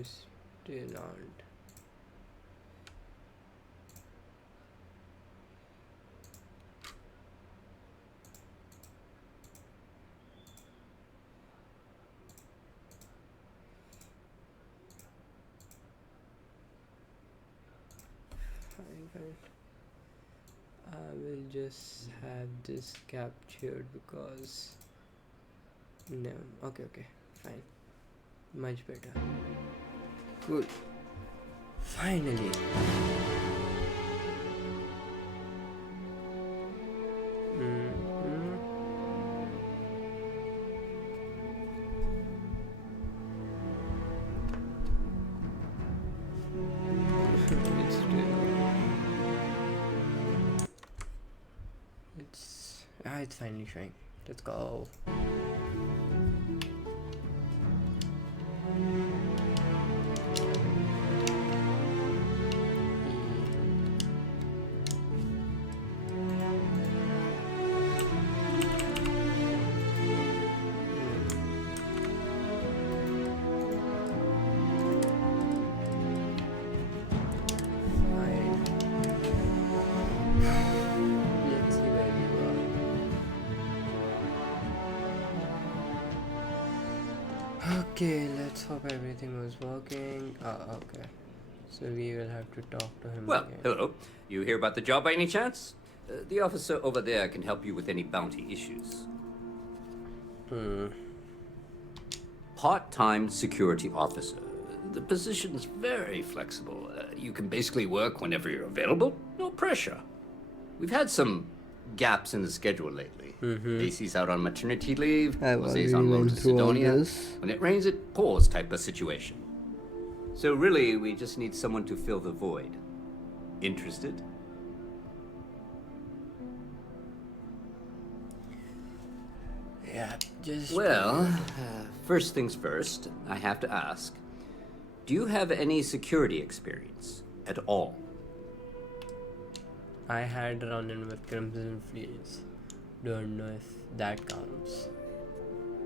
you still aren't? Fine. I will just have this captured because no. Okay. Fine. Much better. Cool. Finally. It's finally showing. Let's go. Okay, let's hope everything was working. Okay. So we will have to talk to him Well, again. hello. You hear about the job by any chance? The officer over there can help you with any bounty issues. Part-time security officer. The position's very flexible. You can basically work whenever you're available. No pressure. We've had some gaps in the schedule lately. AC's out on maternity leave. Jose's on loan to Sidonia. When it rains, it pours type of situation. So really, we just need someone to fill the void. Interested? Yeah, just... Well, first things first, I have to ask, do you have any security experience at all? I had run-in with Crimson Fleas. Don't know if that counts.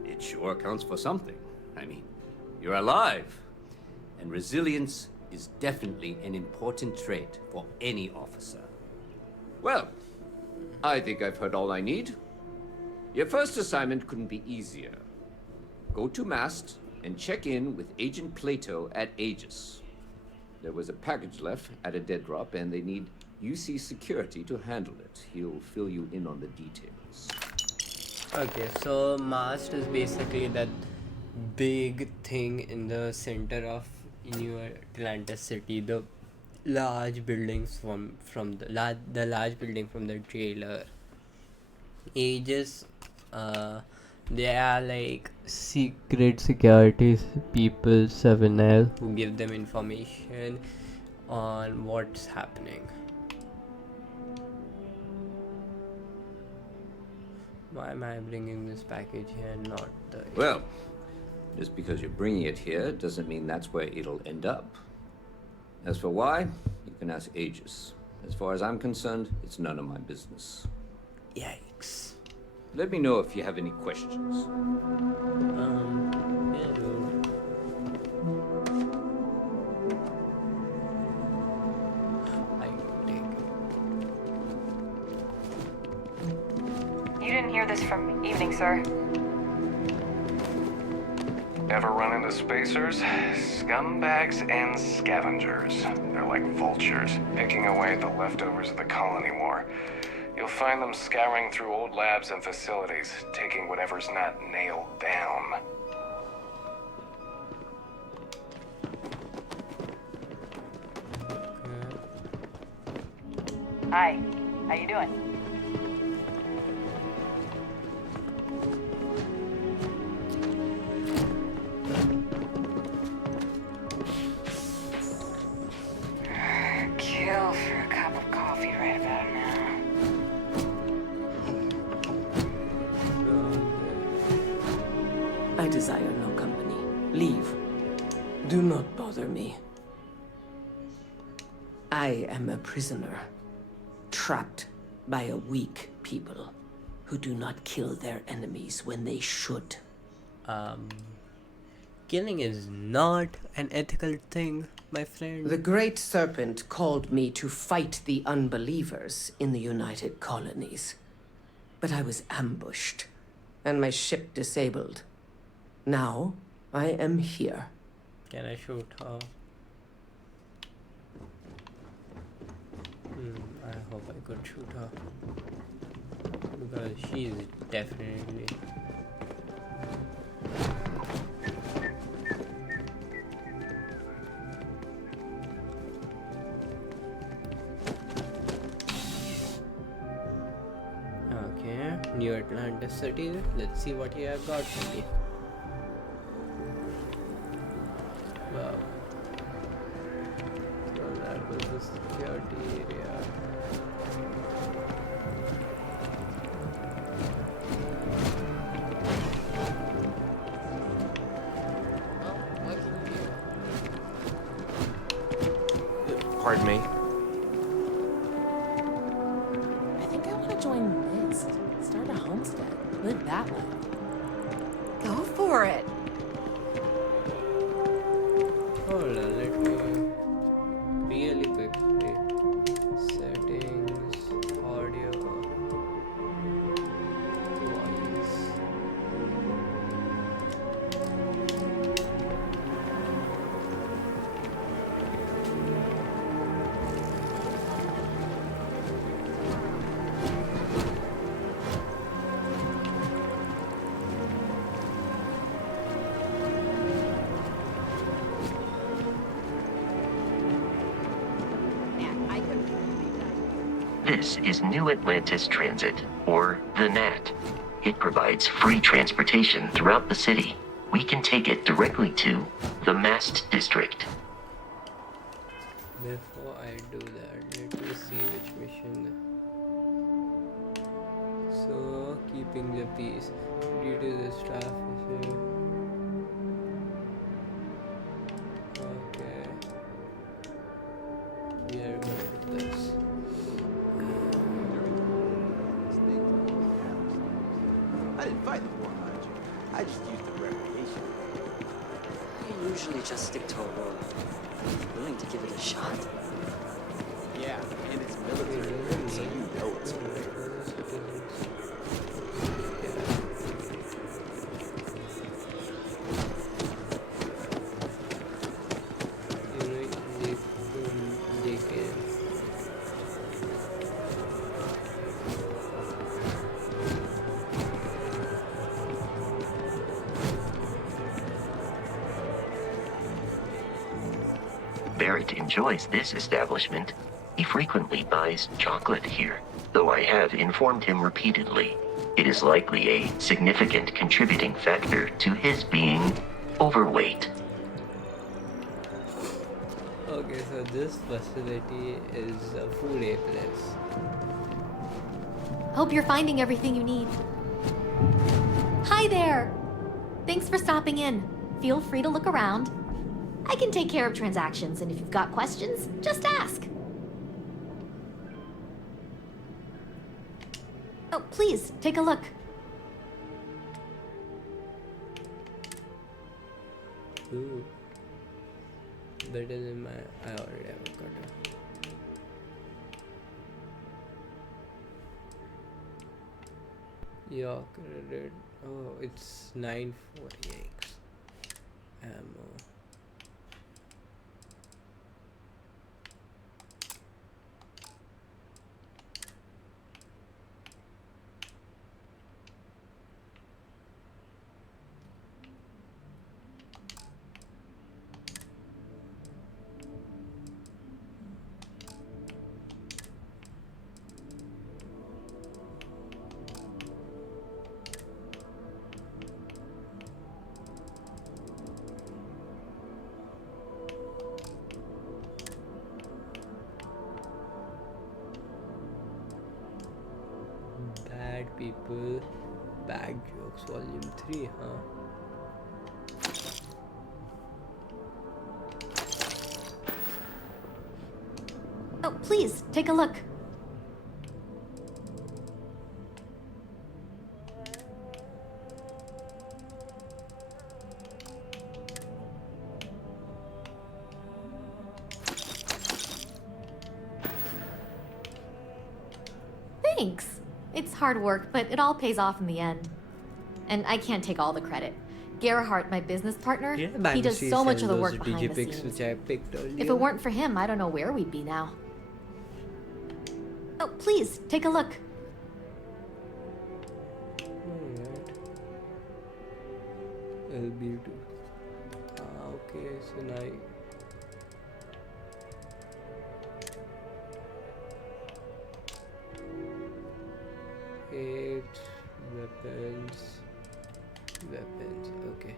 It sure counts for something. I mean, you're alive. And resilience is definitely an important trait for any officer. Well, I think I've heard all I need. Your first assignment couldn't be easier. Go to Mast and check in with Agent Plato at Aegis. There was a package left at a dead drop, and they need UC security to handle it. He'll fill you in on the details. Okay, so Mast is basically that big thing in the center of New Atlantis City, the large buildings from the large building from the trailer. Aegis, they are like secret security people, 7L, who give them information on what's happening. Why am I bringing this package here, not the... Well, just because you're bringing it here doesn't mean that's where it'll end up. As for why, you can ask Aegis. As far as I'm concerned, it's none of my business. Yikes. Let me know if you have any questions. Yeah, dude. I take it. You didn't hear this from evening, sir. Ever run into spacers? Scumbags and scavengers. They're like vultures, picking away at the leftovers of the colony war. You'll find them scouring through old labs and facilities, taking whatever's not nailed down. Hi. How you doing? Kill for a cup of coffee right about now. I desire no company. Leave. Do not bother me. I am a prisoner, trapped by a weak people who do not kill their enemies when they should. Killing is not an ethical thing, my friend. The Great Serpent called me to fight the unbelievers in the United Colonies. But I was ambushed, and my ship disabled. Now, I am here. Can I shoot her? I hope I could shoot her. Because she is definitely... Okay, New Atlantis City. Let's see what you have got for me. Wow. So that was the security area. Pardon me. I think I want to join Mist. Start a homestead. Live that way. Go for it. Hold on, let me really quickly. Settings, audio, voice. This is New Atlantis Transit, or the NAT. It provides free transportation throughout the city. We can take it directly to the Mast District. Before I do that, let me see which mission. So, keeping the peace due to the staff issue. Okay. We are good with this. I didn't fight the war, mind you. I just used the reputation. I usually just stick to a role. I'm willing to give it a shot. Yeah, and it's military, so you know it's great. They can. Barrett enjoys this establishment. He frequently buys chocolate here, though I have informed him repeatedly. It is likely a significant contributing factor to his being overweight. Okay, so this facility is a full A plus. Hope you're finding everything you need. Hi there! Thanks for stopping in. Feel free to look around. I can take care of transactions, and if you've got questions, just ask. Oh, please, take a look. Ooh. Better than my... I already have a cutter. Your credit... Oh, it's 948. Ammo. Bad People, Bad Jokes, Volume 3, huh? Oh, please, take a look. Thanks. It's hard work, but it all pays off in the end. And I can't take all the credit. Gerhardt, my business partner, he does so much of the work behind the scenes. Which I picked earlier. If it weren't for him, I don't know where we'd be now. Oh, please, take a look. LB2. Okay, so now eight weapons, okay.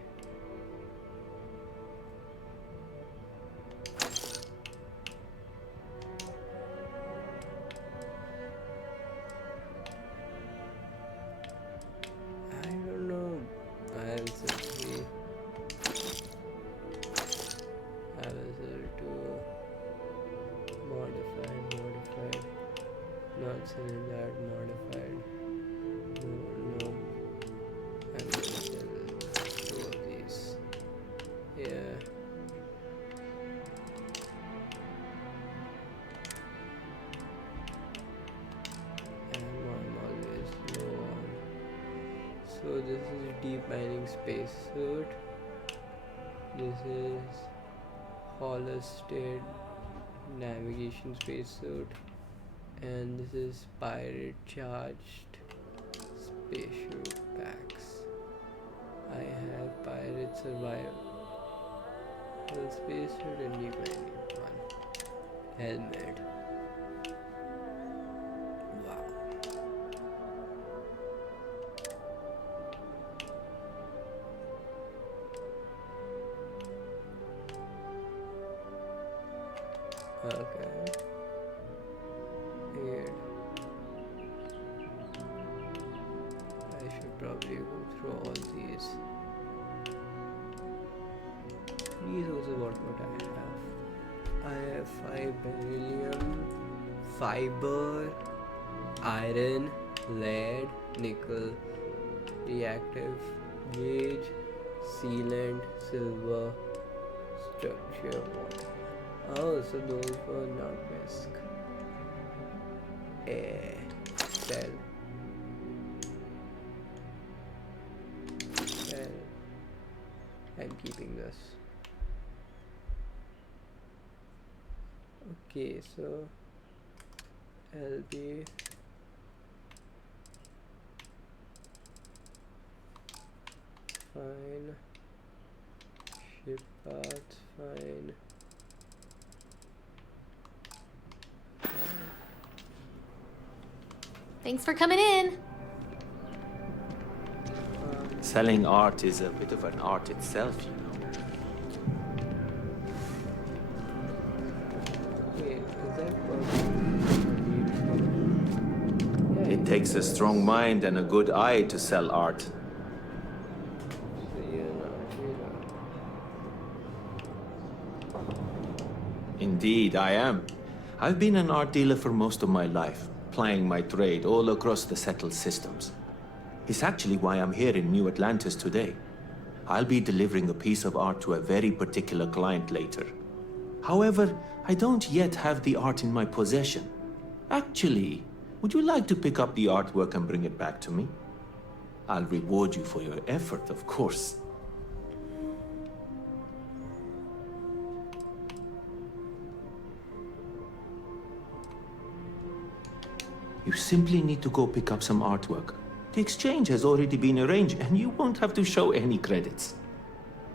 I don't know. I will to modified, not selling that, modified. No. I will sell two of these. Yeah. I'm always low on. So this is deep mining spacesuit. This is holistic navigation spacesuit, and this is pirate charged spacesuit packs. I have pirate survival spacesuit and deep mining one helmet. Wow. Okay. Here. I should probably go through all these. Resources, what I have. I have 5 beryllium, fiber, iron, lead, nickel, reactive gauge, sealant, silver, structure, water. Oh, so those were not risk. Sell. I'm keeping this. Okay, so LB fine. Ship parts fine. Thanks for coming in. Selling art is a bit of an art itself, you know. Wait, is that what? It takes a strong mind and a good eye to sell art. So you're not. Indeed, I am. I've been an art dealer for most of my life, plying my trade all across the settled systems. It's actually why I'm here in New Atlantis today. I'll be delivering a piece of art to a very particular client later. However, I don't yet have the art in my possession. Actually, would you like to pick up the artwork and bring it back to me? I'll reward you for your effort, of course. You simply need to go pick up some artwork. The exchange has already been arranged, and you won't have to show any credits.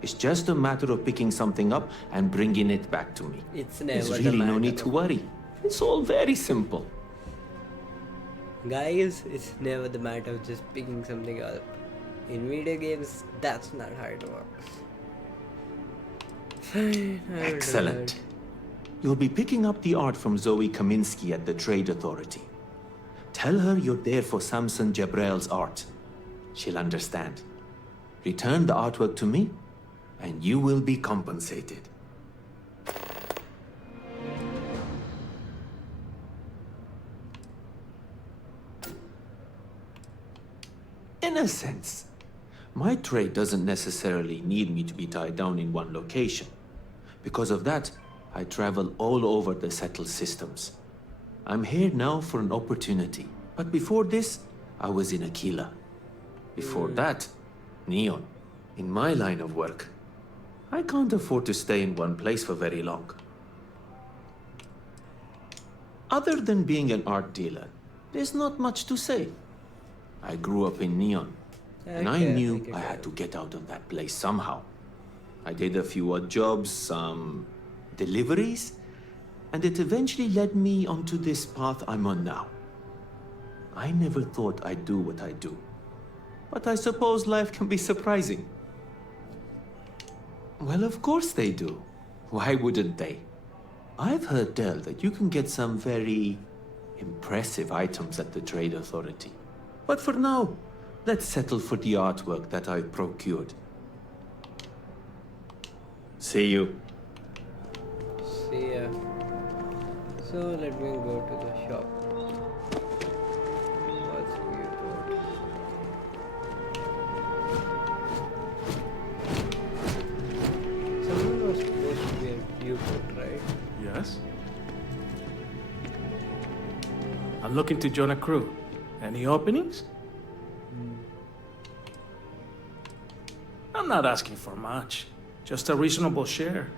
It's just a matter of picking something up and bringing it back to me. There's really no need to worry. It's all very simple. Guys, it's never the matter of just picking something up. In video games, that's not how it works. Fine, Excellent. You'll be picking up the art from Zoe Kaminsky at the Trade Authority. Tell her you're there for Samson Jabrel's art. She'll understand. Return the artwork to me, and you will be compensated. In a sense, my trade doesn't necessarily need me to be tied down in one location. Because of that, I travel all over the settled systems. I'm here now for an opportunity, But before this, I was in Aquila. Before that, Neon. In my line of work, I can't afford to stay in one place for very long. Other than being an art dealer, there's not much to say. I grew up in Neon, and I knew I had to get out of that place somehow. I did a few odd jobs, some deliveries, and it eventually led me onto this path I'm on now. I never thought I'd do what I do, but I suppose life can be surprising. Well, of course they do. Why wouldn't they? I've heard tell that you can get some very impressive items at the Trade Authority. But for now, let's settle for the artwork that I've procured. See you. See ya. So let me go to the shop. What's weird? Someone was supposed to be a viewport, right? Yes? I'm looking to join a crew. Any openings? I'm not asking for much. Just a reasonable share.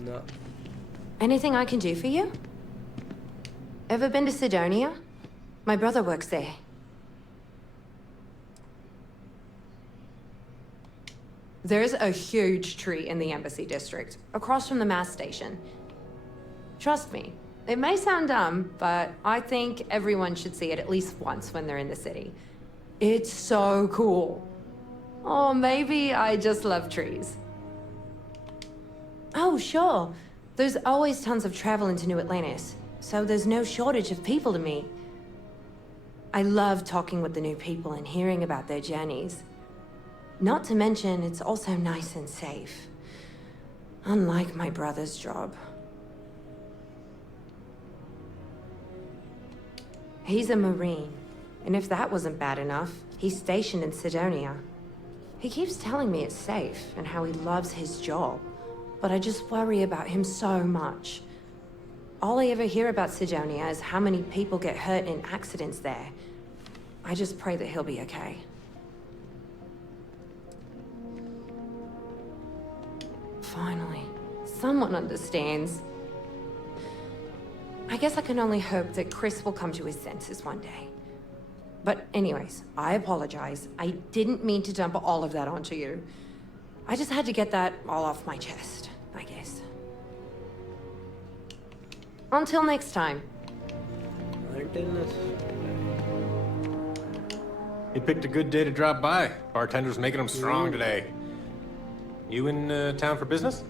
No. Anything I can do for you? Ever been to Sidonia? My brother works there. There's a huge tree in the Embassy District, across from the mass station. Trust me, it may sound dumb, but I think everyone should see it at least once when they're in the city. It's so cool. Or maybe I just love trees. Oh, sure. There's always tons of travel into New Atlantis, so there's no shortage of people to meet. I love talking with the new people and hearing about their journeys. Not to mention, it's also nice and safe. Unlike my brother's job. He's a Marine, and if that wasn't bad enough, he's stationed in Sidonia. He keeps telling me it's safe and how he loves his job, but I just worry about him so much. All I ever hear about Sidonia is how many people get hurt in accidents there. I just pray that he'll be okay. Finally, someone understands. I guess I can only hope that Chris will come to his senses one day. But anyways, I apologize. I didn't mean to dump all of that onto you. I just had to get that all off my chest, I guess. Until next time. Until next. You picked a good day to drop by. Bartender's making them strong today. You in town for business?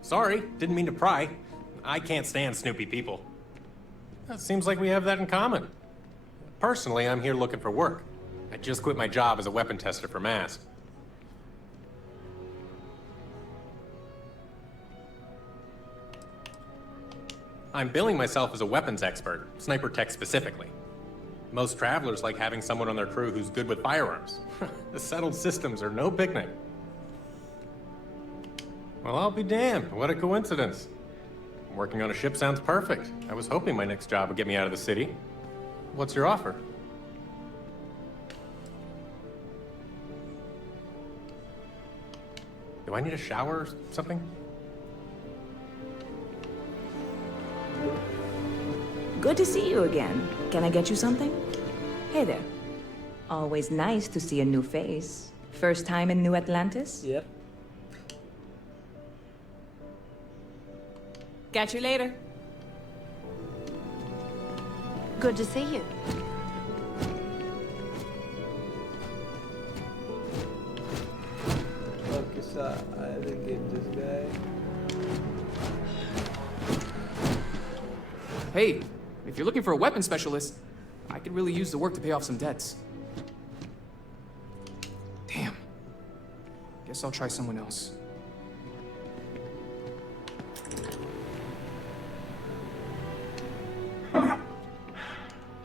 Sorry, didn't mean to pry. I can't stand snoopy people. It seems like we have that in common. Personally, I'm here looking for work. I just quit my job as a weapon tester for MAST. I'm billing myself as a weapons expert, sniper tech specifically. Most travelers like having someone on their crew who's good with firearms. The settled systems are no picnic. Well, I'll be damned. What a coincidence. Working on a ship sounds perfect. I was hoping my next job would get me out of the city. What's your offer? Do I need a shower or something? Good to see you again. Can I get you something? Hey there. Always nice to see a new face. First time in New Atlantis? Yep. Catch you later. Good to see you. Okay, so I will give this guy. Hey, if you're looking for a weapon specialist, I could really use the work to pay off some debts. Damn. Guess I'll try someone else.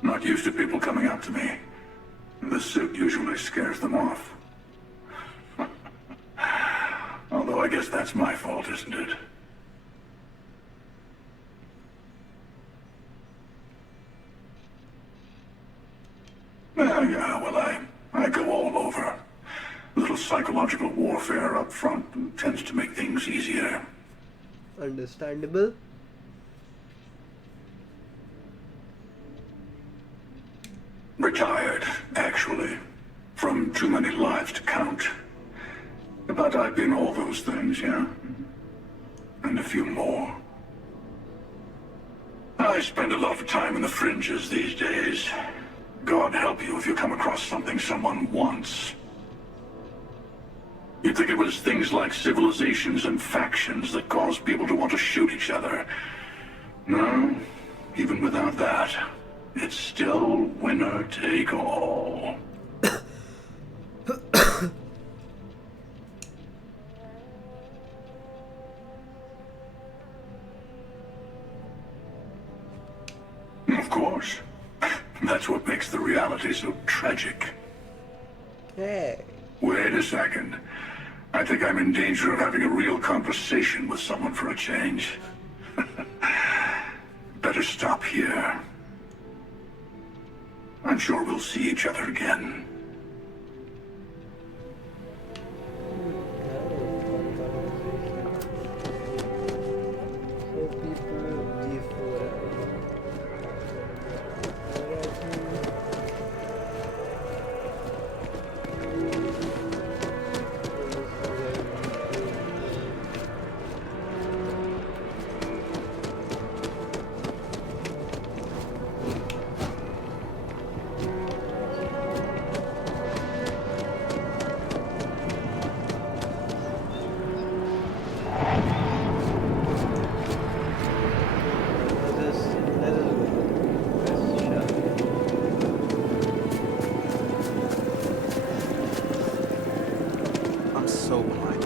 Not used to people coming up to me. The suit usually scares them off. Although I guess that's my fault, isn't it? Yeah, well, I go all over. A little psychological warfare up front tends to make things easier. Understandable. Retired, actually. From too many lives to count. But I've been all those things, yeah? And a few more. I spend a lot of time in the fringes these days. God help you if you come across something someone wants. You'd think it was things like civilizations and factions that cause people to want to shoot each other. No, even without that, it's still winner take all. Of course. That's what makes the reality so tragic. Hey. Wait a second. I think I'm in danger of having a real conversation with someone for a change. Better stop here. I'm sure we'll see each other again. I'm so behind.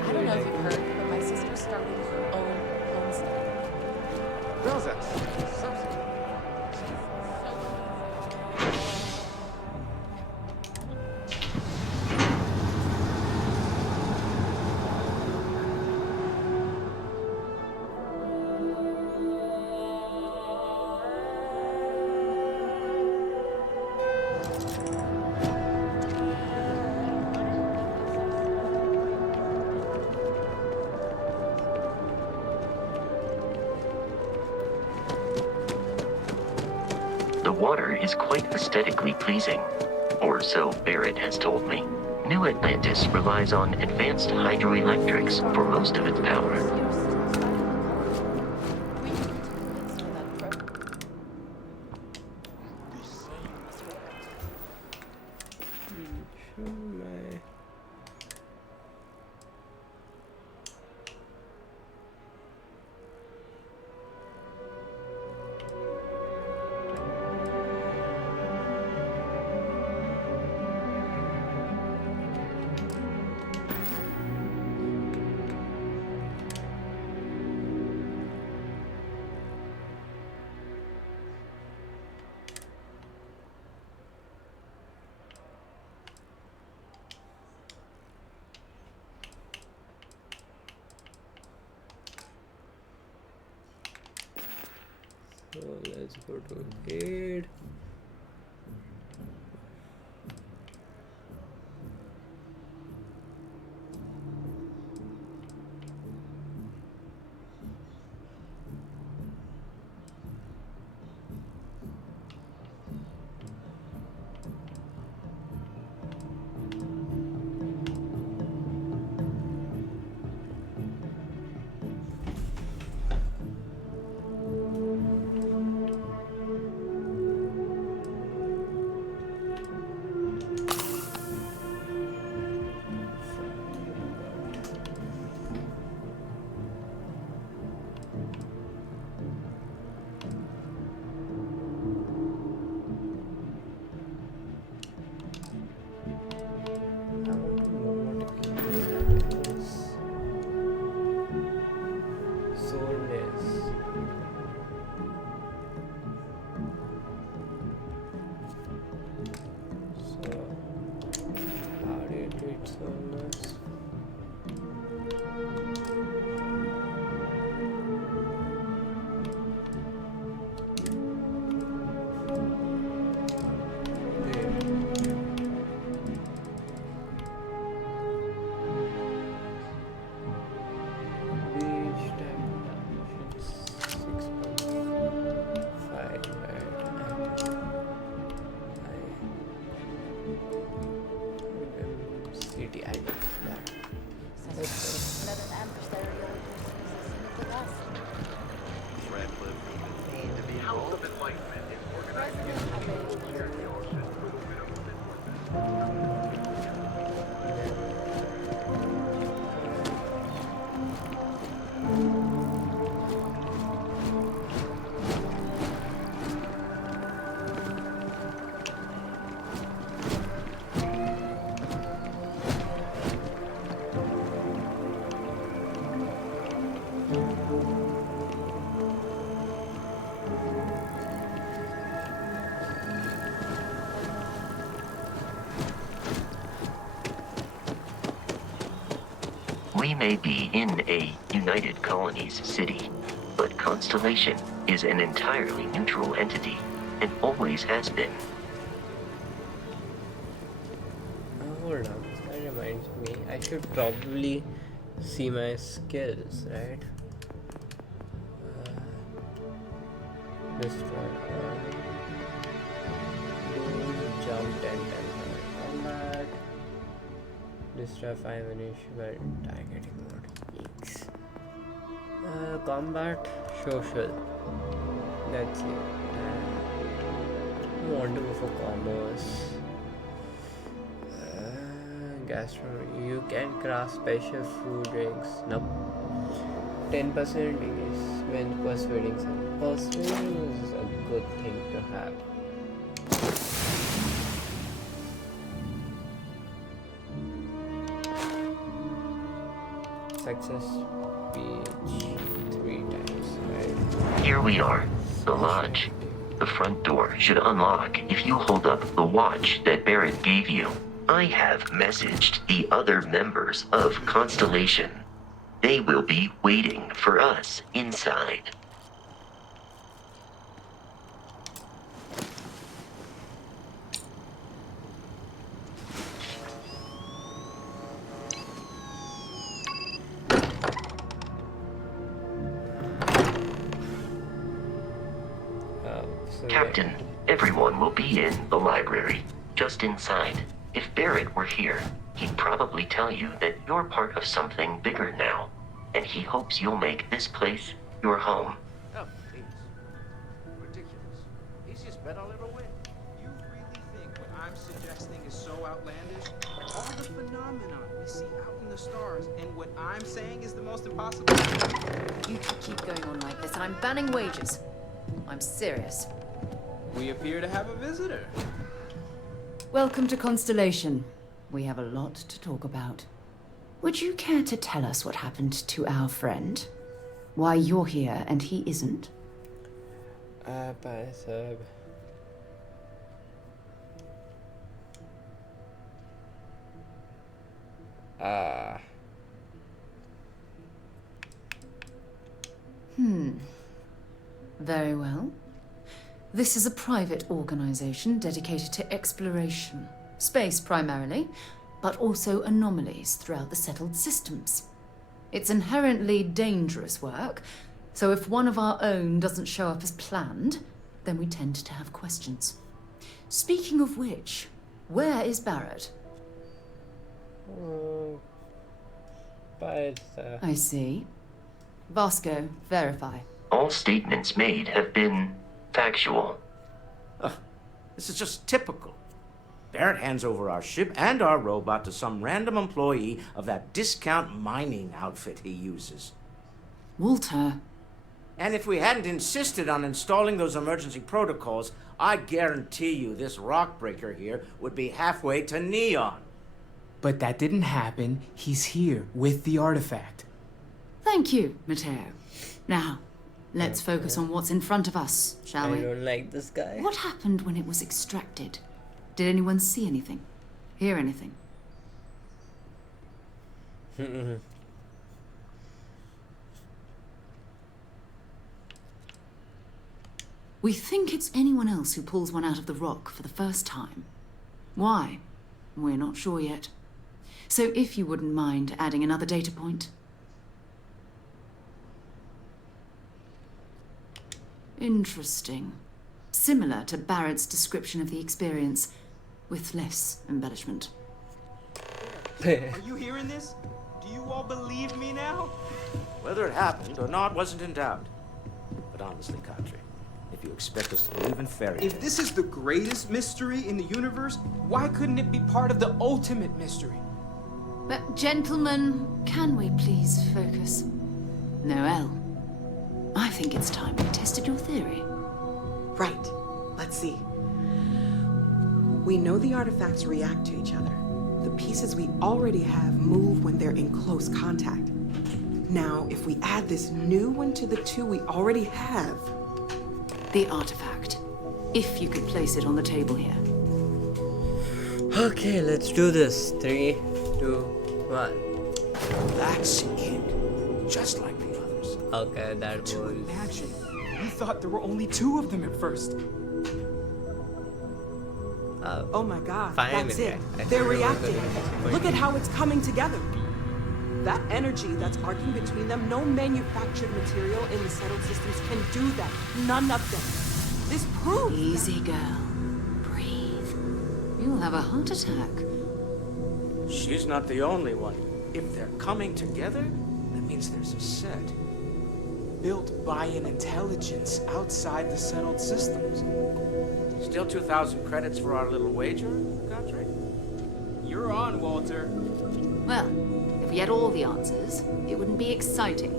I don't know if you've heard, but my sister started her own homestead. How's that? The water is quite aesthetically pleasing, or so Barrett has told me. New Atlantis relies on advanced hydroelectrics for most of its power. So let's go to aid. We may be in a United Colonies city, but Constellation is an entirely neutral entity and always has been. Hold on, that reminds me. I should probably see my skills, right? Destroy. Jump 10 times. Combat. Destroy 5 ammunition by targeting mode. Yikes. Combat. Social. That's it. I want to go for commerce. Gastronomy. You can craft special food drinks. Nope. 10% engagement persuading some. Persuading is a good thing to have. Success page 3 times, right? Here we are, the lodge. The front door should unlock if you hold up the watch that Barrett gave you. I have messaged the other members of Constellation. They will be waiting for us inside. Captain, everyone will be in the library, just inside. If Barrett were here, he'd probably tell you that you're part of something bigger now, and he hopes you'll make this place your home. Oh, please. Ridiculous. Easiest bet I'll ever win. You really think what I'm suggesting is so outlandish? All the phenomena we see out in the stars, and what I'm saying is the most impossible. You two keep going on like this, and I'm banning wages. I'm serious. We appear to have a visitor. Welcome to Constellation. We have a lot to talk about. Would you care to tell us what happened to our friend? Why you're here and he isn't? Very well. This is a private organization dedicated to exploration. Space primarily, but also anomalies throughout the settled systems. It's inherently dangerous work, so if one of our own doesn't show up as planned, then we tend to have questions. Speaking of which, where is Barrett? I see. Vasco, verify. All statements made have been factual. This is just typical. Barrett hands over our ship and our robot to some random employee of that discount mining outfit he uses. Walter. And if we hadn't insisted on installing those emergency protocols, I guarantee you this rock breaker here would be halfway to Neon. But that didn't happen. He's here with the artifact. Thank you, Matteo. Now, let's focus on what's in front of us, shall we? I don't like this guy. What happened when it was extracted? Did anyone see anything? Hear anything? We think it's anyone else who pulls one out of the rock for the first time. Why? We're not sure yet. So if you wouldn't mind adding another data point. Interesting. Similar to Barrett's description of the experience, with less embellishment. Are you hearing this? Do you all believe me now? Whether it happened or not wasn't in doubt. But honestly, Kadri, if you expect us to believe in fairy tales... If this is the greatest mystery in the universe, why couldn't it be part of the ultimate mystery? But gentlemen, can we please focus? Noel, I think it's time we tested your theory. Right. Let's see. We know the artifacts react to each other. The pieces we already have move when they're in close contact. Now, if we add this new one to the two we already have... The artifact. If you could place it on the table here. Okay, let's do this. 3, 2, 1. That's it. Just like the others. Okay, that was. Imagine. We thought there were only 2 of them at first. Oh my god, Fine, that's it. I They're thought it was reacting. gonna be disappointing. Look at how it's coming together. That energy that's arcing between them, no manufactured material in the settled systems can do that. None of them. This proves Easy, girl. Breathe. You'll have a heart attack. She's not the only one. If they're coming together, that means there's a set. Built by an intelligence outside the settled systems. Still 2,000 credits for our little wager, Godric? You're on, Walter. Well, if we had all the answers, it wouldn't be exciting.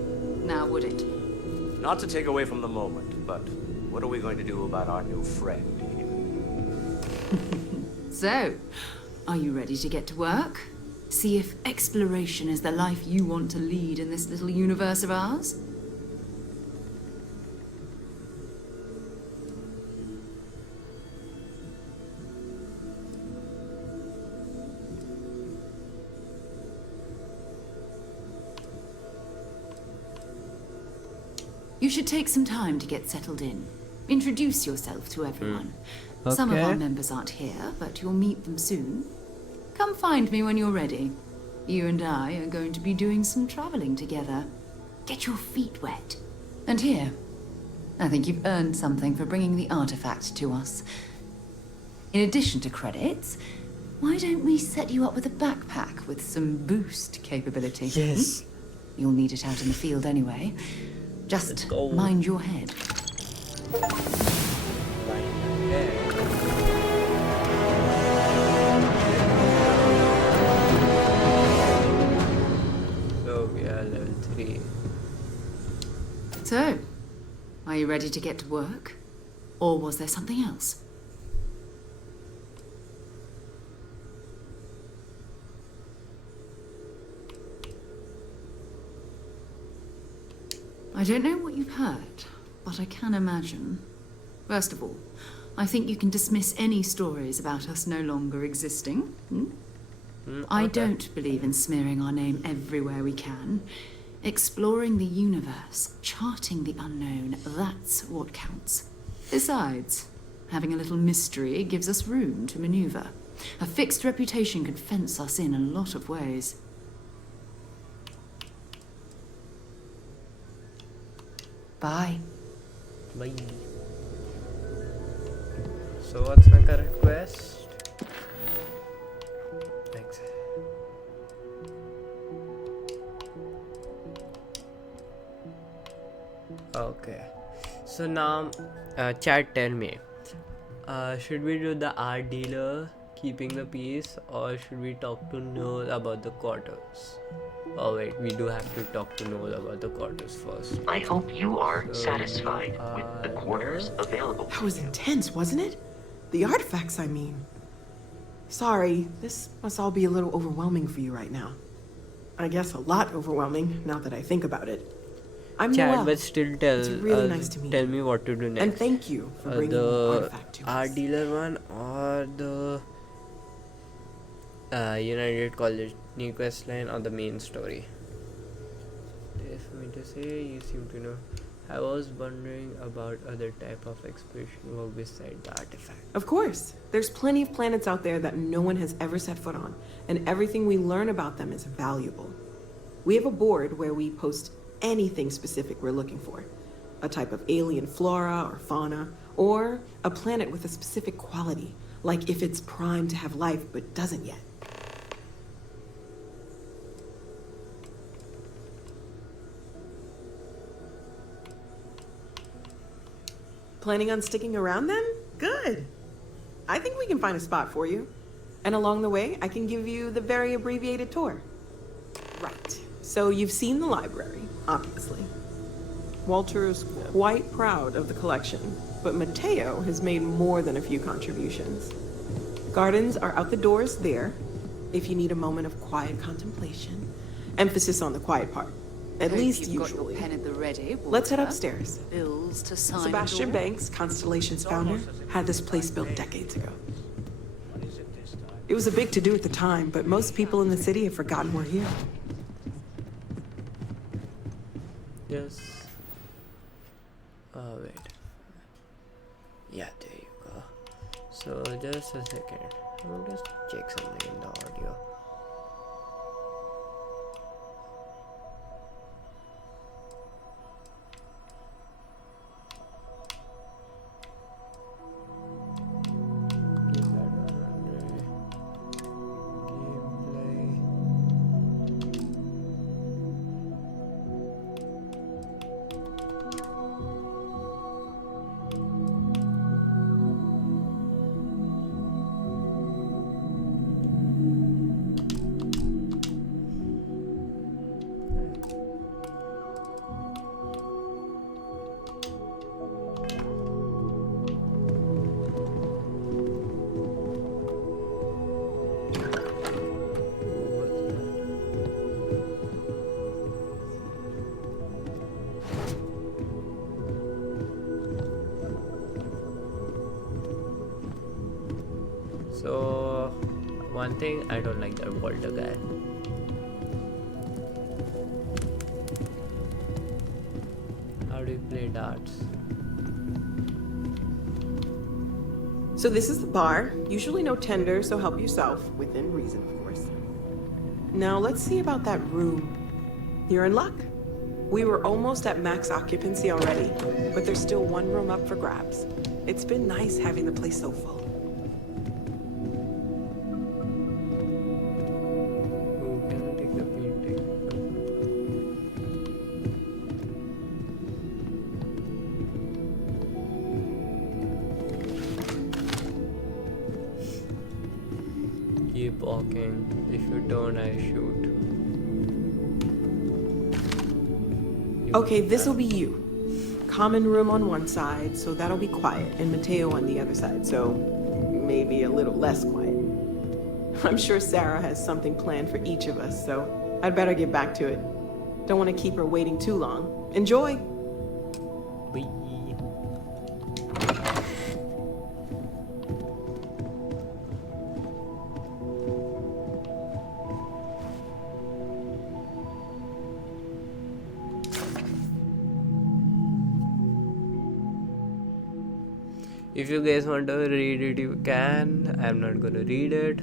Now, would it? Not to take away from the moment, but what are we going to do about our new friend here? So, are you ready to get to work? See if exploration is the life you want to lead in this little universe of ours? You should take some time to get settled in. Introduce yourself to everyone. Some of Okay. our members aren't here, but you'll meet them soon. Come find me when you're ready. You and I are going to be doing some traveling together. Get your feet wet. And here, I think you've earned something for bringing the artifact to us. In addition to credits, why don't we set you up with a backpack with some boost capability? Yes. You'll need it out in the field anyway. Just mind your head. So we are level 3. So, are you ready to get to work? Or was there something else? I don't know what you've heard, but I can imagine. First of all, I think you can dismiss any stories about us no longer existing. I don't believe in smearing our name everywhere we can. Exploring the universe, charting the unknown, that's what counts. Besides, having a little mystery gives us room to maneuver. A fixed reputation could fence us in a lot of ways. Bye. Bye. So what's my current quest? Thanks. Okay. So now, chat, tell me. Should we do the art dealer, keeping the peace, or should we talk to Noel about the quarters? Oh wait, we do have to talk to Noel about the quarters first. I hope you are satisfied with the quarters available. That was intense, wasn't it? The artifacts, I mean. Sorry, this must all be a little overwhelming for you right now. I guess a lot overwhelming, now that I think about it. I'm Chat, Noelle. but still tell It's really nice to meet tell you. me what to do next. And thank you for bringing the the artifact to art us. dealer one or the United College new quest line or the main story. If for me to say, you seem to know. I was wondering about other type of exploration work beside the artifact. Of course. There's plenty of planets out there that no one has ever set foot on, and everything we learn about them is valuable. We have a board where we post anything specific we're looking for. A type of alien flora or fauna, or a planet with a specific quality, like if it's primed to have life but doesn't yet. Planning on sticking around then? Good. I think we can find a spot for you. And along the way, I can give you the very abbreviated tour. Right. So you've seen the library, obviously. Walter is quite proud of the collection, but Mateo has made more than a few contributions. Gardens are out the doors there, if you need a moment of quiet contemplation. Emphasis on the quiet part. At Hope least you've got your usually. pen at the ready, Let's head Walter. upstairs. Bills to sign. Sebastian and all. Banks, Constellation's founder, had this place built decades ago. It was a big to-do at the time, but most people in the city have forgotten we're here. just wait. Yeah, there you go. So just a second. I'll just check something in the audio. So one thing I don't like that Walter guy. How do you play darts? So this is the bar. Usually no tender, so help yourself. Within reason, of course. Now let's see about that room. You're in luck. We were almost at max occupancy already, but there's still one room up for grabs. It's been nice having the place so full. Keep walking. If you don't, I shoot. Okay, this'll be you. Common room on one side, so that'll be quiet, and Mateo on the other side, so maybe a little less quiet. I'm sure Sarah has something planned for each of us, so I'd better get back to it. Don't want to keep her waiting too long. Enjoy! Bye. If you guys want to read it, you can. I'm not gonna read it.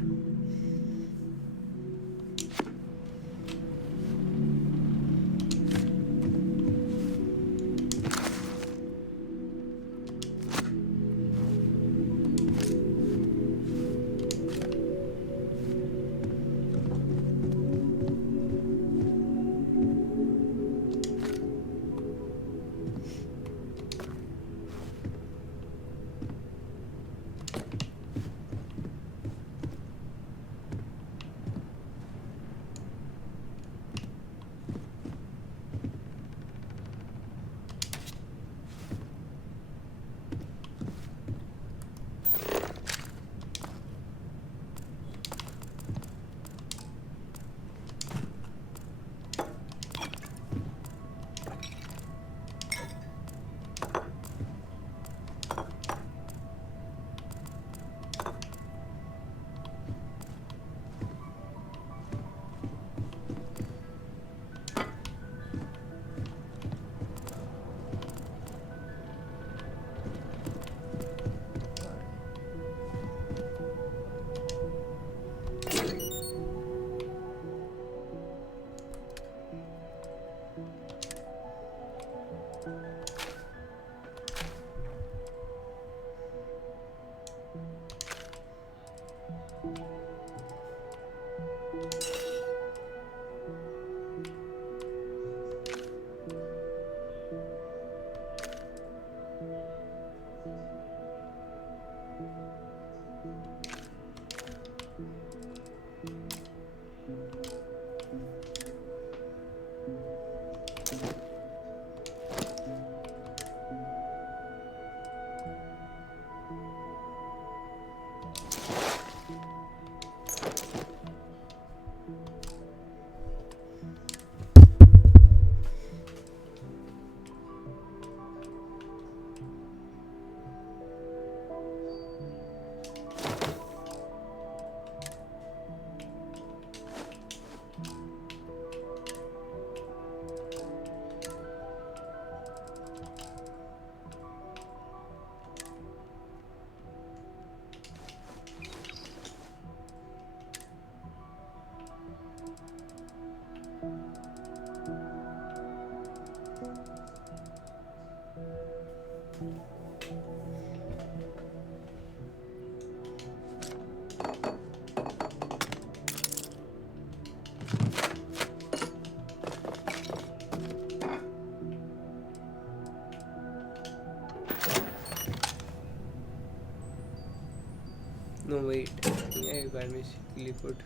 No, wait. I think I basically put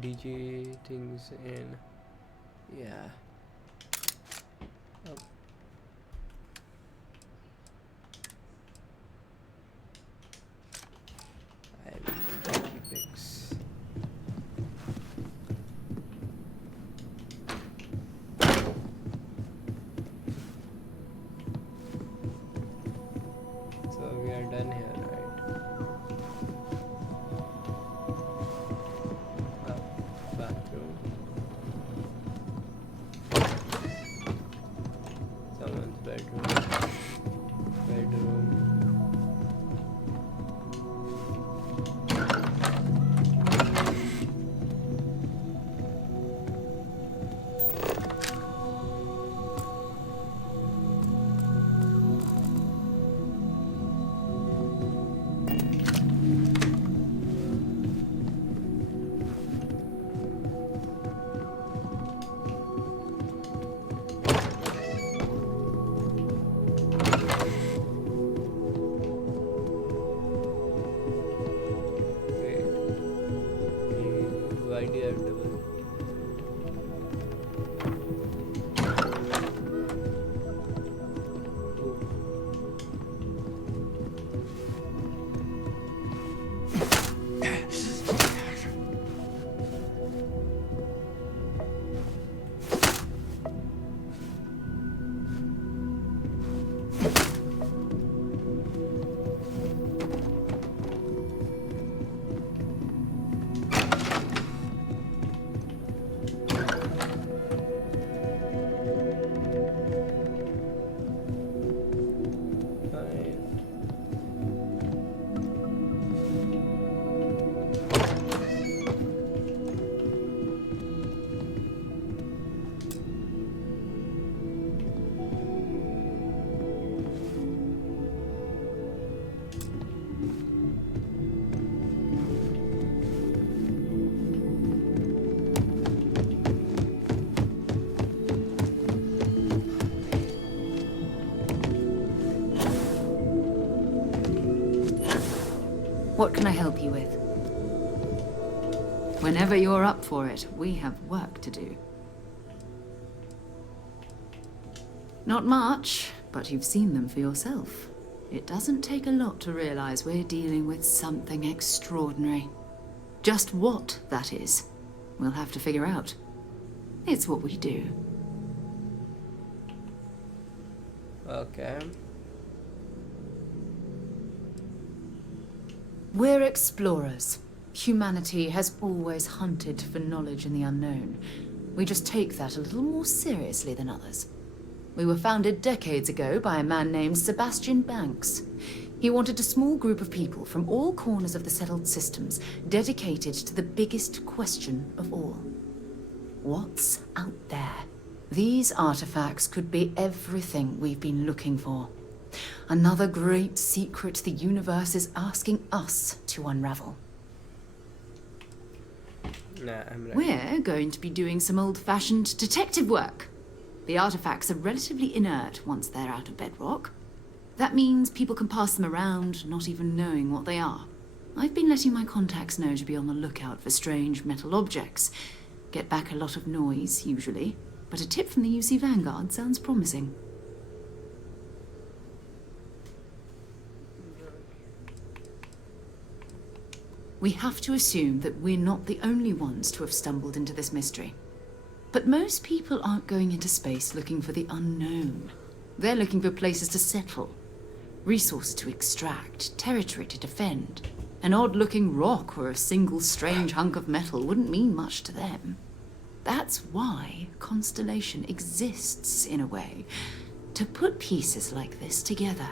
DJ things in. Yeah. Oh. I will fix. So we are done here, right? Bathroom. Someone's bedroom. Bedroom. Why do you have double? What can I help you with? Whenever you're up for it, we have work to do. Not much, but you've seen them for yourself. It doesn't take a lot to realize we're dealing with something extraordinary. Just what that is, we'll have to figure out. It's what we do. Okay. We're explorers. Humanity has always hunted for knowledge in the unknown. We just take that a little more seriously than others. We were founded decades ago by a man named Sebastian Banks. He wanted a small group of people from all corners of the settled systems dedicated to the biggest question of all. What's out there? These artifacts could be everything we've been looking for. Another great secret the universe is asking us to unravel. Nah, I'm right. We're going to be doing some old-fashioned detective work. The artifacts are relatively inert once they're out of bedrock. That means people can pass them around, not even knowing what they are. I've been letting my contacts know to be on the lookout for strange metal objects. Get back a lot of noise, usually, but a tip from the UC Vanguard sounds promising. We have to assume that we're not the only ones to have stumbled into this mystery. But most people aren't going into space looking for the unknown. They're looking for places to settle, resources to extract, territory to defend. An odd-looking rock or a single strange hunk of metal wouldn't mean much to them. That's why Constellation exists, in a way, to put pieces like this together.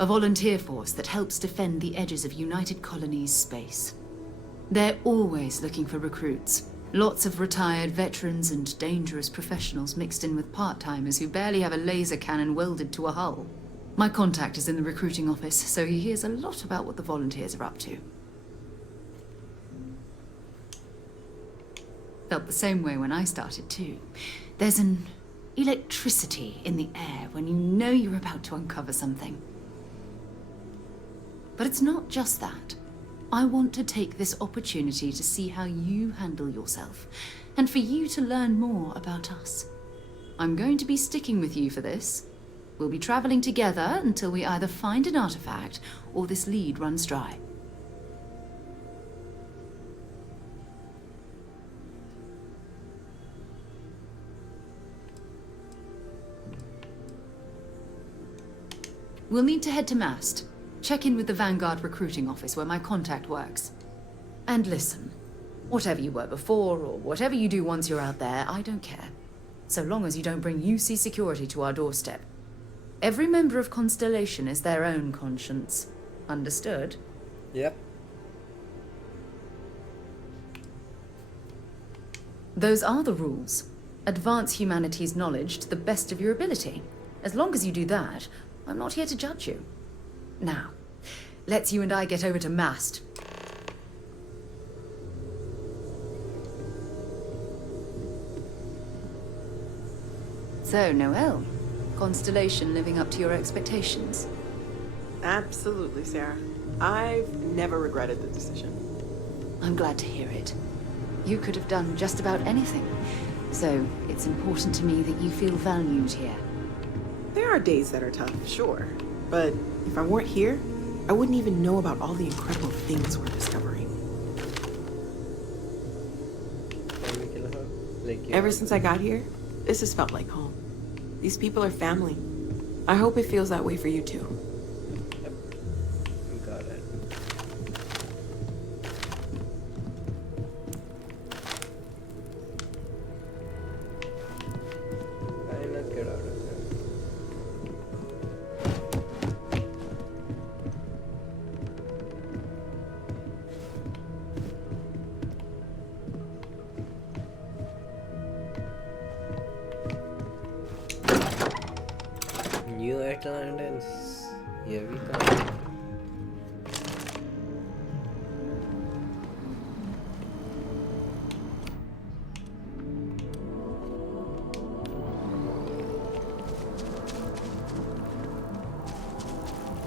A volunteer force that helps defend the edges of United Colonies space. They're always looking for recruits. Lots of retired veterans and dangerous professionals mixed in with part-timers who barely have a laser cannon welded to a hull. My contact is in the recruiting office, so he hears a lot about what the volunteers are up to. Felt the same way when I started too. There's an electricity in the air when you know you're about to uncover something. But it's not just that. I want to take this opportunity to see how you handle yourself, and for you to learn more about us. I'm going to be sticking with you for this. We'll be traveling together until we either find an artifact or this lead runs dry. We'll need to head to Mast. Check in with the Vanguard recruiting office where my contact works. And listen, whatever you were before or whatever you do once you're out there, I don't care. So long as you don't bring UC security to our doorstep. Every member of Constellation is their own conscience. Understood? Yep. Those are the rules. Advance humanity's knowledge to the best of your ability. As long as you do that, I'm not here to judge you. Now, let's you and I get over to Mast. So, Noelle, Constellation living up to your expectations? Absolutely, Sarah. I've never regretted the decision. I'm glad to hear it. You could have done just about anything. So, it's important to me that you feel valued here. There are days that are tough, sure. But if I weren't here, I wouldn't even know about all the incredible things we're discovering. Ever since I got here, this has felt like home. These people are family. I hope it feels that way for you too. Got it. Let's get out of here. New Atlantans. Here we come.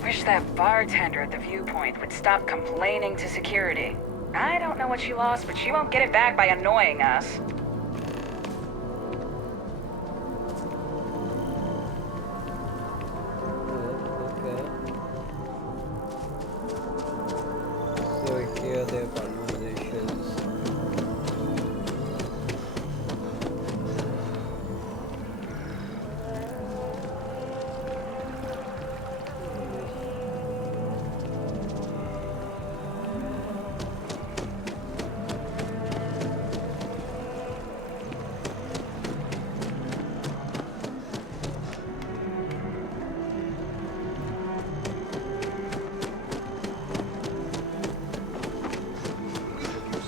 Wish that bartender at the viewpoint would stop complaining to security. I don't know what she lost, but she won't get it back by annoying us. So here their conversations.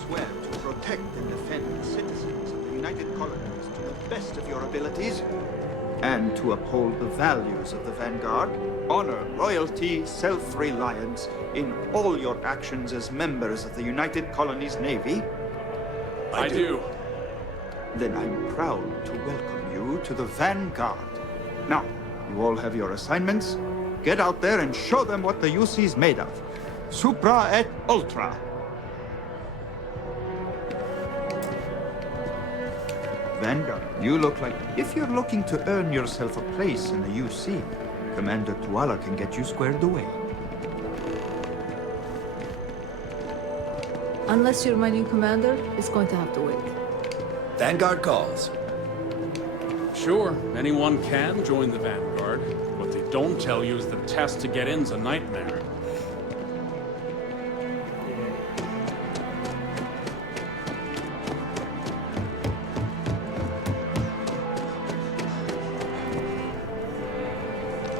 Swear to protect and defend the citizens of the United Colonies to the best of your abilities, and to uphold the values of the Vanguard, honor, loyalty, self-reliance in all your actions as members of the United Colonies Navy? I do. Then I'm proud to welcome you to the Vanguard. Now, you all have your assignments. Get out there and show them what the UC's made of. Supra et Ultra. Vanguard, you look like... If you're looking to earn yourself a place in the UC, Commander Tuala can get you squared away. Unless you're my new commander, it's going to have to wait. Vanguard calls. Sure, anyone can join the Vanguard. What they don't tell you is the test to get in's a nightmare.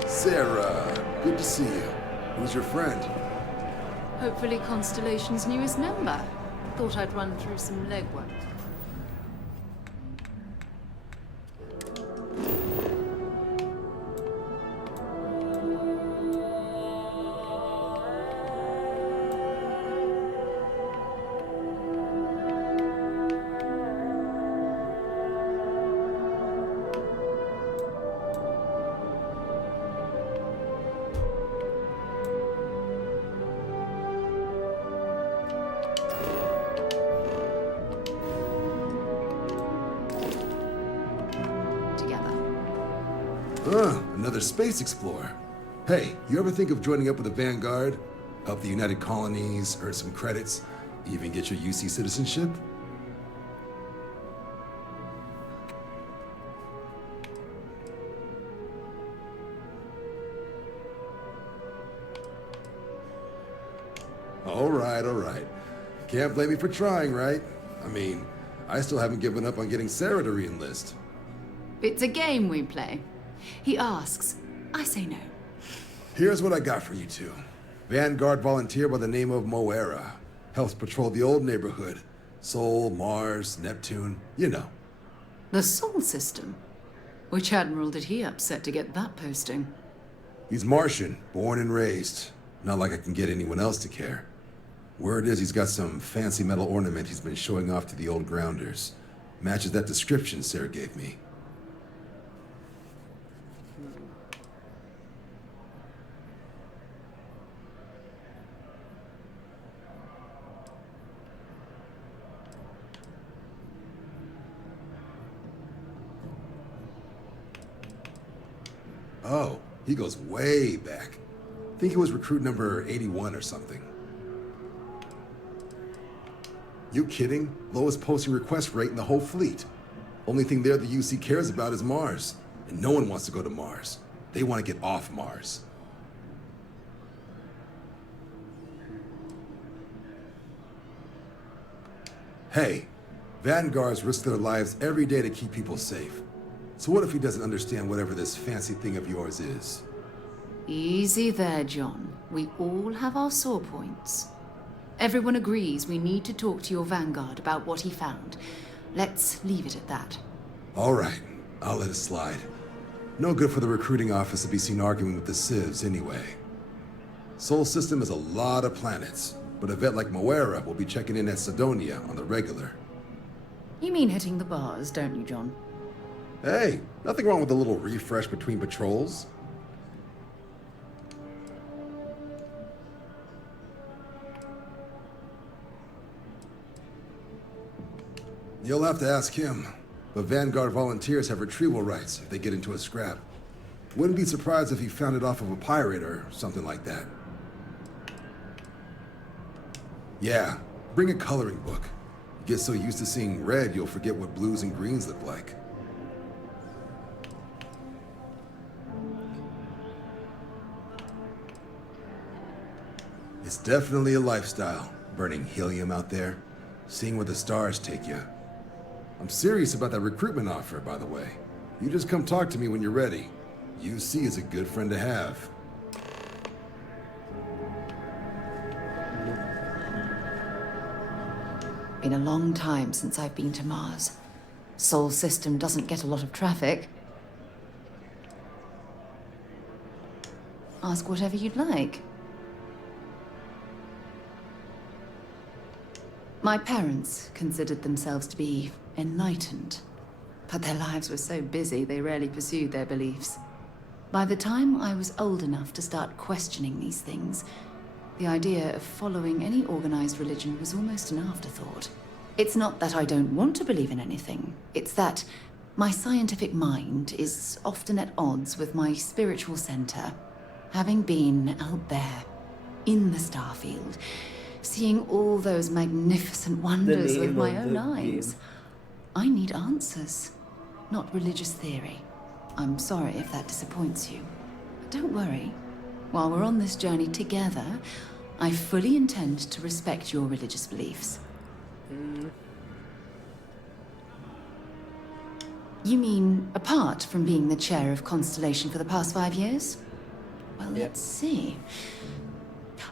Sarah, good to see you. Who's your friend? Hopefully Constellation's newest member. Thought I'd run through some legwork. another space explorer. Hey, you ever think of joining up with the Vanguard? Help the United Colonies, earn some credits, even get your UC citizenship? All right. Can't blame me for trying, right? I mean, I still haven't given up on getting Sarah to re-enlist. It's a game we play. He asks, I say no. Here's what I got for you two. Vanguard volunteer by the name of Moera. Helps patrol the old neighborhood. Sol, Mars, Neptune, you know. The Sol system? Which admiral did he upset to get that posting? He's Martian, born and raised. Not like I can get anyone else to care. Word is he's got some fancy metal ornament he's been showing off to the old grounders. Matches that description Sarah gave me. Oh, he goes way back. I think he was recruit number 81 or something. You kidding? Lowest posting request rate in the whole fleet. Only thing there the UC cares about is Mars. And no one wants to go to Mars. They want to get off Mars. Hey, Vanguards risk their lives every day to keep people safe. So what if he doesn't understand whatever this fancy thing of yours is? Easy there, John. We all have our sore points. Everyone agrees we need to talk to your Vanguard about what he found. Let's leave it at that. All right, I'll let it slide. No good for the recruiting office to be seen arguing with the civs anyway. Sol system is a lot of planets, but a vet like Moera will be checking in at Sidonia on the regular. You mean hitting the bars, don't you, John? Hey, nothing wrong with a little refresh between patrols. You'll have to ask him, but Vanguard volunteers have retrieval rights if they get into a scrap. Wouldn't be surprised if he found it off of a pirate or something like that. Yeah, bring a coloring book. You get so used to seeing red, you'll forget what blues and greens look like. It's definitely a lifestyle, burning helium out there, seeing where the stars take you. I'm serious about that recruitment offer, by the way. You just come talk to me when you're ready. UC is a good friend to have. Been a long time since I've been to Mars. Sol system doesn't get a lot of traffic. Ask whatever you'd like. My parents considered themselves to be enlightened, but their lives were so busy they rarely pursued their beliefs. By the time I was old enough to start questioning these things, the idea of following any organized religion was almost an afterthought. It's not that I don't want to believe in anything, it's that my scientific mind is often at odds with my spiritual center. Having been out there, in the Starfield, seeing all those magnificent wonders with my own eyes, I need answers, not religious theory. I'm sorry if that disappoints you. But don't worry. While we're on this journey together, I fully intend to respect your religious beliefs. You mean apart from being the chair of Constellation for the past 5 years? Well, let's see.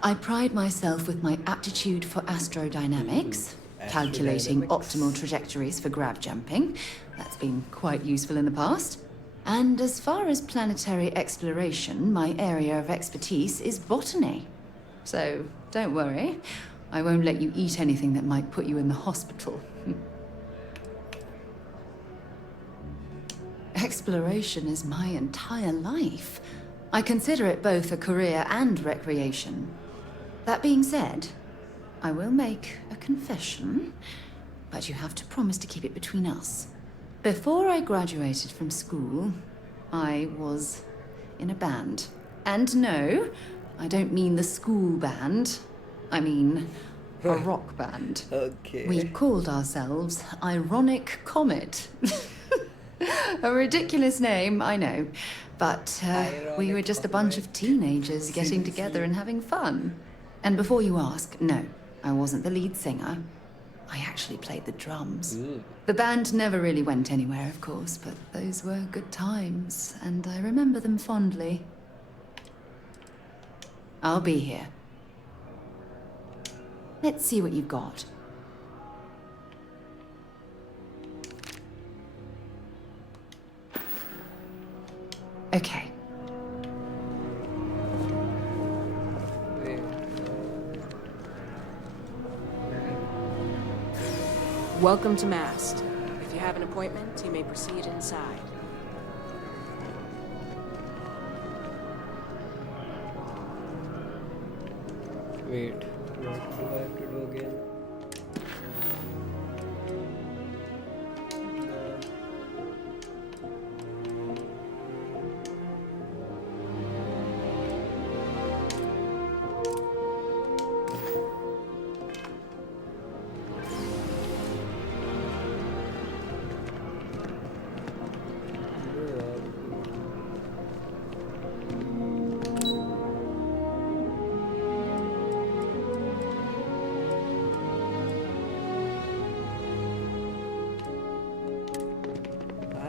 I pride myself with my aptitude for astrodynamics, calculating optimal trajectories for grab jumping. That's been quite useful in the past. And as far as planetary exploration, my area of expertise is botany. So don't worry, I won't let you eat anything that might put you in the hospital. Exploration is my entire life. I consider it both a career and recreation. That being said, I will make a confession, but you have to promise to keep it between us. Before I graduated from school, I was in a band. And no, I don't mean the school band. I mean a rock band. Okay. We called ourselves Ironic Comet. A ridiculous name, I know. But we were just a bunch of teenagers getting together and having fun. And before you ask, no, I wasn't the lead singer. I actually played the drums. The band never really went anywhere, of course, but those were good times, and I remember them fondly. I'll be here. Let's see what you've got. Okay. Welcome to Mast. If you have an appointment, you may proceed inside. Wait, what do I have to do again?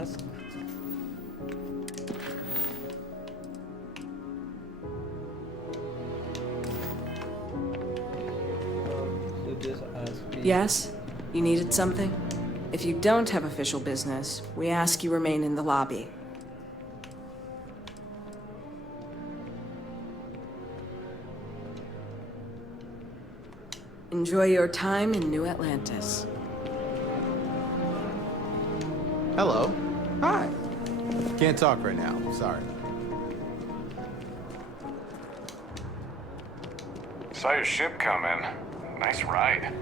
Ask. So just ask me. Yes? You needed something? If you don't have official business, we ask you remain in the lobby. Enjoy your time in New Atlantis. Hello. Hi. Can't talk right now. Sorry. Saw your ship come in. Nice ride.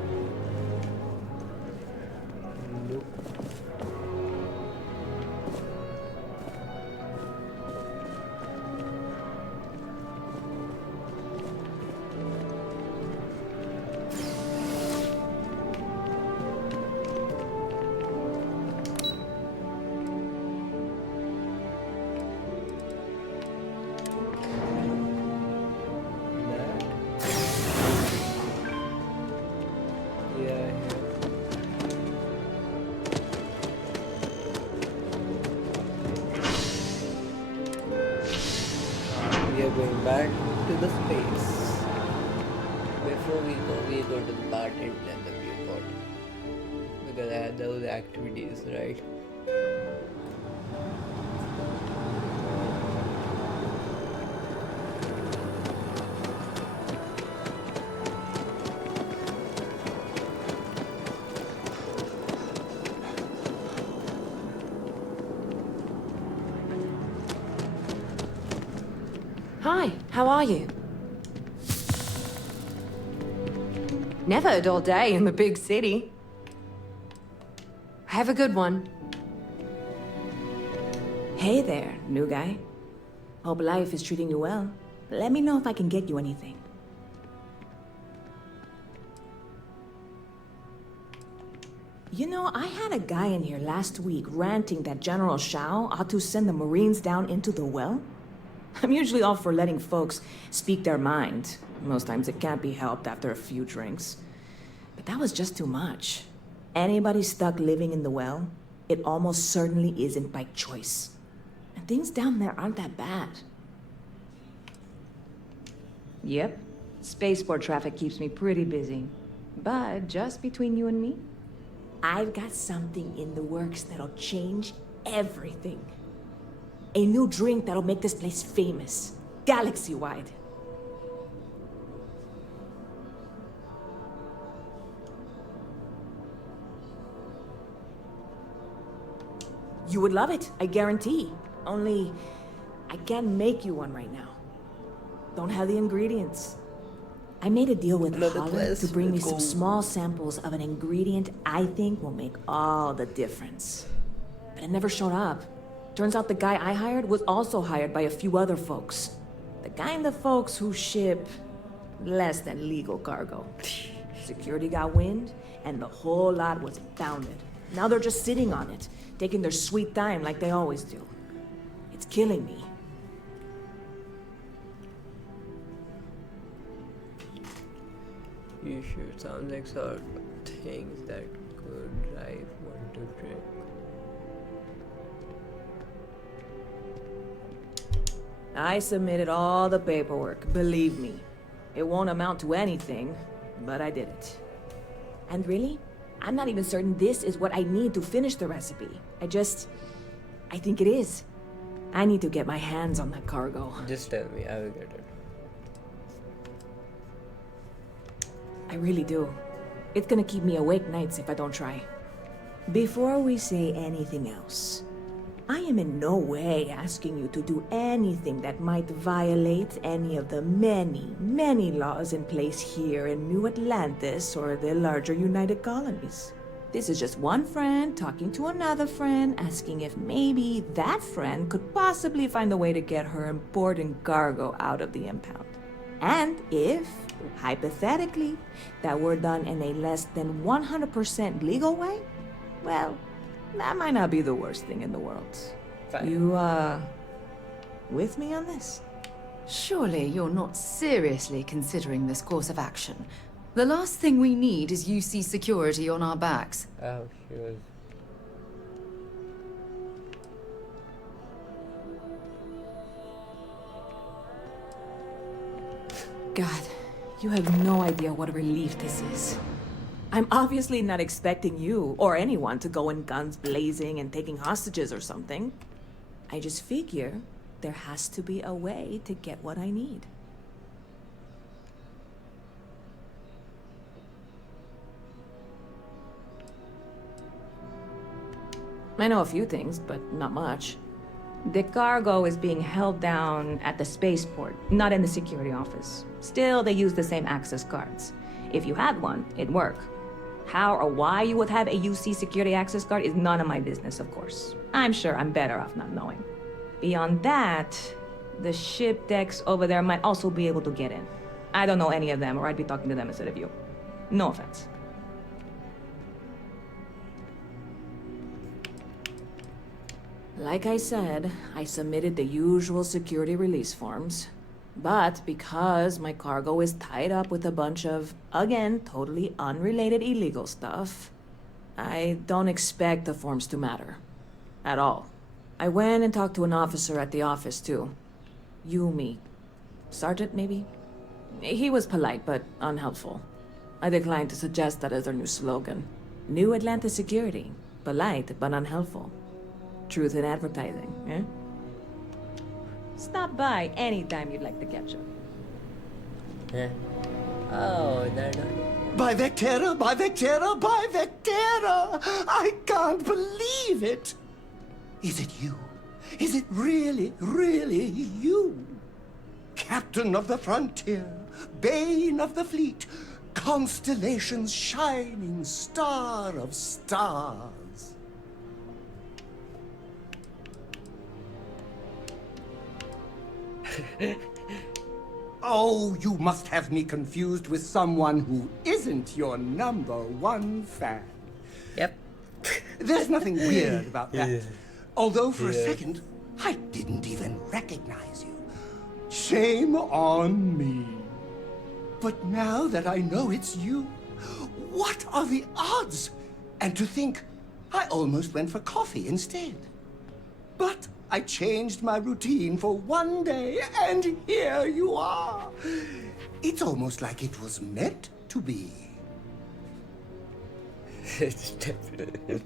We are going back to the space. Before we go to the patent and the viewport. Because I had those activities, right? Hi, how are you? Never a dull day in the big city. Have a good one. Hey there, new guy. Hope life is treating you well. Let me know if I can get you anything. You know, I had a guy in here last week ranting that General Shao ought to send the Marines down into the well. I'm usually all for letting folks speak their mind. Most times it can't be helped after a few drinks. But that was just too much. Anybody stuck living in the well, it almost certainly isn't by choice. And things down there aren't that bad. Yep, spaceport traffic keeps me pretty busy. But just between you and me, I've got something in the works that'll change everything. A new drink that'll make this place famous, galaxy-wide. You would love it, I guarantee. Only, I can't make you one right now. Don't have the ingredients. I made a deal with Holler to bring me some small samples of an ingredient I think will make all the difference. But it never showed up. Turns out the guy I hired was also hired by a few other folks. The kind of folks who ship less than legal cargo. Security got wind, and the whole lot was impounded. Now they're just sitting on it, taking their sweet time like they always do. It's killing me. You should sound like sort of things that could drive one to drink. I submitted all the paperwork, believe me. It won't amount to anything, but I did it. And really, I'm not even certain this is what I need to finish the recipe. I think it is. I need to get my hands on that cargo. Just tell me, I will get it. I really do. It's gonna keep me awake nights if I don't try. Before we say anything else, I am in no way asking you to do anything that might violate any of the many, many laws in place here in New Atlantis or the larger United Colonies. This is just one friend talking to another friend, asking if maybe that friend could possibly find a way to get her important cargo out of the impound. And if, hypothetically, that were done in a less than 100% legal way, well, that might not be the worst thing in the world. Fine. You, with me on this? Surely you're not seriously considering this course of action. The last thing we need is UC security on our backs. Oh, she was... God, you have no idea what a relief this is. I'm obviously not expecting you or anyone to go in guns blazing and taking hostages or something. I just figure there has to be a way to get what I need. I know a few things, but not much. The cargo is being held down at the spaceport, not in the security office. Still, they use the same access cards. If you had one, it'd work. How or why you would have a UC security access card is none of my business, of course. I'm sure I'm better off not knowing. Beyond that, the ship decks over there might also be able to get in. I don't know any of them, or I'd be talking to them instead of you. No offense. Like I said, I submitted the usual security release forms. But because my cargo is tied up with a bunch of, again, totally unrelated illegal stuff, I don't expect the forms to matter. At all. I went and talked to an officer at the office, too. Yumi. Sergeant, maybe? He was polite, but unhelpful. I declined to suggest that as their new slogan. New Atlantis Security. Polite, but unhelpful. Truth in advertising, eh? Stop by anytime you'd like to catch up. Yeah. Oh, they're not... By Vectera, by Vectera, by Vectera! I can't believe it! Is it you? Is it really, really you? Captain of the frontier, bane of the fleet, constellation's shining star of stars. Oh, you must have me confused with someone who isn't your #1 fan. Yep. There's nothing weird about that. Yeah. Although for a Yeah. second, I didn't even recognize you. Shame on me. But now that I know it's you, what are the odds? And to think, I almost went for coffee instead. But I changed my routine for one day, and here you are. It's almost like it was meant to be. It's definitely...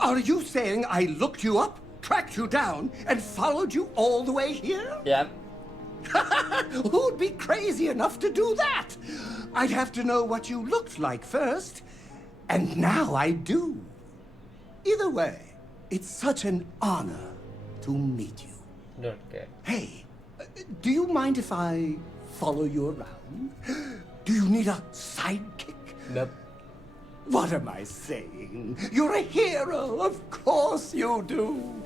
Are you saying I looked you up, tracked you down, and followed you all the way here? Yep. Who'd be crazy enough to do that? I'd have to know what you looked like first. And now I do. Either way, it's such an honor to meet you. Don't care. Hey, do you mind if I follow you around? Do you need a sidekick? Nope. What am I saying? You're a hero, of course you do.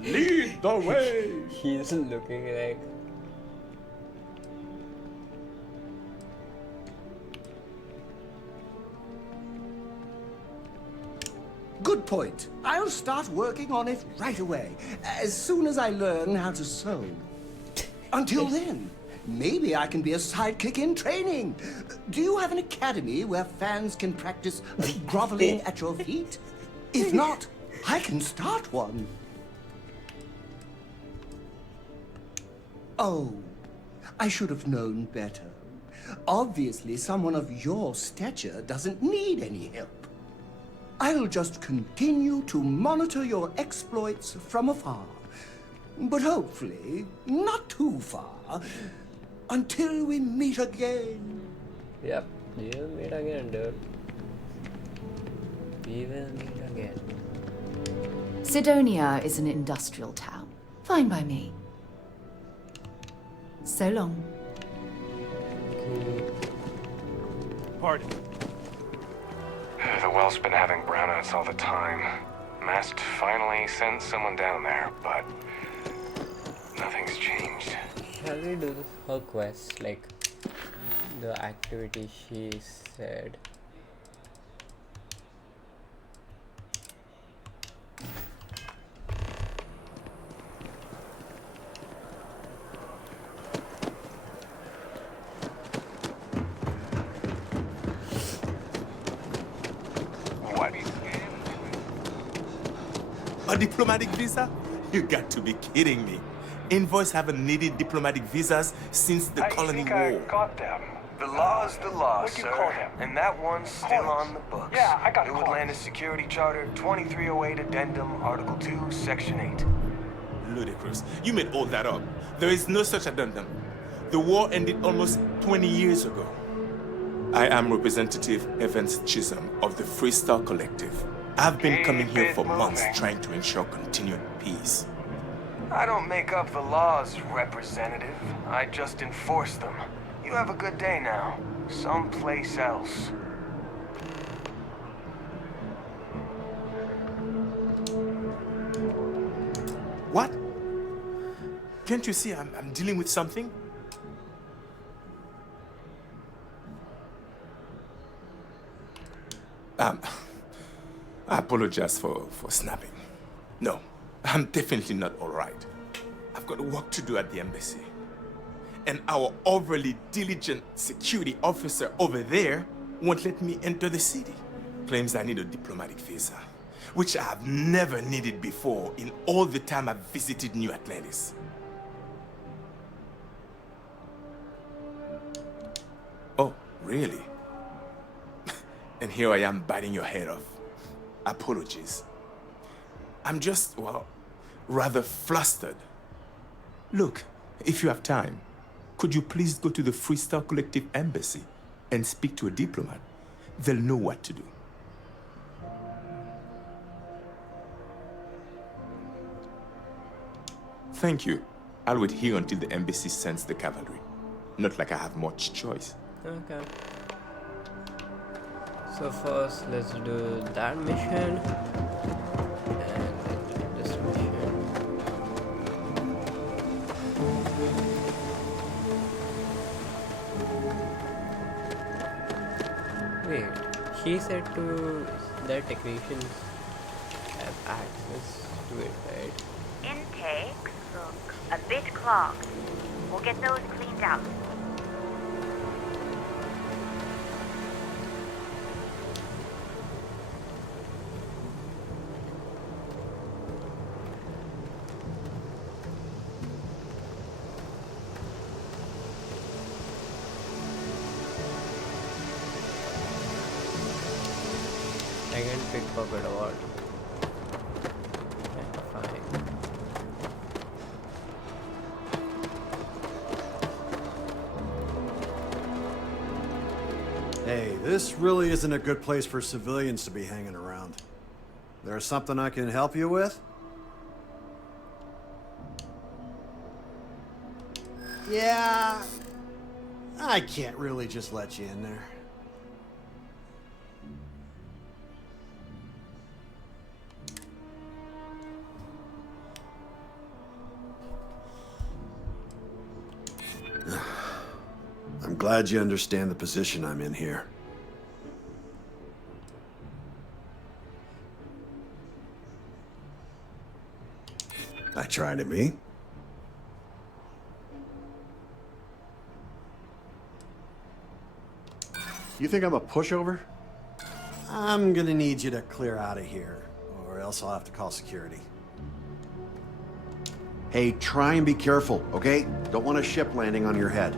Lead the way. He's looking like... Good point. I'll start working on it right away, as soon as I learn how to sew. Until then, maybe I can be a sidekick in training. Do you have an academy where fans can practice groveling at your feet? If not, I can start one. Oh, I should have known better. Obviously, someone of your stature doesn't need any help. I'll just continue to monitor your exploits from afar. But hopefully, not too far, until we meet again. Yep, we'll meet again, dude. We will meet again. Sidonia is an industrial town. Fine by me. So long. Pardon. The well's been having brownouts all the time. Mast finally sent someone down there, but nothing's changed. Shall we do her quest, like the activity she said? A diplomatic visa? You got to be kidding me. Invoice haven't needed diplomatic visas since the colony war. I got them. The law's the law, What'd you sir. call him? And that one's still on the books. Yeah, I got New coins. Atlantis Security Charter 2308 Addendum, Article 2, Section 8. Ludicrous. You made all that up. There is no such addendum. The war ended almost 20 years ago. I am Representative Evans Chisholm of the Freestar Collective. I've been coming here for months trying to ensure continued peace. I don't make up the laws, Representative. I just enforce them. You have a good day now. Someplace else. What? Can't you see I'm dealing with something? I apologize for snapping. No, I'm definitely not all right. I've got work to do at the embassy. And our overly diligent security officer over there won't let me enter the city. Claims I need a diplomatic visa, which I have never needed before in all the time I've visited New Atlantis. Oh, really? And here I am biting your head off. Apologies. I'm just, well, rather flustered. Look, if you have time, could you please go to the Freestar Collective Embassy and speak to a diplomat? They'll know what to do. Thank you. I'll wait here until the embassy sends the cavalry. Not like I have much choice. Okay. So first, let's do that mission. And then do this mission. Wait, she said to the technicians have access to it, right? Intakes look a bit clogged. We'll get those cleaned out. Second pickpocket award. Okay, fine. Hey, this really isn't a good place for civilians to be hanging around. There's something I can help you with? Yeah, I can't really just let you in there. glad you understand the position I'm in here. I try to be. You think I'm a pushover? I'm gonna need you to clear out of here, or else I'll have to call security. Hey, try and be careful, okay? Don't want a ship landing on your head.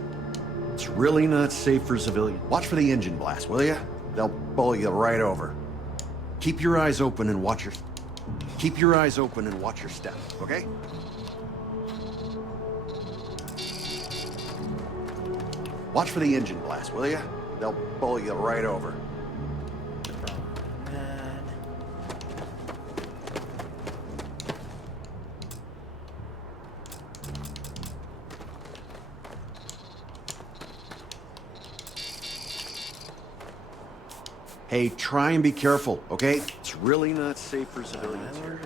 It's really not safe for civilians. Watch for the engine blast, will ya? They'll bowl you right over. Keep your eyes open and watch your... Keep your eyes open and watch your step, okay? Watch for the engine blast, will ya? They'll bowl you right over. Hey, try and be careful, okay? It's really not safe for civilians here.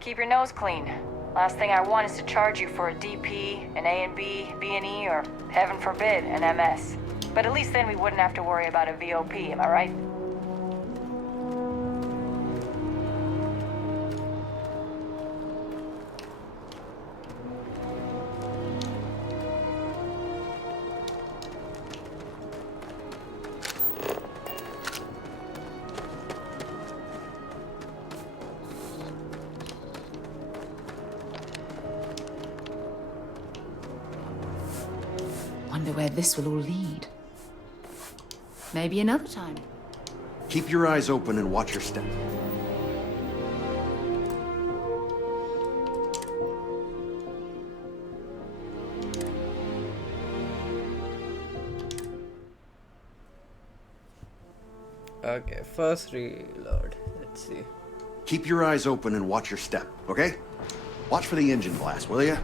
Keep your nose clean. Last thing I want is to charge you for a DP, an A&B, B&E, or heaven forbid, an MS. But at least then we wouldn't have to worry about a VOP, am I right? Wonder where this will all lead. Maybe another time. Keep your eyes open and watch your step. Okay, first reload. Let's see. Keep your eyes open and watch your step, okay? Watch for the engine blast, will ya?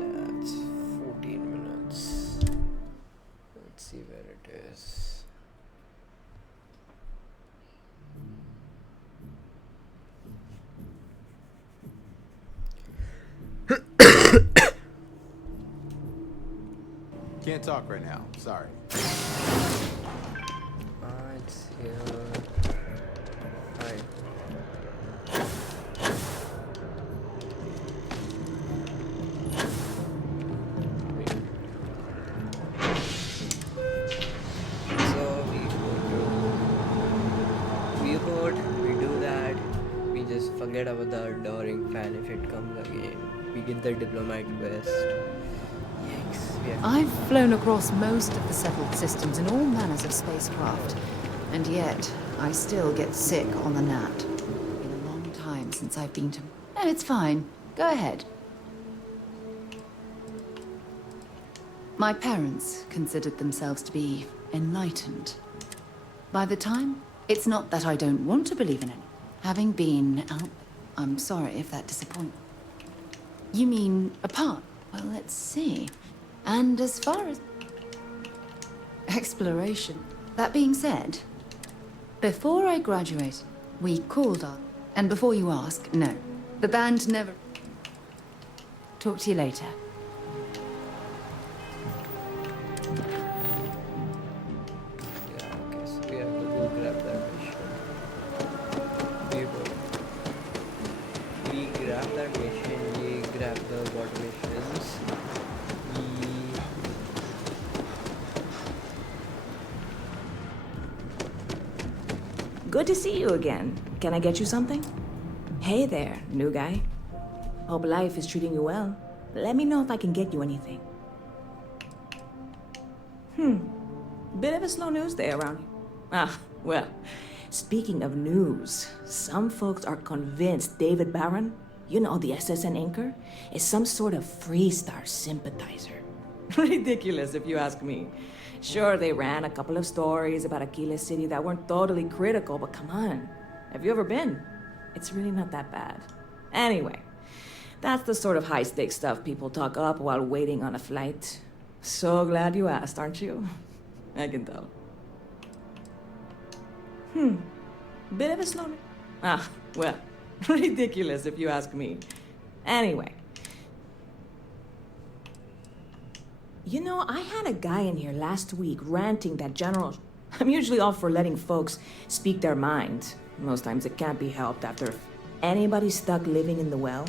That's 14 minutes. Let's see where it is. Can't talk right now. Sorry. It's here. Hi. So we do that. We just forget about the adoring fan if it comes again. We get the diplomat quest. I've flown across most of the settled systems in all manners of spacecraft, and yet I still get sick on the gnat. It's been a long time since I've been to... No, it's fine. Go ahead. My parents considered themselves to be enlightened. By the time, it's not that I don't want to believe in it. Having been out... I'm sorry if that disappoints. You mean apart? Well, let's see. And as far as... exploration. That being said, before I graduated, we called up. And before you ask, no. The band never... Talk to you later. Yeah, okay, so we have to go grab that mission. We grab that mission, we grab the what missions. Good to see you again. Can I get you something? Hey there, new guy. Hope life is treating you well. Let me know if I can get you anything. Bit of a slow news day around here. Ah, well, speaking of news, some folks are convinced David Barron, you know, the SSN anchor, is some sort of Freestar sympathizer. Ridiculous, if you ask me. Sure, they ran a couple of stories about Aquila City that weren't totally critical, but come on. Have you ever been? It's really not that bad. Anyway, that's the sort of high-stakes stuff people talk up while waiting on a flight. So glad you asked, aren't you? I can tell. Bit of a slow... well, ridiculous if you ask me. Anyway. You know, I had a guy in here last week ranting that general... I'm usually all for letting folks speak their mind. Most times it can't be helped after... Anybody stuck living in the well?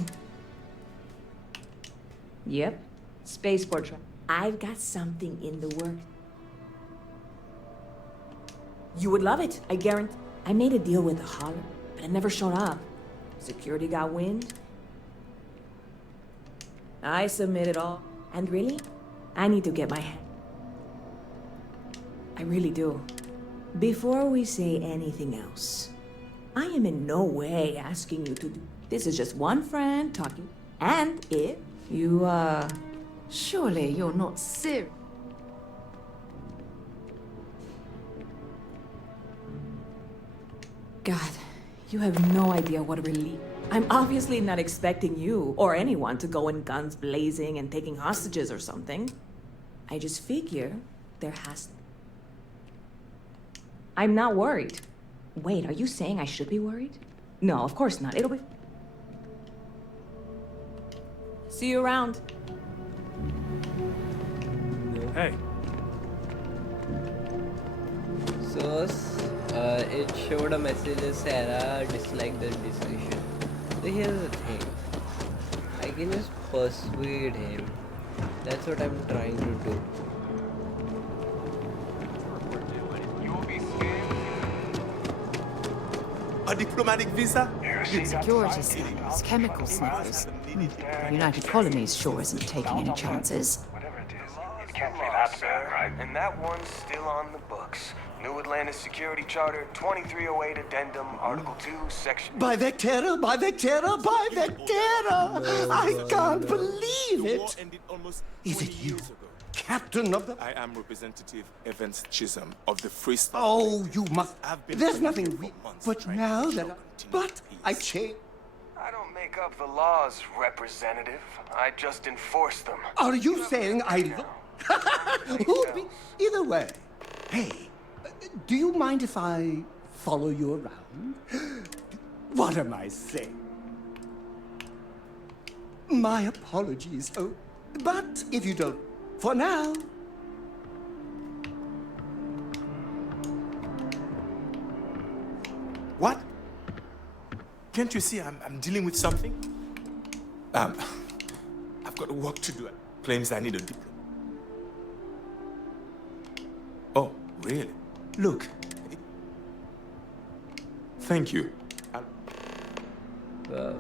Yep. Spaceport track. I've got something in the works. You would love it, I guarantee. I made a deal with the hauler, but it never showed up. Security got wind. I submitted all. And really, I need to get my head. I really do. Before we say anything else, I am in no way asking you to do... This is just one friend talking. And if you, Surely you're not serious. God, you have no idea what a relief. I'm obviously not expecting you or anyone to go in guns blazing and taking hostages or something. I just figure there has... I'm not worried. Wait, are you saying I should be worried? No, of course not. It'll be... See you around. Hey. So, it showed a message that Sarah disliked the decision. So here's the thing. I can just persuade him. That's what I'm trying to do. A diplomatic visa? Security scanners, chemical sniffers. The United Colonies sure isn't taking any chances. It can't be that bad, right? And that one's still on the books. New Atlantis Security Charter, 2308 Addendum, Article 2, Section... By Vectera, by Vectera, by Vectera! I can't believe it! Is it you, Captain of the... I am Representative Evans Chisholm of the Free State. Oh, you must... There's nothing... months But now that... But I changed... I don't make up the laws, Representative. I just enforce them. Are you saying I... Who'd be... Either way. Hey, do you mind if I follow you around? What am I saying? My apologies. Oh, but if you don't... For now... What? Can't you see I'm dealing with something? I've got work to do. Claims I need a diploma. Oh, really? Look. Thank you. Wow.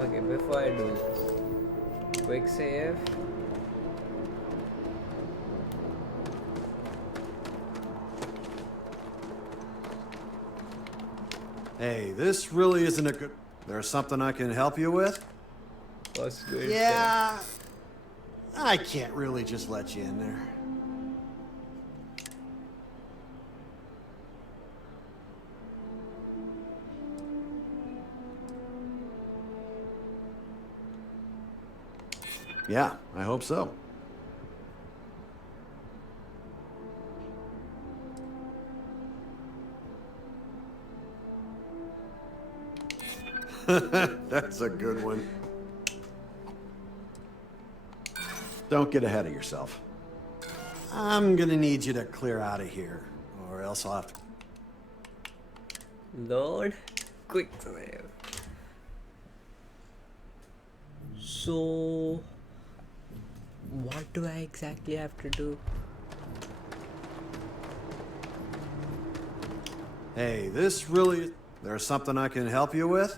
Okay, before I do this, quick save. Hey, this really isn't a good... There's something I can help you with? What's good? Yeah. I can't really just let you in there. Yeah, I hope so. That's a good one. Don't get ahead of yourself. I'm gonna need you to clear out of here, or else I'll have to... Lord, quick save. So, what do I exactly have to do? Hey, this really... There's something I can help you with?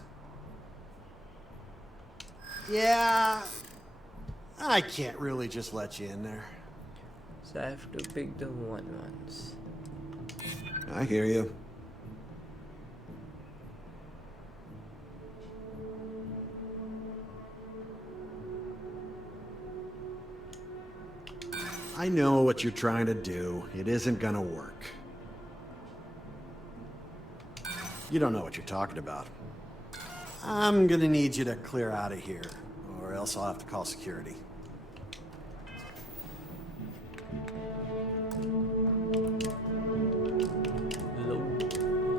Yeah, I can't really just let you in there. So I have to pick the ones. I hear you. I know what you're trying to do. It isn't gonna work. You don't know what you're talking about. I'm gonna need you to clear out of here, or else I'll have to call security.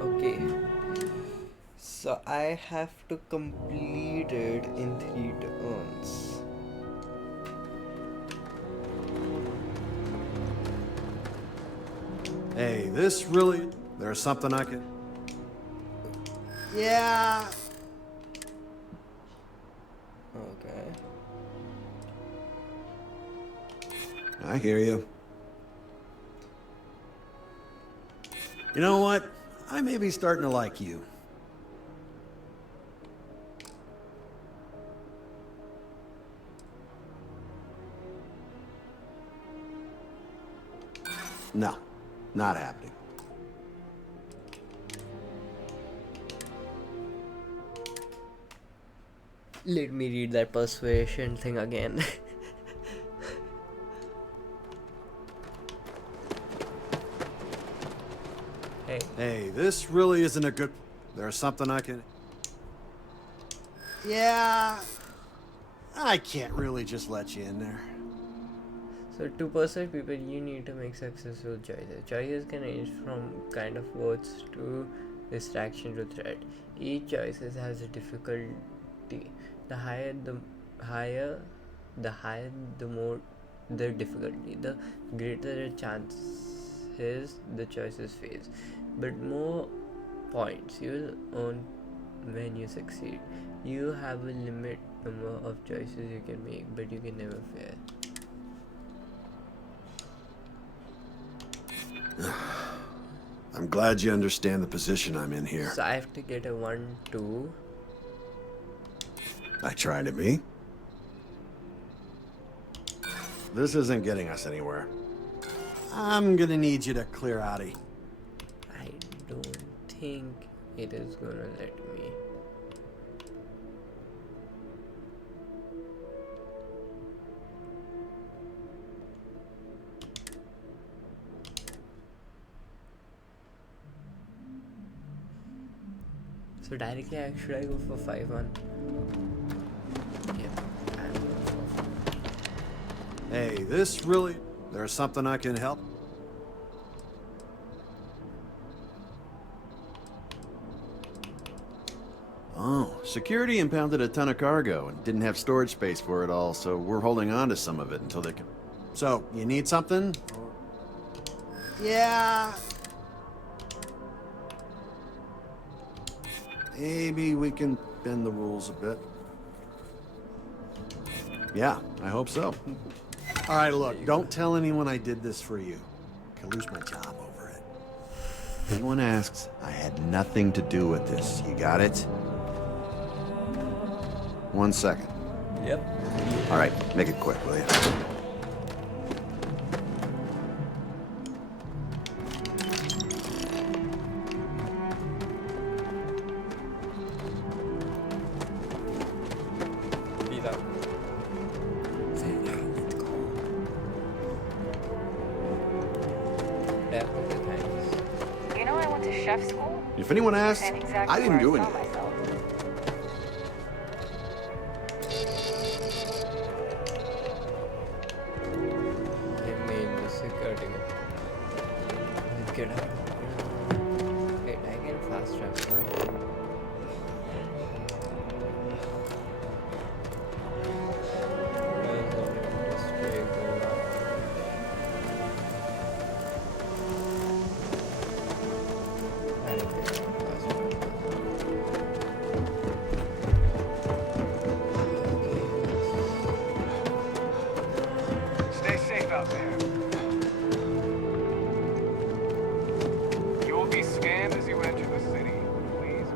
Okay. So I have to complete it in 3 turns. Hey, this really... There's something I can... Yeah. Okay. I hear you. You know what? I may be starting to like you. No, not happening. Let me read that persuasion thing again. Hey, this really isn't a good... There's something I can... Yeah. I can't really just let you in there. So to persuade people, you need to make successful choices. Choices can range from kind of words to distraction to threat. Each choice has a difficulty. The higher the more the difficulty, the greater the chances the choices fails. But more points you will earn when you succeed. You have a limit number of choices you can make, but you can never fail. I'm glad you understand the position I'm in here. So I have to get a 1, 2. I try to be. This isn't getting us anywhere. I'm gonna need you to clear out of here. I don't think it is gonna let me. So directly, should I go for 5-1? Yeah, I'm going for 5. Hey, this really... There's something I can help? Oh, security impounded a ton of cargo and didn't have storage space for it all, so we're holding on to some of it until they can... So, you need something? Yeah. Maybe we can bend the rules a bit. Yeah, I hope so. All right, look, don't tell anyone I did this for you. I could lose my job over it. If anyone asks, I had nothing to do with this. You got it? 1 second. Yep. All right, make it quick, will you? Peace out. Let's go. Definitely thanks. You know I went to chef school? If anyone asks, And exactly I didn't do where I saw anything. myself. Let me in the security. Let's get out. Wait, I can fast travel, right? Stay safe out there. You will be scanned as you enter the city. Please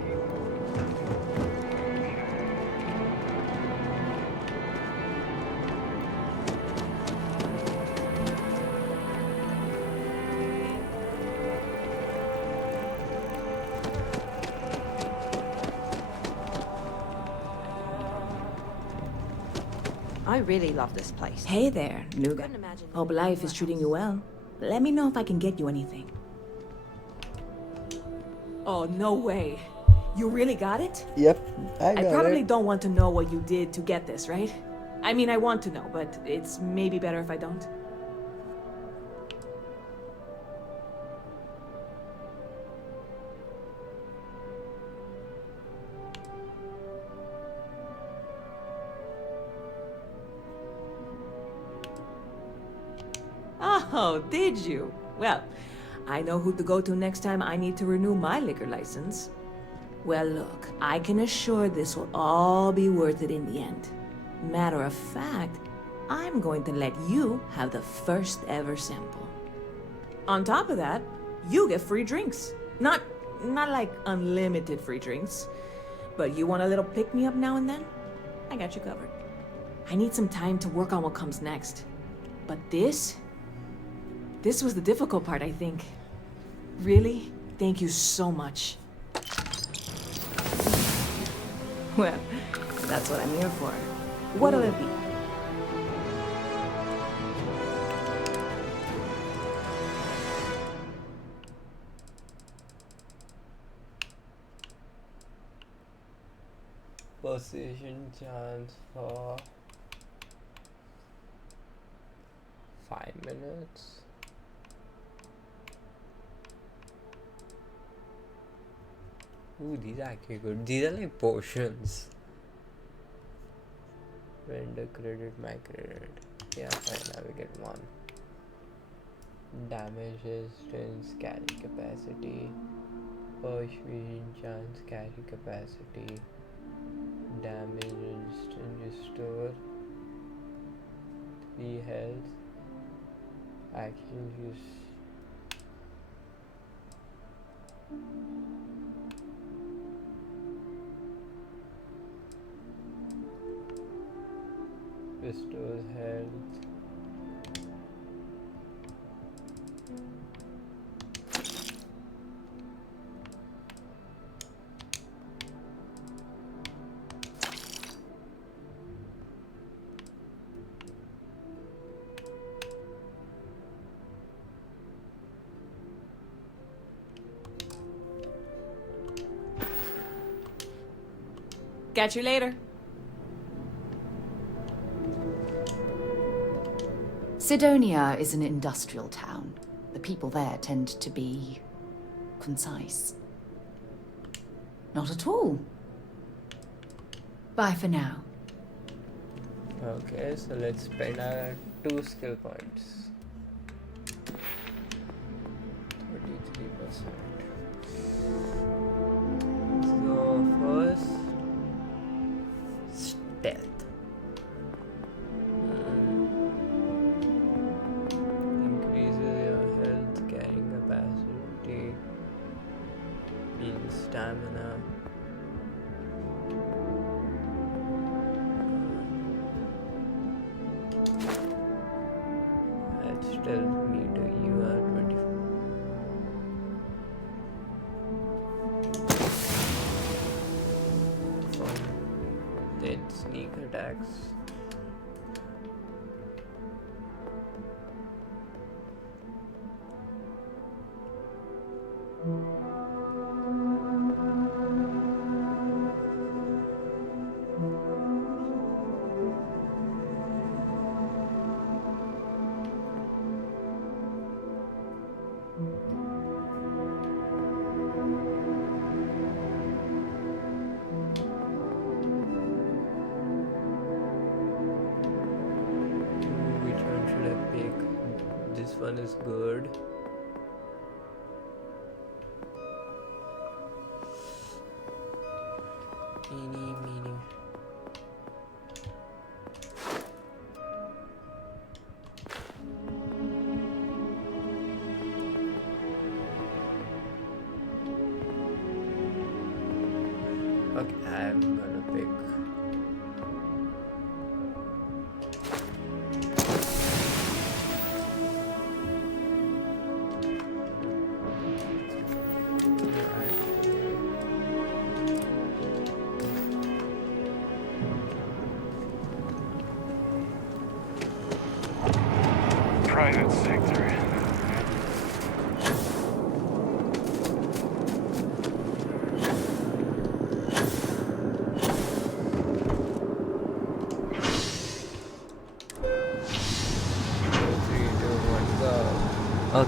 I really love this place. Hey there, new guy. Hope life is treating you well. Let me know if I can get you anything. Oh, no way. You really got it? Yep, I got probably it. don't want to know what you did to get this, right? I mean, I want to know, but it's maybe better if I don't. Oh, did you? Well, I know who to go to next time I need to renew my liquor license. Well, look, I can assure this will all be worth it in the end. Matter of fact, I'm going to let you have the first ever sample. On top of that, you get free drinks. Not like unlimited free drinks, but you want a little pick-me-up now and then? I got you covered. I need some time to work on what comes next. But this was the difficult part, I think. Really, thank you so much. Well, that's what I'm here for. What'll it be? Position chance for 5 minutes. Ooh, these are actually good. These are like potions. Vendor credit, my credit. Yeah, fine, I will get one. Damage resistance, carry capacity. Persuasion chance, carry capacity. Damage resistance, restore 3 health. Action use. Restores health. Catch you later. Sidonia is an industrial town. The people there tend to be concise. Not at all. Bye for now. Okay, so let's spend our 2 skill points. 33%. So first, stealth. Increases your health carrying capacity, means stamina. At stealth meter, you are 24. Then sneak attacks. Which one should I pick? This one is good. Eeny, meeny. Okay, I'm gonna pick.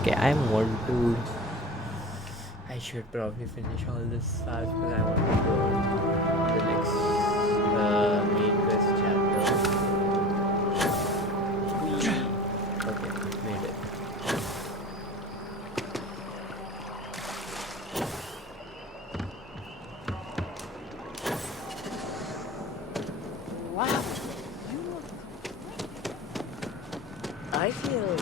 Okay, I want to. I should probably finish all this fast because I want to go to the next main quest chapter. Okay, made it. Wow. I feel...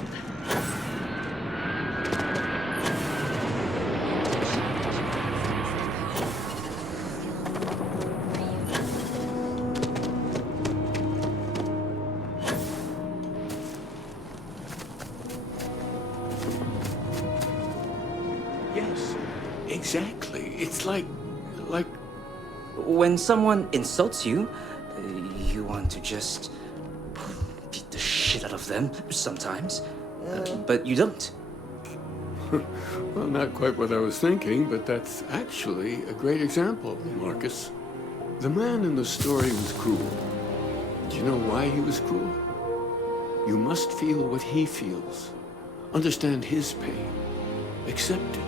Yes, exactly. It's like... When someone insults you, you want to just beat the shit out of them sometimes, but you don't. Well, not quite what I was thinking, but that's actually a great example, Marcus. The man in the story was cruel. Do you know why he was cruel? You must feel what he feels, understand his pain, accept it,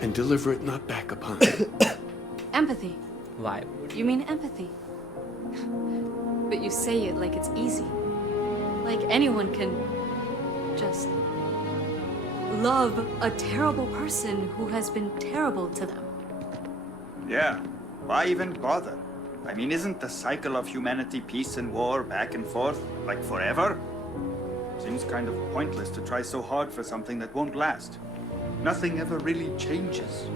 and deliver it not back upon him. Empathy. Why? You mean empathy. But you say it like it's easy. Like anyone can just love a terrible person who has been terrible to them. Yeah, why even bother? I mean, isn't the cycle of humanity peace and war back and forth, like forever? Seems kind of pointless to try so hard for something that won't last. Nothing ever really changes.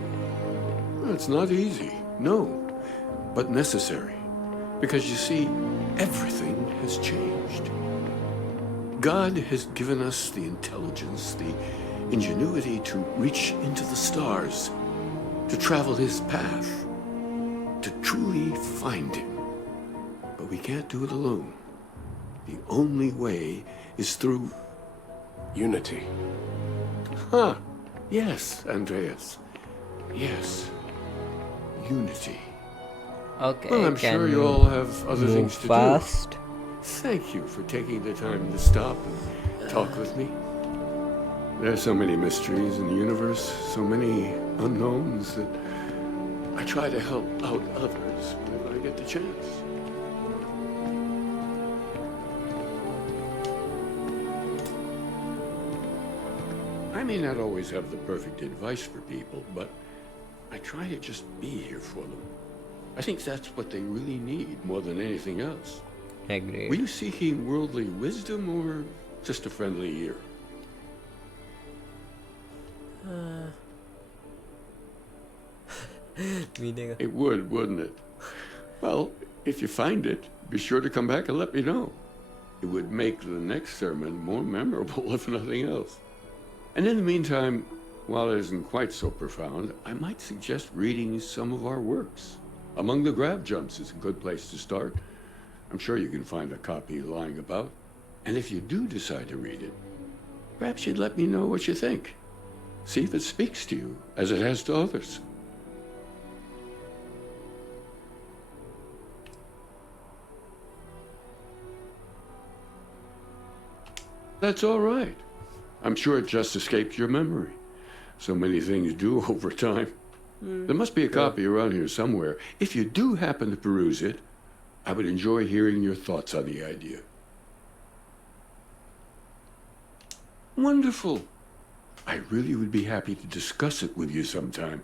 It's not easy, no, but necessary. Because you see, everything has changed. God has given us the intelligence, the ingenuity to reach into the stars, to travel his path, to truly find him. But we can't do it alone. The only way is through unity. Huh. Yes, Andreas. Yes. Unity. Okay. Well, I'm sure you all have other things to fast. do. Thank you for taking the time to stop and talk with me. There's so many mysteries in the universe, so many unknowns that I try to help out others whenever I get the chance. I may not always have the perfect advice for people, but I try to just be here for them. I think that's what they really need more than anything else. Agreed. Were you seeking worldly wisdom or just a friendly ear? It would, wouldn't it? Well, if you find it, be sure to come back and let me know. It would make the next sermon more memorable, if nothing else. And in the meantime, while it isn't quite so profound, I might suggest reading some of our works. Among the Grab Jumps is a good place to start. I'm sure you can find a copy lying about. And if you do decide to read it, perhaps you'd let me know what you think. See if it speaks to you, as it has to others. That's all right. I'm sure it just escaped your memory. So many things do over time. There must be a copy around here somewhere. If you do happen to peruse it, I would enjoy hearing your thoughts on the idea. Wonderful. I really would be happy to discuss it with you sometime.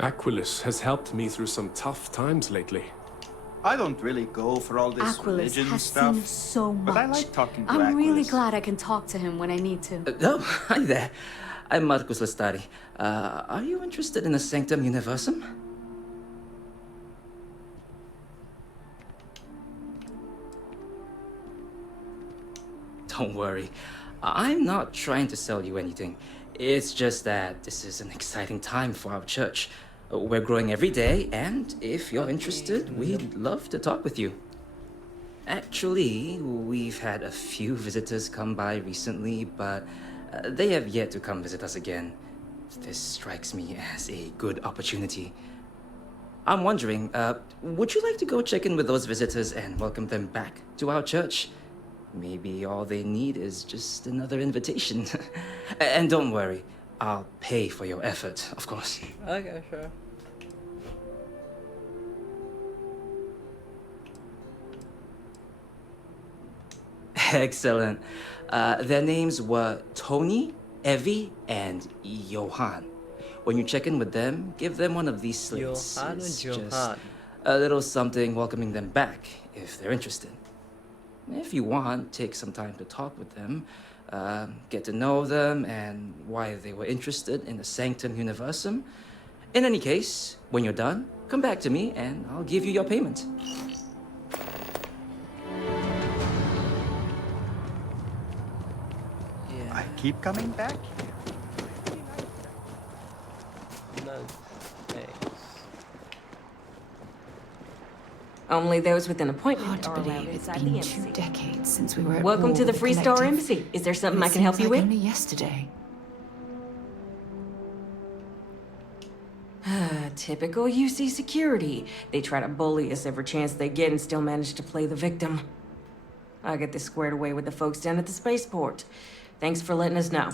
Aquilus has helped me through some tough times lately. I don't really go for all this Aquilus religion has stuff, seen so much. but I like talking to I'm really Aquilus. glad I can talk to him when I need to. Oh, hi there. I'm Marcus Lestari. Are you interested in the Sanctum Universum? Don't worry. I'm not trying to sell you anything. It's just that this is an exciting time for our church. We're growing every day, and if you're interested, we'd love to talk with you. Actually, we've had a few visitors come by recently, but they have yet to come visit us again. This strikes me as a good opportunity. I'm wondering, would you like to go check in with those visitors and welcome them back to our church? Maybe all they need is just another invitation. And don't worry, I'll pay for your effort, of course. Okay, sure. Excellent. Their names were Tony, Evie, and Johan. When you check in with them, give them one of these slates. Johan It's or just Johan? a little something welcoming them back, if they're interested. If you want, take some time to talk with them, get to know them and why they were interested in the Sanctum Universum. In any case, when you're done, come back to me and I'll give you your payment. I keep coming back. No, thanks. Only those with an appointment Hard to are allowed believe it's inside been the 2 embassy. decades since we were at Welcome war to the with Free Star Collective. Embassy. Is there something It I can help seems you like with? only yesterday. Typical UC security. They try to bully us every chance they get and still manage to play the victim. I'll get this squared away with the folks down at the spaceport. Thanks for letting us know.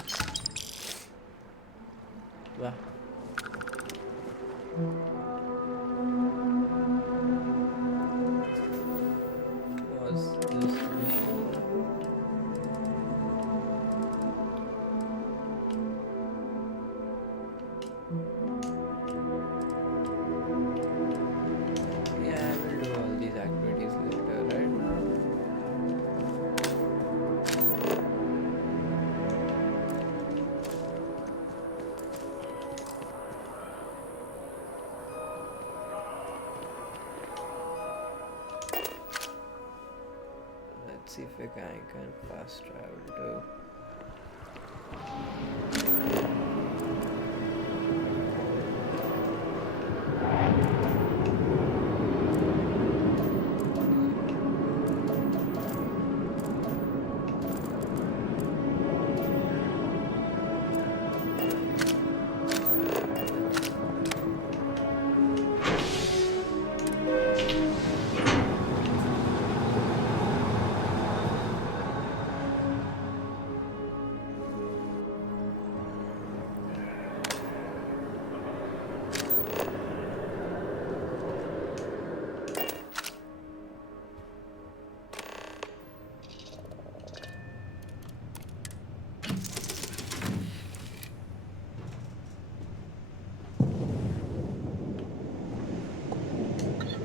Wow. Was this mission? Yeah, I will do all these activities later, right? Let's see if a guy can fast travel too.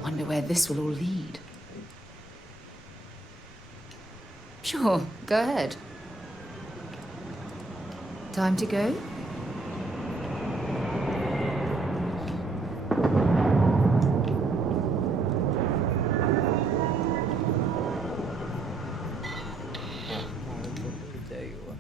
Wonder where this will all lead. Sure, go ahead. Time to go? There you are.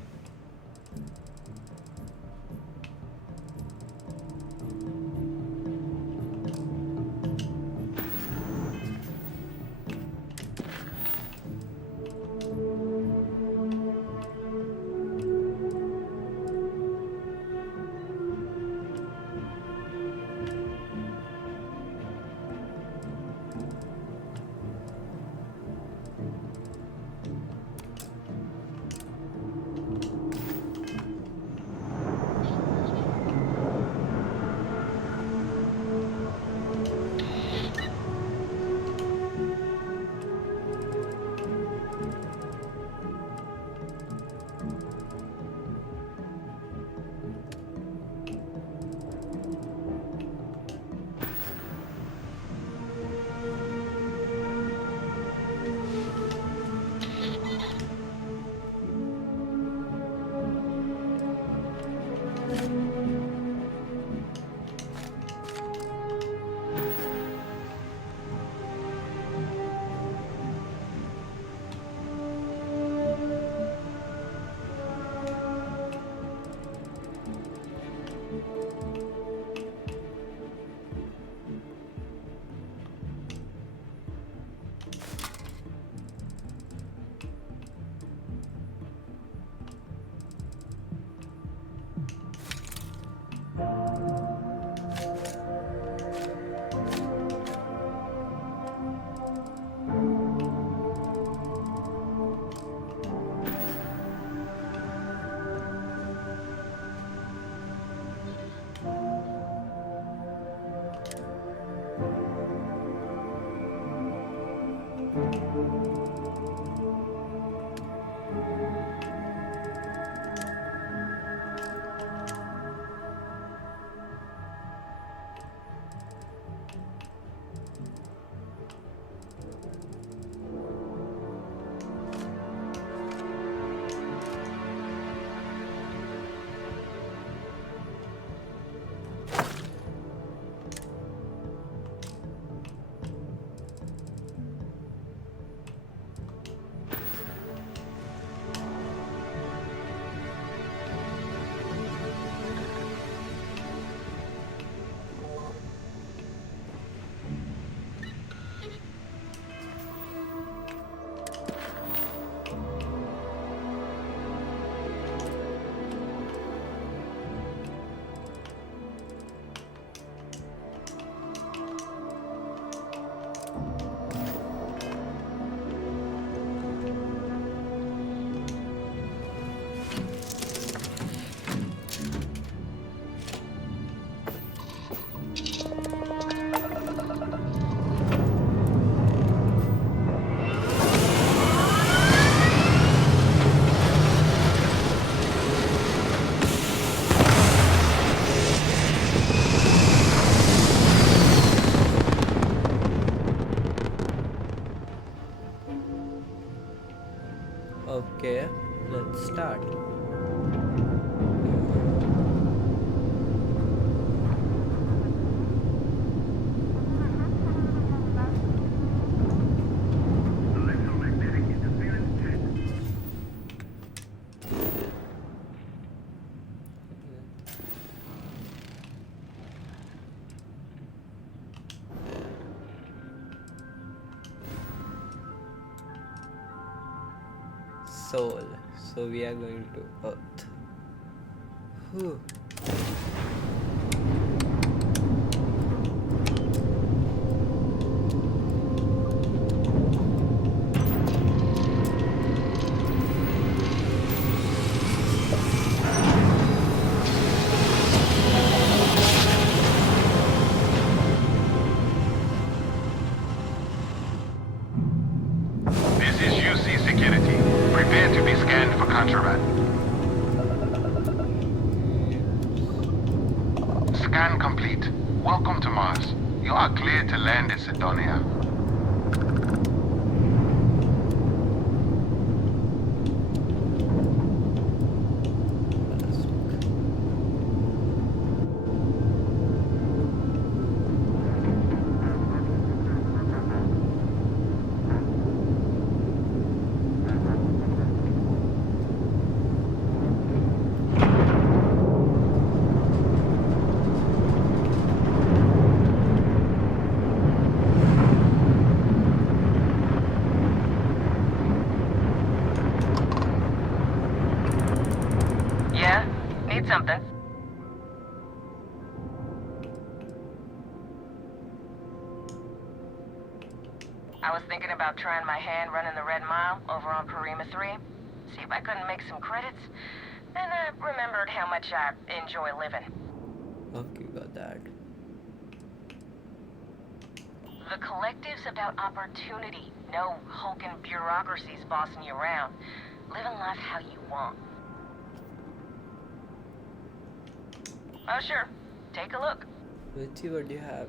let's start. Soul. So we are going to Earth. Whew. This is UC Security. Prepare to be scanned for contraband. Scan complete. Welcome to Mars. You are cleared to land in Sidonia. Yeah? Need something? I was thinking about trying my hand running the Red Mile over on Perima 3. See if I couldn't make some credits. Then I remembered how much I enjoy living. Okay, got that. The collective's about opportunity. No hulking bureaucracies bossing you around. Living life how you want. Oh, sure. Take a look. Let's see what you have.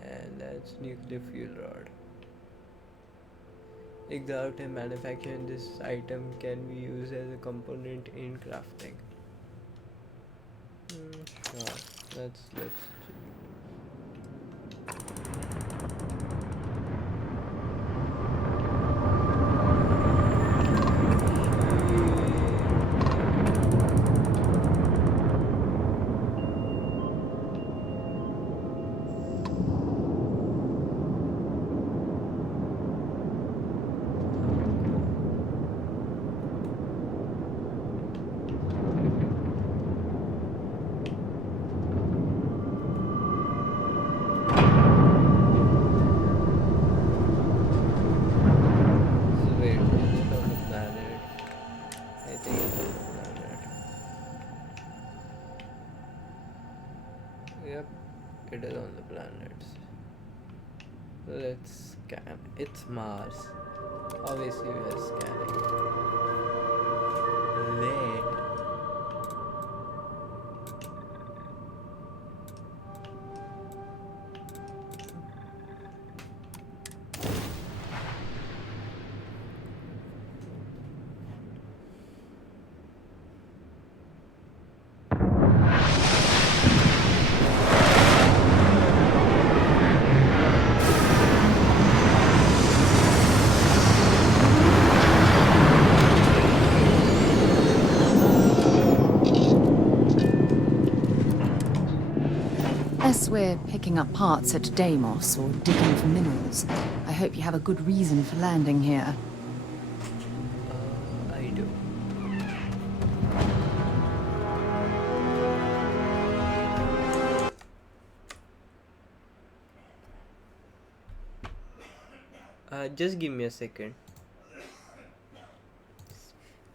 And that's nuclear fuel rod. Exhaust and manufacturing this item can be used as a component in crafting. Sure. Let's Yep, it is on the planets. Let's scan. It's Mars. Obviously, we are scanning. Lead. Unless we're picking up parts at Deimos or digging for minerals, I hope you have a good reason for landing here. I do. Just give me a second.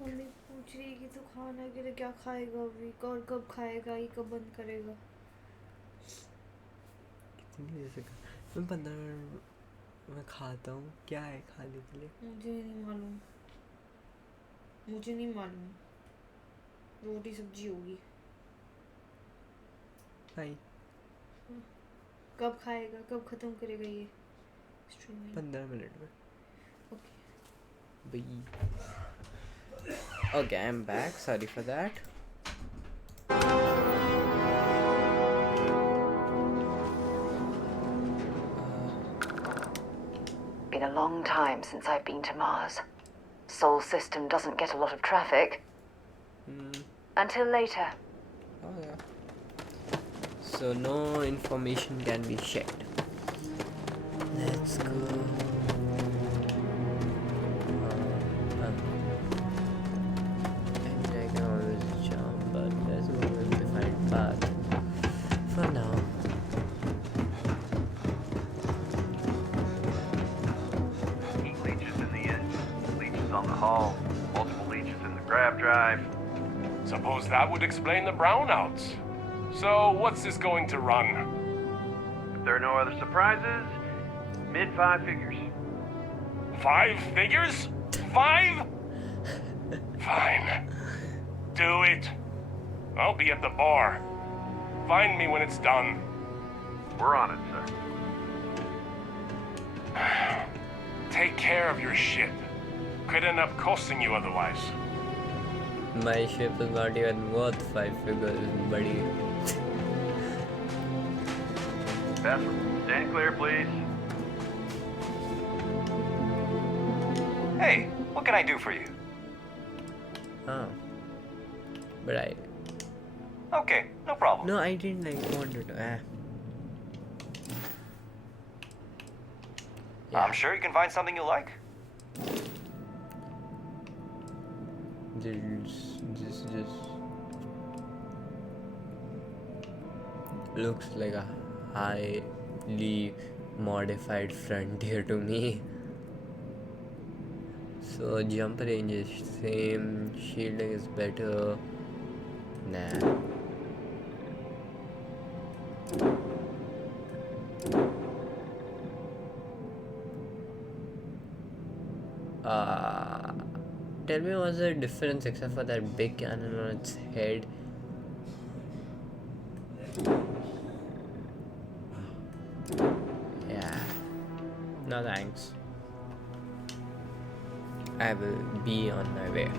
Mummy पूछ रही है कि तू खाना के लिए क्या खाएगा अभी और कब खाएगा ये कब बंद करेगा मैं 15 मिनट में खाता हूँ क्या है खाने के लिए मुझे नहीं मालूम रोटी सब्जी होगी कब खाएगा कब खत्म करेगा ये 15 मिनट में Bye. Okay, I'm back. Sorry for that. Been a long time since I've been to Mars. Sol system doesn't get a lot of traffic. Until later. Oh yeah. So no information can be shared. Let's go. And I can always jump, but there's no defined path for now. Heat leeches in the engine, leeches on the hull, multiple leeches in the grav drive. Suppose that would explain the brownouts. So, what's this going to run? If there are no other surprises, mid-5 figures. 5 figures? 5? Fine. Do it. I'll be at the bar. Find me when it's done. We're on it, sir. Take care of your ship. Could end up costing you otherwise. My ship is not even worth 5 figures, buddy. Pastor, stand clear, please. Hey, what can I do for you? Oh. But I... Okay, no problem. No, I didn't want to do... I'm sure you can find something you like. This looks like a highly modified frontier to me. So jump range is same, shielding is better. Nah. Tell me what's the difference except for that big cannon on its head. Yeah. No thanks. I will be on my way.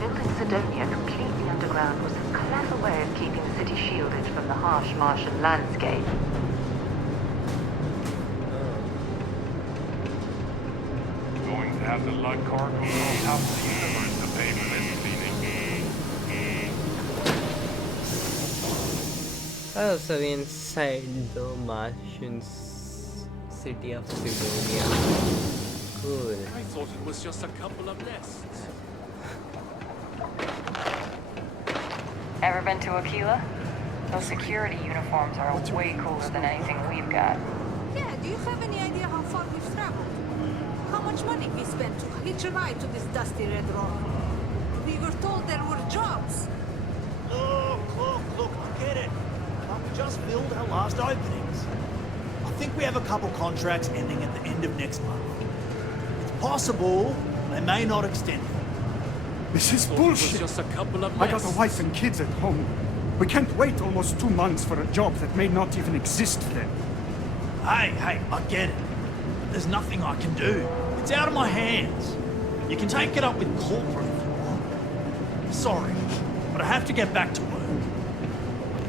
Building Sidonia completely underground was a clever way of keeping the city shielded from the harsh Martian landscape. Going to have the lug car go half the universe to pay for this cleaning. Oh, so we're inside the Martian city of Sidonia. Cool. I thought it was just a couple of nests. Ever been to Aquila? Those security uniforms are way cooler than anything we've got. Yeah, do you have any idea how far we've traveled? How much money we spent to hitch a ride to this dusty red rock? We were told there were jobs. Look, I get it. But we just filled our last openings. I think we have a couple contracts ending at the end of next month. It's possible they may not extend them. This is bullshit. Just a couple of I got a wife and kids at home. We can't wait almost 2 months for a job that may not even exist then. Hey, I get it. But there's nothing I can do. It's out of my hands. You can take it up with corporate if you want. Sorry, but I have to get back to work.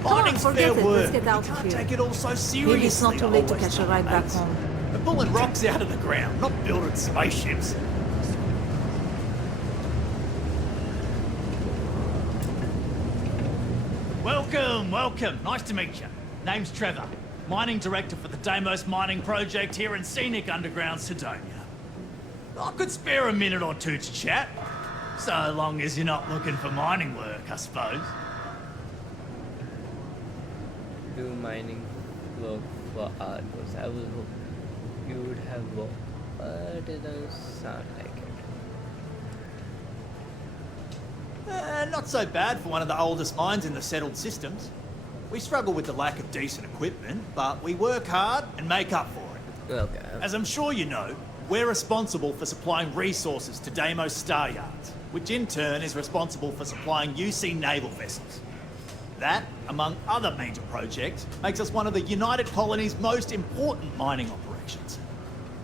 Mining's fair work. Let's get out You of can't here. take it all so seriously. Maybe it's not too late to always catch a ride back mates. home. We're pulling rocks out of the ground, not building spaceships. Welcome. Nice to meet you. Name's Trevor. Mining Director for the Deimos Mining Project here in scenic underground Sidonia. I could spare a minute or two to chat. So long as you're not looking for mining work, I suppose. Do mining work for Argos. I was hoping you would have work, but it doesn't sound like it. Not so bad for one of the oldest mines in the settled systems. We struggle with the lack of decent equipment, but we work hard and make up for it. Okay. As I'm sure you know, we're responsible for supplying resources to Deimos Star Yards, which in turn is responsible for supplying UC naval vessels. That, among other major projects, makes us one of the United Colony's most important mining operations.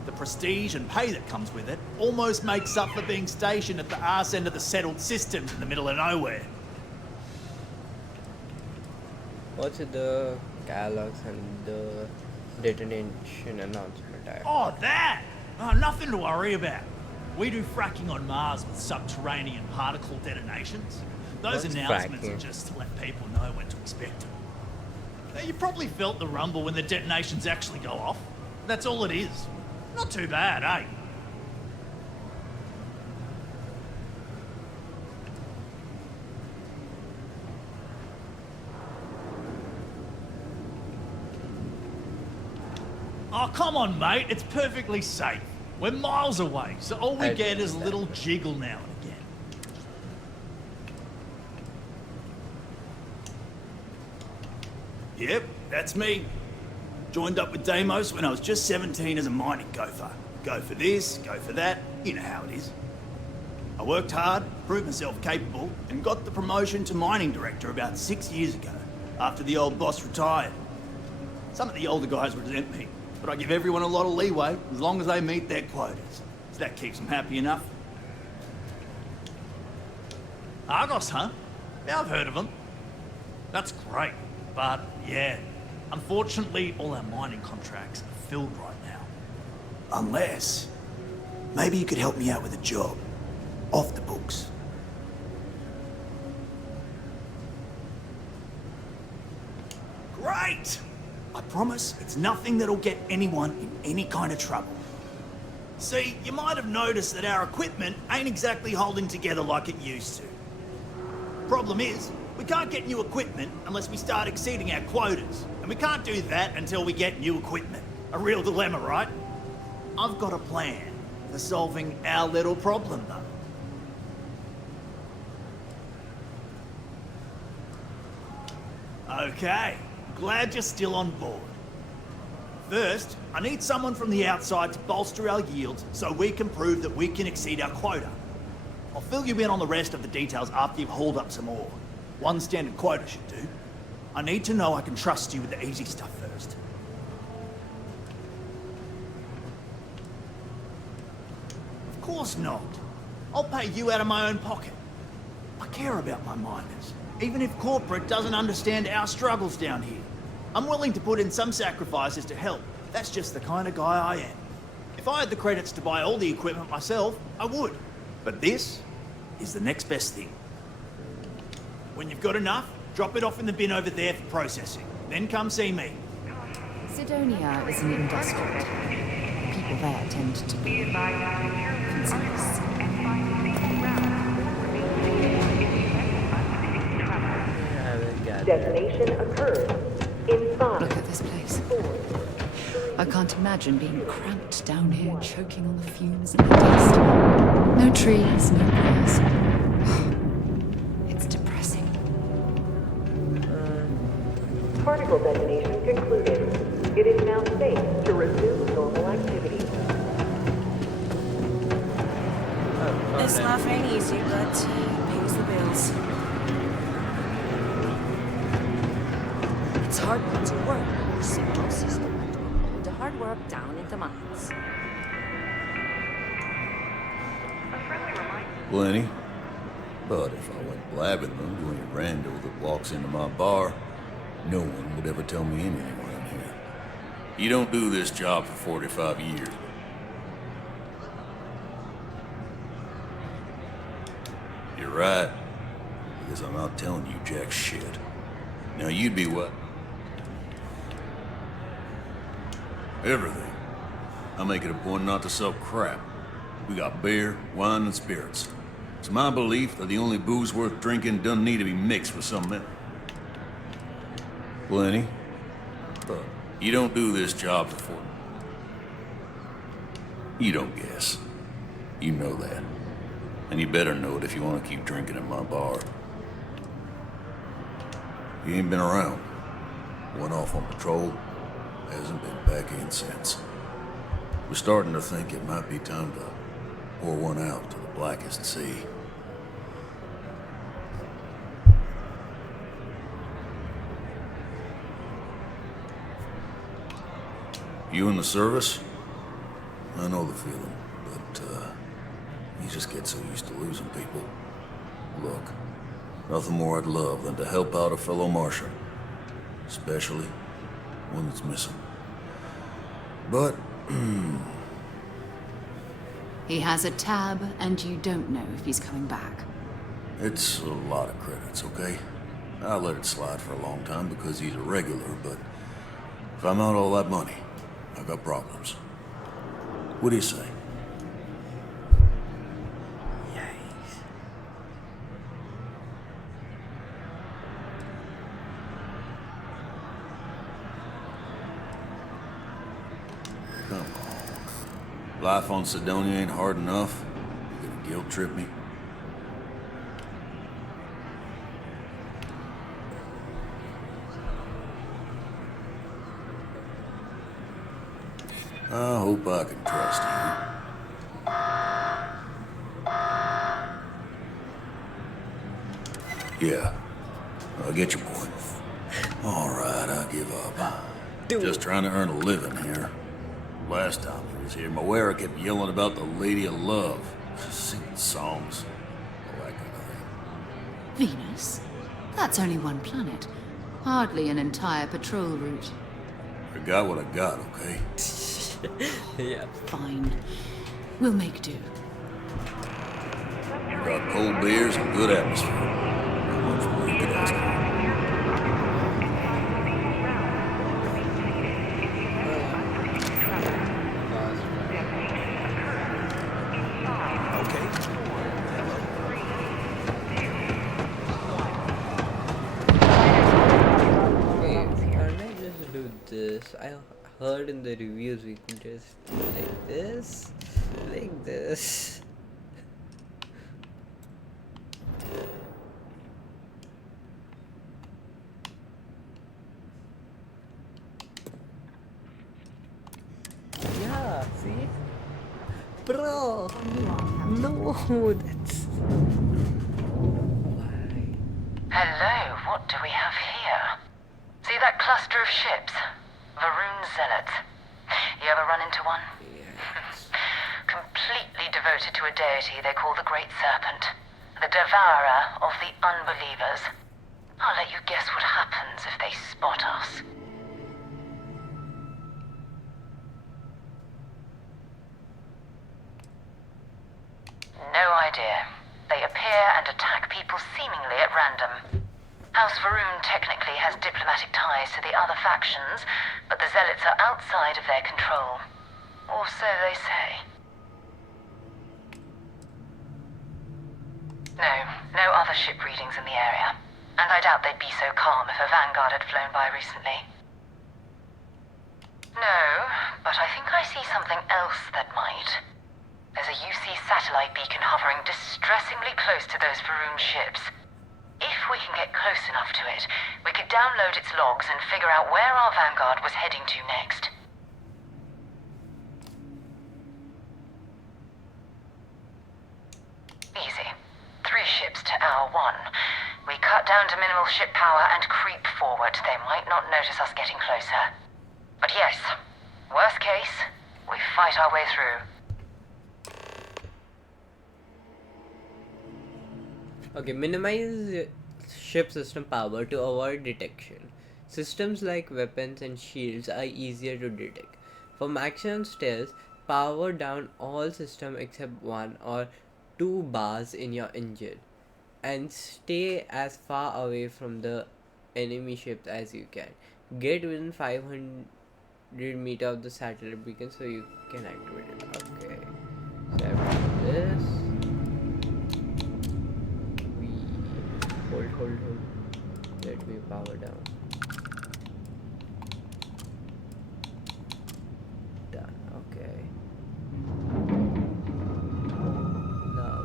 The prestige and pay that comes with it almost makes up for being stationed at the arse end of the settled systems in the middle of nowhere. What's with the catalogs and the detonation announcement? Oh, that! Oh, nothing to worry about. We do fracking on Mars with subterranean particle detonations. Those What's announcements fracking? are just to let people know when to expect them. Now, you probably felt the rumble when the detonations actually go off. That's all it is. Not too bad, eh? Oh, come on, mate. It's perfectly safe. We're miles away, so all we get is a little jiggle now and again. Yep, that's me. Joined up with Deimos when I was just 17 as a mining gopher. Go for this, go for that, you know how it is. I worked hard, proved myself capable, and got the promotion to mining director about 6 years ago, after the old boss retired. Some of the older guys resent me, but I give everyone a lot of leeway as long as they meet their quotas. So that keeps them happy enough. Argos, huh? Yeah, I've heard of them. That's great, but yeah, unfortunately all our mining contracts are filled right now. Unless, maybe you could help me out with a job, off the books. Great! I promise it's nothing that'll get anyone in any kind of trouble. See, you might have noticed that our equipment ain't exactly holding together like it used to. Problem is, we can't get new equipment unless we start exceeding our quotas, and we can't do that until we get new equipment. A real dilemma, right? I've got a plan for solving our little problem, though. Okay, glad you're still on board. First, I need someone from the outside to bolster our yields so we can prove that we can exceed our quota. I'll fill you in on the rest of the details after you've hauled up some ore. One standard quota should do. I need to know I can trust you with the easy stuff first. Of course not. I'll pay you out of my own pocket. I care about my miners, even if corporate doesn't understand our struggles down here. I'm willing to put in some sacrifices to help. That's just the kind of guy I am. If I had the credits to buy all the equipment myself, I would. But this is the next best thing. When you've got enough, drop it off in the bin over there for processing. Then come see me. Sidonia is an industrial town. People there tend to be concise. Detonation occurred in 5. Look at this place. I can't imagine being cramped down here, choking on the fumes and the dust. No trees, no grass. It's depressing. Particle detonation concluded. It is now safe to resume normal activity. This life ain't easy, but it pays the bills. It's hard to work with a small system. The hard work down into mines. Plenty. But if I went blabbing them to any rando that walks into my bar, no one would ever tell me anything around here. You don't do this job for 45 years. You're right. Because I'm not telling you jack shit. Now you'd be what? Everything. I make it a point not to sell crap. We got beer, wine, and spirits. It's my belief that the only booze worth drinking doesn't need to be mixed with some men. Plenty. But you don't do this job for You don't guess. You know that. And you better know it if you want to keep drinking at my bar. You ain't been around. Went off on patrol. Hasn't been back in since. We're starting to think it might be time to pour one out to the blackest sea. You in the service? I know the feeling, but, you just get so used to losing people. Look, nothing more I'd love than to help out a fellow Martian. Especially one that's missing. But, He has a tab, and you don't know if he's coming back. it's a lot of credits, okay? I let it slide for a long time because he's a regular, but if I'm out all that money, I got problems. What do you say? Come on. Life on Sidonia ain't hard enough. You gonna guilt trip me? I hope I can trust you. Yeah, I get your point. All right, I give up. Just trying to earn a living here. Last time he was here, Moira kept yelling about the Lady of Love. Singing songs. All that kind of thing. Venus? That's only one planet. Hardly an entire patrol route. I got what I got, okay? Yeah. Fine. We'll make do. You got cold beers and good atmosphere. How much more you could ask for? This. I heard in the reviews we could just like this, like this. Yeah, see? Bro! No, that's... Hello, what do we have here? See that cluster of ships? Varun Zealots. You ever run into one? Completely devoted to a deity they call the Great Serpent. The devourer of the unbelievers. I'll let you guess what happens if they spot us. No idea. They appear and attack people seemingly at random. House Varun technically has diplomatic ties to the other factions, but the Zealots are outside of their control. Or so they say. No other ship readings in the area. And I doubt they'd be so calm if a Vanguard had flown by recently. No, but I think I see something else that might. There's a UC satellite beacon hovering distressingly close to those Varun ships. If we can get close enough to it, we could download its logs and figure out where our Vanguard was heading to next. Easy. 3 ships to our 1. We cut down to minimal ship power and creep forward. They might not notice us getting closer. But yes, worst case, we fight our way through. Okay, minimize ship system power to avoid detection. Systems like weapons and shields are easier to detect. For maximum stealth, power down all systems except 1 or 2 bars in your engine. And stay as far away from the enemy ships as you can. Get within 500 meters of the satellite beacon so you can activate it. Okay, so after this, we hold. Let me power down. Done. Okay. Now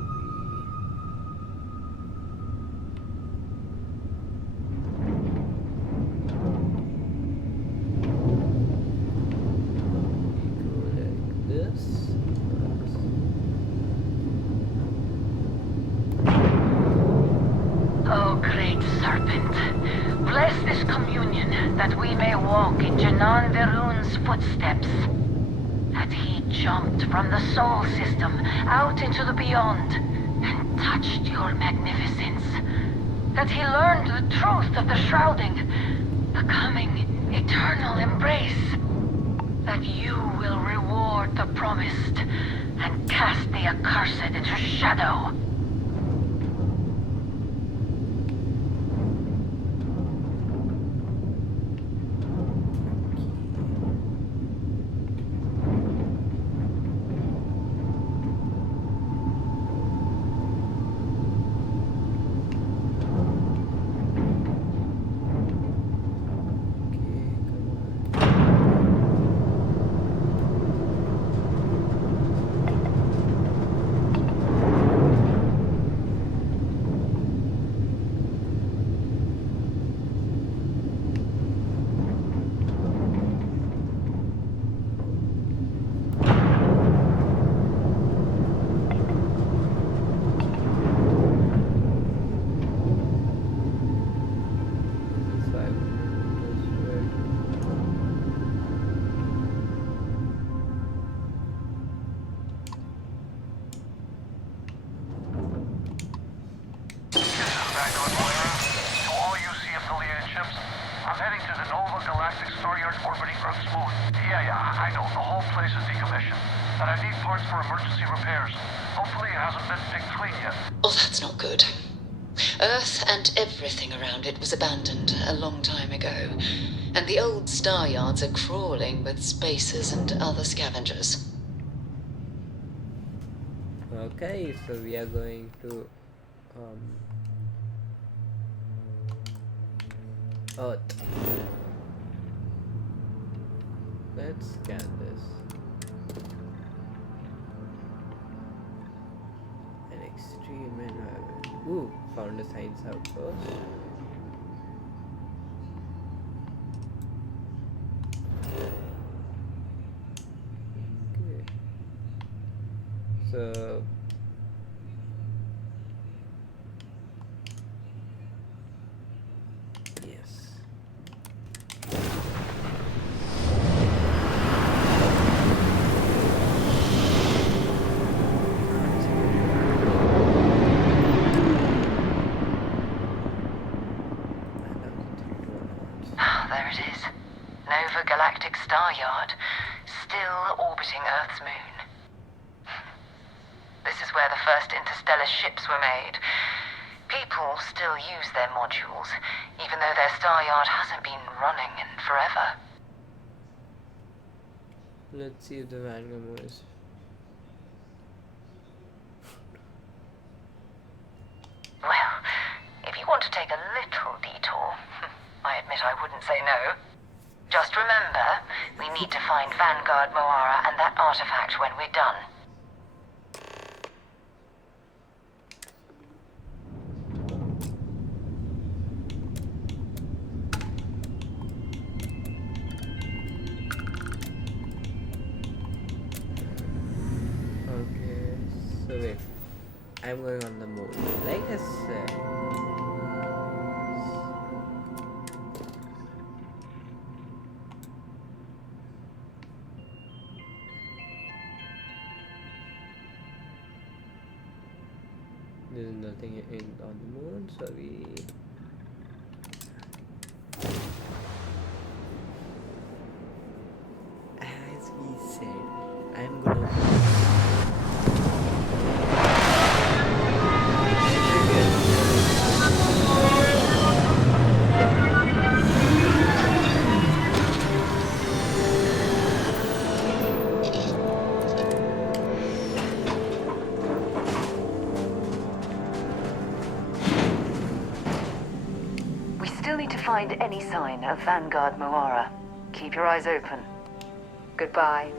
this. Oh, great serpent, bless this communion companion, that we may walk in Janan Verun's footsteps. That he jumped from the Sol system out into the beyond and touched your magnificence. That he learned the truth of the shrouding, the coming eternal embrace. That you will reward the promised and cast the accursed into shadow. Oh, that's not good. Earth and everything around it was abandoned a long time ago, and the old star yards are crawling with spacers and other scavengers. Okay, so we are going to Earth. Let's scan this. An extreme environment. Ooh, found a science outpost. Okay. So yes. There it is. Nova Galactic Star Yard, still orbiting Earth's moon. This is where the first interstellar ships were made. People still use their modules, even though their star yard hasn't been running in forever. Let's see if the Vanguard is. Well, if you want to take a little detour, I admit I wouldn't say no. Just remember, we need to find Vanguard Moara and that artifact when we're done. Okay, so wait. I'm going on the moon. Like I said. There's nothing on the moon, so we. As we said, I'm gonna. Find any sign of Vanguard Moara. Keep your eyes open. Goodbye.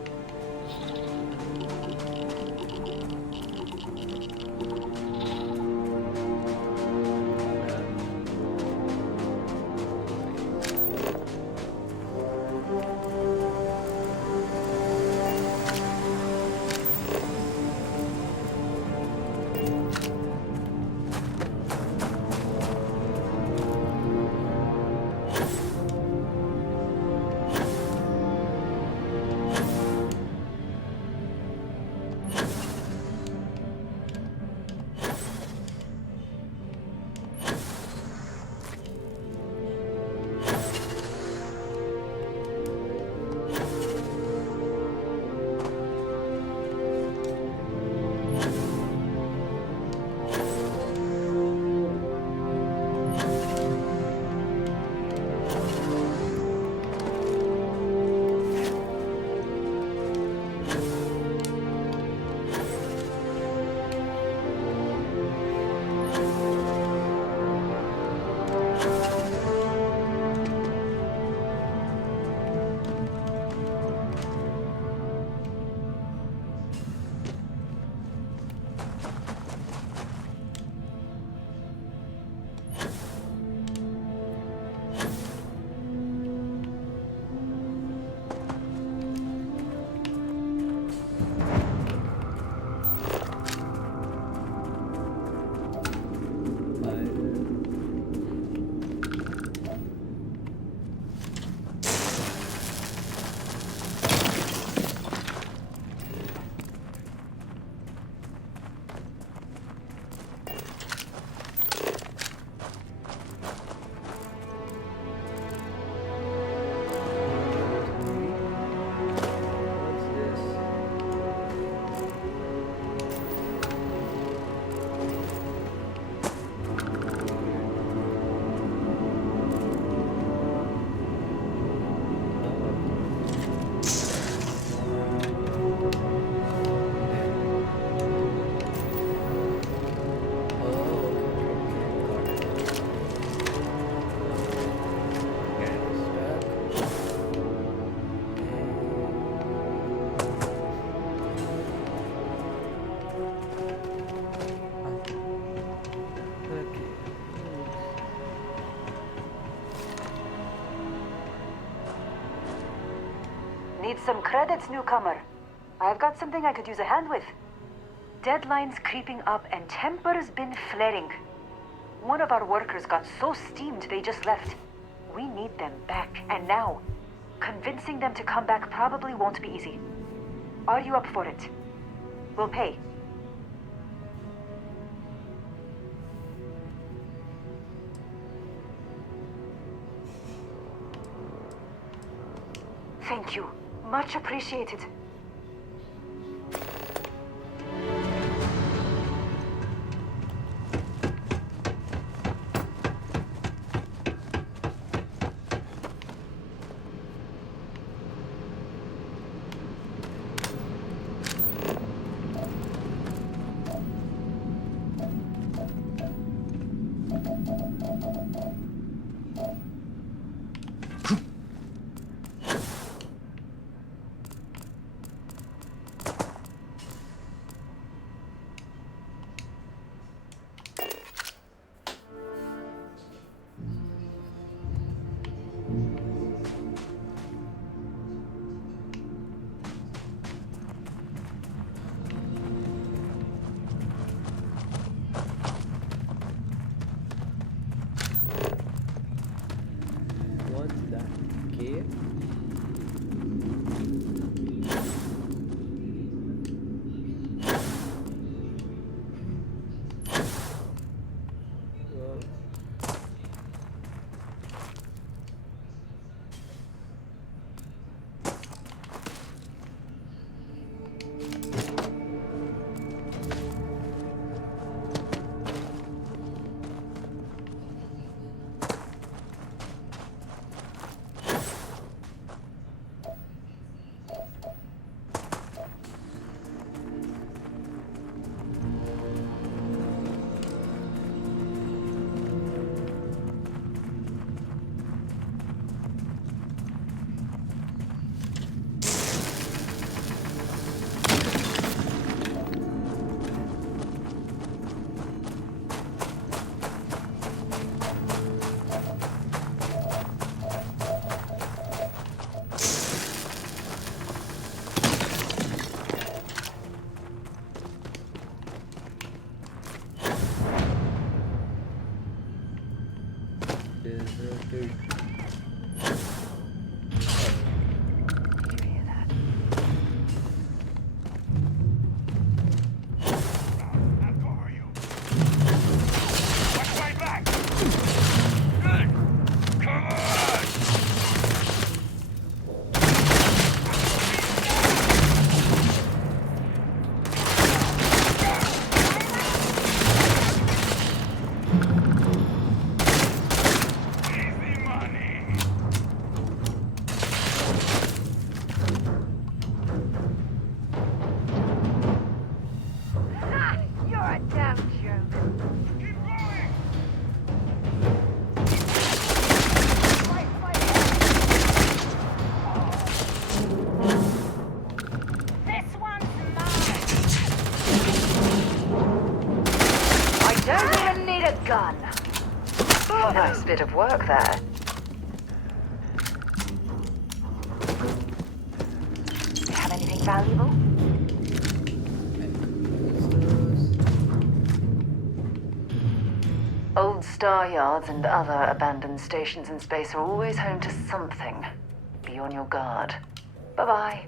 Need some credits, newcomer. I've got something I could use a hand with. Deadline's creeping up and temper's been flaring. One of our workers got so steamed they just left. We need them back, and now. Convincing them to come back probably won't be easy. Are you up for it? We'll pay. Thank you. Much appreciated. What's that? Cave? Whoa. Deserted. You're a damn joke. This one's mine. I don't even need a gun. Nice bit of work there. Have anything valuable? Old star yards and other abandoned stations in space are always home to something. Be on your guard. Bye-bye.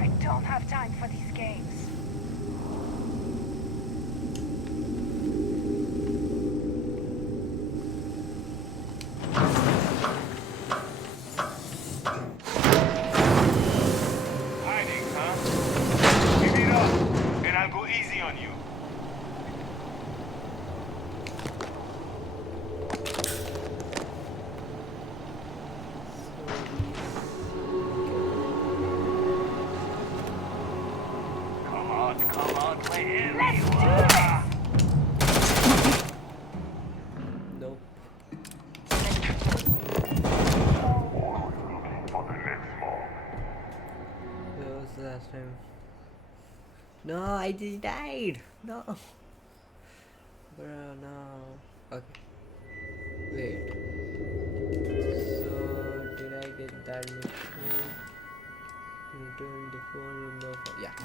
I don't have time for these games. Hiding, huh? Give it up, and I'll go easy on you. Come on, wherever you are. Nope. Where was the last time? No, I just died. No. Bro, no. Okay. Wait. So, did I get that mission? Return the phone number. Yeah.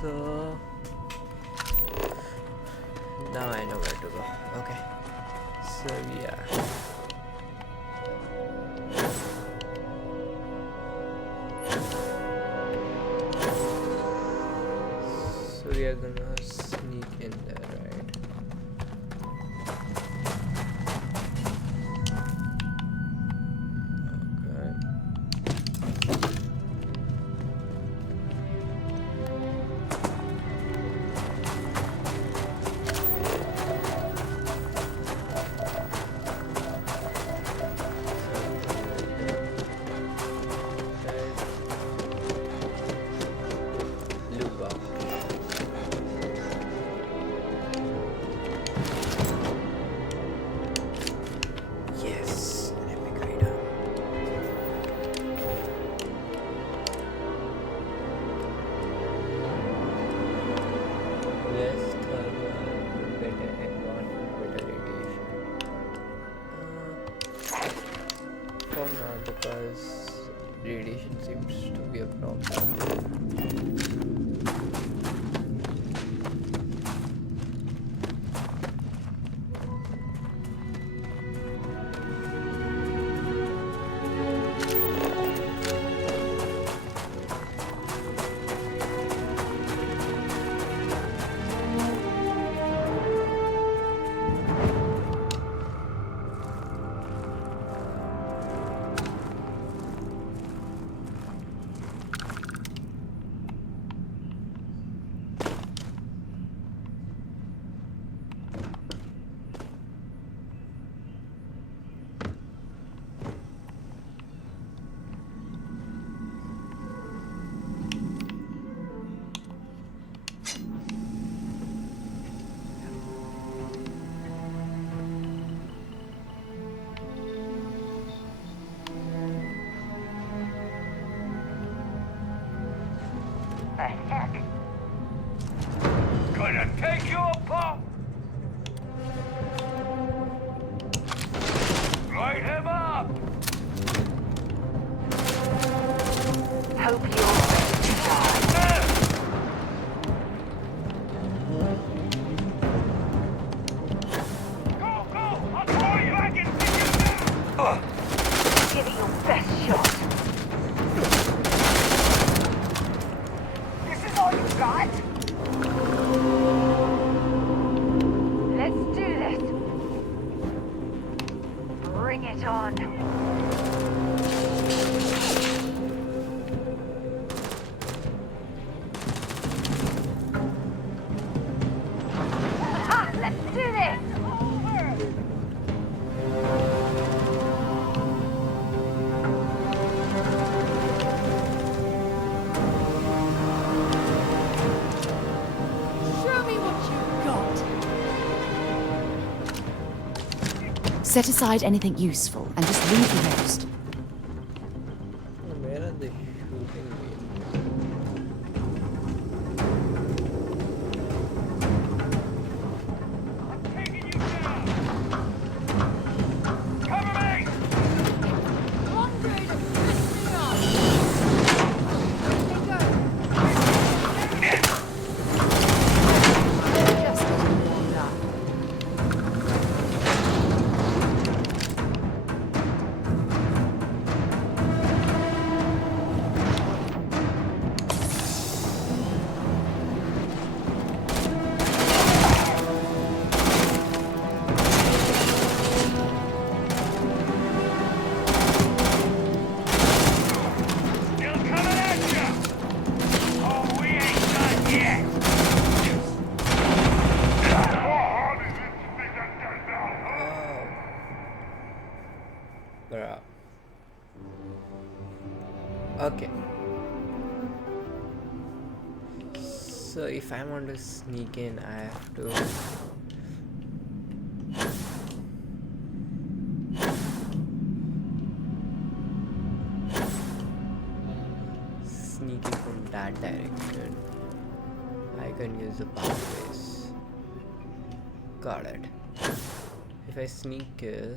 So, now I know where to go. Okay. So, yeah. So we are gonna sneak in there, right? Okay. Loop up. Yes, an epic item. Less thermal, better environment, better radiation. For now, because radiation seems to be a problem. The heck? Gonna take you apart! Light him up! Hope you're ready to die. Go, go! I'll throw you back and pick you down! Give it your best shot. This is all you got? Let's do this. Bring it on. Ha! Let's do this. Show me what you've got. Set aside anything useful and just leave the rest. Where are they shooting me? Bruh. Okay. So if I want to sneak in, I have to sneak in from that direction. can use the pathways. Got it. If I sneak kill.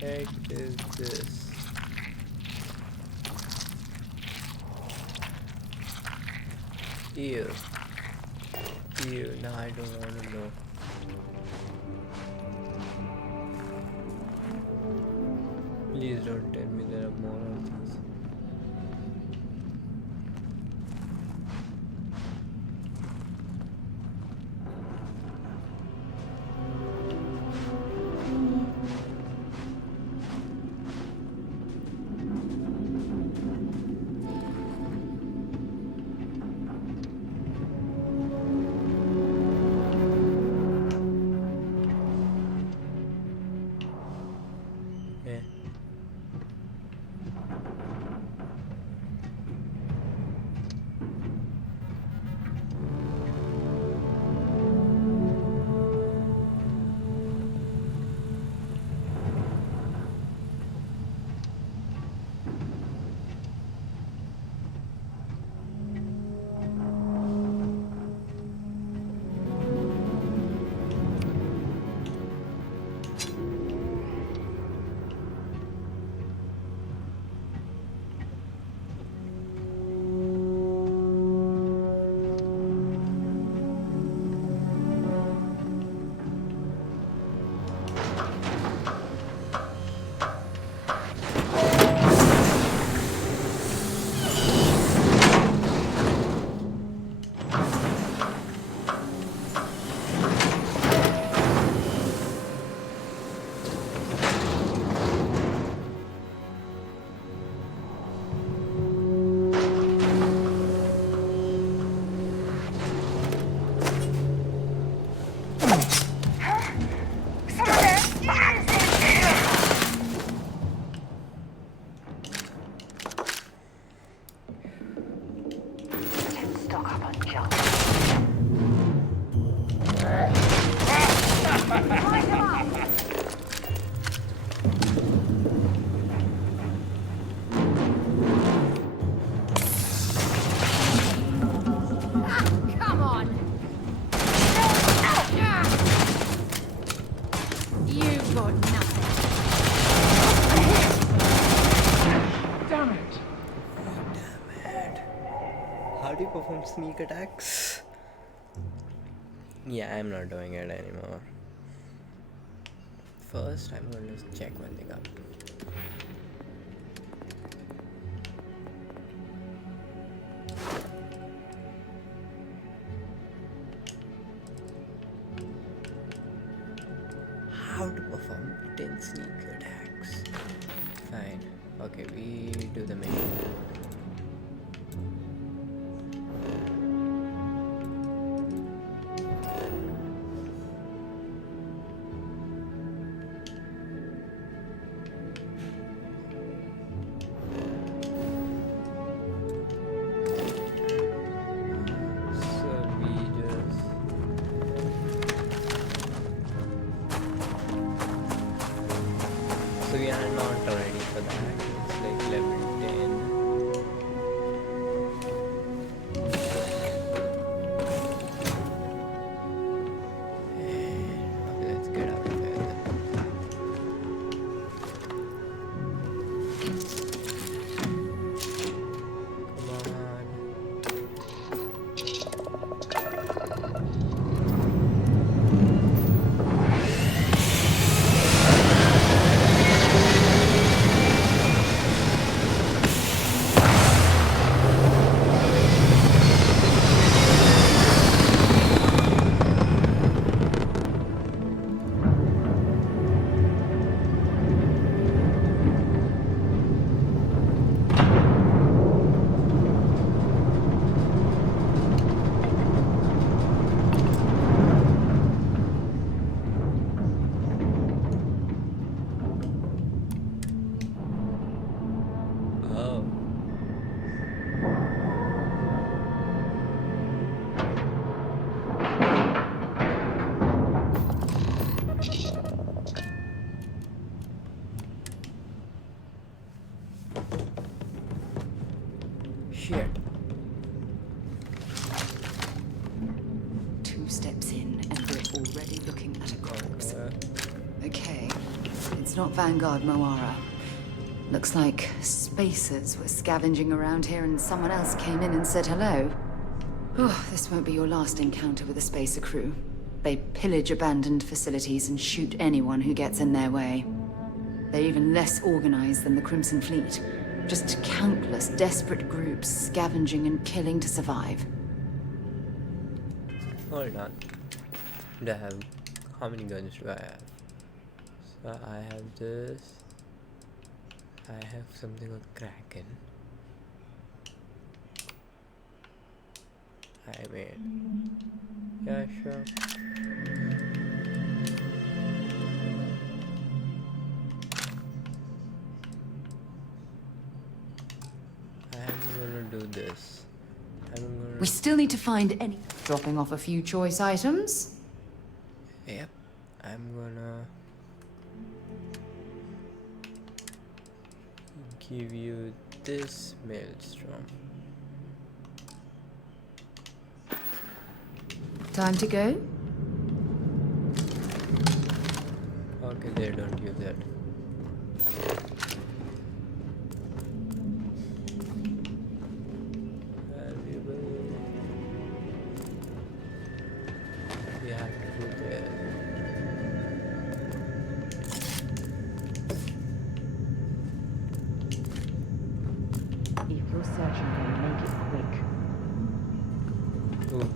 Heck is this? Ew. Ew, now I don't want to know. Please don't tell me there are more of these. Perform sneak attacks. Yeah, I'm not doing it anymore. First, I'm going to check one thing out. How to perform 10 sneak attacks. Fine. Okay, we do the main. So we are not ready for that. It's like level 10. And okay, let's get up. not Vanguard Moara. Looks like spacers were scavenging around here and someone else came in and said hello. Oh, this won't be your last encounter with a spacer crew. They pillage abandoned facilities and shoot anyone who gets in their way. They're even less organized than the Crimson Fleet. Just countless desperate groups scavenging and killing to survive. Hold on. Do I have... How many guns do I have? So I have this. I have something called Kraken. I mean... Yeah, sure. I'm gonna do this. We still need to find any... Dropping off a few choice items? Yep. I'm gonna... give you this maelstrom. Time to go? Okay, they don't use that. We have to go there. If you're searching, then make it quick. Ooh.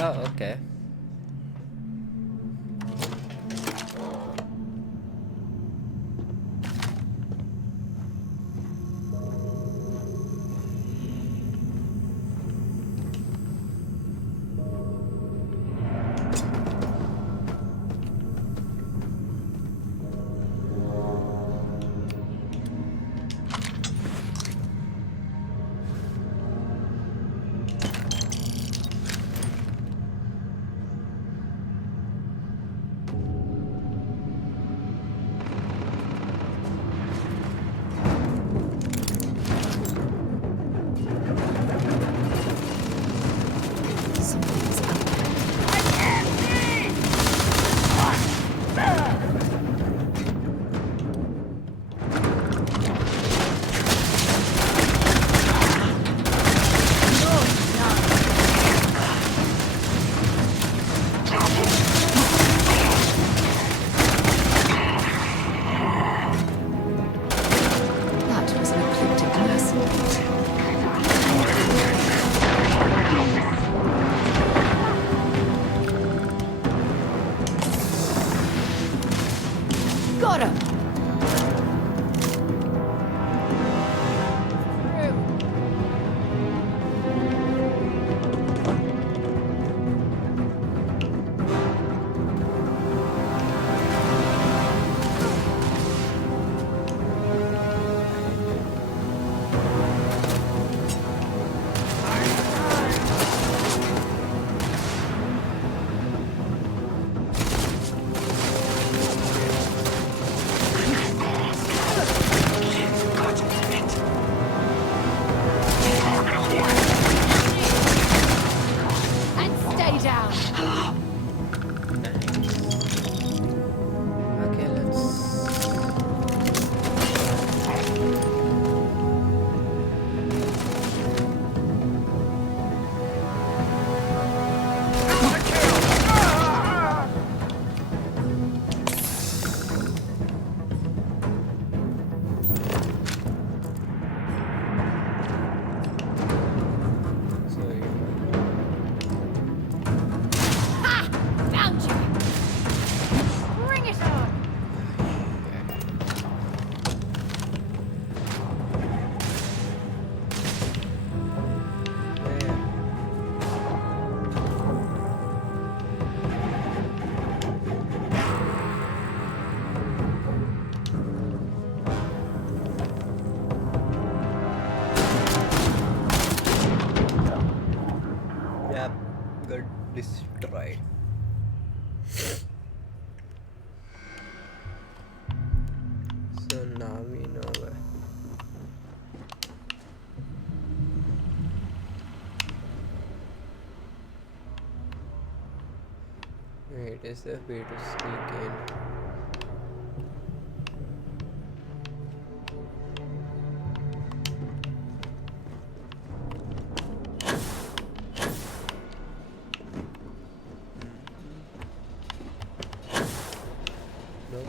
Oh, okay. Got him! Wait, is there a way to sneak in? No.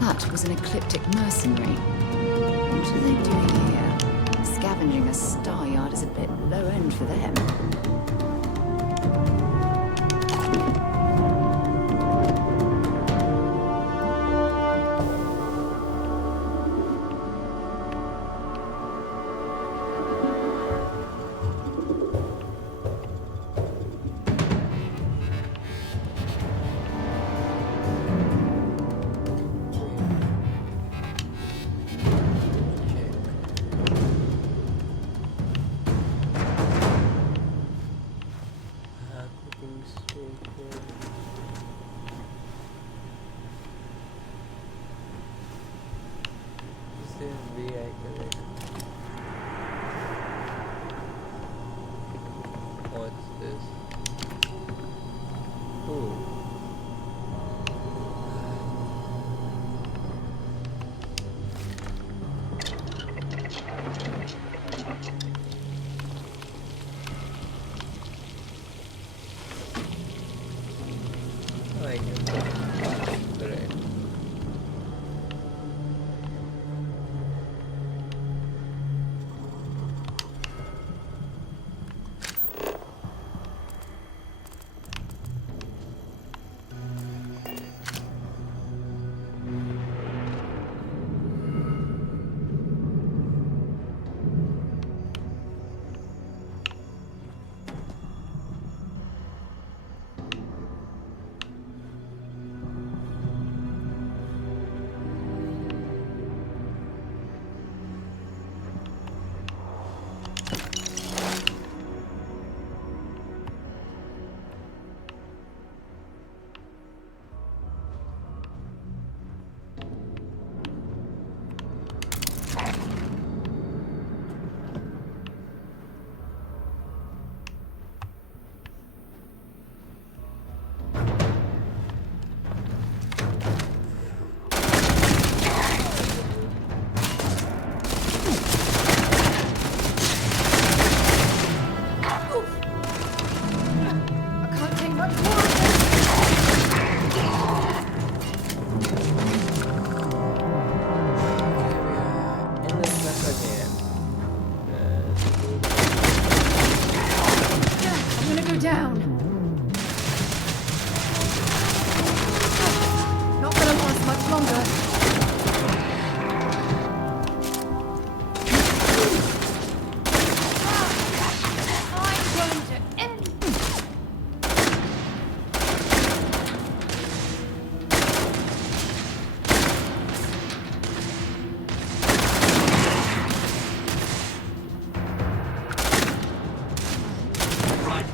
That was an ecliptic mercenary. What are they doing here? Scavenging a star yard is a bit low end for them.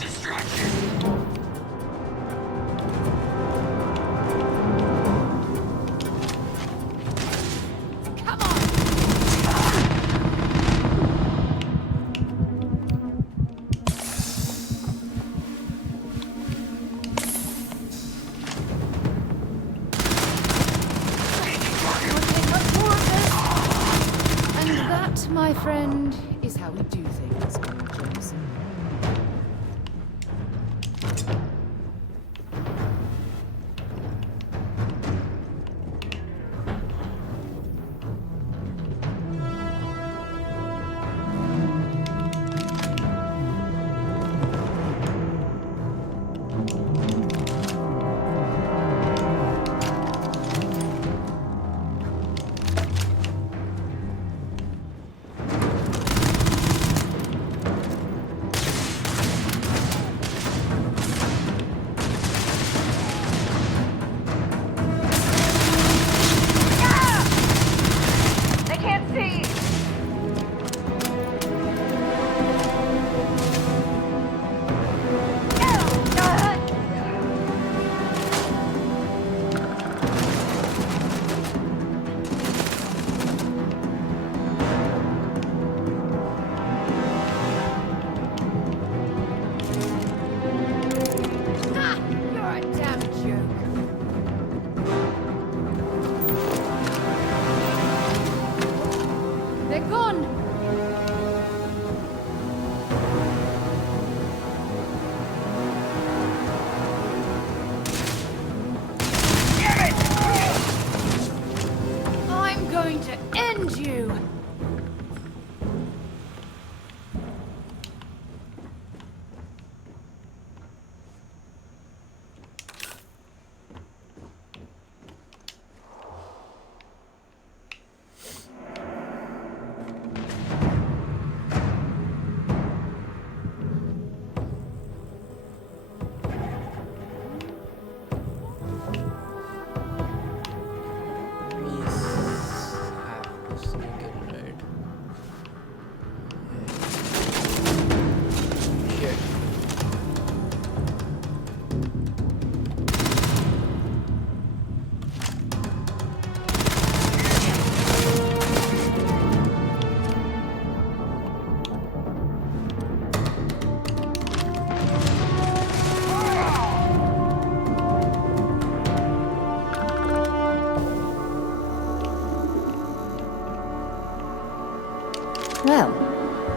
Distraction.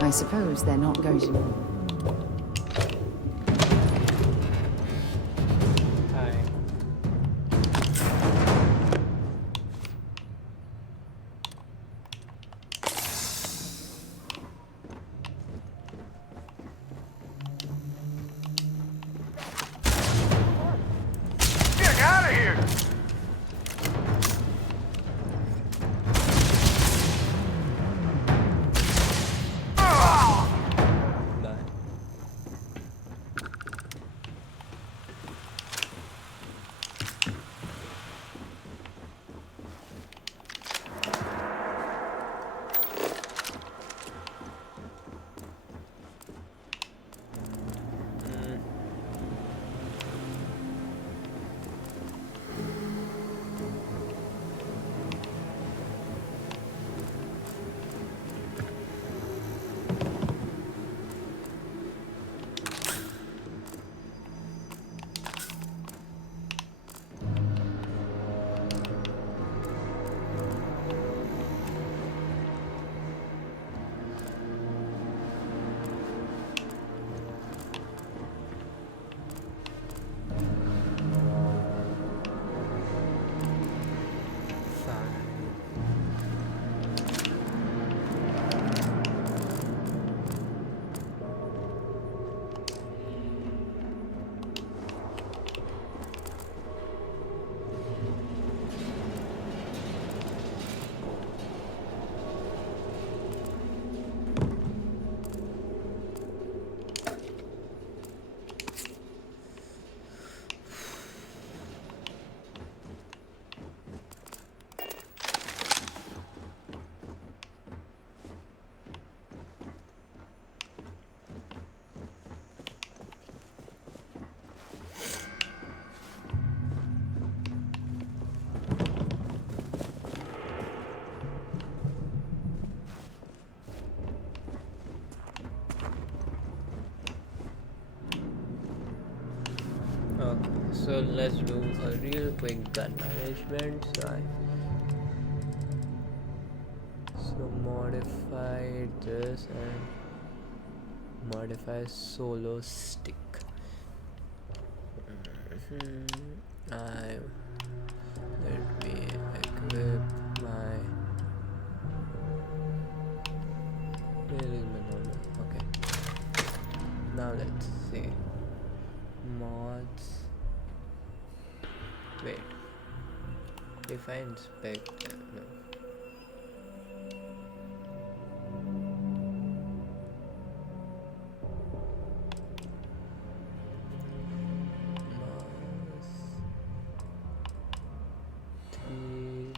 I suppose they're not going to... Get out of here! Okay, so let's do a real quick gun management. So modify this and modify solo stick. Let me equip my. Where is my normal? Okay. Now let's see. Mods. Wait. If I inspect no.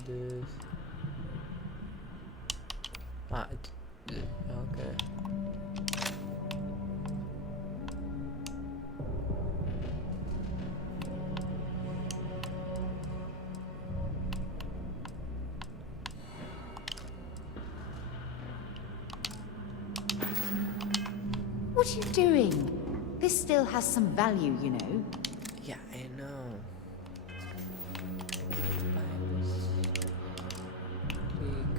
This. Okay. What are you doing? This still has some value, you know. Yeah, I know. Big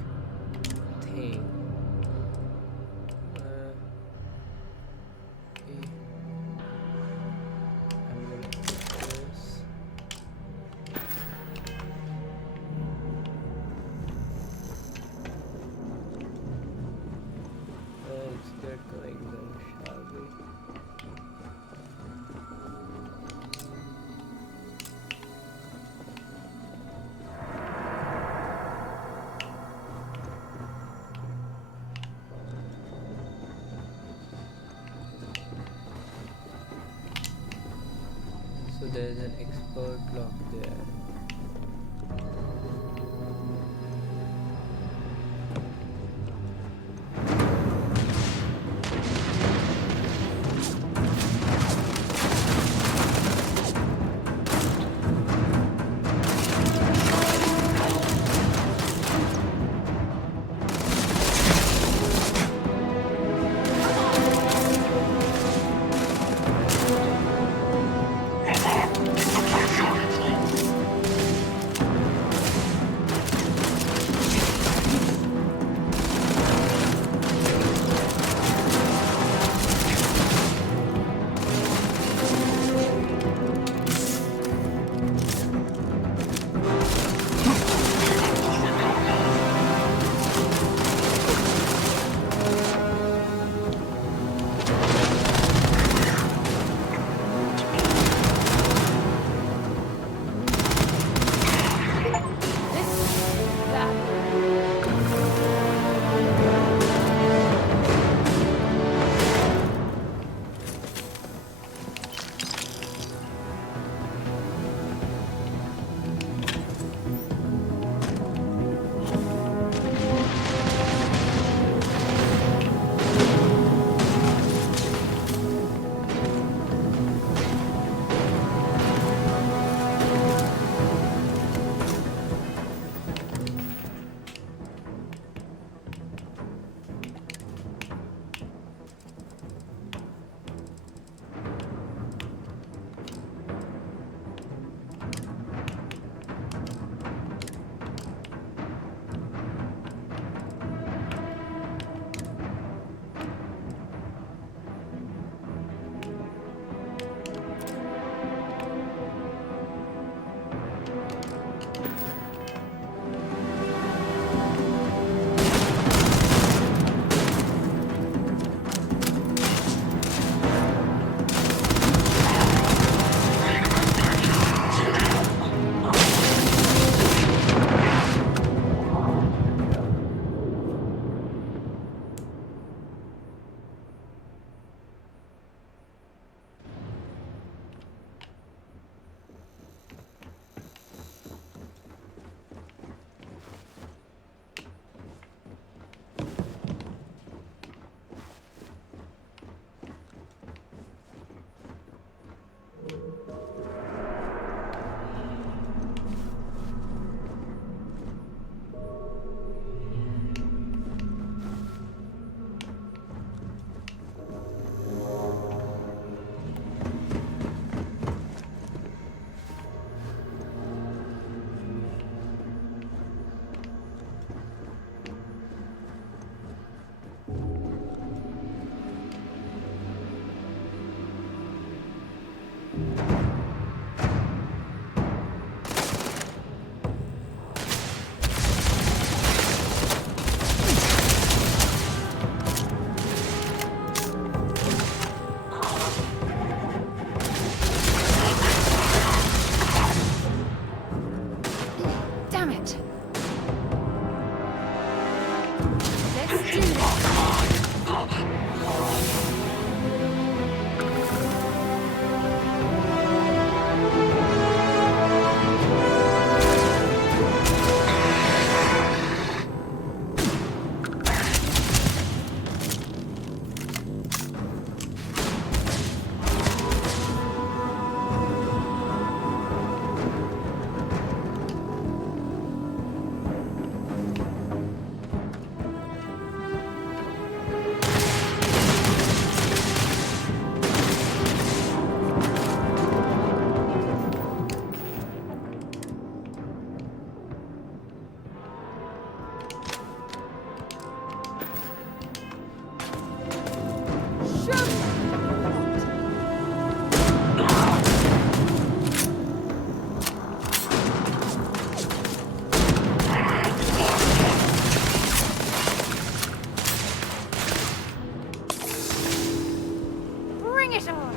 thing. I'm gonna put this. Let's get going then, shall we? So there's an expert lock there. Bring it on!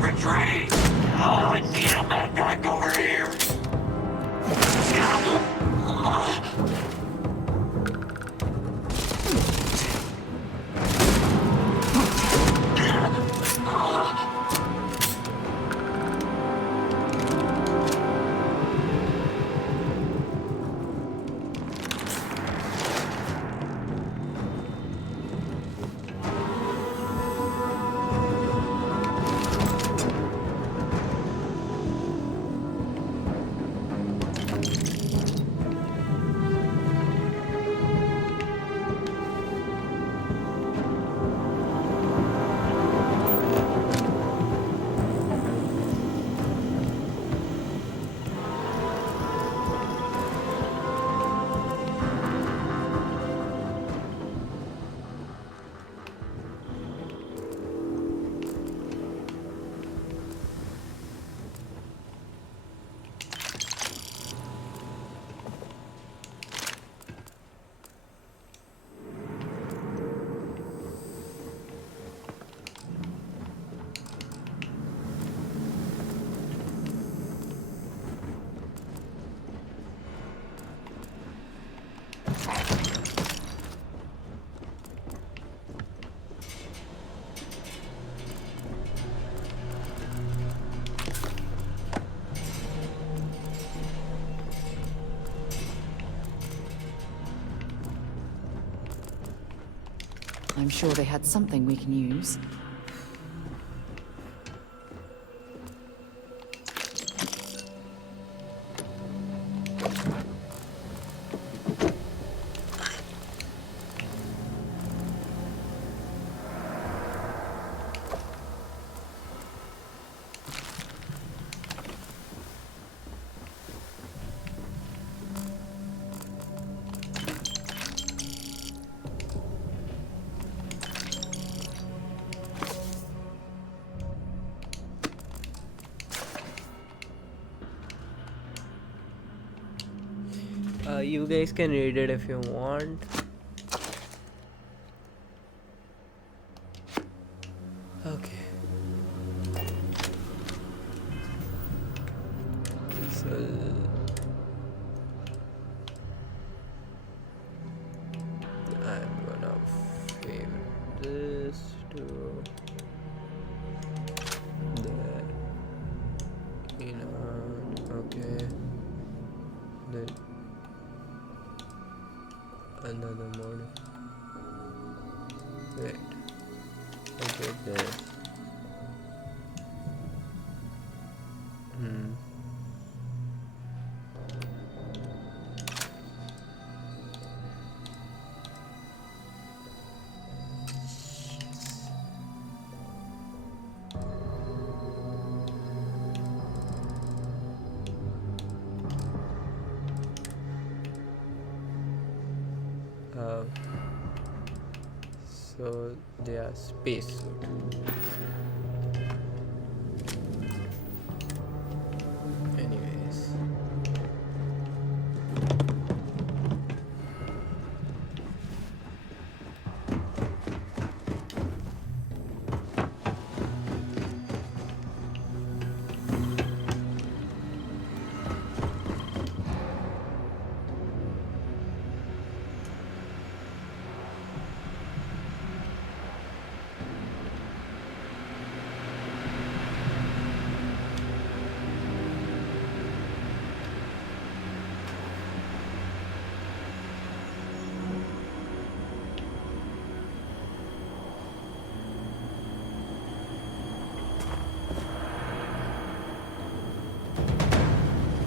Retreat! Oh, I can't get back over here! I'm sure they had something we can use. You guys can read it if you want. Okay. So I'm gonna favorite this to there. Okay. Then another mode. Wait. Okay, there. So they are spacesuit. Anyways.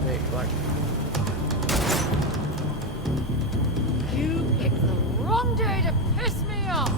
Wait, what? You picked the wrong day to piss me off!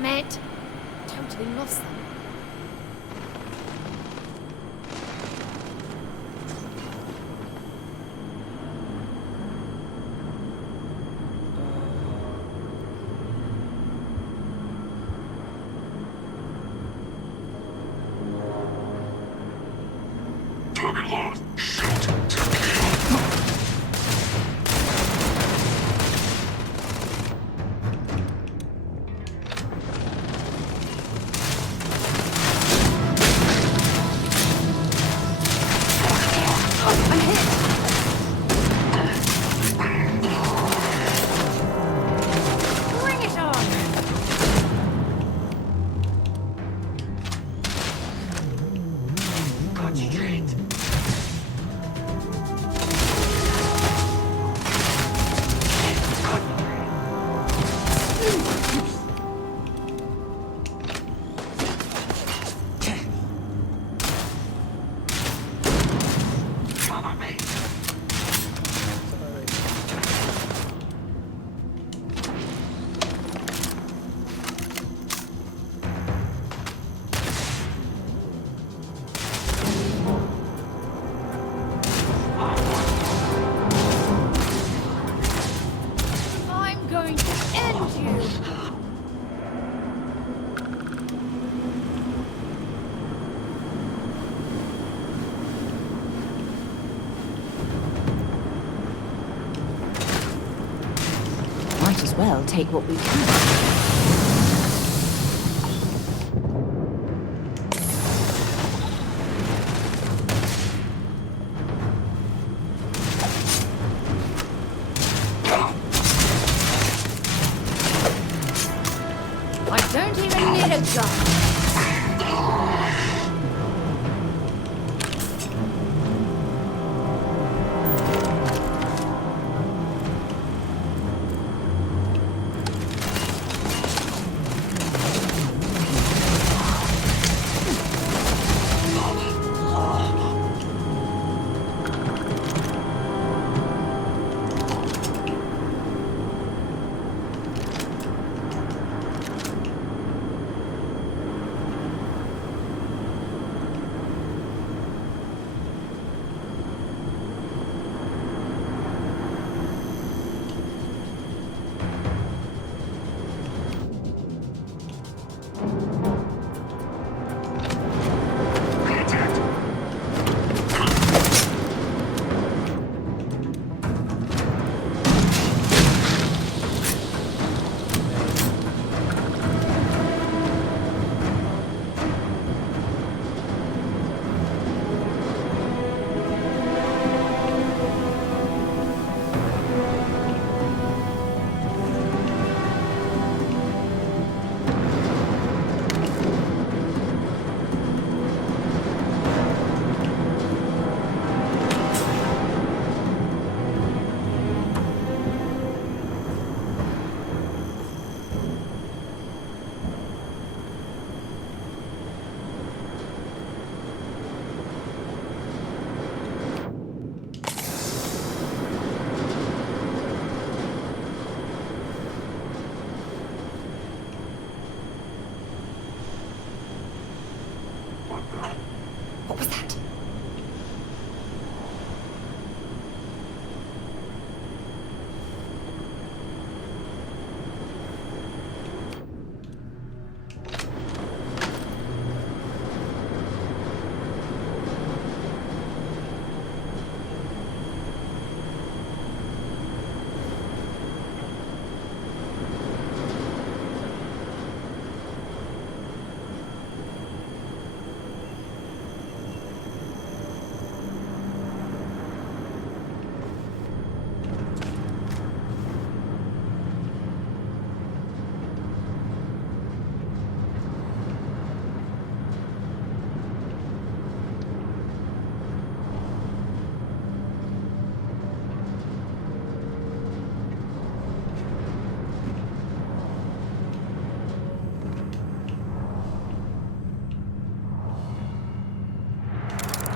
Damn it! Totally lost them. Bring it on! Concentrate. I'm going to end you! Might as well take what we can. I don't even need a gun. What was that?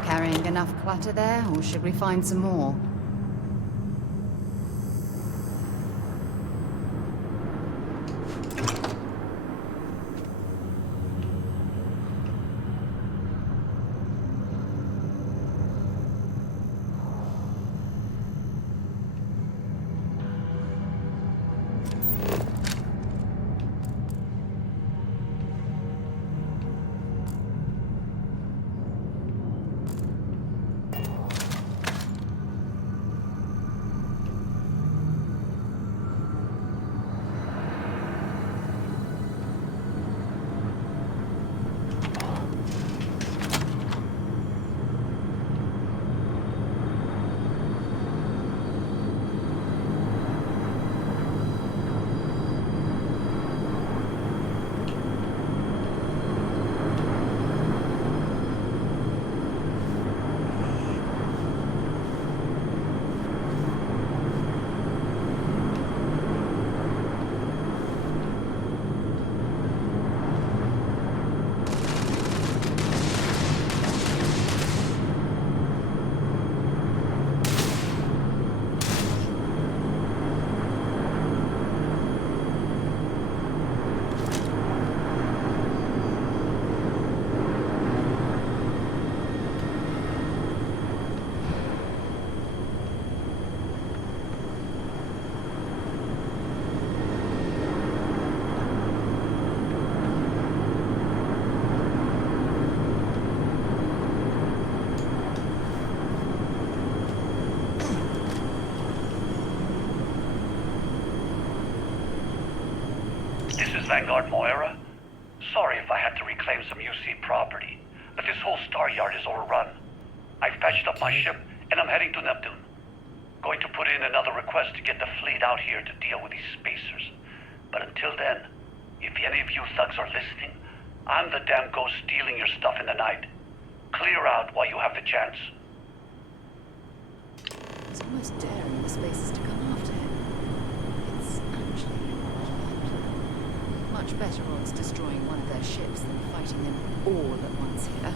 Carrying enough clutter there, or should we find some more? is Vanguard Moira. Sorry if I had to reclaim some UC property, but this whole star yard is overrun. I've patched up my ship, and I'm heading to Neptune. Going to put in another request to get the fleet out here to deal with these spacers. But until then, if any of you thugs are listening, I'm the damn ghost stealing your stuff in the night. Clear out while you have the chance. It's almost daring the spacers to come after him. It's actually not a bad plan. Much better odds destroying one of their ships than fighting them all at once here.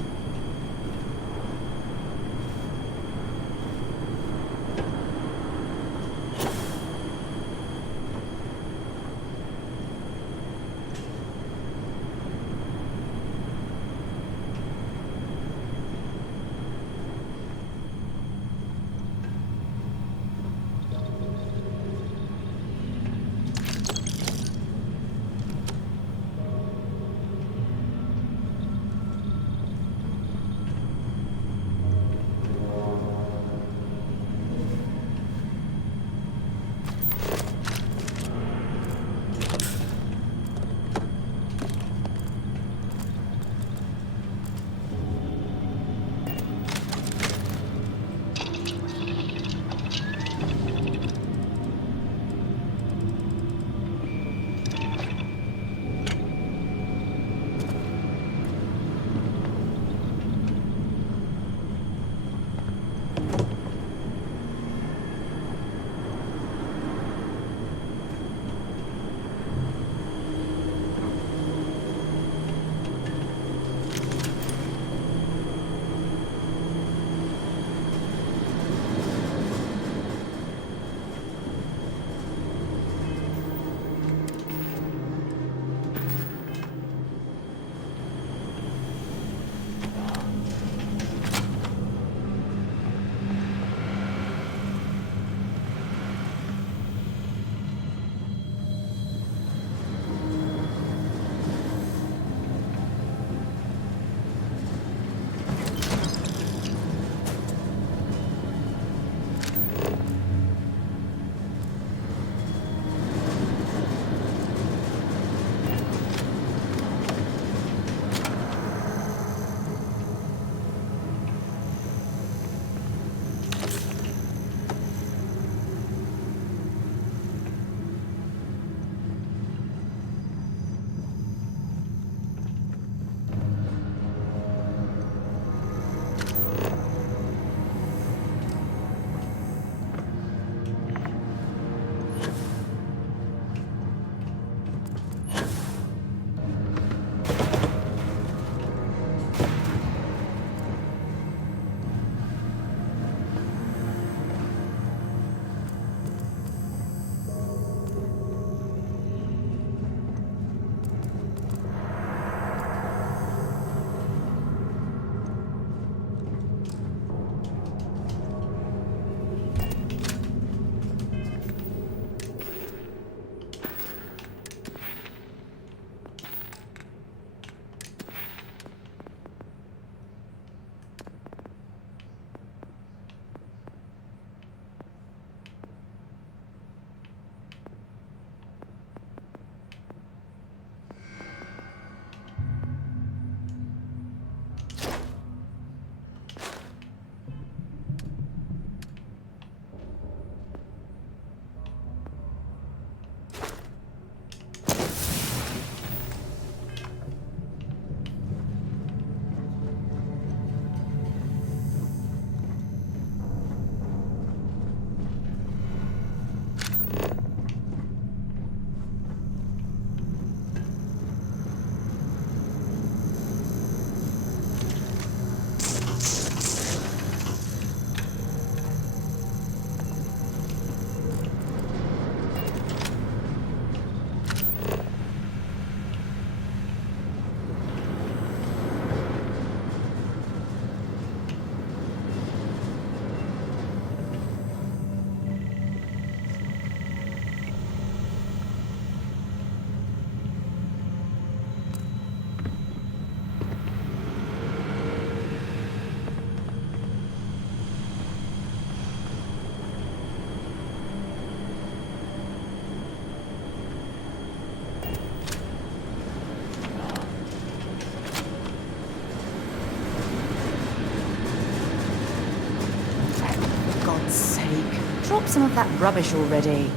up some of that rubbish already.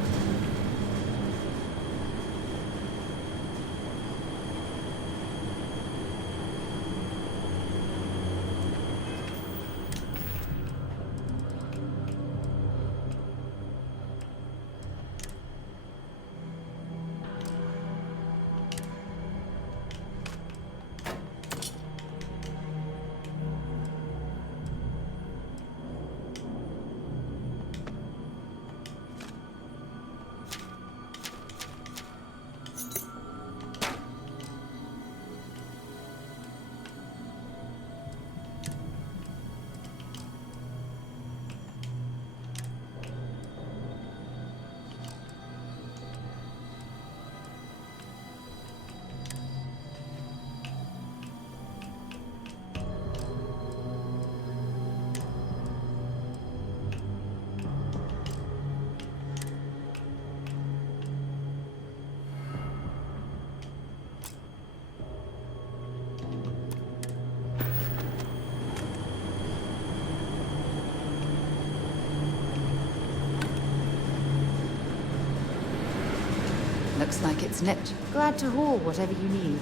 Looks like it's lit. Glad to haul whatever you need.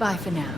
Bye for now.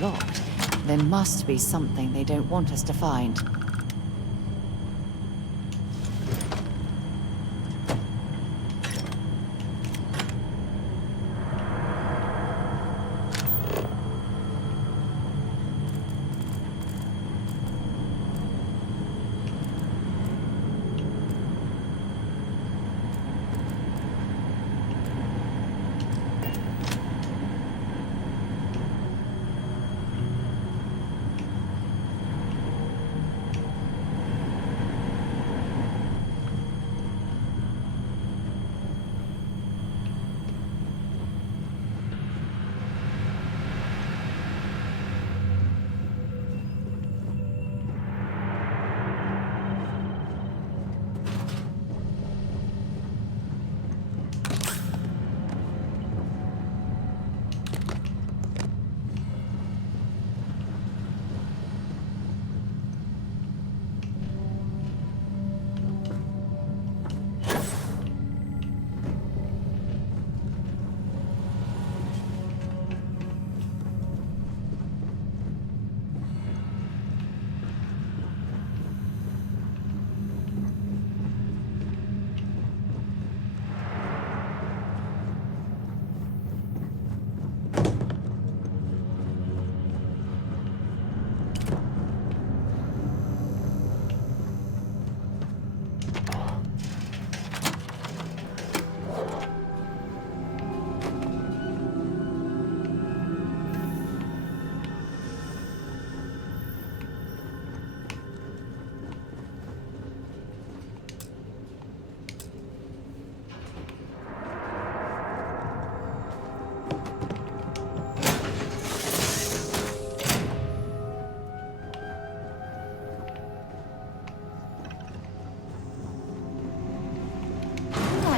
locked, there must be something they don't want us to find.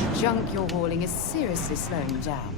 That junk you're hauling is seriously slowing you down.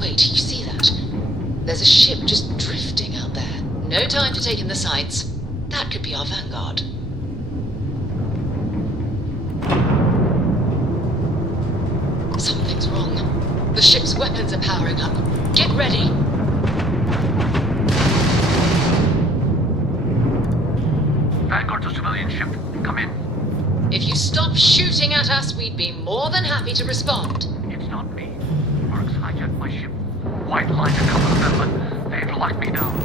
Wait, you see that? There's a ship just drifting out there. No time to take in the sights. That could be our vanguard. Something's wrong. The ship's weapons are powering up. Get ready! Vanguard's a civilian ship. Come in. If you stop shooting at us, we'd be more than happy to respond. It's not me. Marks hijacked my ship. White lined a couple of them, but they've locked me down.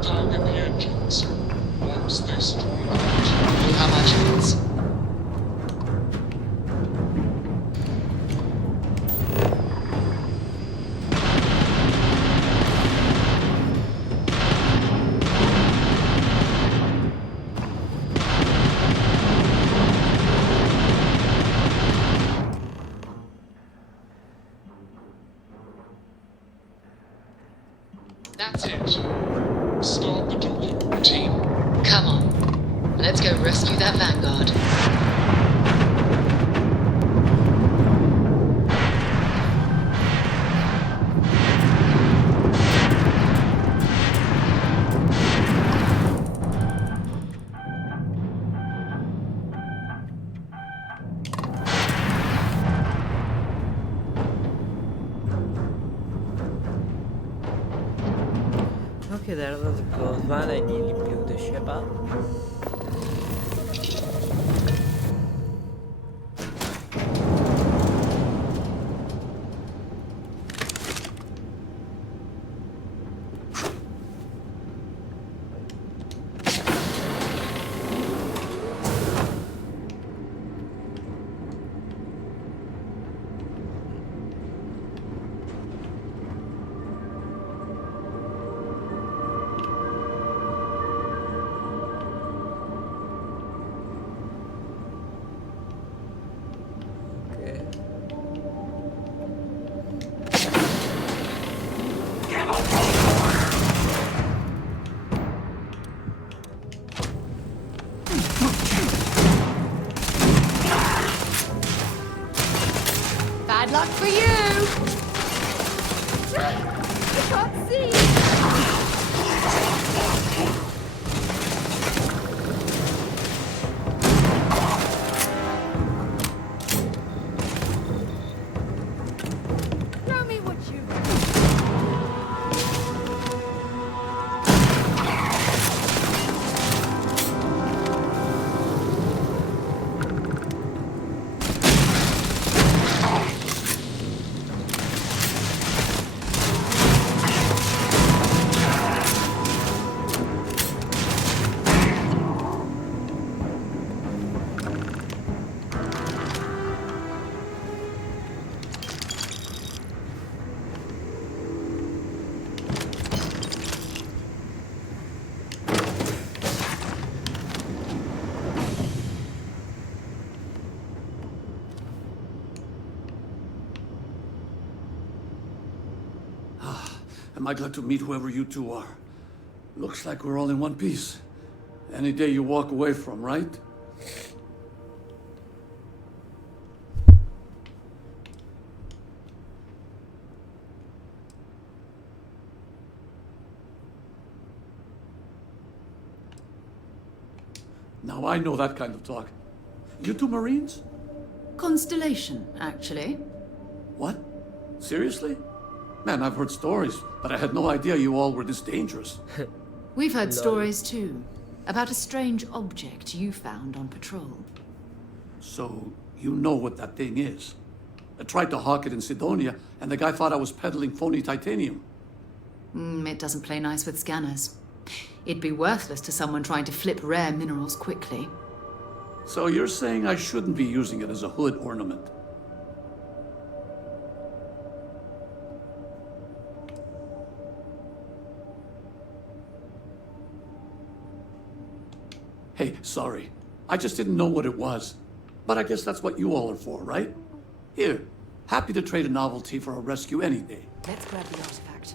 Target the engines. Once they strike out. You have our chance. That's it. Start the docking routine. Come on. Let's go rescue that vanguard. Okay, that was a close one. I nearly blew the ship up. Bad luck for you! I can't see! Show me what you've got. Am I glad to meet whoever you two are? Looks like we're all in one piece. Any day you walk away from, right? Now I know that kind of talk. You two Marines? Constellation, actually. What? Seriously? Man, I've heard stories, but I had no idea you all were this dangerous. We've heard Lol. stories too, about a strange object you found on patrol. So, you know what that thing is? I tried to hawk it in Sidonia, and the guy thought I was peddling phony titanium. It doesn't play nice with scanners. It'd be worthless to someone trying to flip rare minerals quickly. So you're saying I shouldn't be using it as a hood ornament? Hey, sorry. I just didn't know what it was. But I guess that's what you all are for, right? Here, happy to trade a novelty for a rescue any day. Let's grab the artifact.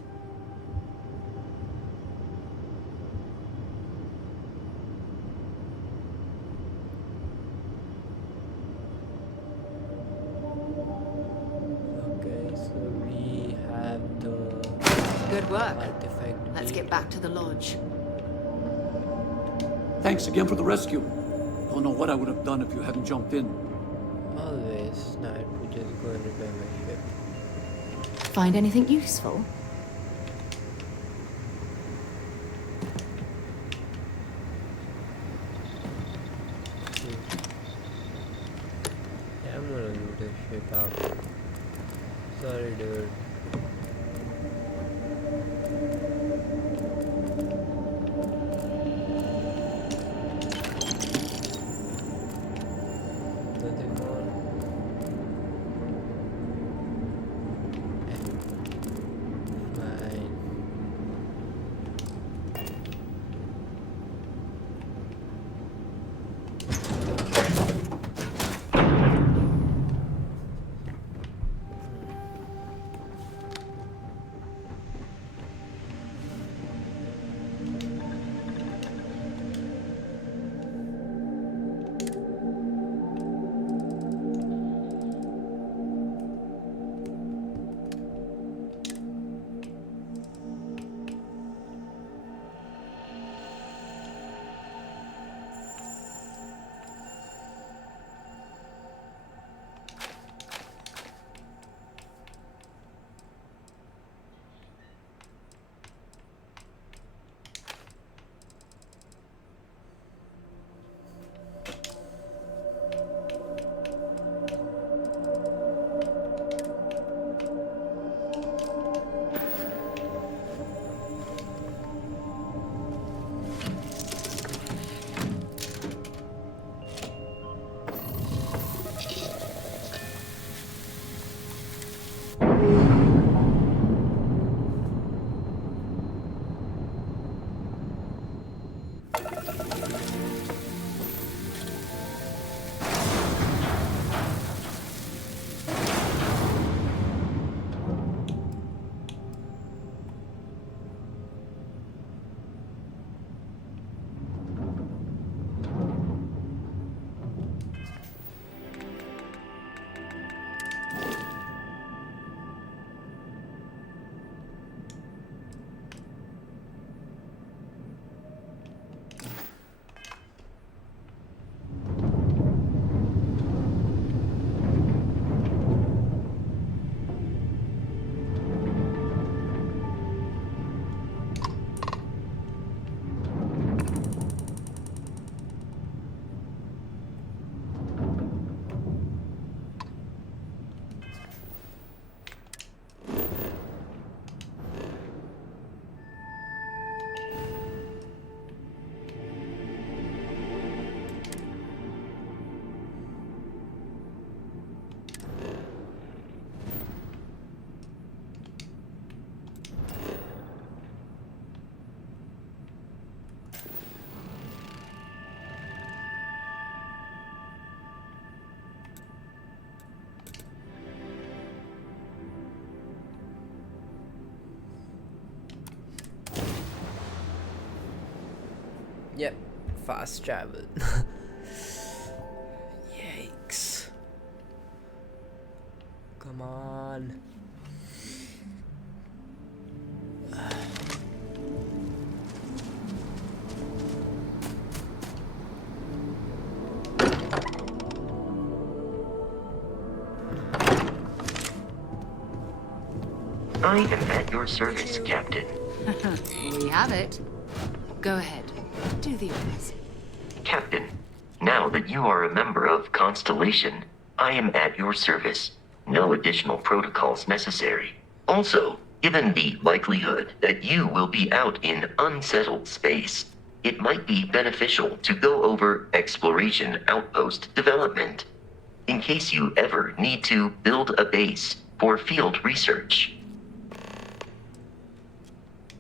work. artifact. Let's get back to the lodge. Thanks again for the rescue. Don't know what I would have done if you hadn't jumped in. Always nice to just go and repair my ship. Find anything useful? Yeah, I'm gonna loot this ship up. Sorry, dude. Nothing more. Fine. Yep, fast travel. Yikes. Come on. I am at your service, Captain. We have it. Go ahead. Do the honors. Captain, now that you are a member of Constellation, I am at your service. No additional protocols necessary. Also, given the likelihood that you will be out in unsettled space, it might be beneficial to go over exploration outpost development, in case you ever need to build a base for field research.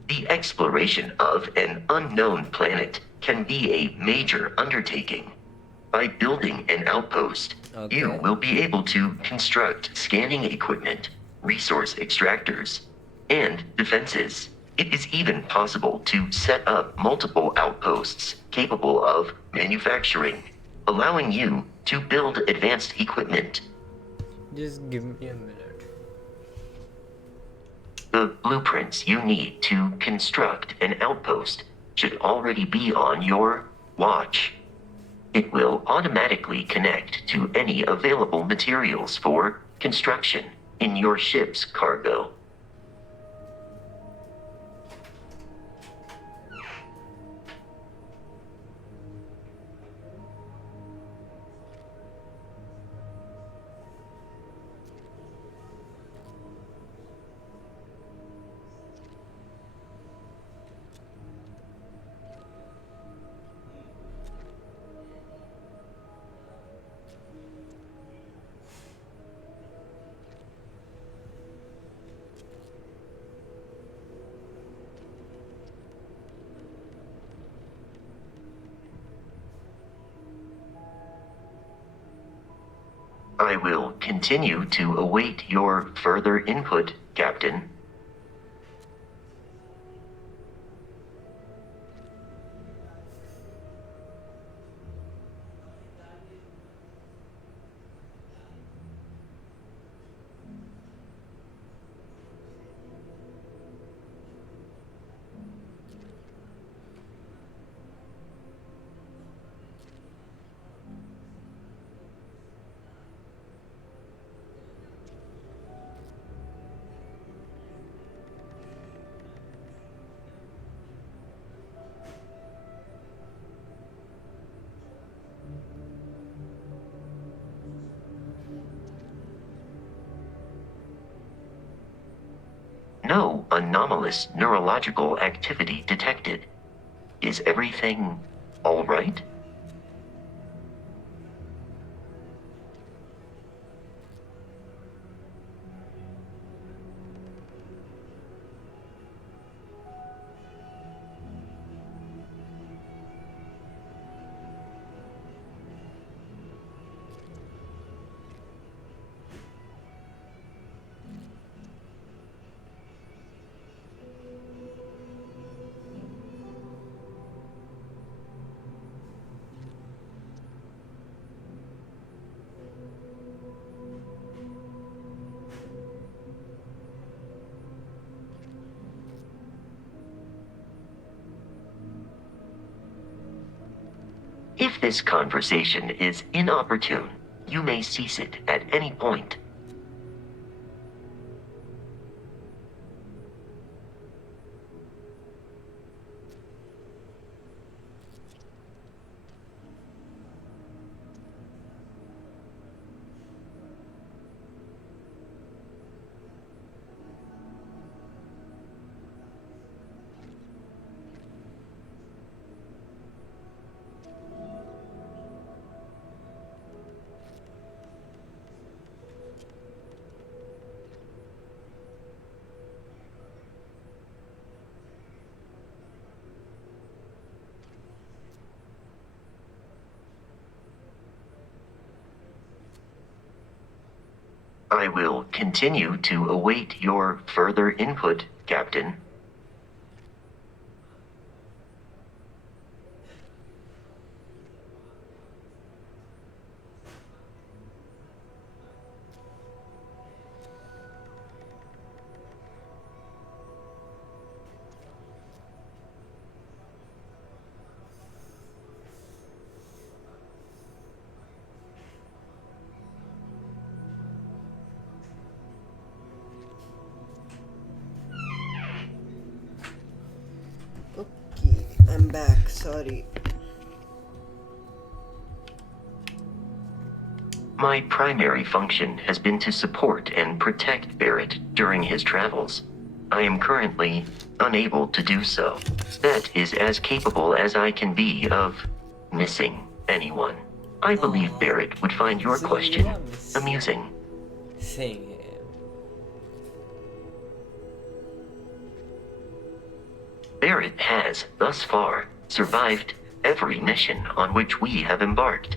The exploration of an unknown planet can be a major undertaking. By building an outpost, you will be able to construct scanning equipment, resource extractors, and defenses. It is even possible to set up multiple outposts capable of manufacturing, allowing you to build advanced equipment. Just give me a minute. The blueprints you need to construct an outpost should already be on your watch. It will automatically connect to any available materials for construction in your ship's cargo. I will continue to await your further input, Captain. No anomalous neurological activity detected. Is everything all right? If this conversation is inopportune, you may cease it at any point. I will continue to await your further input, Captain. Okay, I'm back. Sorry. My primary function has been to support and protect Barrett during his travels. I am currently unable to do so. That is as capable as I can be of missing anyone. I believe Barrett would find your question amusing. Saying Barrett has, thus far, survived every mission on which we have embarked.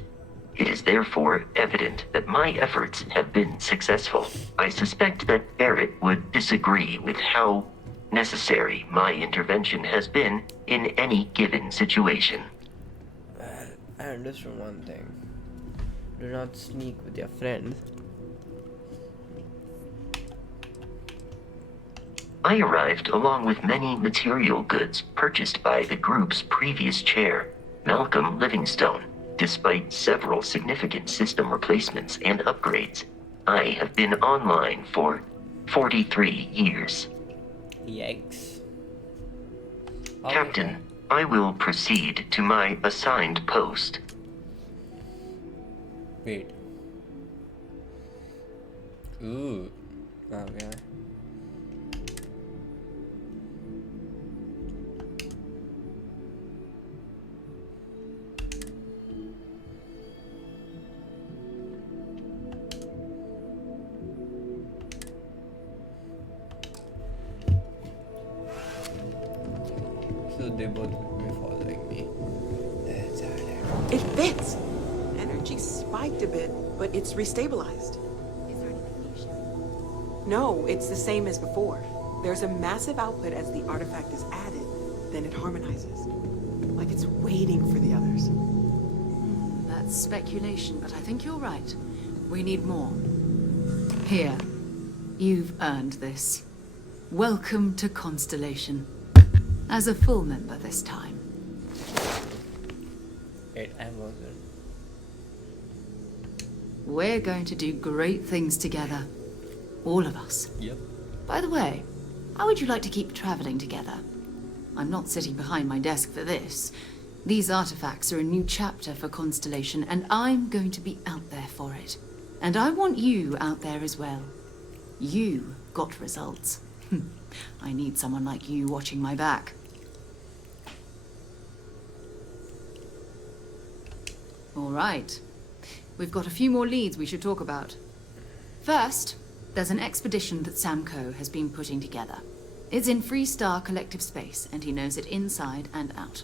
It is therefore evident that my efforts have been successful. I suspect that Barrett would disagree with how necessary my intervention has been in any given situation. Well, I understand one thing. Do not sneak with your friends. I arrived along with many material goods purchased by the group's previous chair, Malcolm Livingstone. Despite several significant system replacements and upgrades, I have been online for 43 years. Yikes. Captain, I will proceed to my assigned post. Wait. Ooh. Okay. So they both will be following me. That's how It fits! Energy spiked a bit, but it's restabilized. Is there anything you should? No, it's the same as before. There's a massive output as the artifact is added, then it harmonizes. Like it's waiting for the others. That's speculation, but I think you're right. We need more. Here. You've earned this. Welcome to Constellation. As a full member this time. Wait, I wasn't. We're going to do great things together. All of us. Yep. By the way, how would you like to keep traveling together? I'm not sitting behind my desk for this. These artifacts are a new chapter for Constellation, and I'm going to be out there for it. And I want you out there as well. You got results. I need someone like you watching my back. All right. We've got a few more leads we should talk about. First, there's an expedition that Samco has been putting together. It's in Freestar Collective Space, and he knows it inside and out.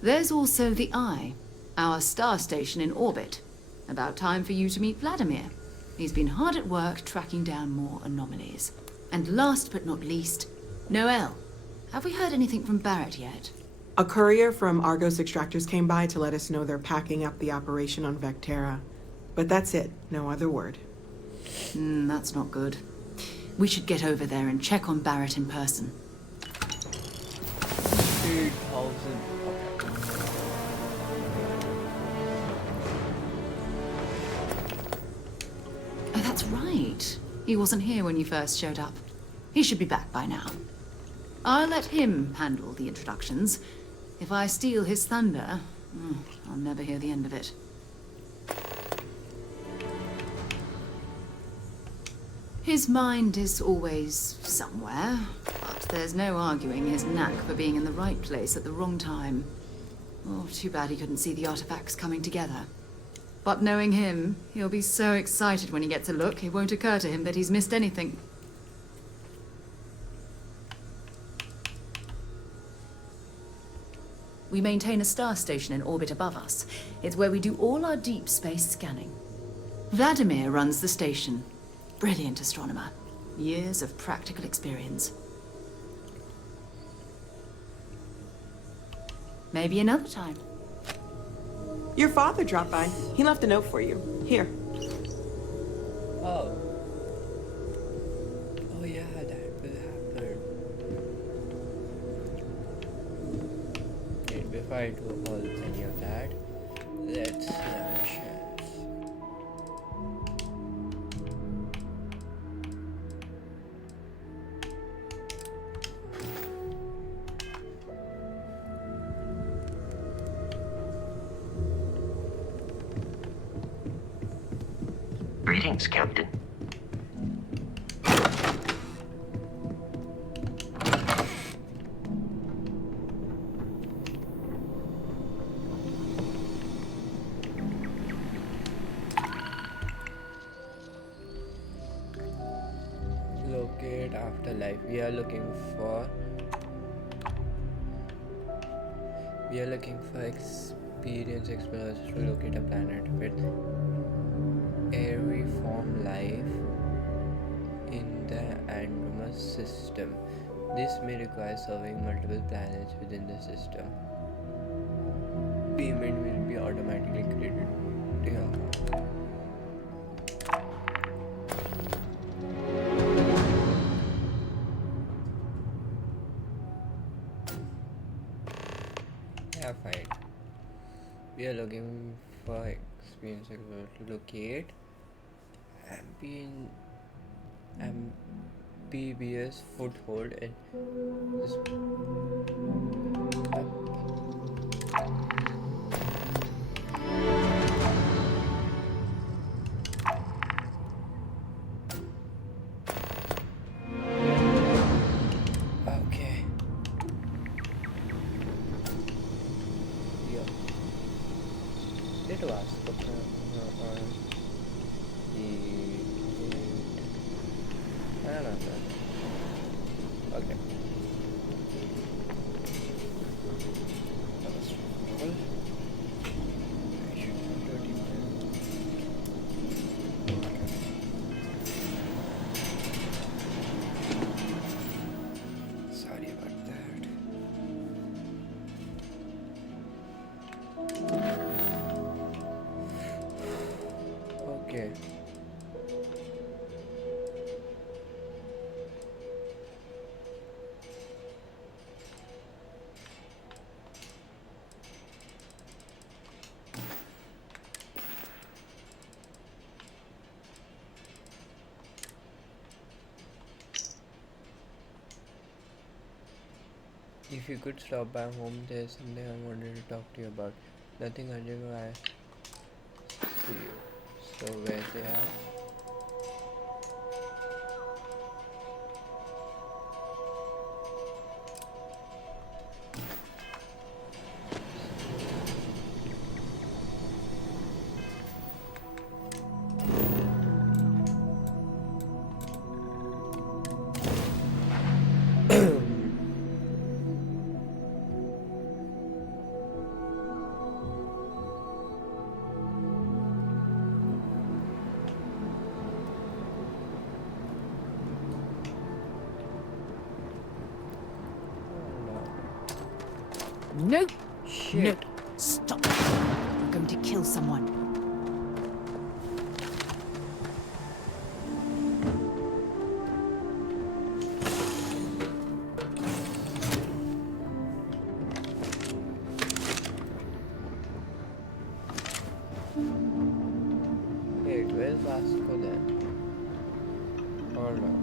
There's also the Eye, our star station in orbit. About time for you to meet Vladimir. He's been hard at work tracking down more anomalies. And last but not least, Noel. Have we heard anything from Barrett yet? A courier from Argos Extractors came by to let us know they're packing up the operation on Vectera. But that's it, no other word. That's not good. We should get over there and check on Barrett in person. 8,000. Oh, that's right. He wasn't here when you first showed up. He should be back by now. I'll let him handle the introductions. If I steal his thunder, I'll never hear the end of it. His mind is always somewhere, but there's no arguing his knack for being in the right place at the wrong time. Oh, too bad he couldn't see the artifacts coming together. But knowing him, he'll be so excited when he gets a look, it won't occur to him that he's missed anything. We maintain a star station in orbit above us. It's where we do all our deep space scanning. Vladimir runs the station. Brilliant astronomer. Years of practical experience. Maybe another time. Your father dropped by. He left a note for you. Here. Oh. Oh yeah, that will happen. Wait, before I do all any of that, let's have a chance. Greetings, Captain. Locate afterlife. We are looking for experienced explorers to locate a planet with airy form life in the Andromeda system. This may require surveying multiple planets within the system. Payment will be automatically credited. Yeah. We are looking for experience to locate amphibious foothold in this. Okay. Yeah. It was the I don't know. Okay. That was full. I should have 30 minutes. Sorry about that. Okay. If you could stop by home, there's something I wanted to talk to you about. Nothing urgent, I see you. So where's the house? No! Shit. No! Stop! I'm going to kill someone. Wait, where's Vasco then? Hold on.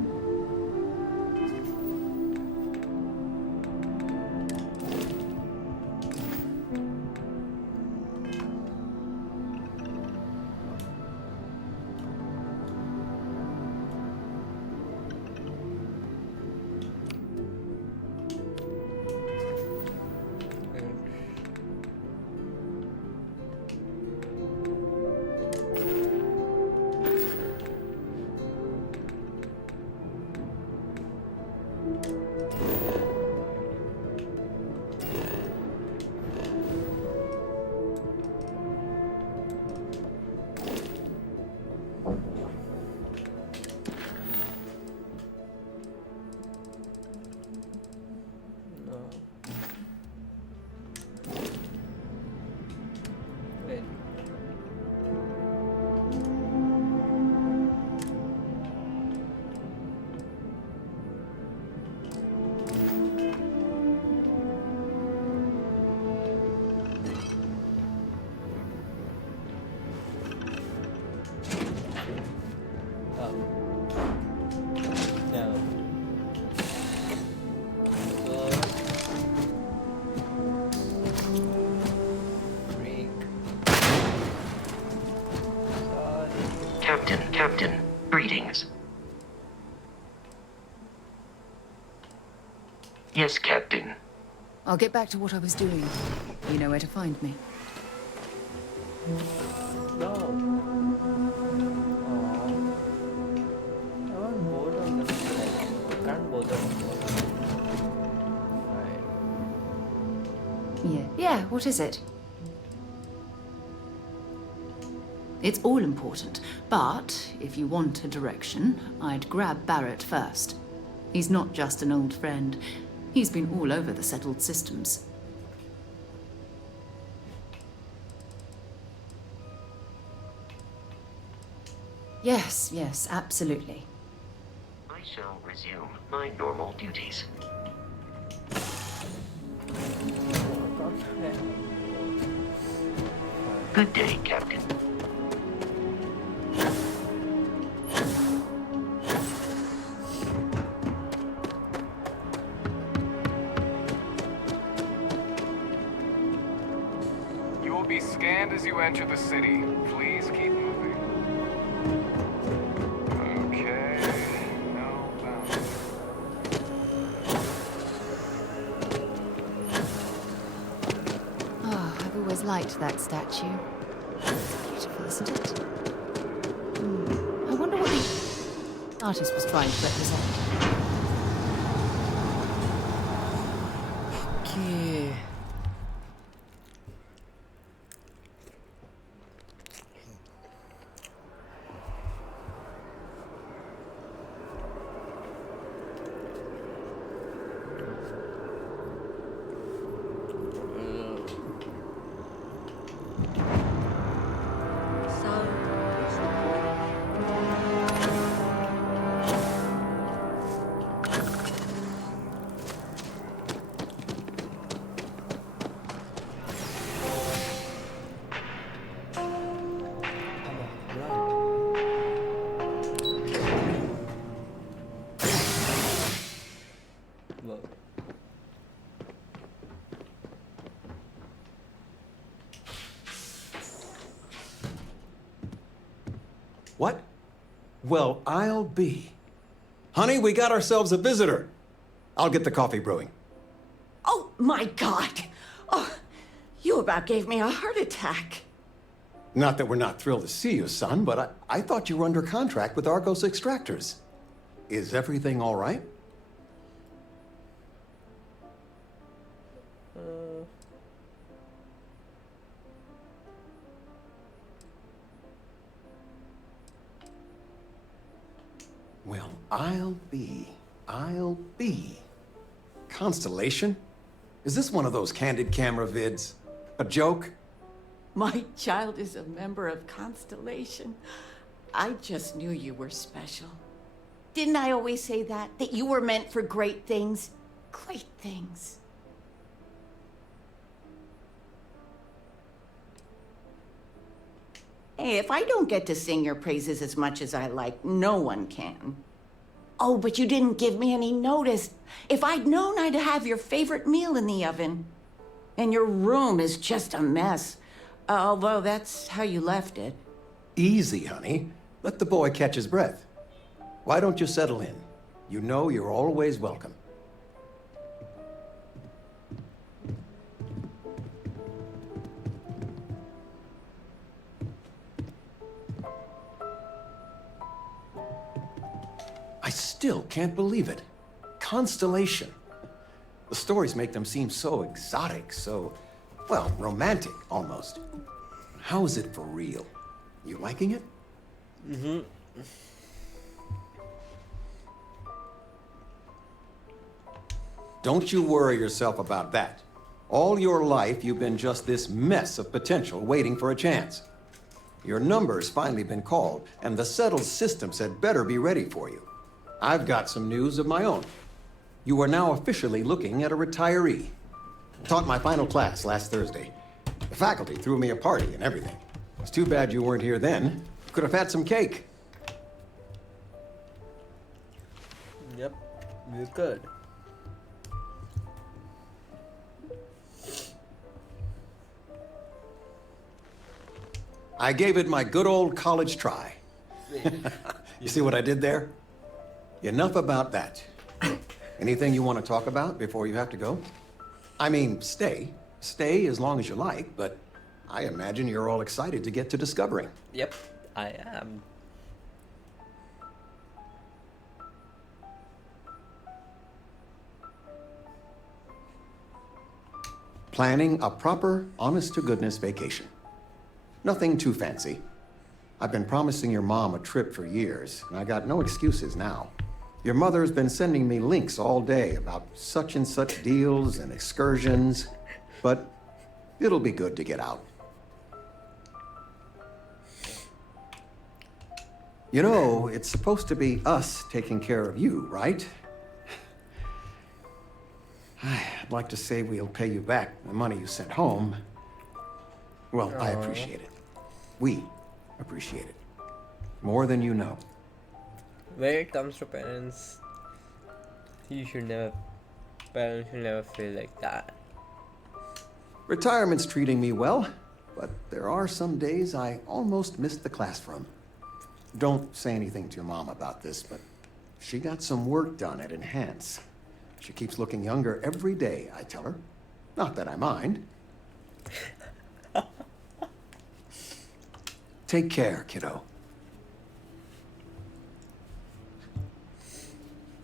Wait. Oh. No. Captain, greetings. Yes, Captain. I'll get back to what I was doing. You know where to find me. No. I want both of them. Like, can't both of them. Yeah, what is it? It's all important, but if you want a direction, I'd grab Barrett first. He's not just an old friend. He's been all over the settled systems. Yes, absolutely. I shall resume my normal duties. Good day, Captain. You will be scanned as you enter the city. Please keep moving. Okay. No bounce. Oh, I've always liked that statue. It's beautiful, isn't it? I wonder what the artist was trying to represent. Okay. Whoa. What? Well, I'll be. Honey, we got ourselves a visitor. I'll get the coffee brewing. Oh, my God. Oh, you about gave me a heart attack. Not that we're not thrilled to see you, son, but I thought you were under contract with Argos Extractors. Is everything all right? Well, I'll be. Constellation? Is this one of those candid camera vids? A joke? My child is a member of Constellation. I just knew you were special. Didn't I always say that? That you were meant for great things? Great things. Hey, if I don't get to sing your praises as much as I like, no one can. Oh, but you didn't give me any notice. If I'd known, I'd have your favorite meal in the oven. And your room is just a mess. Although that's how you left it. Easy, honey. Let the boy catch his breath. Why don't you settle in? You know you're always welcome. I still can't believe it. Constellation. The stories make them seem so exotic, so, well, romantic, almost. How is it for real? You liking it? Mm-hmm. Don't you worry yourself about that. All your life, you've been just this mess of potential waiting for a chance. Your number's finally been called, and the settled systems had better be ready for you. I've got some news of my own. You are now officially looking at a retiree. Taught my final class last Thursday. The faculty threw me a party and everything. It's too bad you weren't here then. Could have had some cake. Yep, we could. I gave it my good old college try. You see what I did there? Enough about that. Anything you want to talk about before you have to go? I mean, stay. Stay as long as you like, but I imagine you're all excited to get to discovering. Yep, I am. Planning a proper, honest-to-goodness vacation. Nothing too fancy. I've been promising your mom a trip for years, and I got no excuses now. Your mother's been sending me links all day about such and such deals and excursions, but it'll be good to get out. You know, it's supposed to be us taking care of you, right? I'd like to say we'll pay you back the money you sent home, Well, I appreciate it. We appreciate it. More than you know. When it comes to parents, parents should never feel like that. Retirement's treating me well, but there are some days I almost missed the classroom. Don't say anything to your mom about this, but she got some work done at Enhance. She keeps looking younger every day, I tell her. Not that I mind. Take care, kiddo.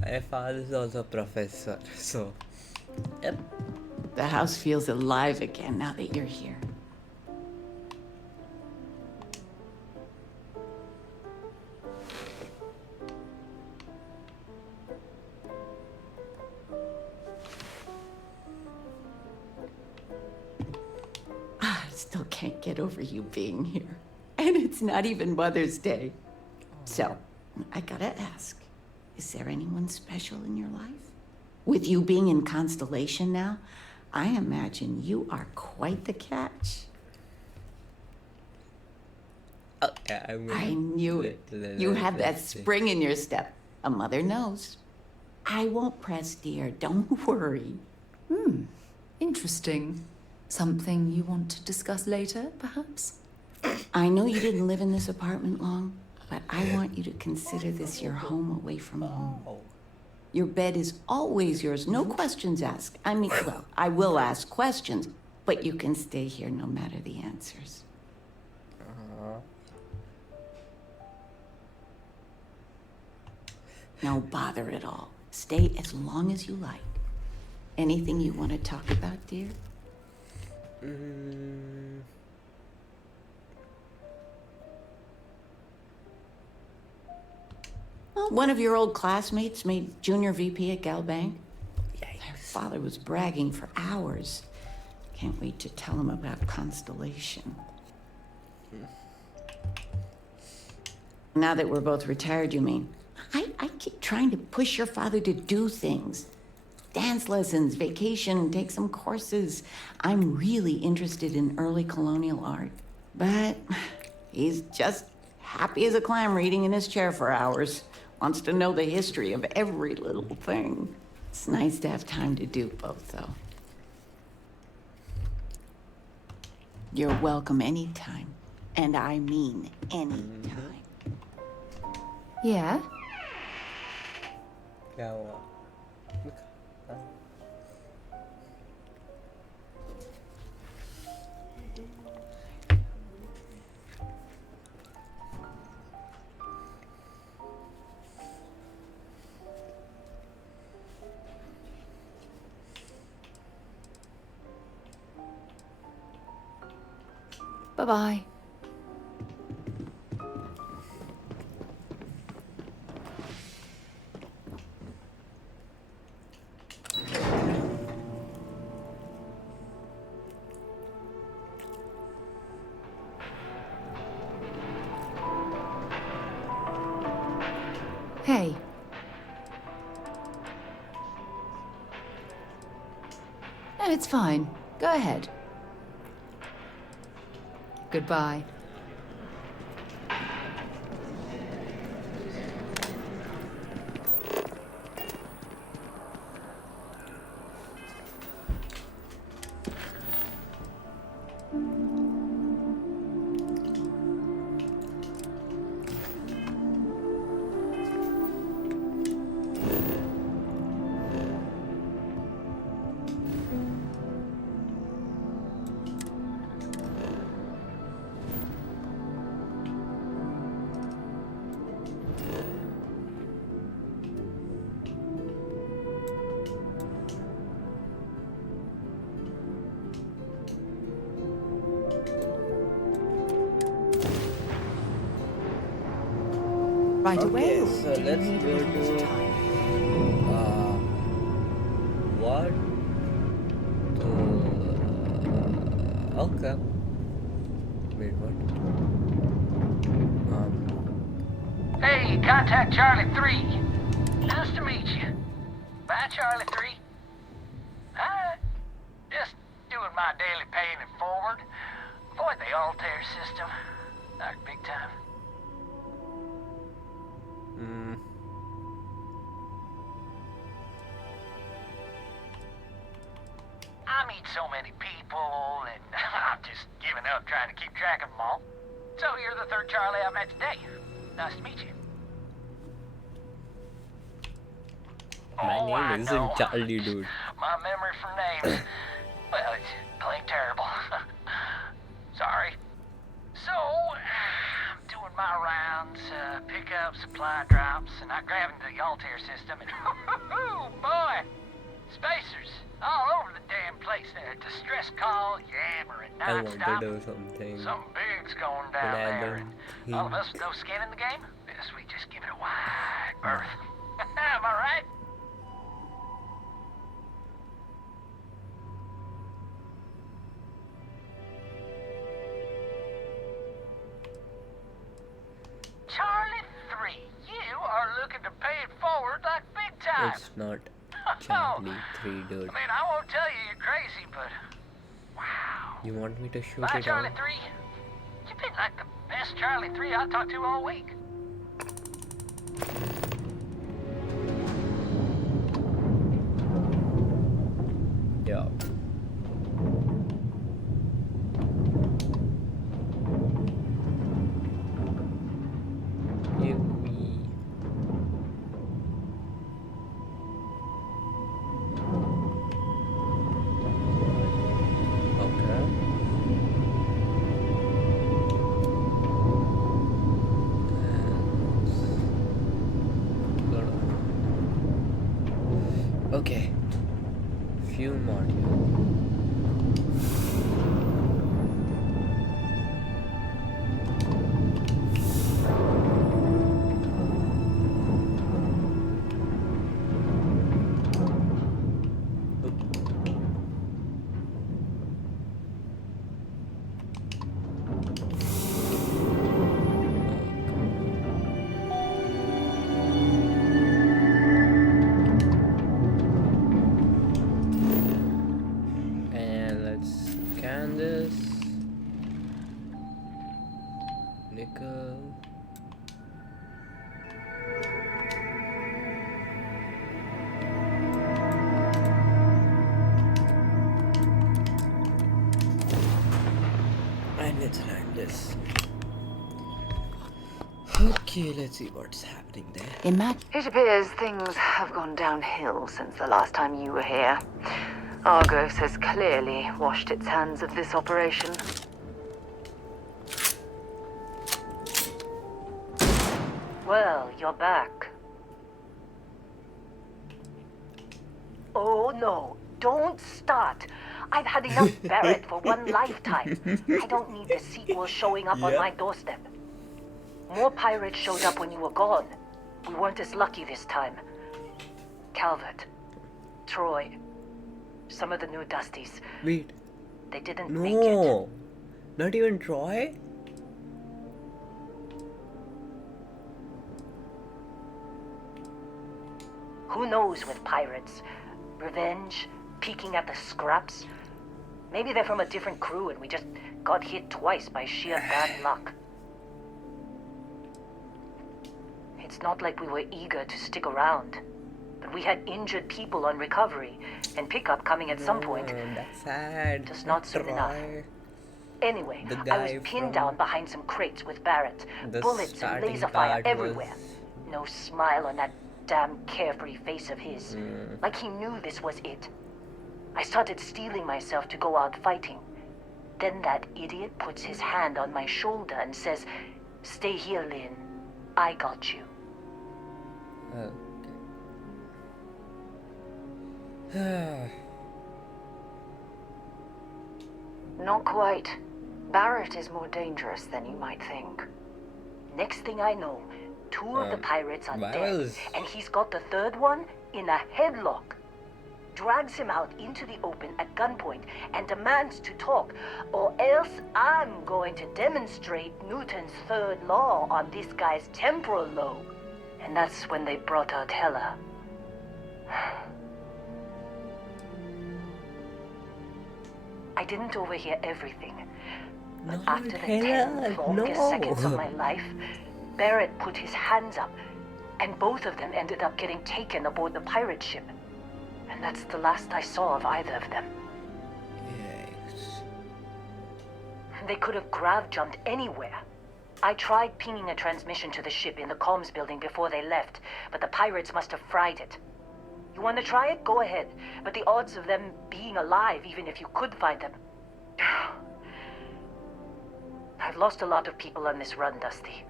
My father is also a professor, so yep. The house feels alive again now that you're here. I still can't get over you being here. And it's not even Mother's Day. So, I gotta ask, is there anyone special in your life? With you being in Constellation now, I imagine you are quite the catch. I knew it. You have that spring in your step. A mother knows. I won't press, dear. Don't worry. Interesting. Something you want to discuss later, perhaps? I know you didn't live in this apartment long, but I want you to consider this your home away from home. Your bed is always yours, no questions asked. I mean, well, I will ask questions, but you can stay here no matter the answers. No bother at all. Stay as long as you like. Anything you want to talk about, dear? Well, one of your old classmates made junior VP at Galbank. Their father was bragging for hours. Can't wait to tell him about Constellation. Now that we're both retired, you mean? I keep trying to push your father to do things. Dance lessons, vacation, take some courses. I'm really interested in early colonial art. But he's just happy as a clam reading in his chair for hours. Wants to know the history of every little thing. It's nice to have time to do both, though. You're welcome anytime. And I mean anytime. Yeah? Bye-bye. Hey. No, it's fine. Go ahead. Goodbye. Right away. Okay, so let's go to what? Okay. Wait, what? Hey, contact Charlie 3. Nice to meet you. Bye, Charlie 3. Hi. Just doing my daily paying it forward. Boy, the the Altair system. Like big time. I meet so many people, and I'm just giving up trying to keep track of them all. So you're the third Charlie I've met today. Nice to meet you. My name isn't Charlie, dude. My memory for names, well, it's plain terrible. Sorry. So, I'm doing my rounds, pick up supply drops, and I grab into the Altair system, and boy, spacers all over the damn place there. Distress call, yammering I want nonstop. to do something. Something big's going But down I there, don't and all of us with no skin in the game, yes, we just give it a wide berth. Am I right? Charlie 3, you are looking to pay it forward like big time. It's not Charlie 3, dude. I mean, I won't tell you you're crazy, but wow. You want me to shoot Bye, it Charlie out? 3. You've been like the best Charlie 3 I talked to all week. Yeah. Give me. Okay. Okay. Few modules. And let's scan this. Nickel. And let's learn this. Okay, let's see what's happening there. It appears things have gone downhill since the last time you were here. Argos has clearly washed its hands of this operation. Well, you're back. Oh no, don't start. I've had enough Barrett for one lifetime. I don't need the sequel showing up on my doorstep. More pirates showed up when you were gone. We weren't as lucky this time. Calvert, Troy, some of the new Dusties. Wait. They didn't make it. No. Not even Troy? Who knows with pirates? Revenge, peeking at the scraps. Maybe they're from a different crew and we just got hit twice by sheer bad luck. It's not like we were eager to stick around. But we had injured people on recovery, and pickup coming at some point. That's sad. Just not soon enough. Anyway, I was pinned down behind some crates with Barrett. Bullets and laser fire everywhere. No smile on that damn carefree face of his. Like he knew this was it. I started steeling myself to go out fighting. Then that idiot puts his hand on my shoulder and says, "Stay here, Lynn. I got you." Not quite. Barrett is more dangerous than you might think. Next thing I know, two of the pirates are dead, and he's got the third one in a headlock. Drags him out into the open at gunpoint and demands to talk, or else I'm going to demonstrate Newton's third law on this guy's temporal lobe. And that's when they brought out Hela. I didn't overhear everything, But after the 10 longest seconds of my life, Barrett put his hands up, and both of them ended up getting taken aboard the pirate ship. And that's the last I saw of either of them. Yikes. They could have grav-jumped anywhere. I tried pinging a transmission to the ship in the comms building before they left, but the pirates must have fried it. You want to try it? Go ahead. But the odds of them being alive, even if you could find them... I've lost a lot of people on this run, Dusty.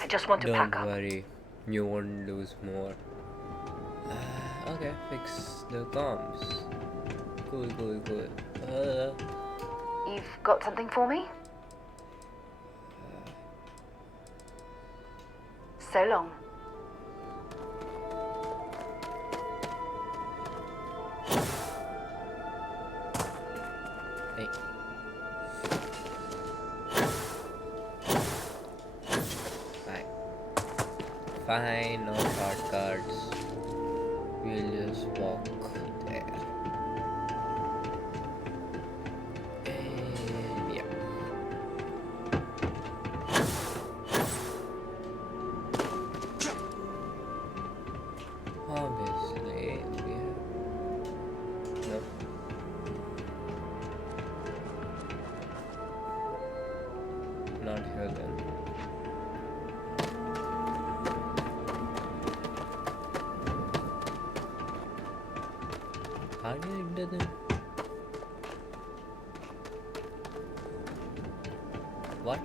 I just want to pack up. Don't worry, you won't lose more. Okay, fix the comms. Cool. You've got something for me? So long. Hey. Fine, no shortcuts. We'll just walk there. And yeah. Obviously, we have... Nope. Not here then. How do you enter them? What?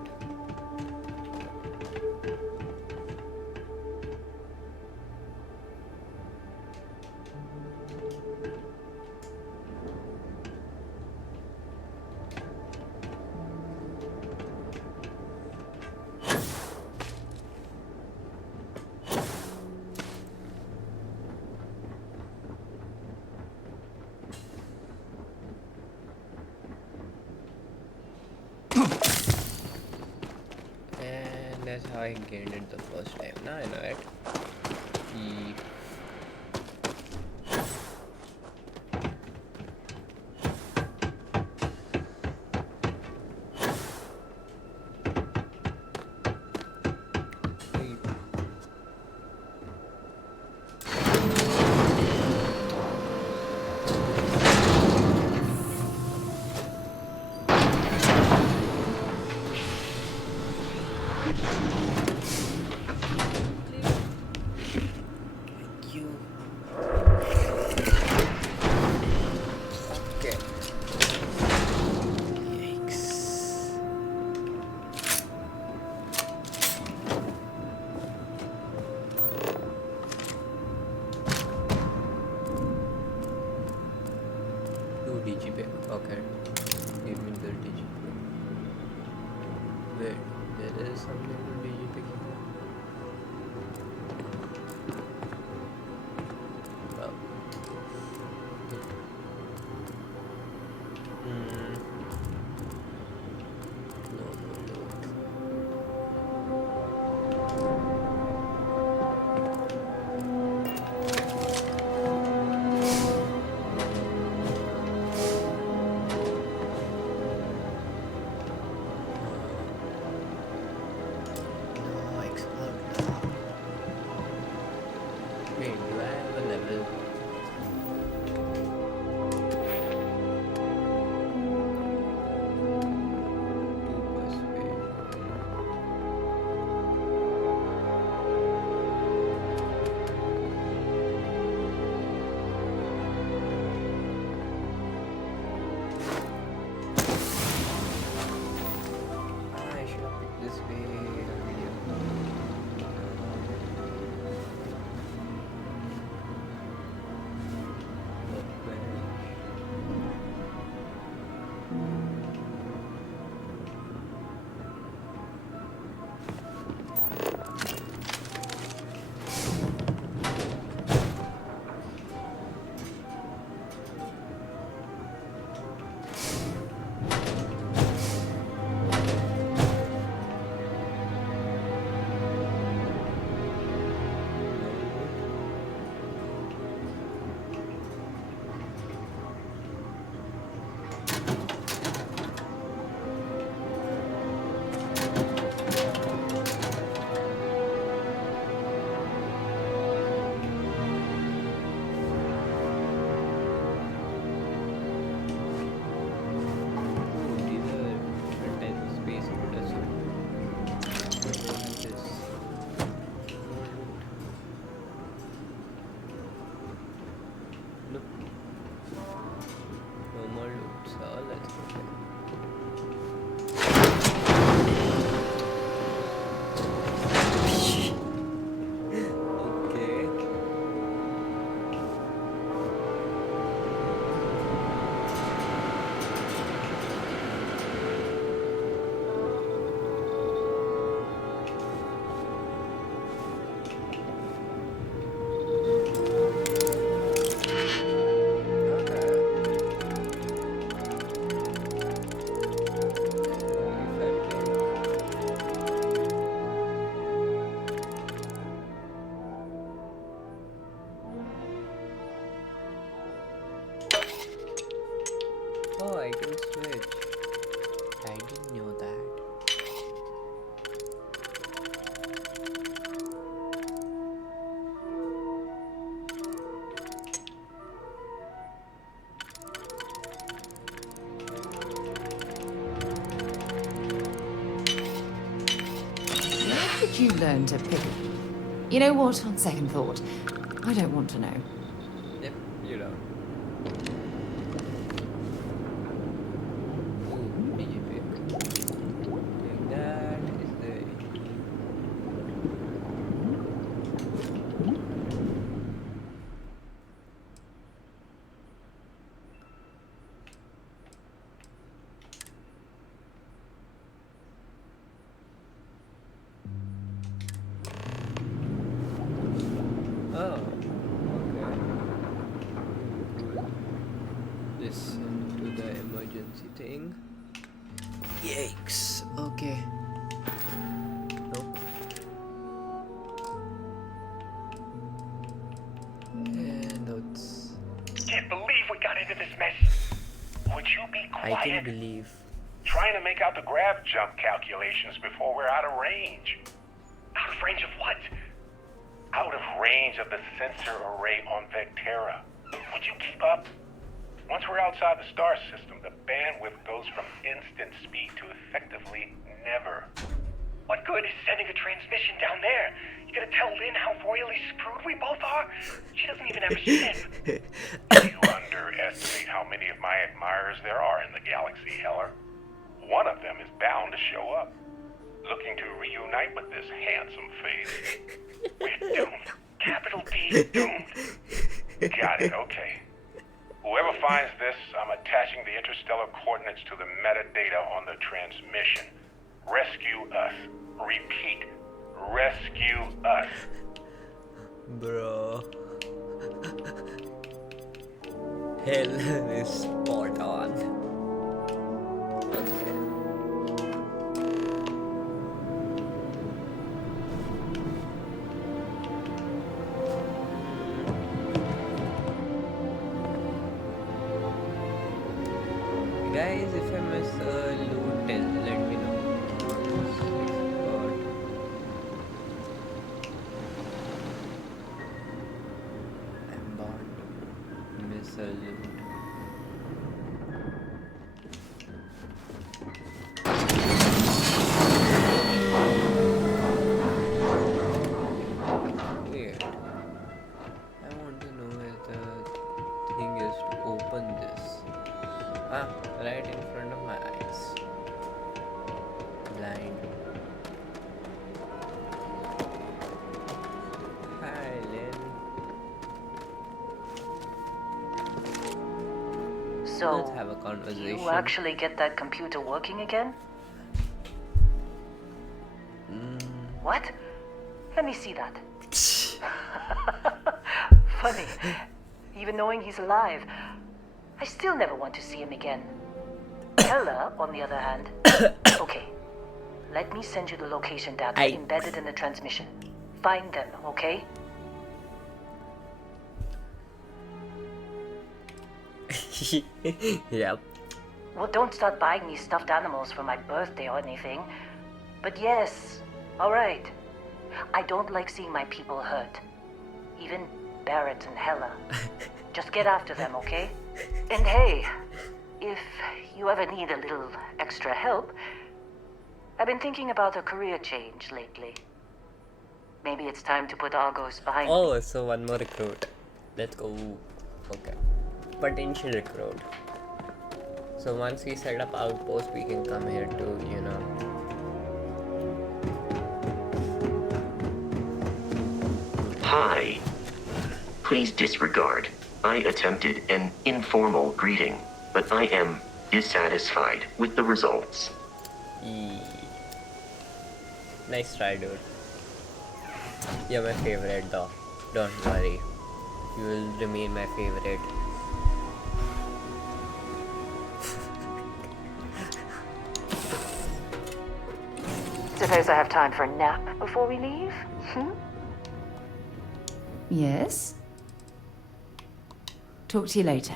That's how I gained it the first time. Now I know it. Okay. Give me the DGP. Wait, there is something to DGP. Well. did you learn to pick? You know what? On second thought, I don't want to know. Yep, you know. Into the emergency thing. Yikes. Okay. Nope. And notes. Can't believe we got into this mess. Would you be quiet? I can believe. Trying to make out the grav jump calculations before we're out of range. Out of range of what? Out of range of the sensor array on Vectera. Would you keep up? Once we're outside the star system, the bandwidth goes from instant speed to effectively never. What good is sending a transmission down there? You gonna tell Lynn how royally screwed we both are? She doesn't even have a ship. You underestimate how many of my admirers there are in the galaxy, Heller. One of them is bound to show up, looking to reunite with this handsome face. We're doomed. Capital D, doomed. Got it, okay. Whoever finds this, I'm attaching the interstellar coordinates to the metadata on the transmission. Rescue us. Repeat. Rescue us. Bro. Hell is spot on. Okay. Guys, if I miss a loot, let me know. I'm bound to miss a loot. Weird. I want to know where the thing is to open this. Ah, right in front of my eyes. Blind. Hi, Lynn. So, Let's have a conversation. you actually get that computer working again? What? Let me see that. Funny. Even knowing he's alive, I still never want to see him again. Ella, on the other hand. Okay. Let me send you the location data embedded in the transmission. Find them, okay? Yep. Well, don't start buying me stuffed animals for my birthday or anything. But yes, alright. I don't like seeing my people hurt. Even Barrett and Hella. Just get after them, okay? And hey, if you ever need a little extra help, I've been thinking about a career change lately. Maybe it's time to put Argos behind me. Oh, so one more recruit. Let's go. Okay. Potential recruit. So once we set up outpost, we can come here to, you know. Hi. Please disregard. I attempted an informal greeting, but I am dissatisfied with the results. Nice try, dude. You're my favorite though. Don't worry. You will remain my favorite. Suppose I have time for a nap before we leave? Yes? Talk to you later.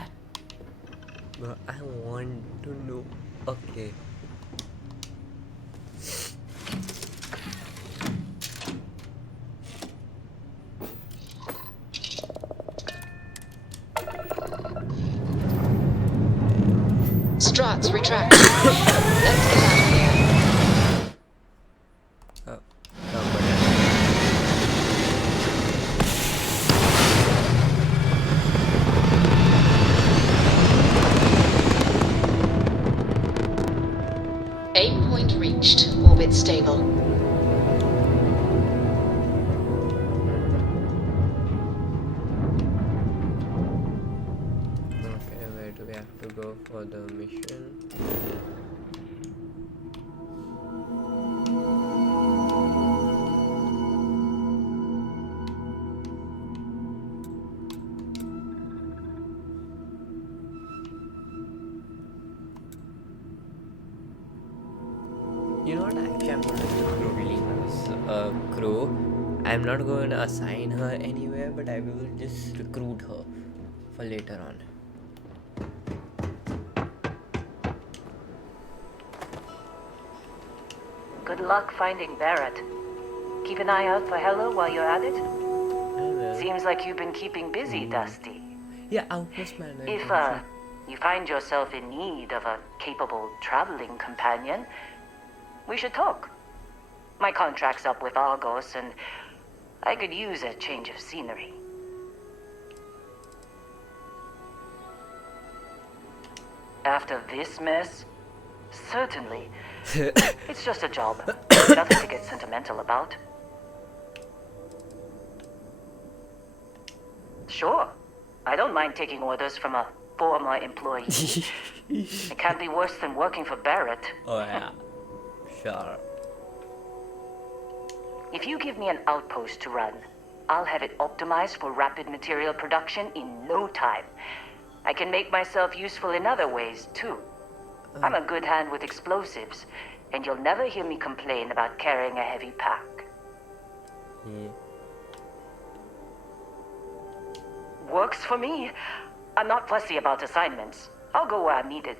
But I want to know. Okay. Struts retract. Let's get out of here. Oh, somebody. Waypoint reached. Orbit stable. Okay, where do we have to go for the mission? You know what? Actually, I'm gonna recruit Lena's crew. I'm not going to assign her anywhere, but I will just recruit her for later on. Good luck finding Barrett. Keep an eye out for Hella while you're at it. Seems like you've been keeping busy, Dusty. Yeah, Outpost Manager. If you find yourself in need of a capable traveling companion, we should talk. My contract's up with Argos, and I could use a change of scenery. After this mess, certainly. It's just a job. Nothing to get sentimental about. Sure. I don't mind taking orders from a former employee. It can't be worse than working for Barrett. Oh yeah, sure. If you give me an outpost to run, I'll have it optimized for rapid material production in no time. I can make myself useful in other ways, too. I'm a good hand with explosives, and you'll never hear me complain about carrying a heavy pack. Works for me. I'm not fussy about assignments. I'll go where I'm needed.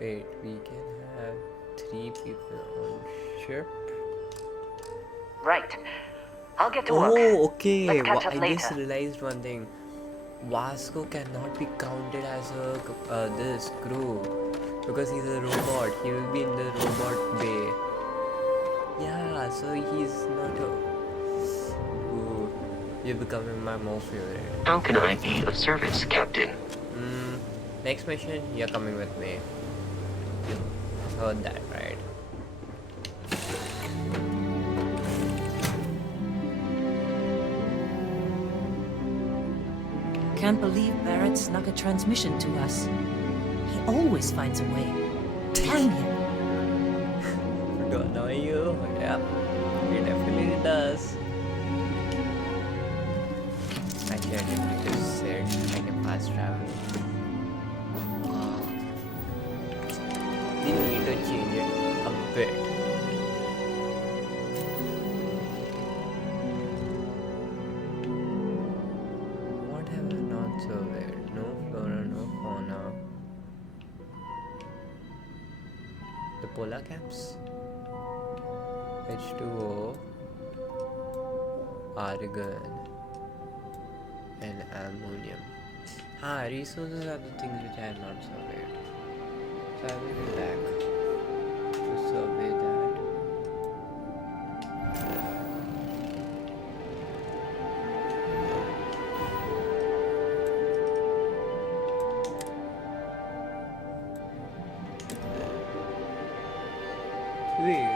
Wait, we can have 3 people on ship. Right. I'll get to work. Oh, okay. Let's catch up I later. just realized one thing. Vasco cannot be counted as a this crew because he's a robot. He will be in the robot bay. Yeah, so he's not a. Ooh, you're becoming my most favorite. How can I be of service, Captain? Next mission, you're coming with me. You heard that, right? Can't believe Barrett snuck a transmission to us. He always finds a way. Damn him. Don't know you. Yeah, he definitely does. Actually, I didn't just said I can fast travel. We need to change it a bit. What have I not surveyed? No flora, no fauna. The polar caps? H2O, argon, and ammonium. Resources are the things which I have not surveyed. So I will be back to survey that. Wait.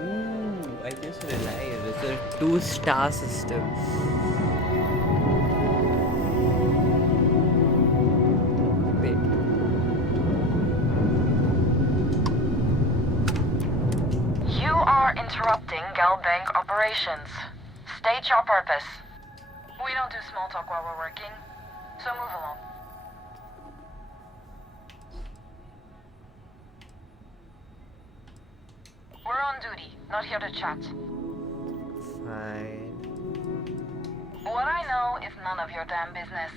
Ooh, I just realized it's a 2-star system. Wait. You are interrupting Galbank operations. State your purpose. We don't do small talk while we're working, so move along. We're on duty, not here to chat. Fine. What I know is none of your damn business.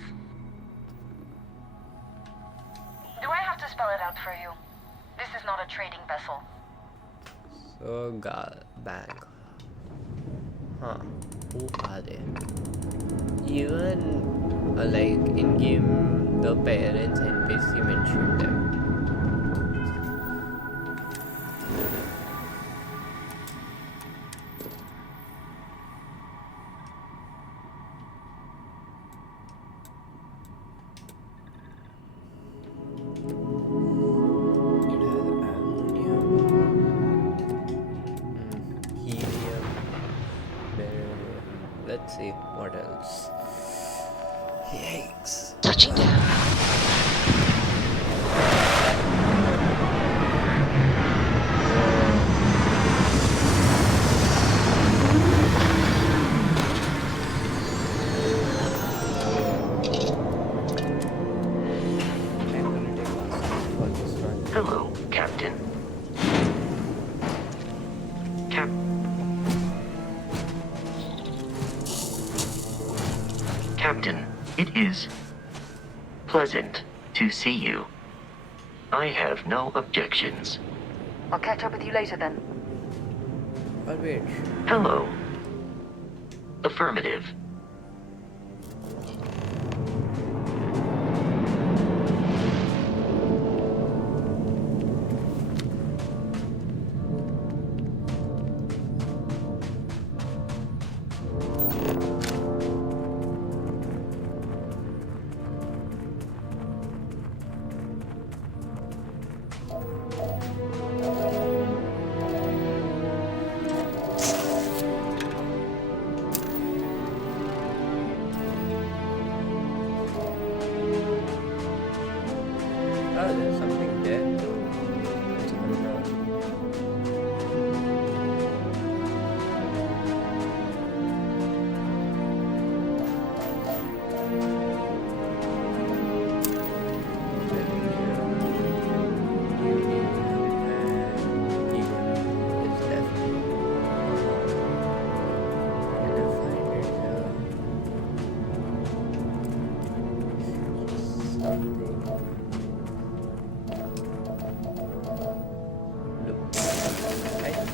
Do I have to spell it out for you? This is not a trading vessel. So, Galbank. Huh. Who are they? Even, like, in-game, the parents NPC mentioned them. Yikes. Touching down. Hello, Captain. Captain, it is pleasant to see you. I have no objections. I'll catch up with you later then. But wait. Hello. Affirmative. Oh, there's something there too. What's going on?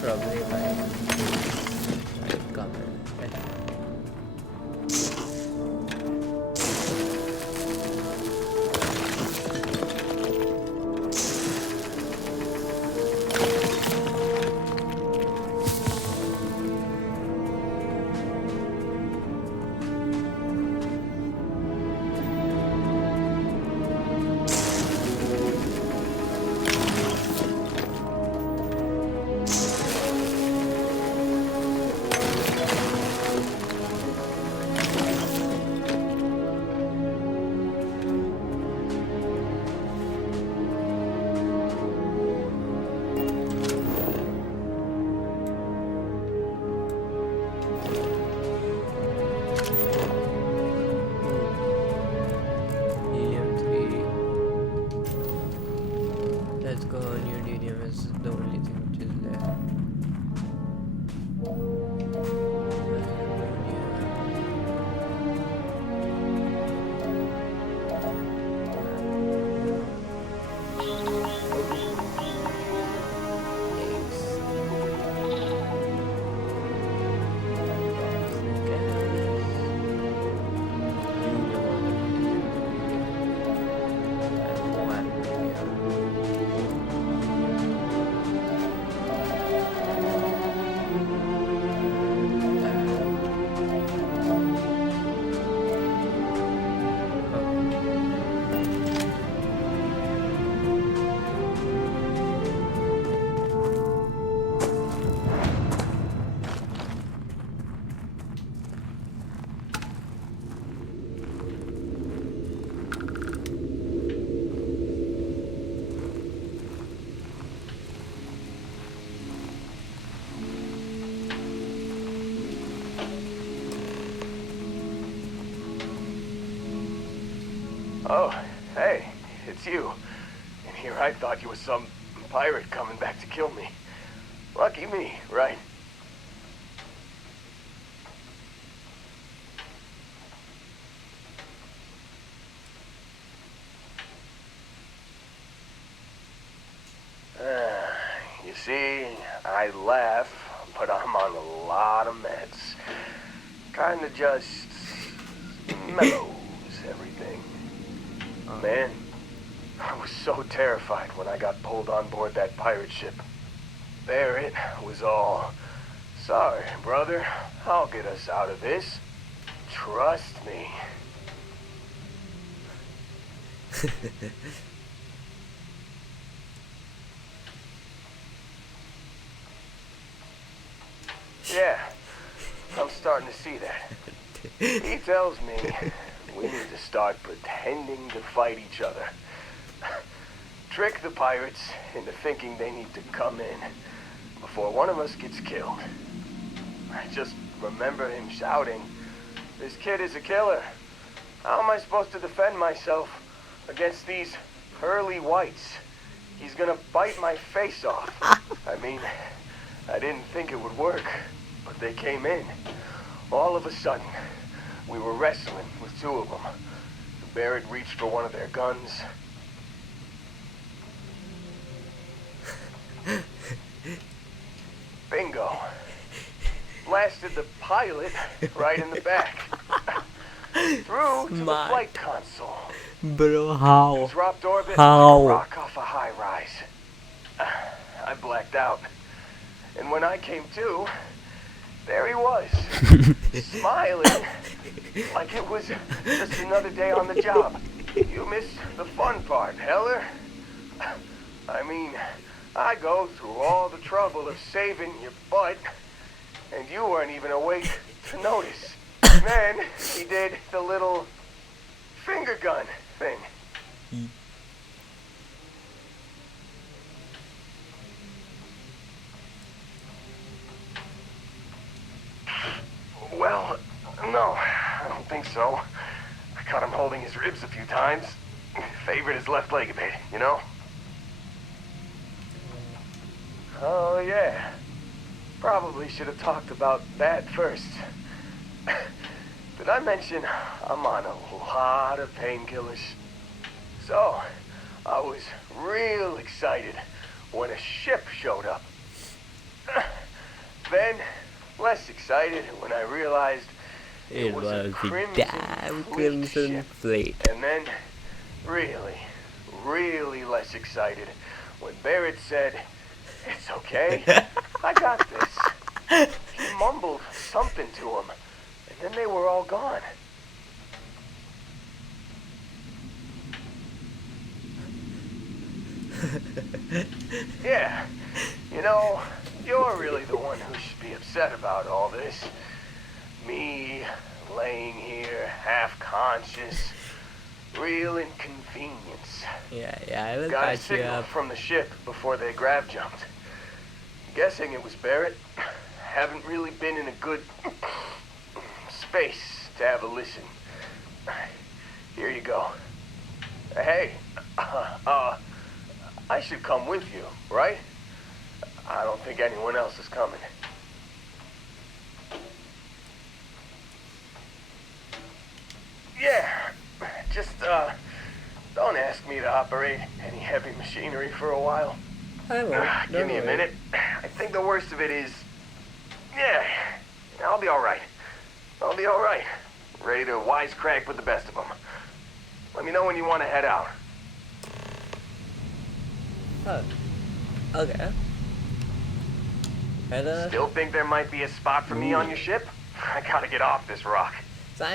Probably might come in. Let's go. Neodymium is the only thing which is left. Oh, hey, it's you. And here I thought you was some pirate coming back to kill me. Lucky me, right? You see, I laugh, but I'm on a lot of meds. Kinda just mellows everything. Man, I was so terrified when I got pulled on board that pirate ship. There it was all. Sorry, brother. I'll get us out of this. Trust me. Yeah, I'm starting to see that. He tells me we need to start pretending to fight each other. Trick the pirates into thinking they need to come in before one of us gets killed. I just remember him shouting, "This kid is a killer. How am I supposed to defend myself against these pearly whites? He's gonna bite my face off." I mean, I didn't think it would work, but they came in. All of a sudden, we were wrestling with two of them. Barrett reached for one of their guns. Bingo. Blasted the pilot right in the back. Through to the flight console. Bro, how? Dropped orbit How? like a rock off a high rise. I blacked out. And when I came to, there he was. Smiling like it was just another day on the job. You missed the fun part, Heller. I mean, I go through all the trouble of saving your butt, and you weren't even awake to notice. Then he did the little finger gun thing. Well, no, I don't think so. I caught him holding his ribs a few times. Favored his left leg a bit, you know? Oh, yeah. Probably should have talked about that first. Did I mention I'm on a lot of painkillers? So, I was real excited when a ship showed up. Then, less excited when I realized it was a Crimson Fleet. And then, really less excited when Barrett said, "It's okay, I got this." He mumbled something to him, and then they were all gone. Yeah, you know, you're really the one who should be upset about all this. Me, laying here, half-conscious, real inconvenience. Yeah, I will Got a patch you signal up. from the ship before they grav jumped. Guessing it was Barrett. Haven't really been in a good space to have a listen. Here you go. Hey, I should come with you, right? I don't think anyone else is coming. Yeah, just, don't ask me to operate any heavy machinery for a while. I won't. Give me a minute. I think the worst of it is, yeah, I'll be alright. I'll be alright. Ready to wisecrack with the best of them. Let me know when you want to head out. Oh, okay. Hello. Still think there might be a spot for me on your ship? I gotta get off this rock. So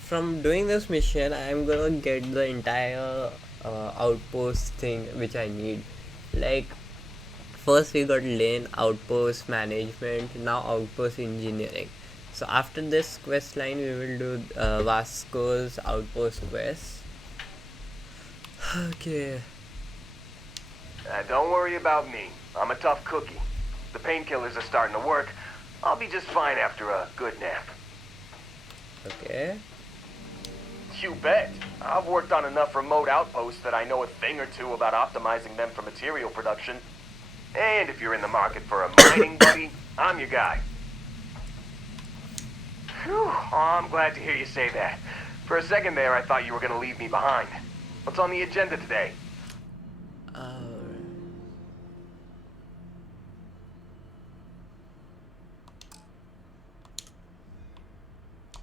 from doing this mission, I'm gonna get the entire outpost thing which I need. Like, first we got lane, outpost management, now outpost engineering. So after this quest line, we will do Vasco's outpost quest. Okay. Don't worry about me. I'm a tough cookie. The painkillers are starting to work. I'll be just fine after a good nap. Okay. You bet. I've worked on enough remote outposts that I know a thing or two about optimizing them for material production. And if you're in the market for a mining buddy, I'm your guy. Whew. Oh, I'm glad to hear you say that. For a second there, I thought you were going to leave me behind. What's on the agenda today?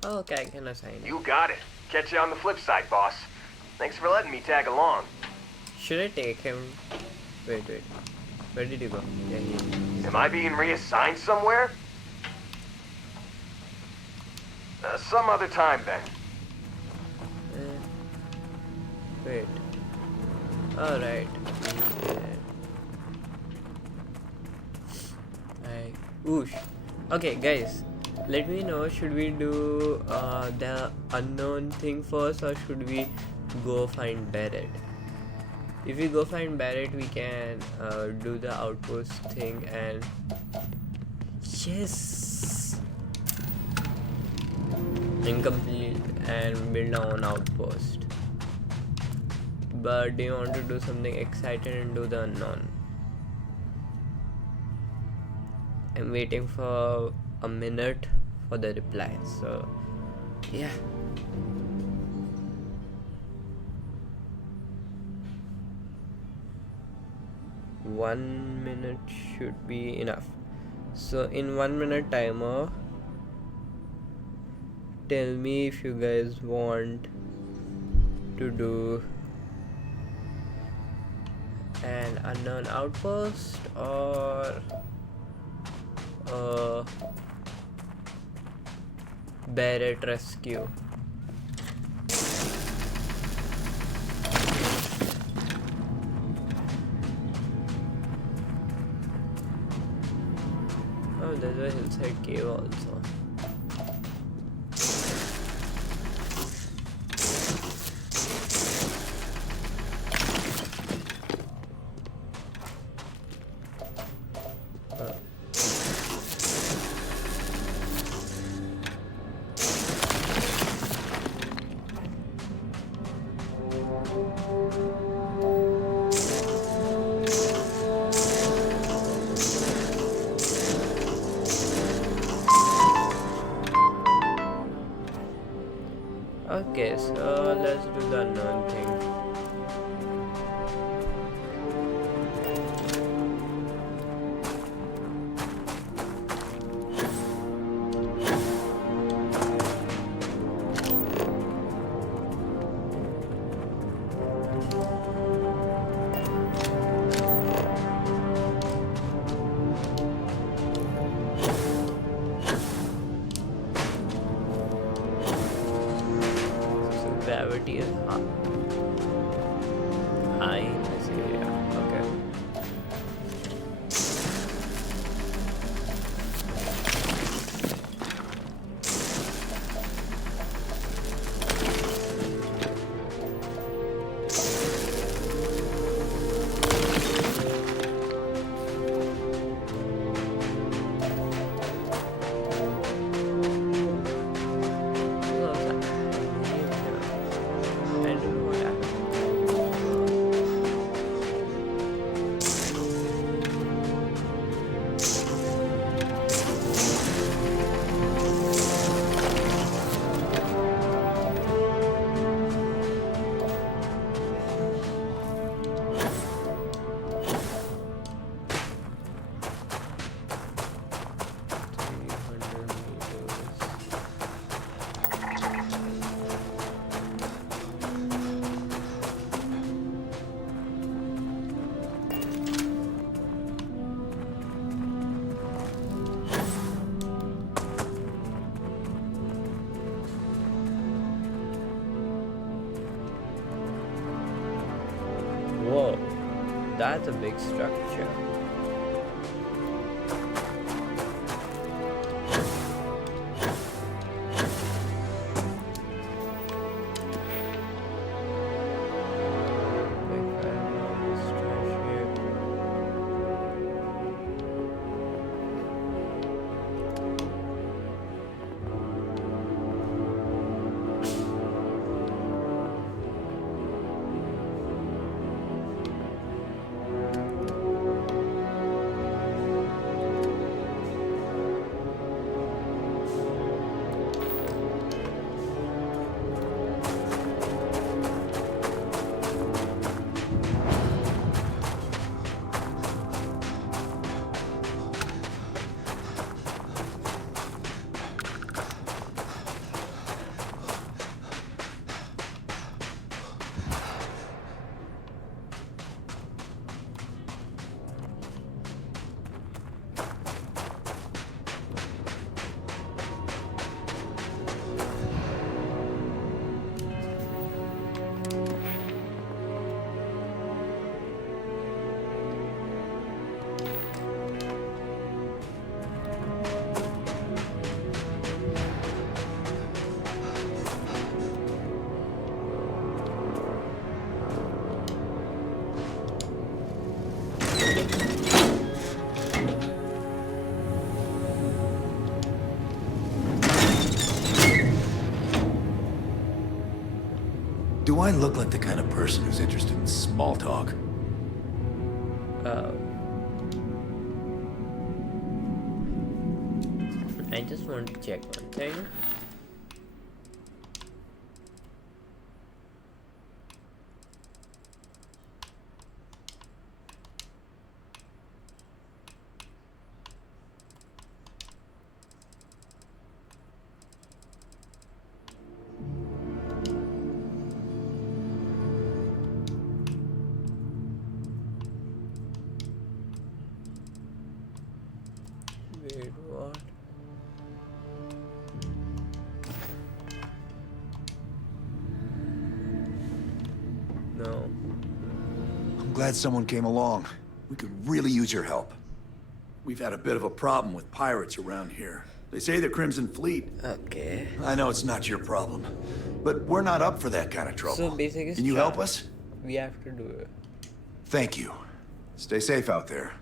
Okay, I can assign. You got it. Catch you on the flip side, boss. Thanks for letting me tag along. Should I take him? Wait. Where did you go? Yeah, Am I being reassigned somewhere? Some other time, then. Wait. Alright. Oosh. Okay, guys. Let me know, should we do the unknown thing first, or should we go find Barrett? If we go find Barrett, we can do the outpost thing and yes, incomplete and build our own outpost. But do you want to do something exciting and do the unknown? I'm waiting for a minute for the reply, so yeah. One minute should be enough. So in 1 minute timer, tell me if you guys want to do an unknown outpost or Barrett rescue. Oh, there's a hillside cave also. Okay, so let's do the unknown thing. Gravity is high in this area. Okay. Whoa, that's a big structure. Do I look like the kind of person who's interested in small talk? I just want to check one thing. Wait, what? No. I'm glad someone came along. We could really use your help. We've had a bit of a problem with pirates around here. They say the Crimson Fleet. Okay. I know it's not your problem, but we're not up for that kind of trouble. So basically, Can you help us? We have to do it. Thank you. Stay safe out there.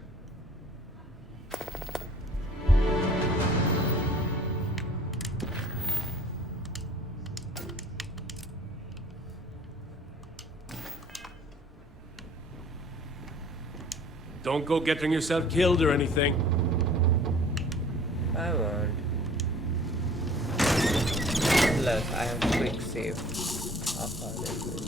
Don't go getting yourself killed or anything. I won't. Plus, I have quick save. How far is it?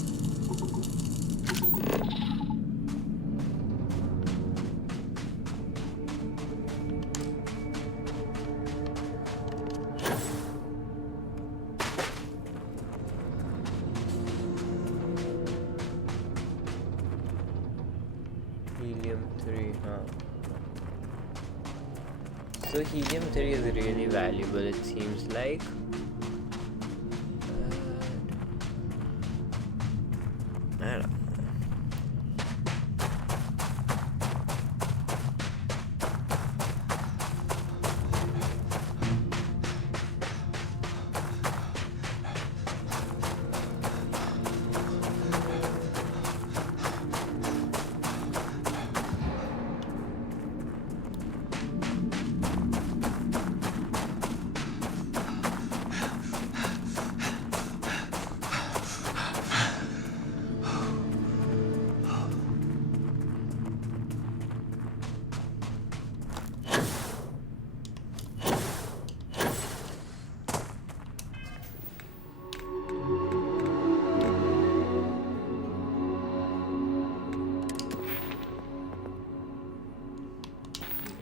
Helium-3, huh? So helium-3 is really valuable, it seems like. I don't know.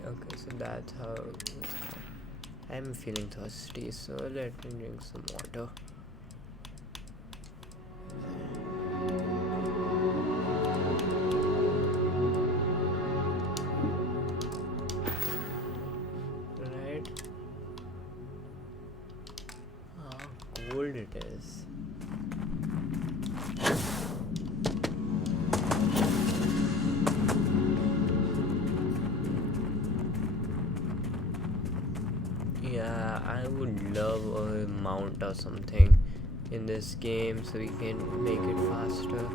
Okay, so that's how it's going. I'm feeling thirsty, so let me drink some water. Right? How cold it is. Yeah, I would love a mount or something in this game so we can make it faster.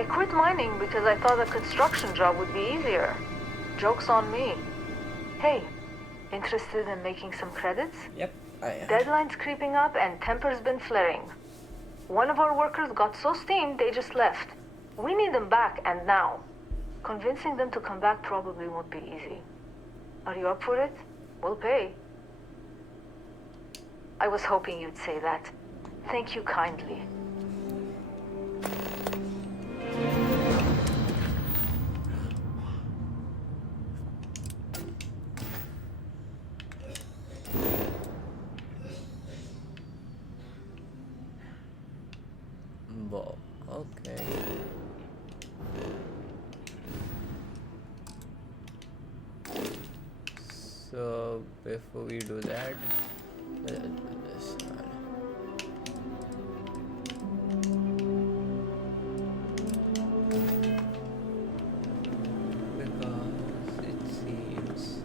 I quit mining because I thought a construction job would be easier. Joke's on me. Hey, interested in making some credits? Yep, I am. Deadline's creeping up and temper's been flaring. One of our workers got so steamed they just left. We need them back and now. Convincing them to come back probably won't be easy. Are you up for it? We'll pay. I was hoping you'd say that. Thank you kindly. Whoa, okay. So before we do that, let's do this one. Because it seems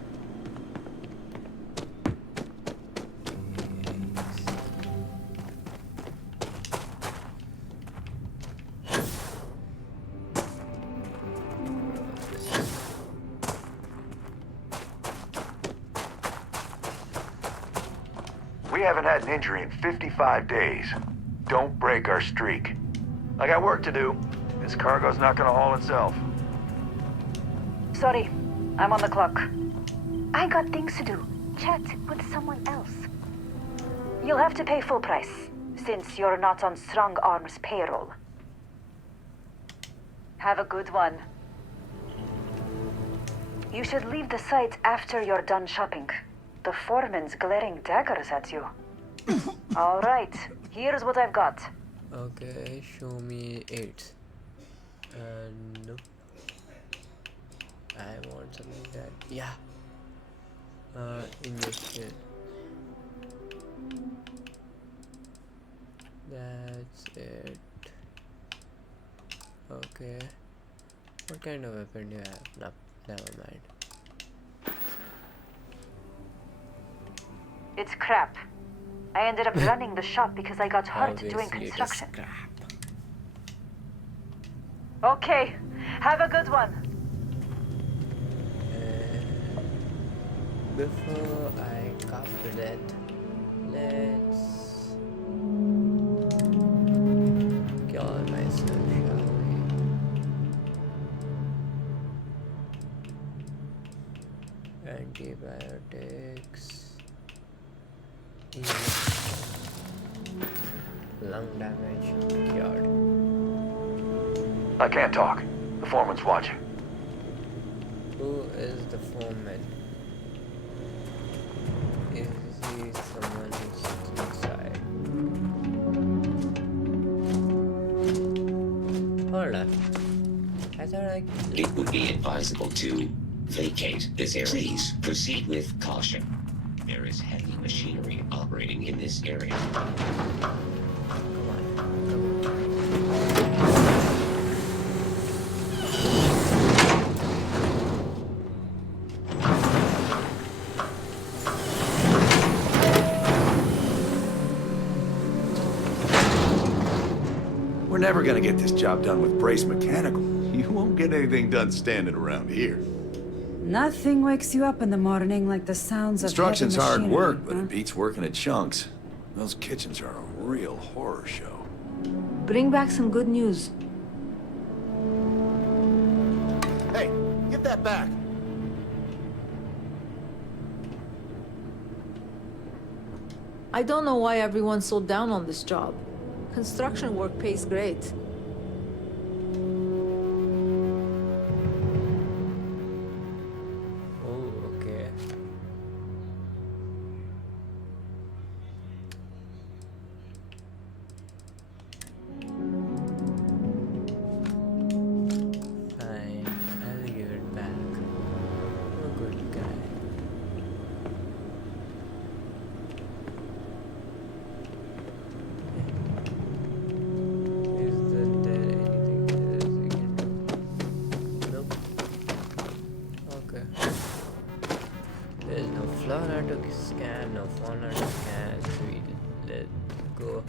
We haven't had an injury in 55 days. Don't break our streak. I got work to do. This cargo's not gonna haul itself. Sorry, I'm on the clock. I got things to do. Chat with someone else. You'll have to pay full price, since you're not on Strong Arm's payroll. Have a good one. You should leave the site after you're done shopping. The foreman's glaring daggers at you. All right, here's what I've got. okay. Show me 8. Nope. I want something that injection. That's it. Okay. What kind of weapon do you have? No, never mind. It's crap. I ended up running the shop because I got hurt doing Obviously, it is construction. crap. Okay, have a good one. Before I copy that, let's cure myself, shall we? Antibiotics. Lung damage cured. I can't talk. The foreman's watching. Who is the foreman? Is he someone who sits inside? Hold on. I thought It would be advisable to vacate this area. Please proceed with caution. There is heavy machinery operating in this area. We're never gonna get this job done with Brace Mechanical. You won't get anything done standing around here. Nothing wakes you up in the morning like the sounds of Construction's heavy hard machinery, work, but huh? it beats working at chunks. Those kitchens are a real horror show. Bring back some good news. Hey, give that back. I don't know why everyone's so down on this job. Construction work pays great. oh, okay. Fine, I'll give it back. I'm a good guy. Isn't there anything else we can do? Nope. Okay. There's no flora to scan, no fauna to scan, so we let go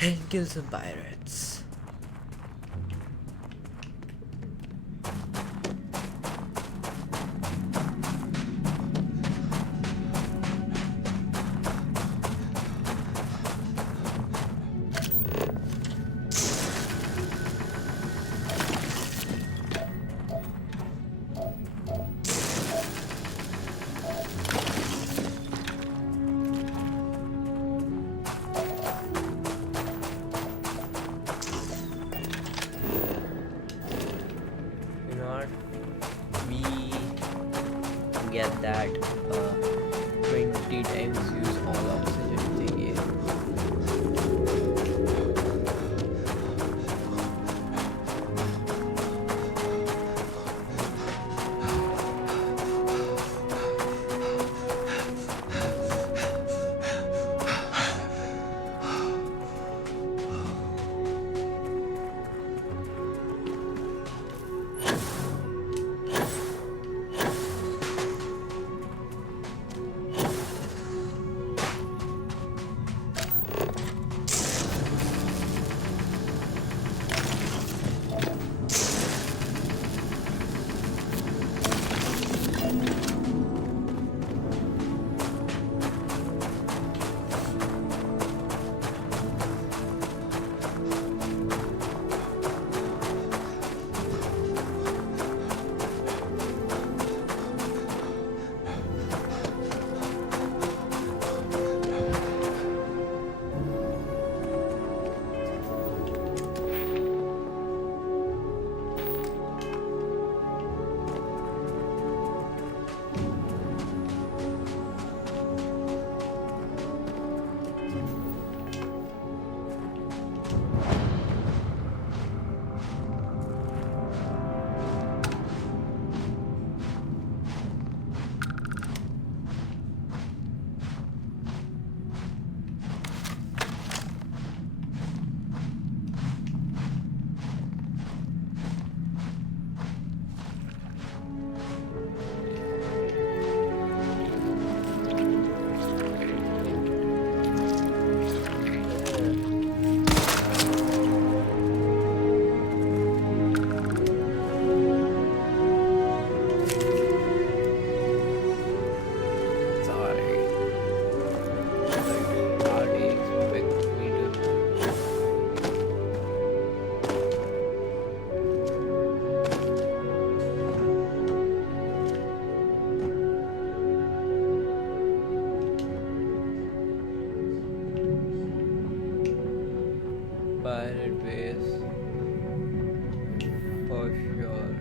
and kill some pirates. get that 20 times use all oxygen thingy. Pirate base for sure.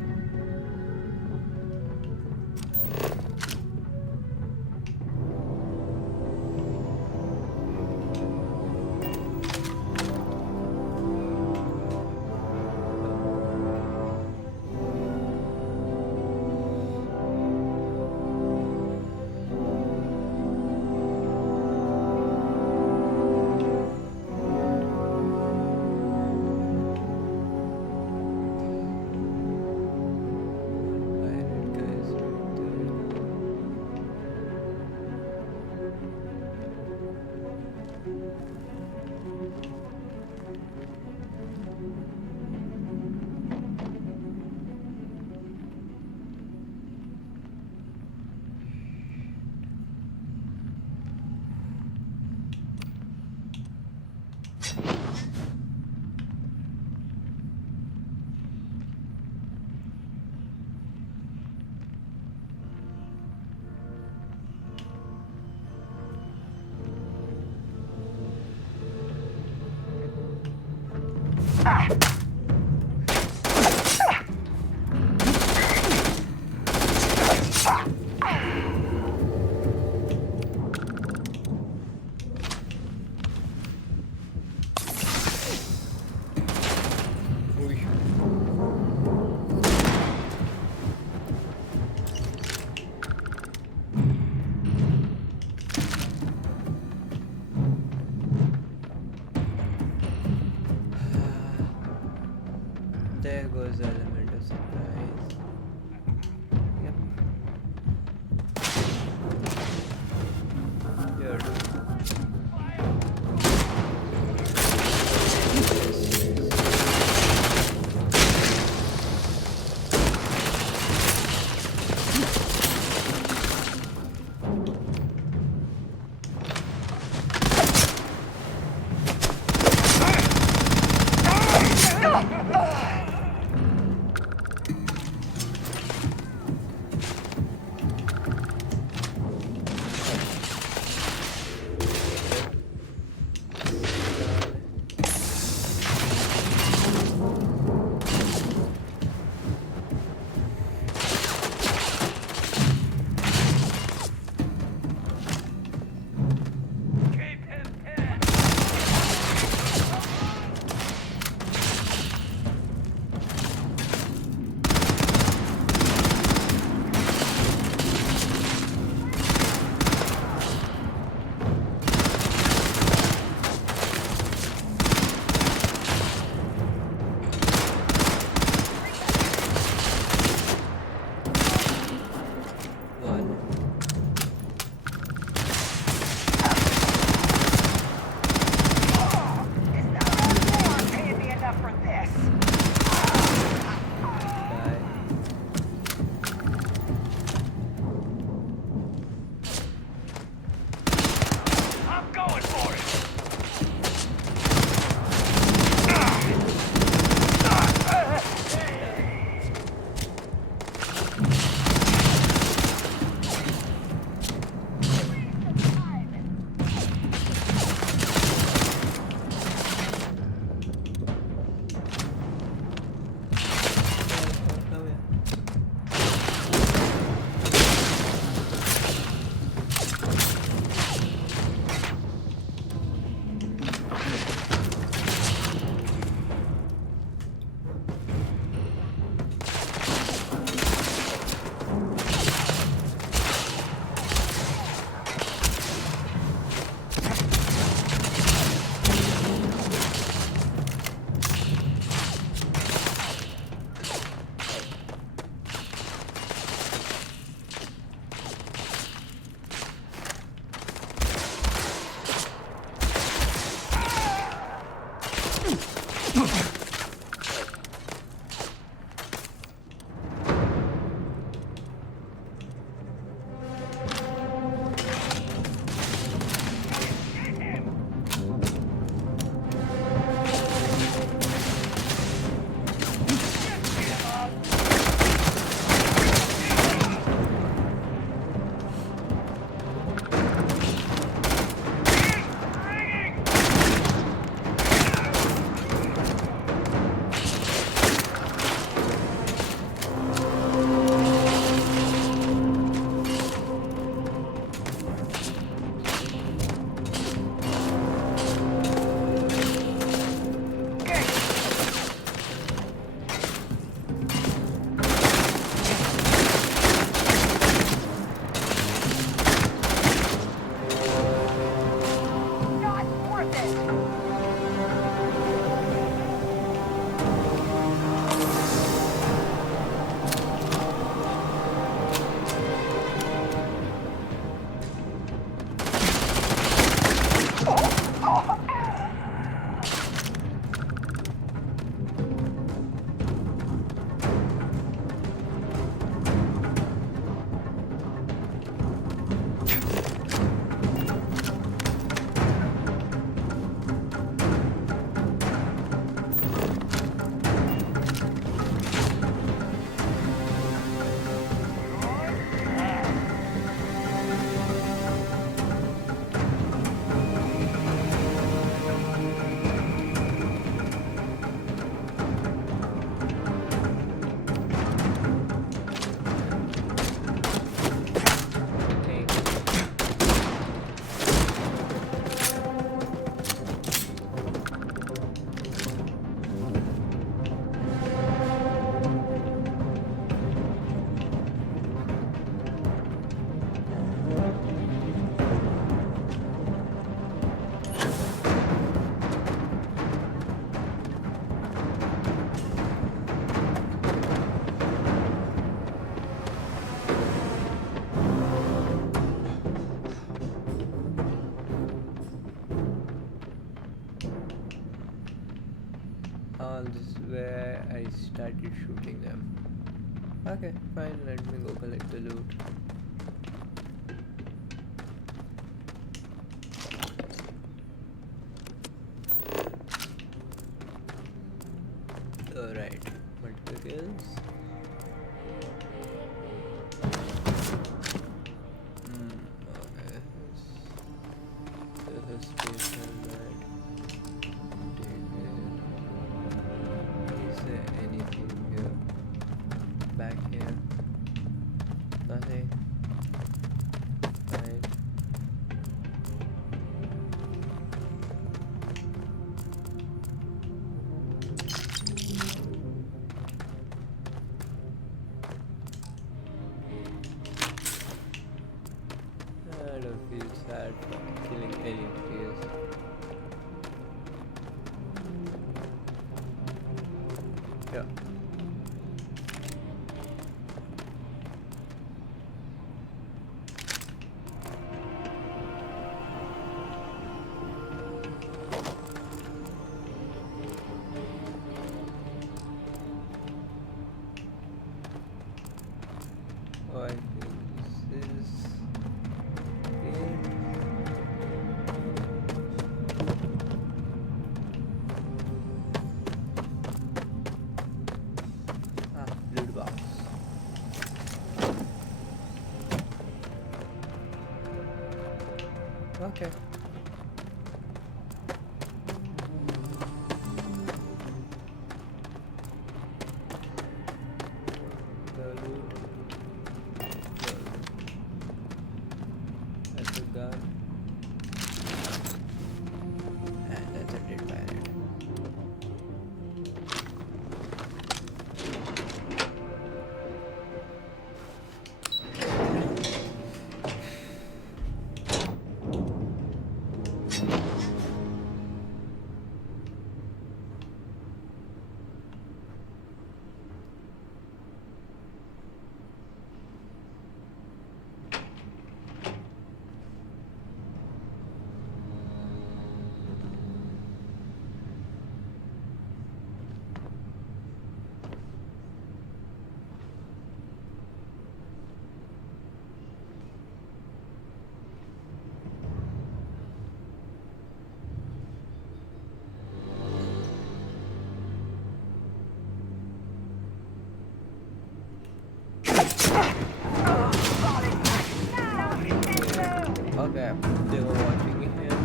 There goes the element of surprise. Yep. Here. where I started shooting them. Okay, fine, let me go collect the loot. Alright, multiple kills. Okay. This is station, right? Is there anything here? Back here? Nothing. Fine. I don't feel sad for killing any of these. Yeah. Oh, I think this is it. Loot box. Okay. The loot. That's a gun. And that's a dead pirate. Okay, they were watching me here.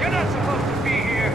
You're not supposed to be here.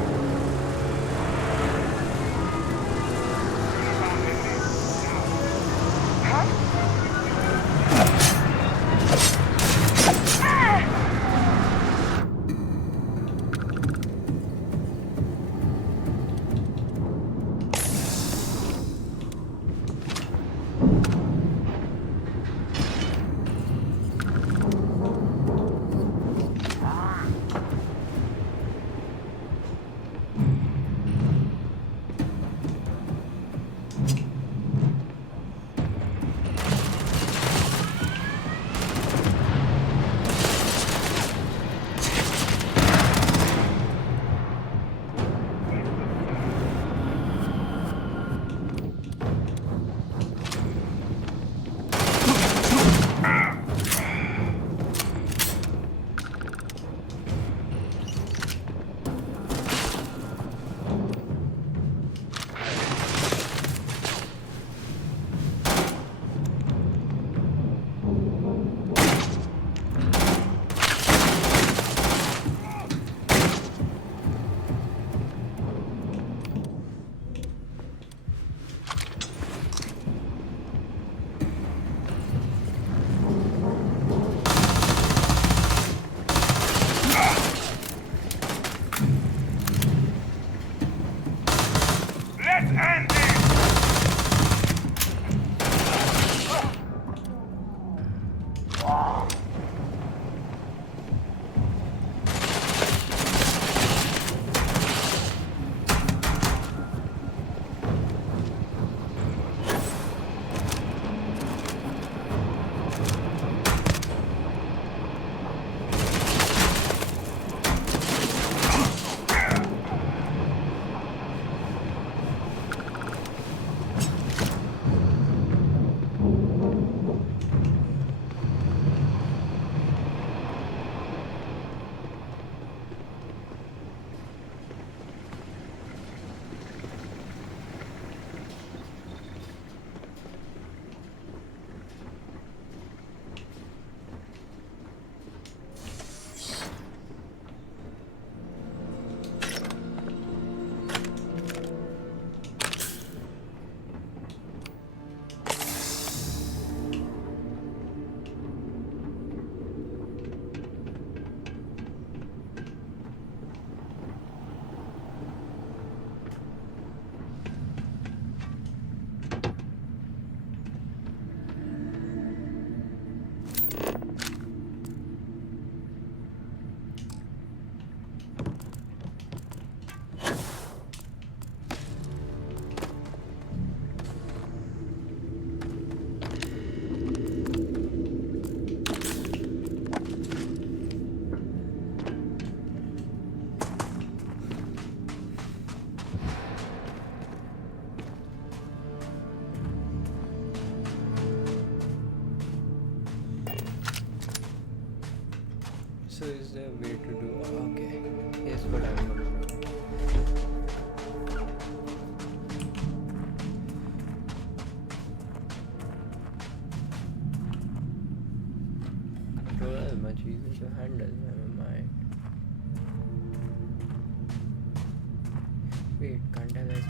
So is there a way to do? Okay, here's what I'm gonna do. Controller is much easier to handle. Never mind. Wait, can't I like?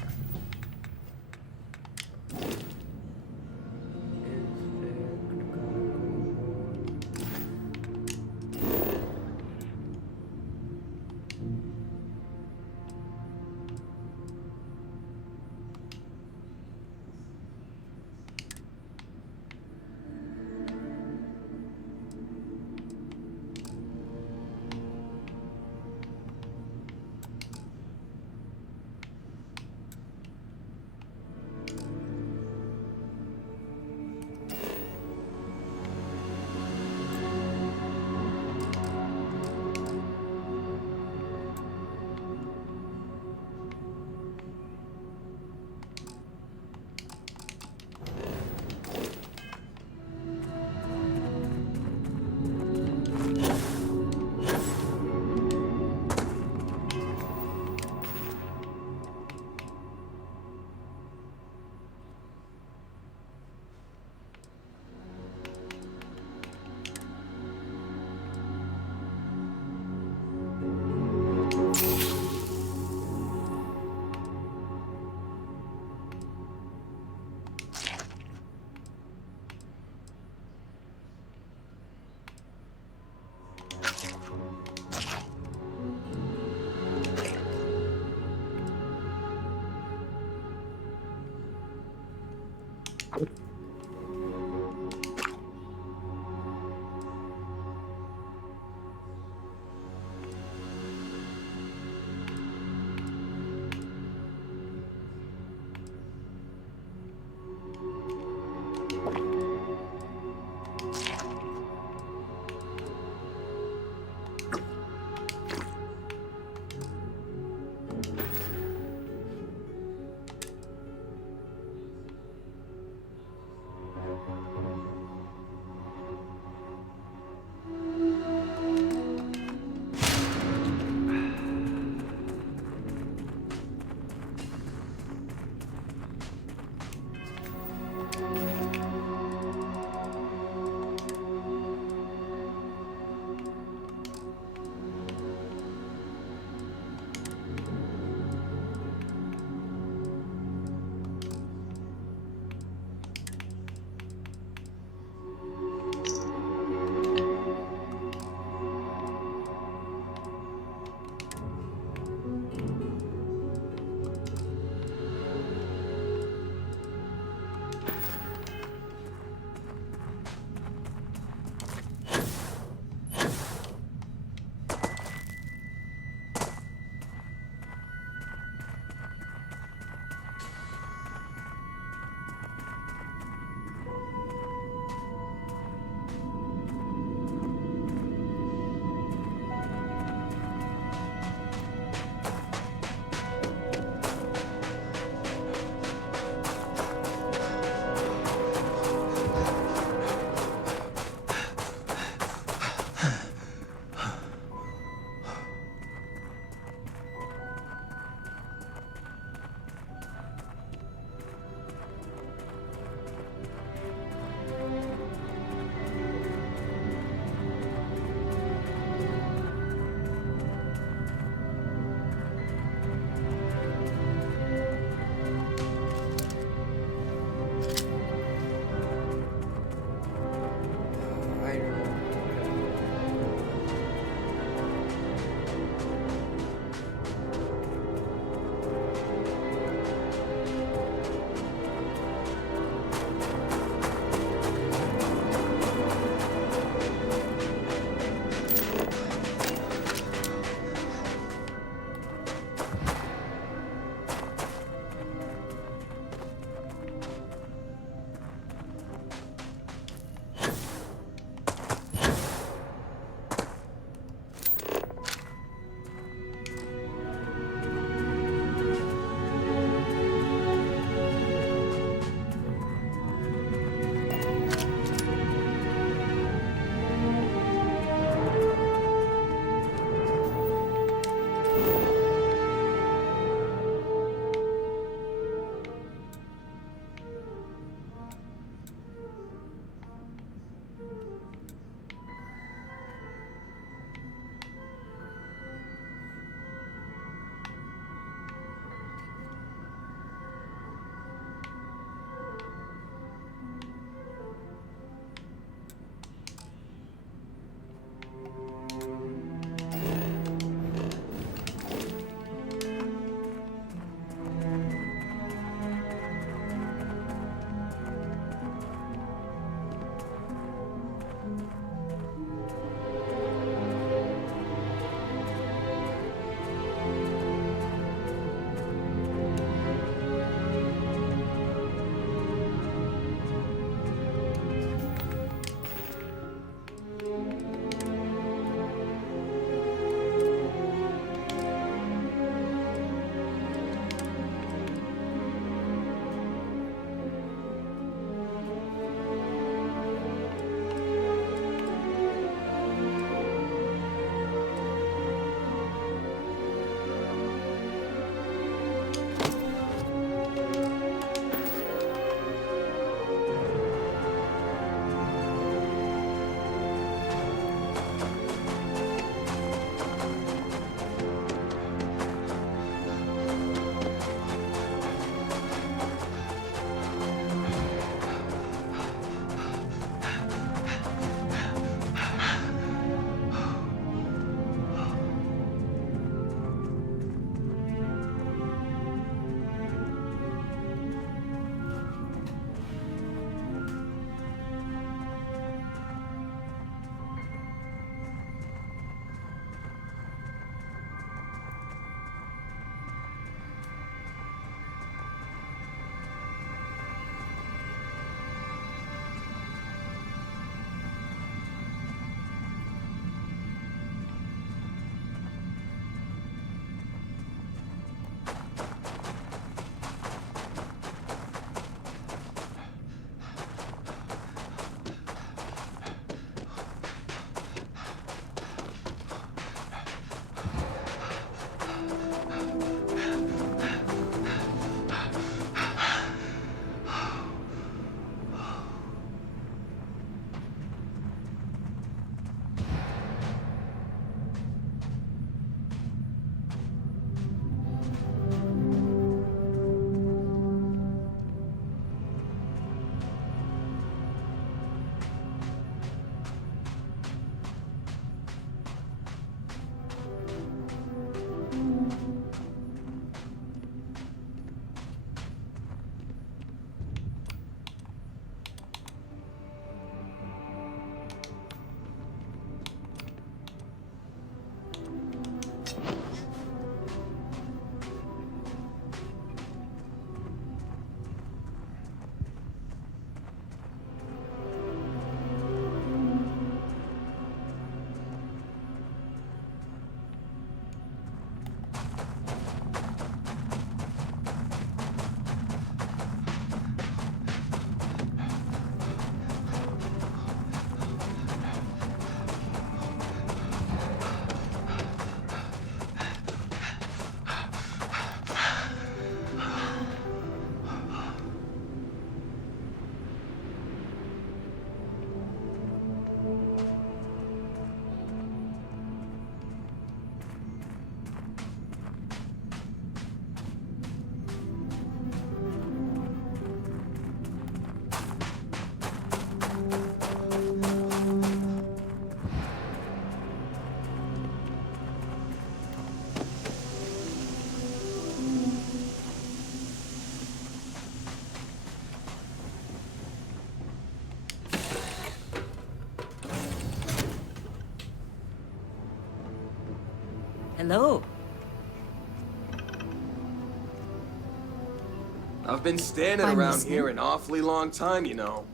I've been standing I'm around listening. here an awfully long time, you know.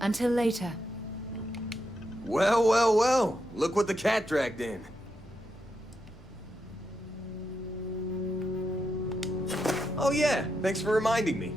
Until later. Well, well, well. Look what the cat dragged in. Oh yeah, thanks for reminding me.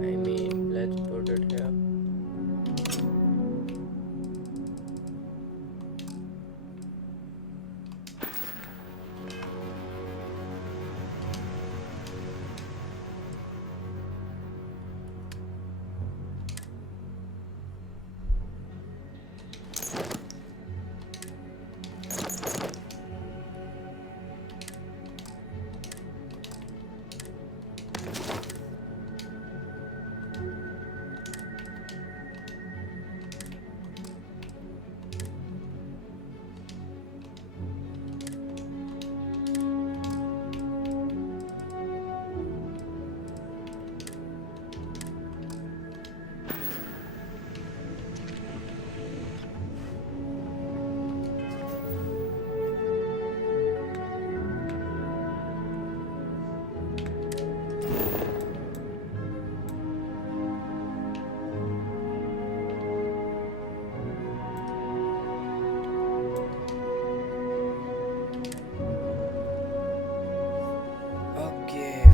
I mean, let's put it here. Okay.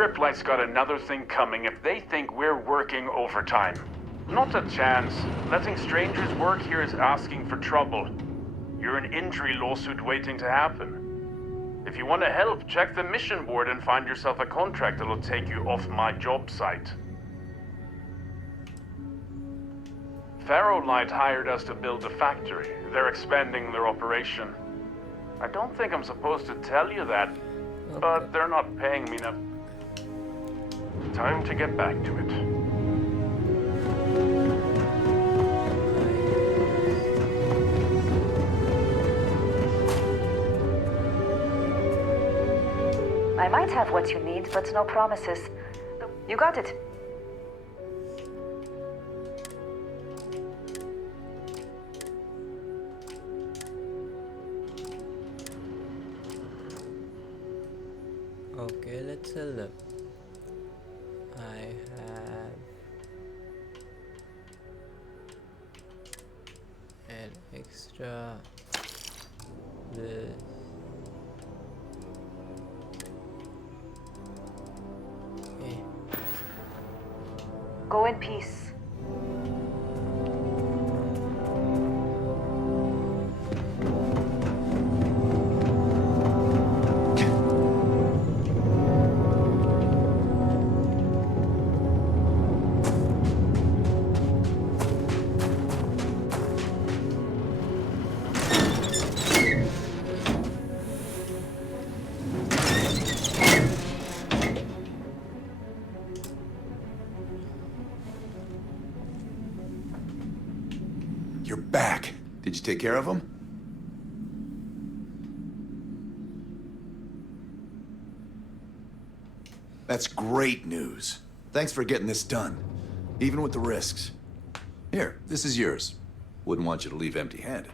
Griplight's got another thing coming if they think we're working overtime. Not a chance. Letting strangers work here is asking for trouble. You're an injury lawsuit waiting to happen. If you want to help, check the mission board and find yourself a contract that'll take you off my job site. Farrowlight hired us to build a factory. They're expanding their operation. I don't think I'm supposed to tell you that, but they're not paying me enough. Time to get back to it. I might have what you need, but no promises. You got it. Okay, let's sell them. I have an extra this. Okay. Go in peace. You're back. Did you take care of him? That's great news. Thanks for getting this done, even with the risks. Here, this is yours. Wouldn't want you to leave empty-handed.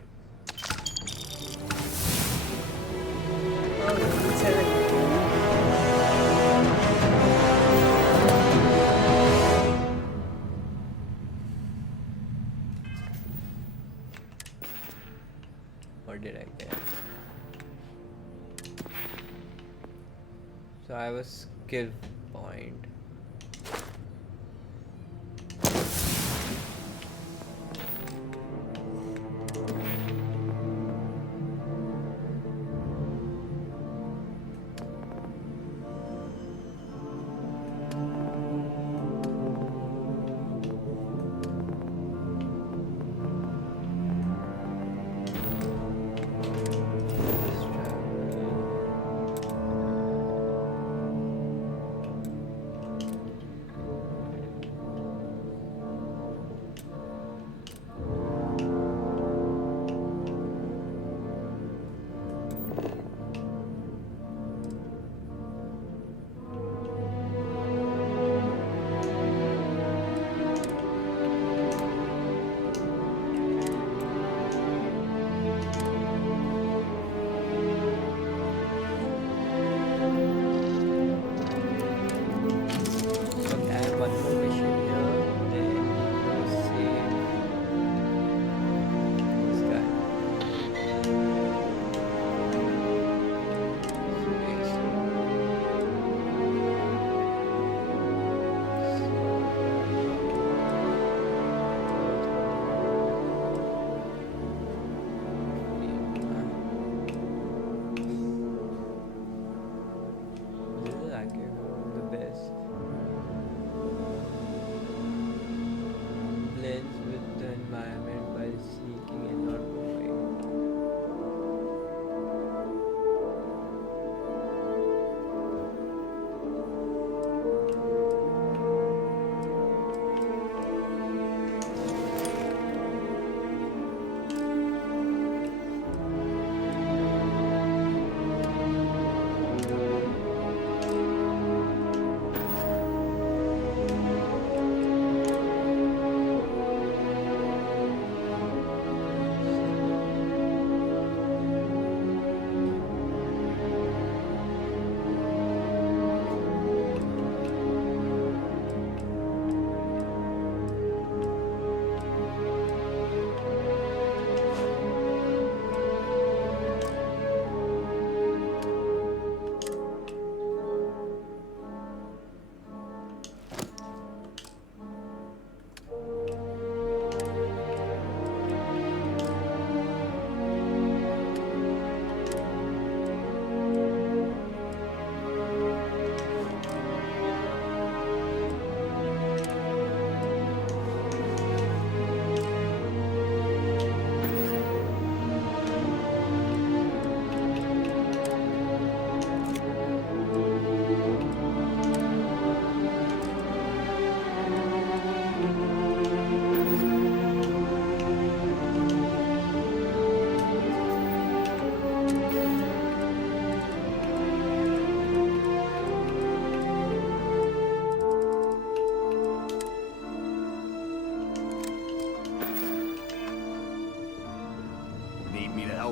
What did I get? So I was skill point.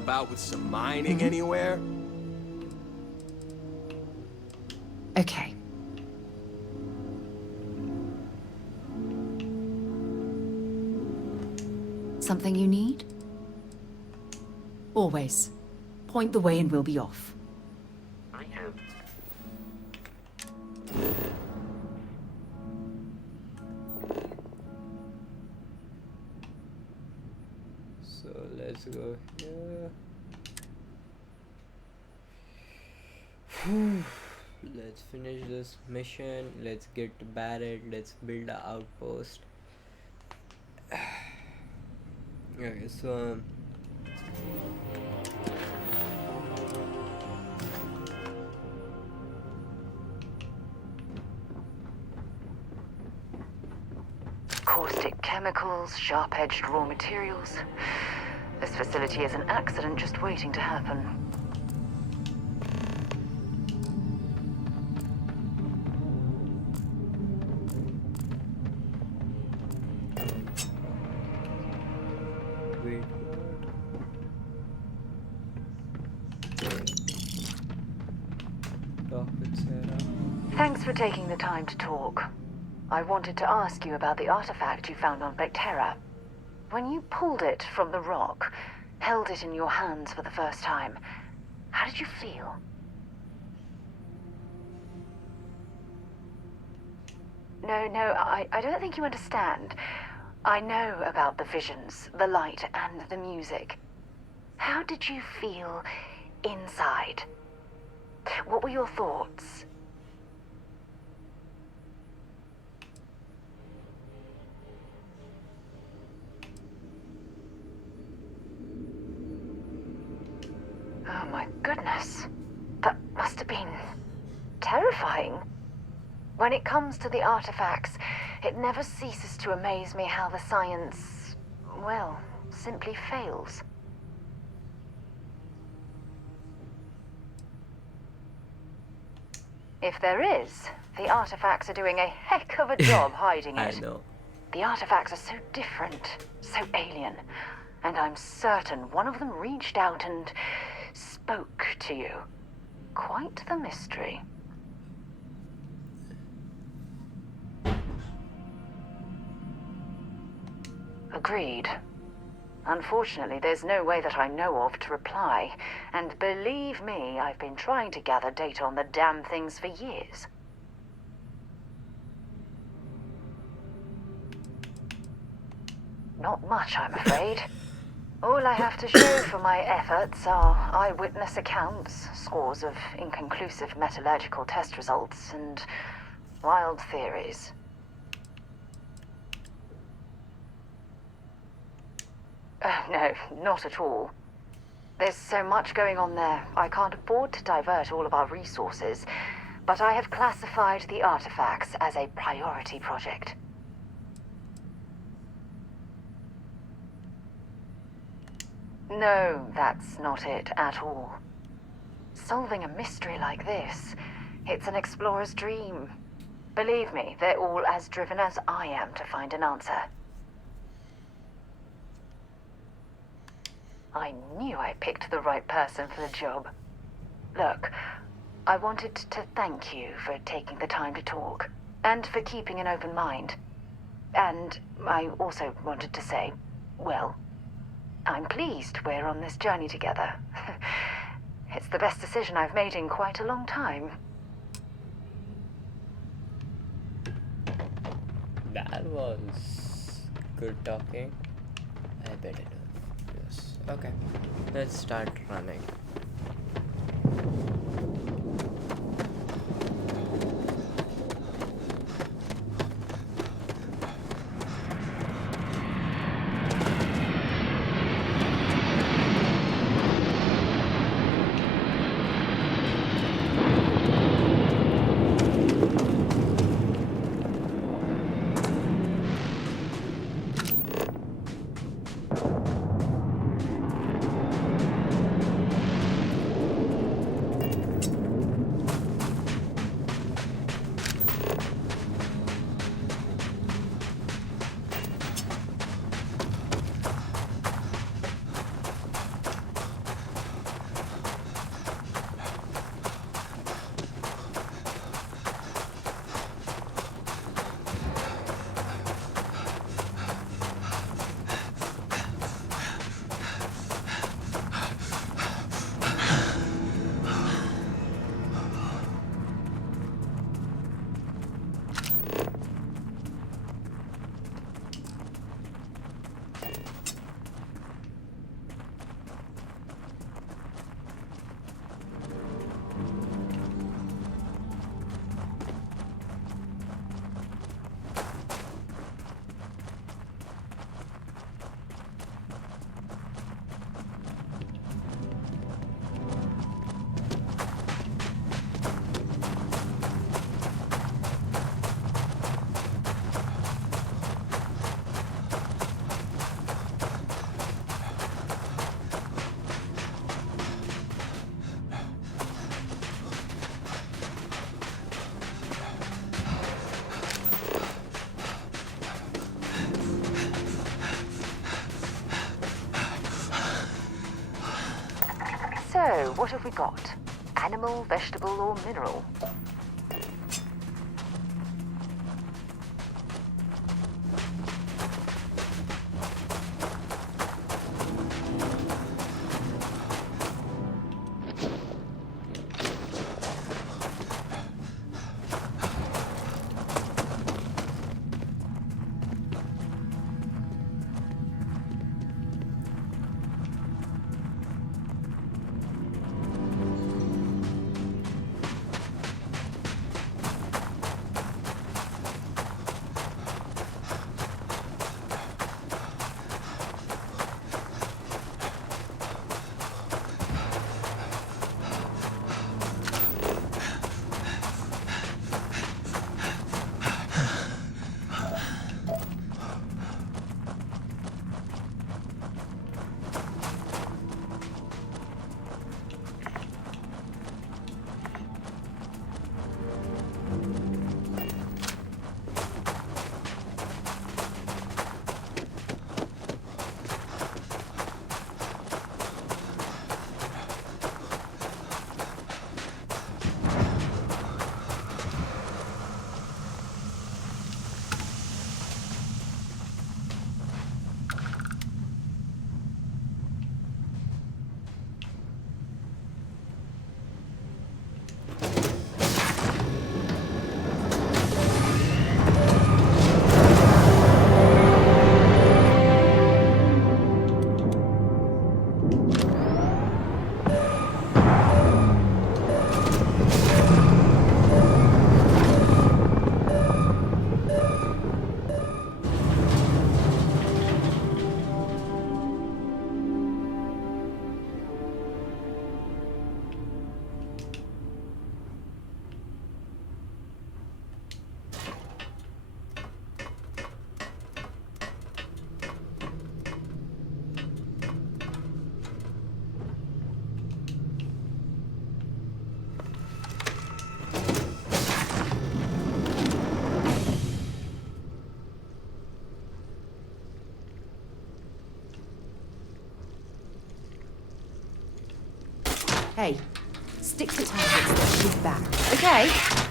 about with some mining anywhere? Okay. Something you need? Always. Point the way and we'll be off. So let's go here. Let's finish this mission. Let's get to Barrett. Let's build an outpost. Okay, so Caustic chemicals, sharp-edged raw materials. This facility is an accident just waiting to happen. wait. Talk with Sarah. Thanks for taking the time to talk. I wanted to ask you about the artifact you found on Vectera. When you pulled it from the rock, held it in your hands for the first time, how did you feel? No, I don't think you understand. I know about the visions, the light, and the music. How did you feel inside? What were your thoughts? Oh my goodness. That must have been terrifying. When it comes to the artifacts, it never ceases to amaze me how the science, well, simply fails. If there is, the artifacts are doing a heck of a job hiding it. I know. The artifacts are so different, so alien, and I'm certain one of them reached out and spoke to you. Quite the mystery. Agreed. Unfortunately, there's no way that I know of to reply. And believe me, I've been trying to gather data on the damn things for years. Not much, I'm afraid. All I have to show for my efforts are eyewitness accounts, scores of inconclusive metallurgical test results, and wild theories. No, not at all. There's so much going on there, I can't afford to divert all of our resources, but I have classified the artifacts as a priority project. No, that's not it at all. Solving a mystery like this, it's an explorer's dream. Believe me, they're all as driven as I am to find an answer. I knew I picked the right person for the job. Look, I wanted to thank you for taking the time to talk, and for keeping an open mind. And I also wanted to say, well, I'm pleased we're on this journey together. It's the best decision I've made in quite a long time. That was good talking. I better do this. Okay, let's start running. So, what have we got? Animal, vegetable, or mineral? Hey, stick to targets that shoot back, okay?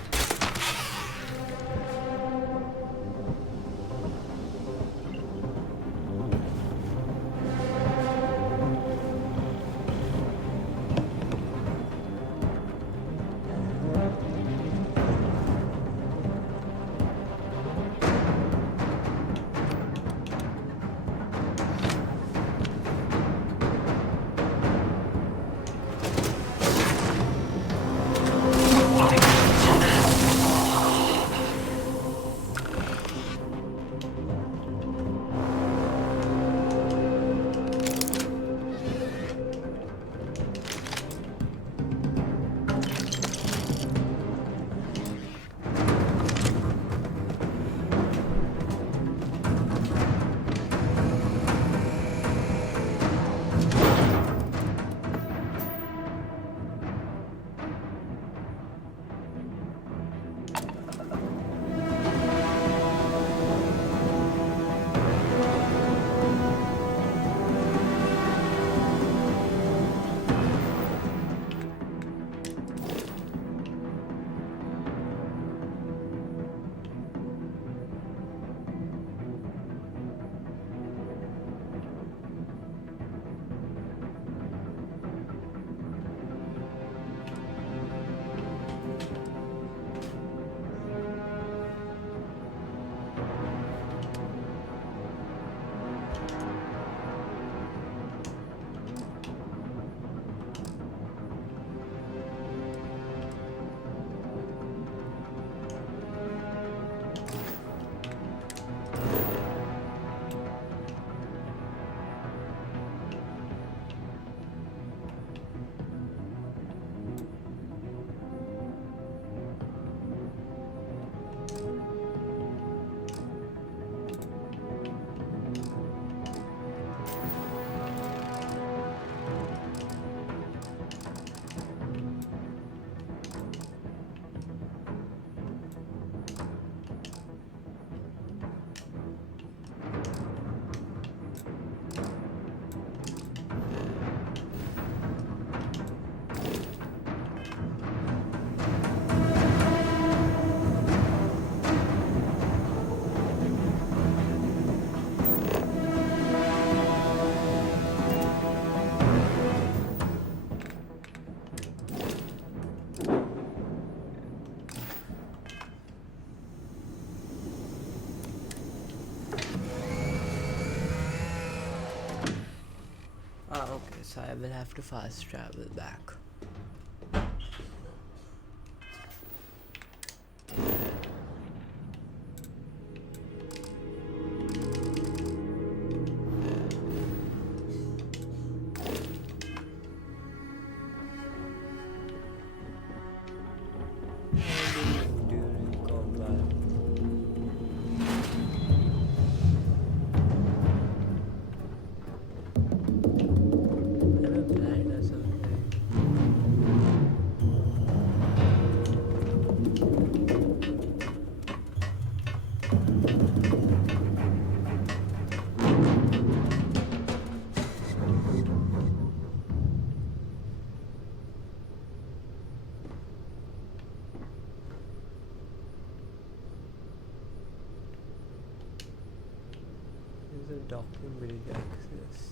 So I will have to fast travel back. There's a docking bridge access.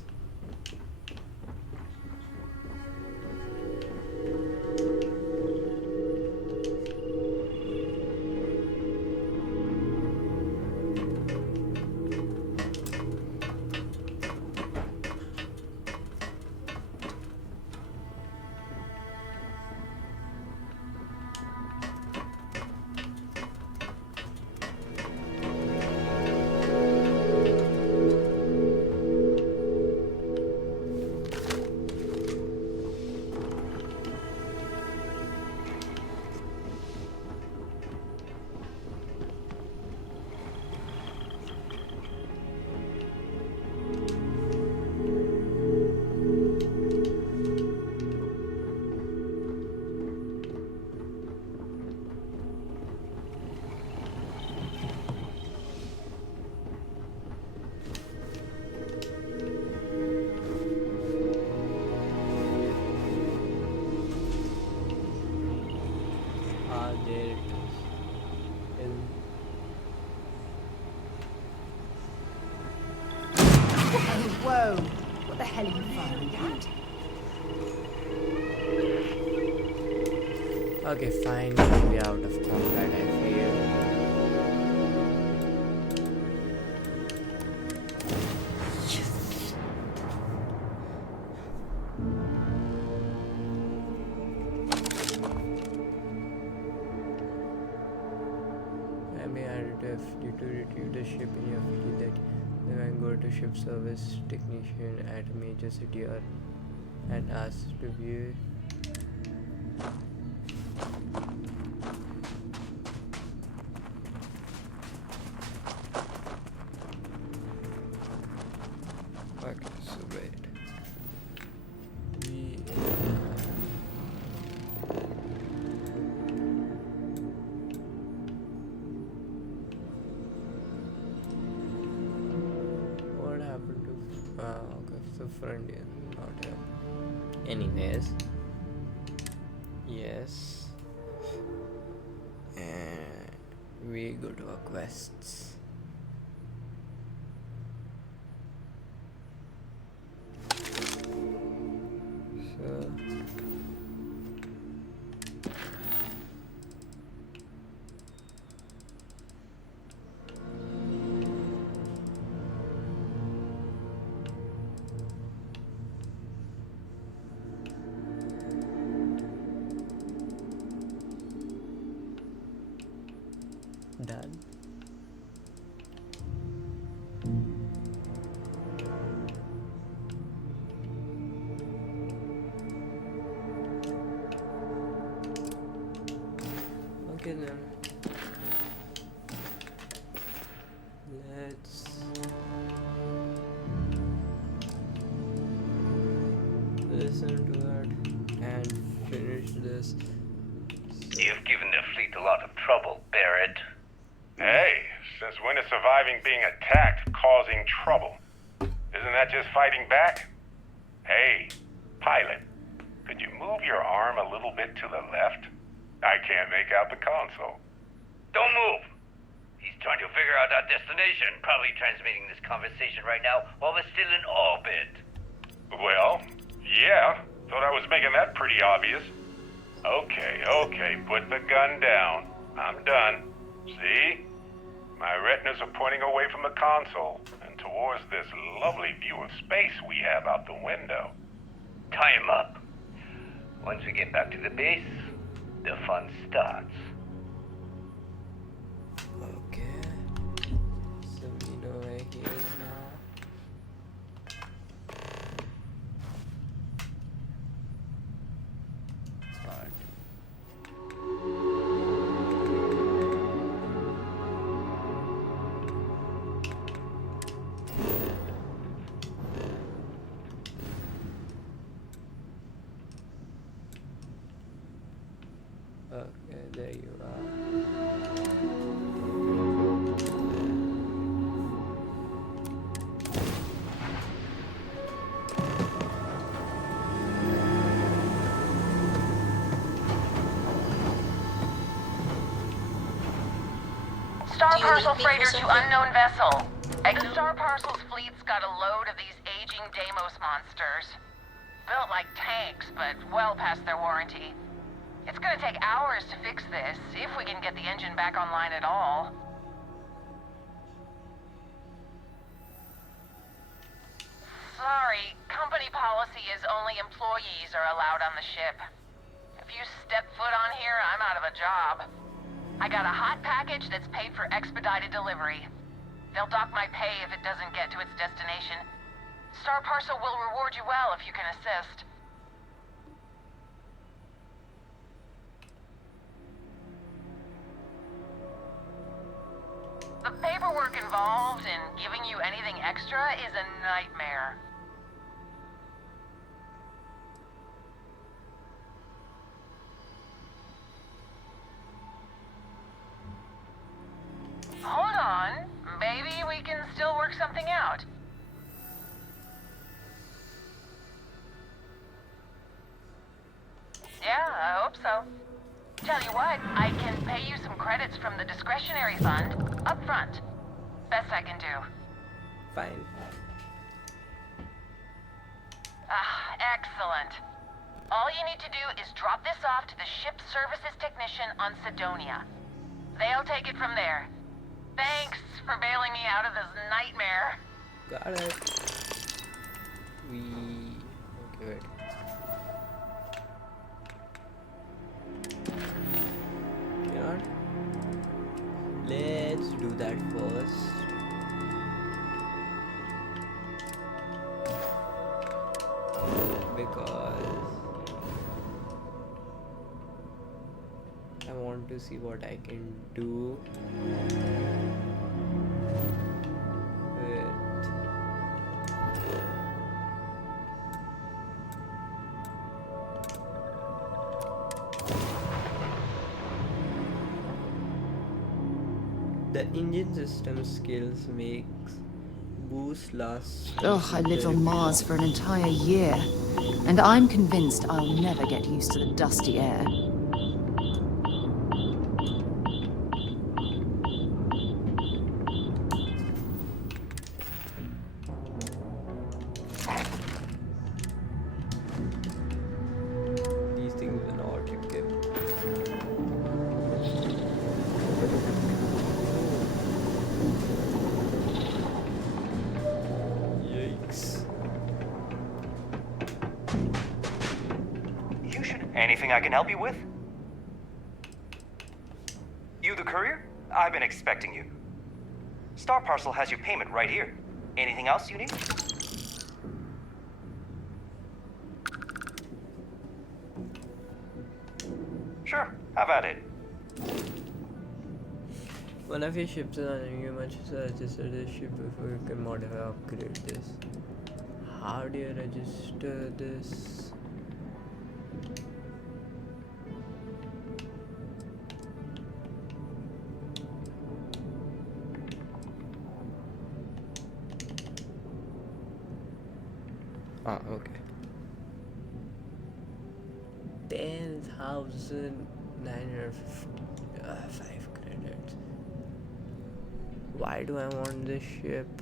There it is. Whoa! What the hell are you firing at? Okay, fine. Should be out of combat, I feel. You to retrieve the ship in your fleet that then go to ship service technician at a major city or and ask to view okay, so wait. Friend not here. Anyways, yes, and we go to our quests. So done. Okay then. Let's listen to it and finish this. You've given the fleet a lot of trouble, Barrett. Hey, since when is surviving being attacked causing trouble? Isn't that just fighting back? Hey, pilot, could you move your arm a little bit to the left? I can't make out the console. Don't move! He's trying to figure out our destination, probably transmitting this conversation right now while we're still in orbit. Well, yeah, thought I was making that pretty obvious. Okay, put the gun down. I'm done. See? My retinas are pointing away from the console and towards this lovely view of space we have out the window. Tie him up. Once we get back to the base, the fun starts. Okay. So we know where he is now. Alright. Okay, there you are. Star Parcel freighter to unknown vessel. Star Parcel's fleet's got a load of these aging Deimos monsters. Built like tanks, but well past their warranty. It's gonna take hours to fix this, if we can get the engine back online at all. Sorry, company policy is only employees are allowed on the ship. If you step foot on here, I'm out of a job. I got a hot package that's paid for expedited delivery. They'll dock my pay if it doesn't get to its destination. Star Parcel will reward you well if you can assist. The paperwork involved in giving you anything extra is a nightmare. Hold on. Maybe we can still work something out. Yeah, I hope so. Tell you what, I can pay you some credits from the discretionary fund up front. Best I can do. Fine. Ah, excellent. All you need to do is drop this off to the ship services technician on Sidonia. They'll take it from there. Thanks for bailing me out of this nightmare. Got it. Okay, wait. God. Let's do that first. Because I want to see what I can do with the engine system skills makes boost last. Ugh, I lived on Mars for an entire year, and I'm convinced I'll never get used to the dusty air. These things are not equipped. Yikes. You should. Anything I can help you with? You the courier? I've been expecting you. Star Parcel has your payment right here. Anything else you need? Sure, have at it. One of your ships is running. You must register this ship before you can modify or upgrade this. How do you register this? Ah, okay. 10,955 credits. Why do I want this ship?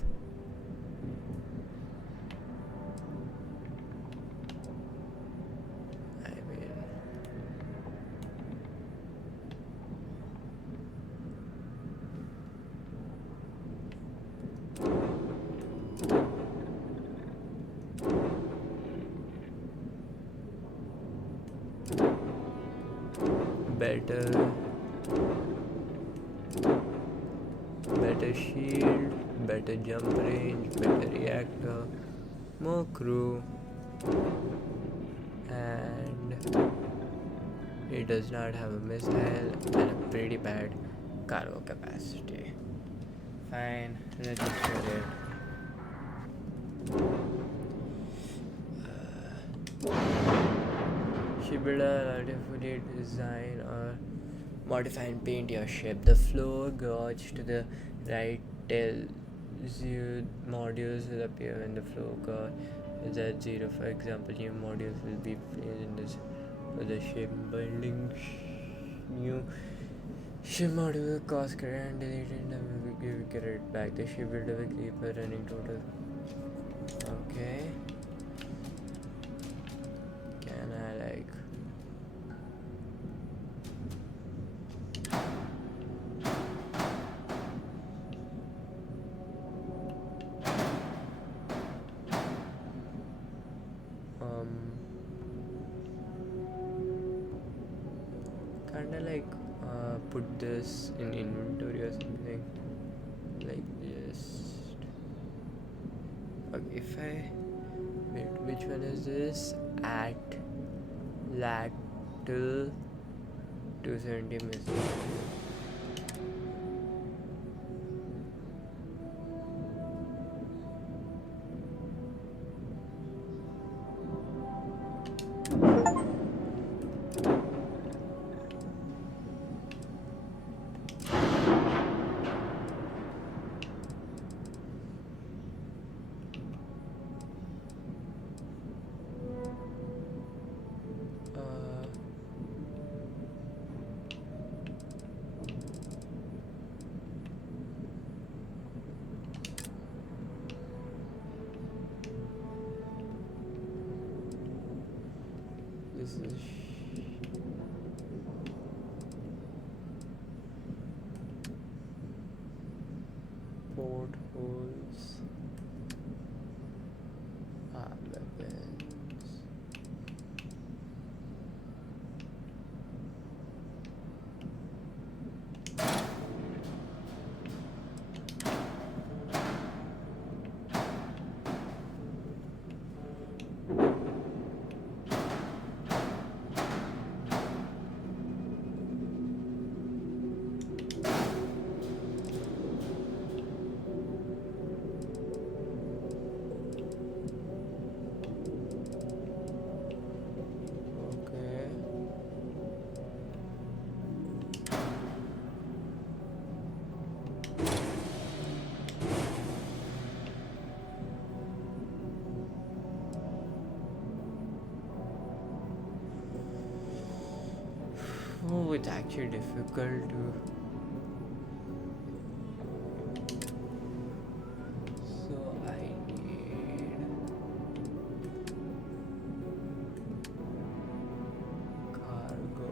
I mean, better shield, better jump range, better reactor, more crew, and it does not have a missile and a pretty bad cargo capacity. Fine, register it. Shipbuilder, artificially design or modify and paint your ship. The floor gauge to the right tells you modules will appear when the floor gauge is at 0. For example, new modules will be placed in this for the ship building. New ship module will cost credit and deleted and will give credit back. The shipbuilder will keep a running total. Okay. Can I like kinda like put this in inventory or something like just okay. If I wait, which one is this? At lactal 270 missile. This is portholes. Weapons. Oh, it's actually difficult to. So I need cargo.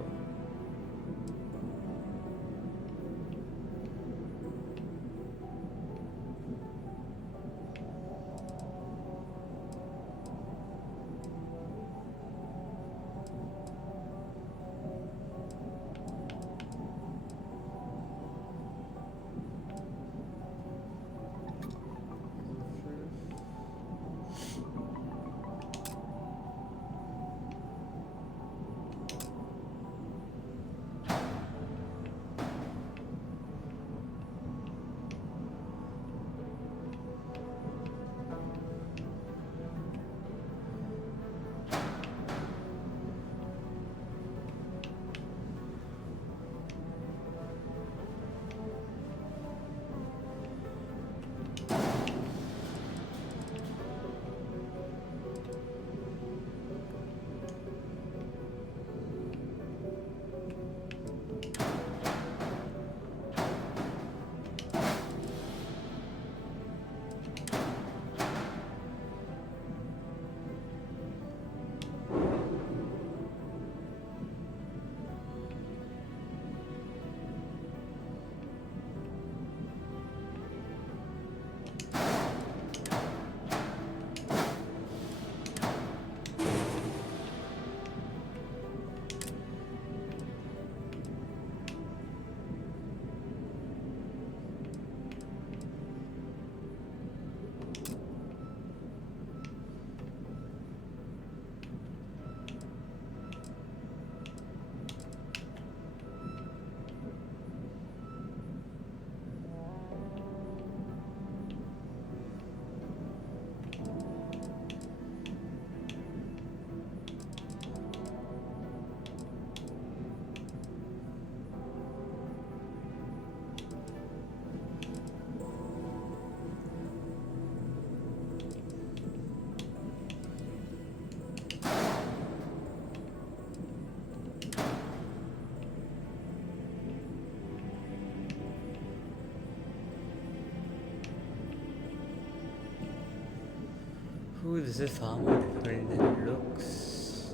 Ooh, this is far more difficult than it looks.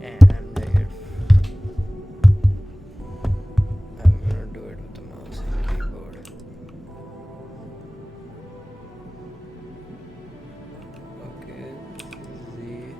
And I'm negative. I'm gonna do it with the mouse and keyboard. Okay, Z.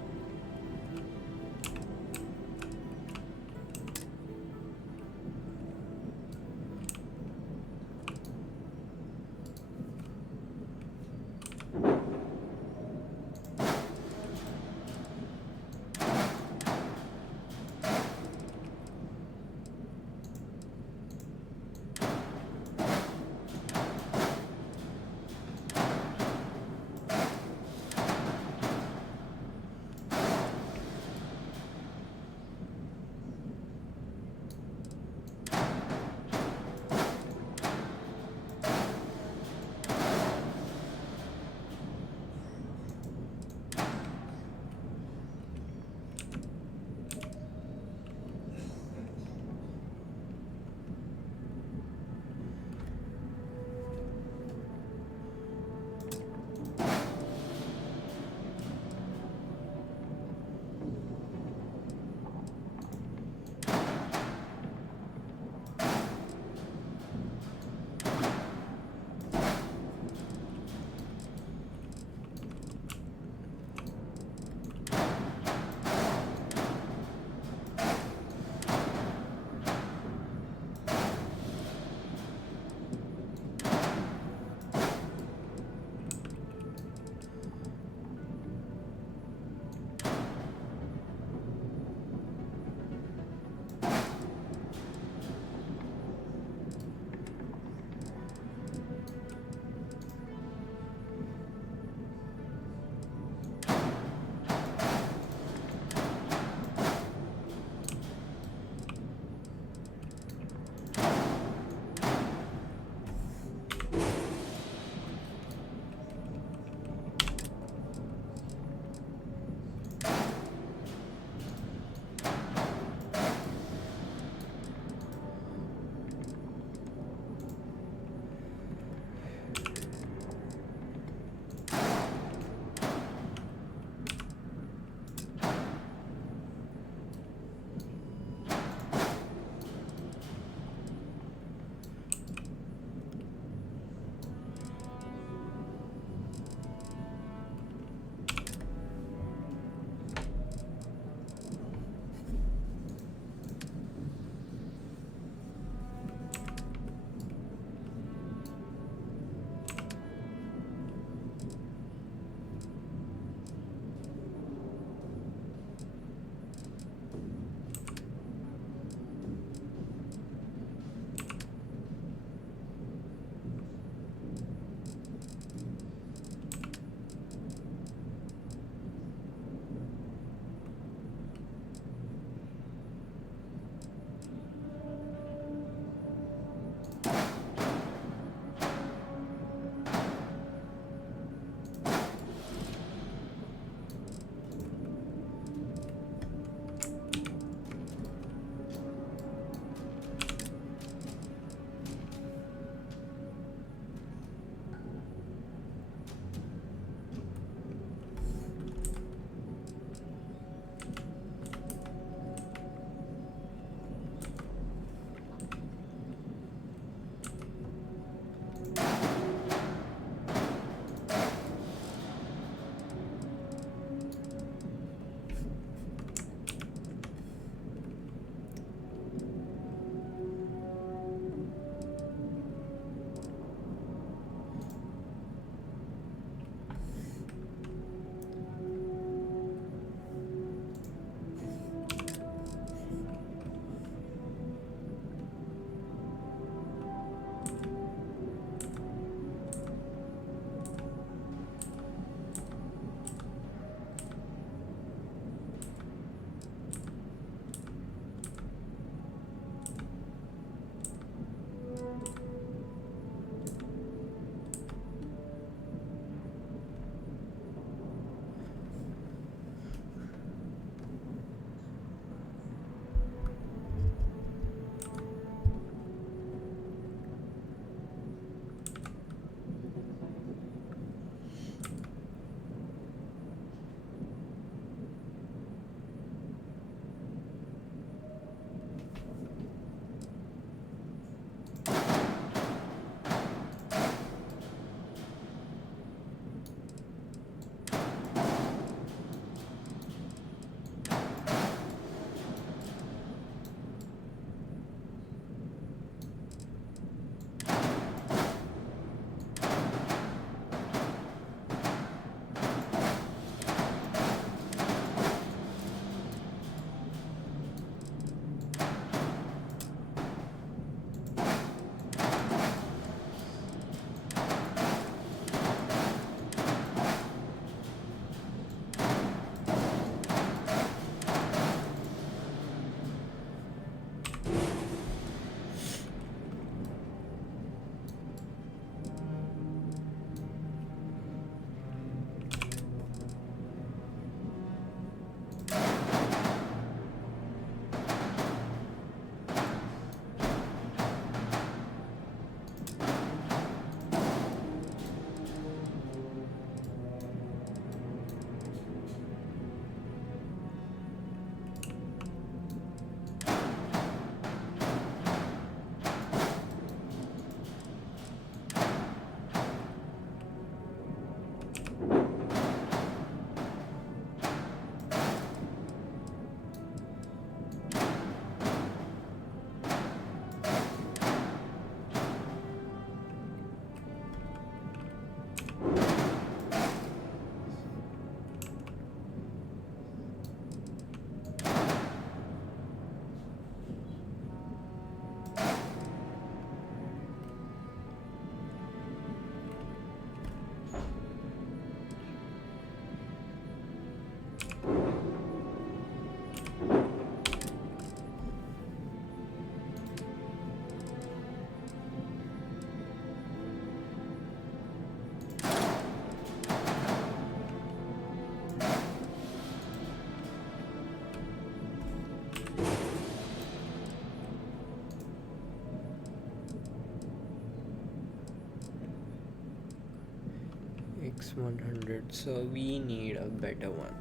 X100, so we need a better one.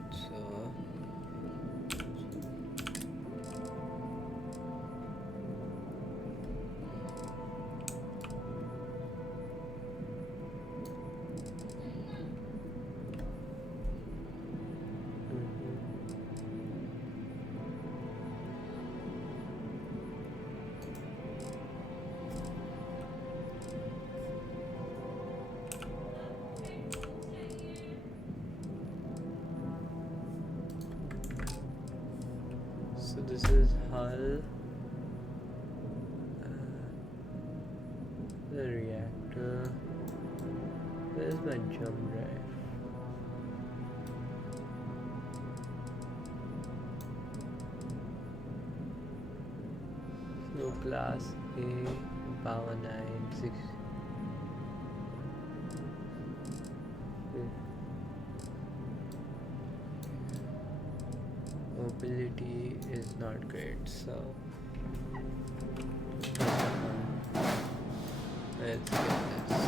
So this is hull, the reactor. Where's my jump drive? So class A, power 9, 6. Mobility is not great, so let's get this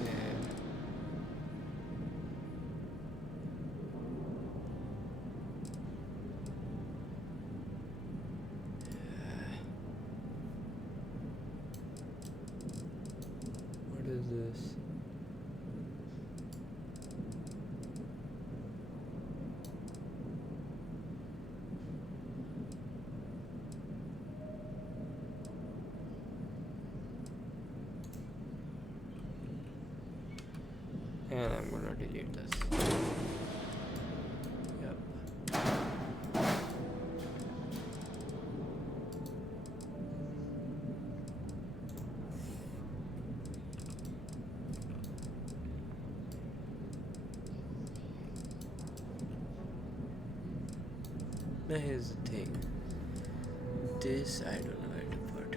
there. What is this? And I'm gonna delete this. Yep. Now here's the thing. This I don't know where to put.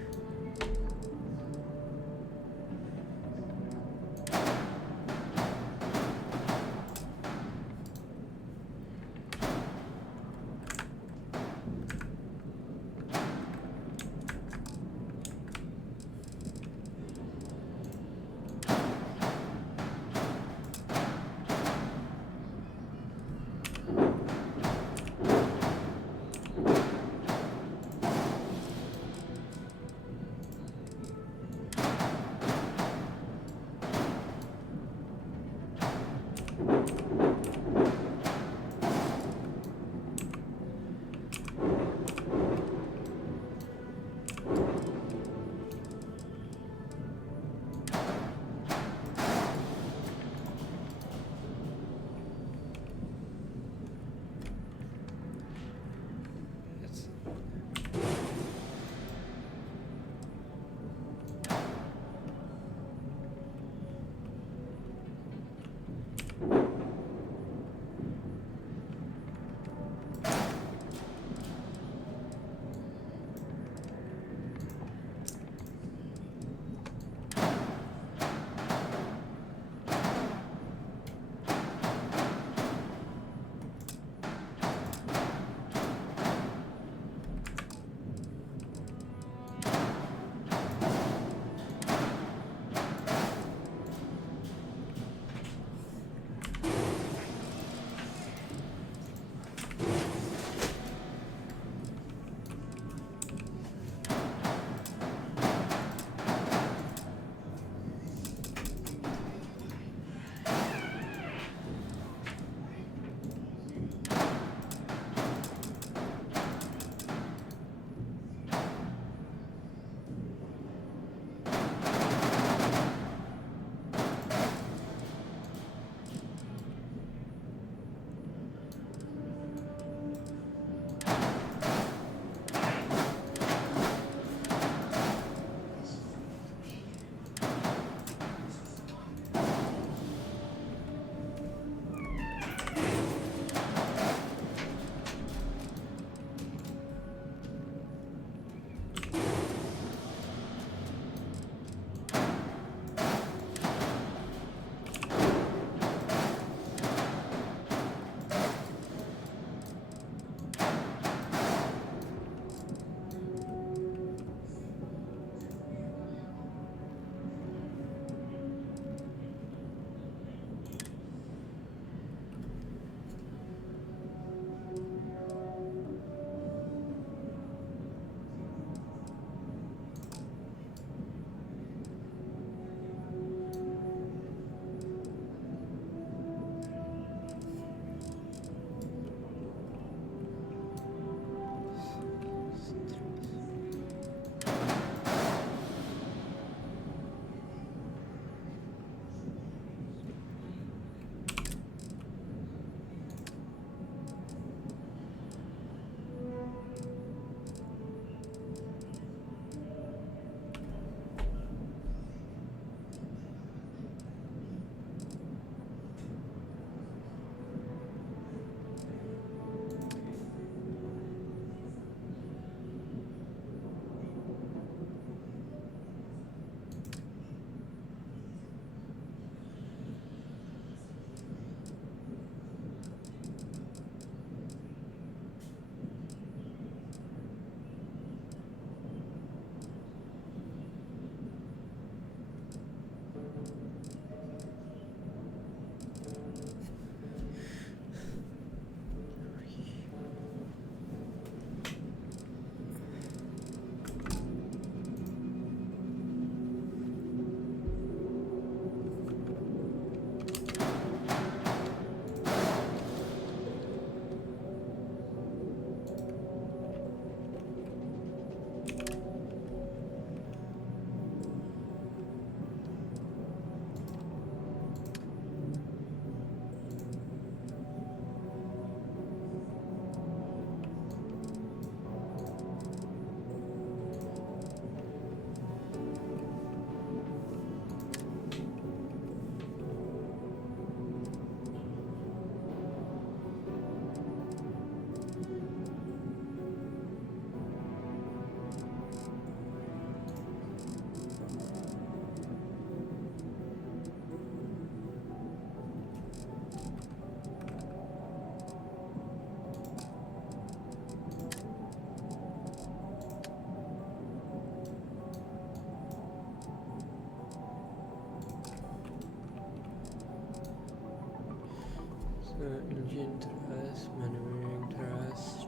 Engine thrust, maneuvering thrust.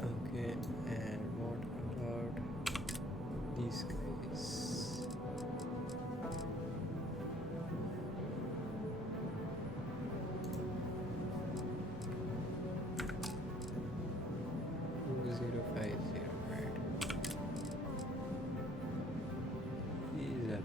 Okay, and what about these guys? Zero 5 0, right? Ease up.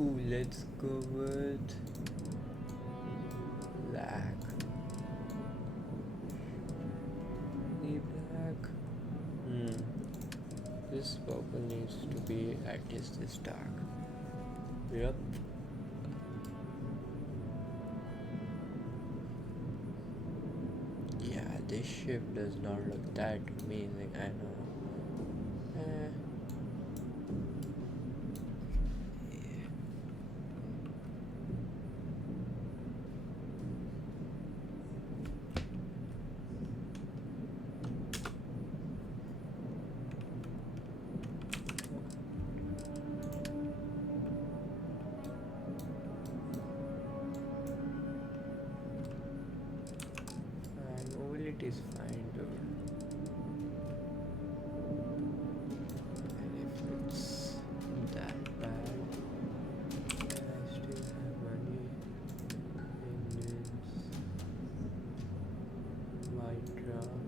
Ooh, let's go with black. Black. This purple needs to be at least this dark. Yep. Yeah, this ship does not look that amazing, I know. Mobility is fine, dude. And if it's that bad, I still have money. Engines, white drum.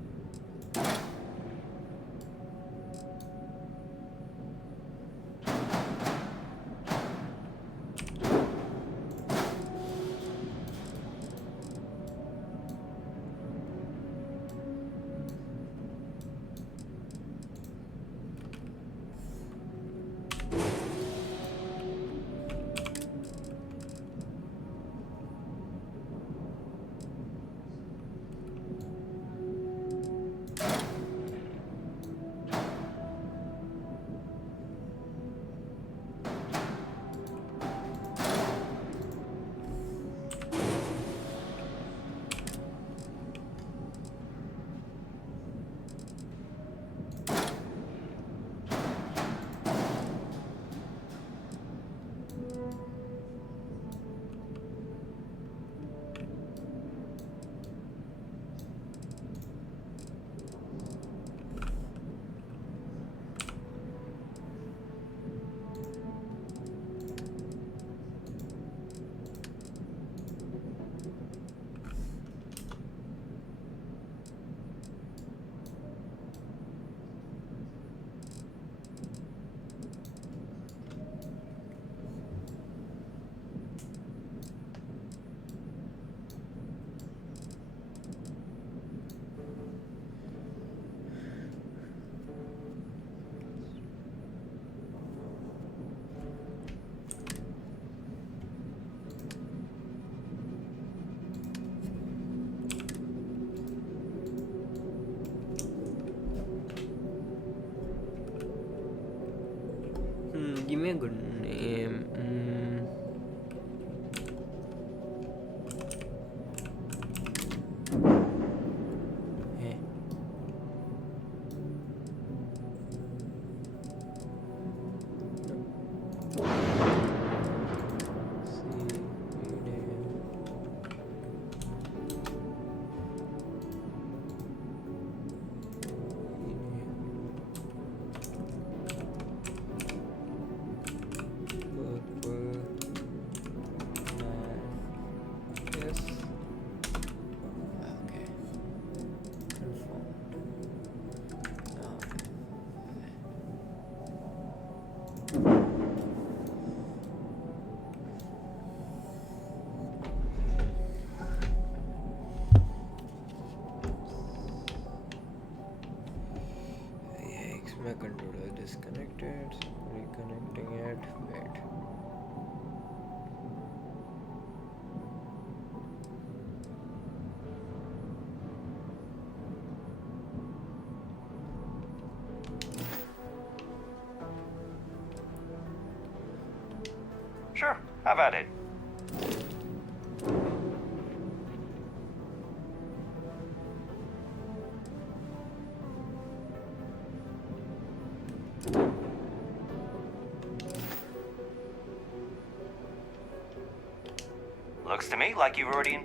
Give me a good name. Hey. My controller disconnected, so reconnecting it. Wait. Sure, have at it. Looks to me like you've already...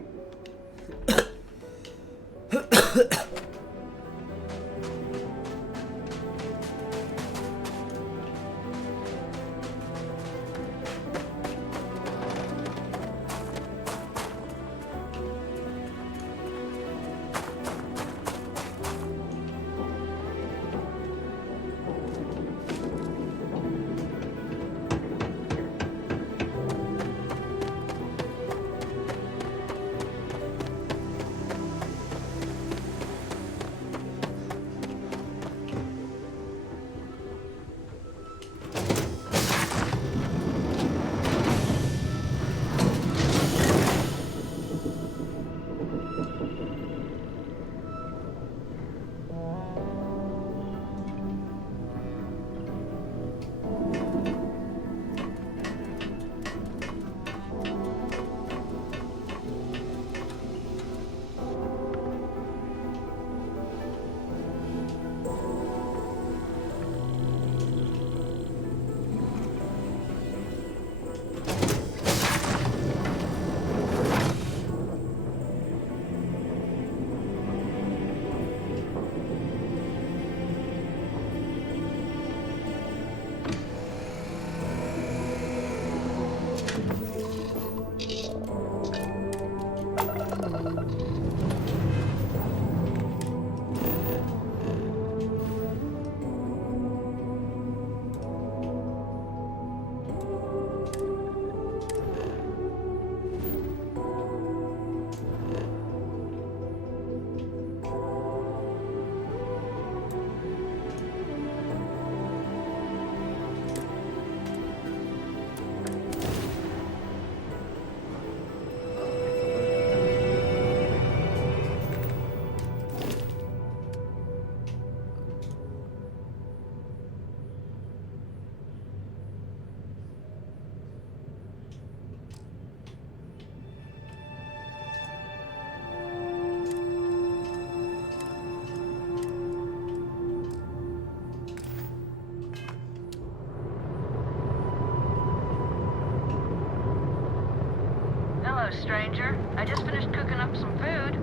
stranger. I just finished cooking up some food.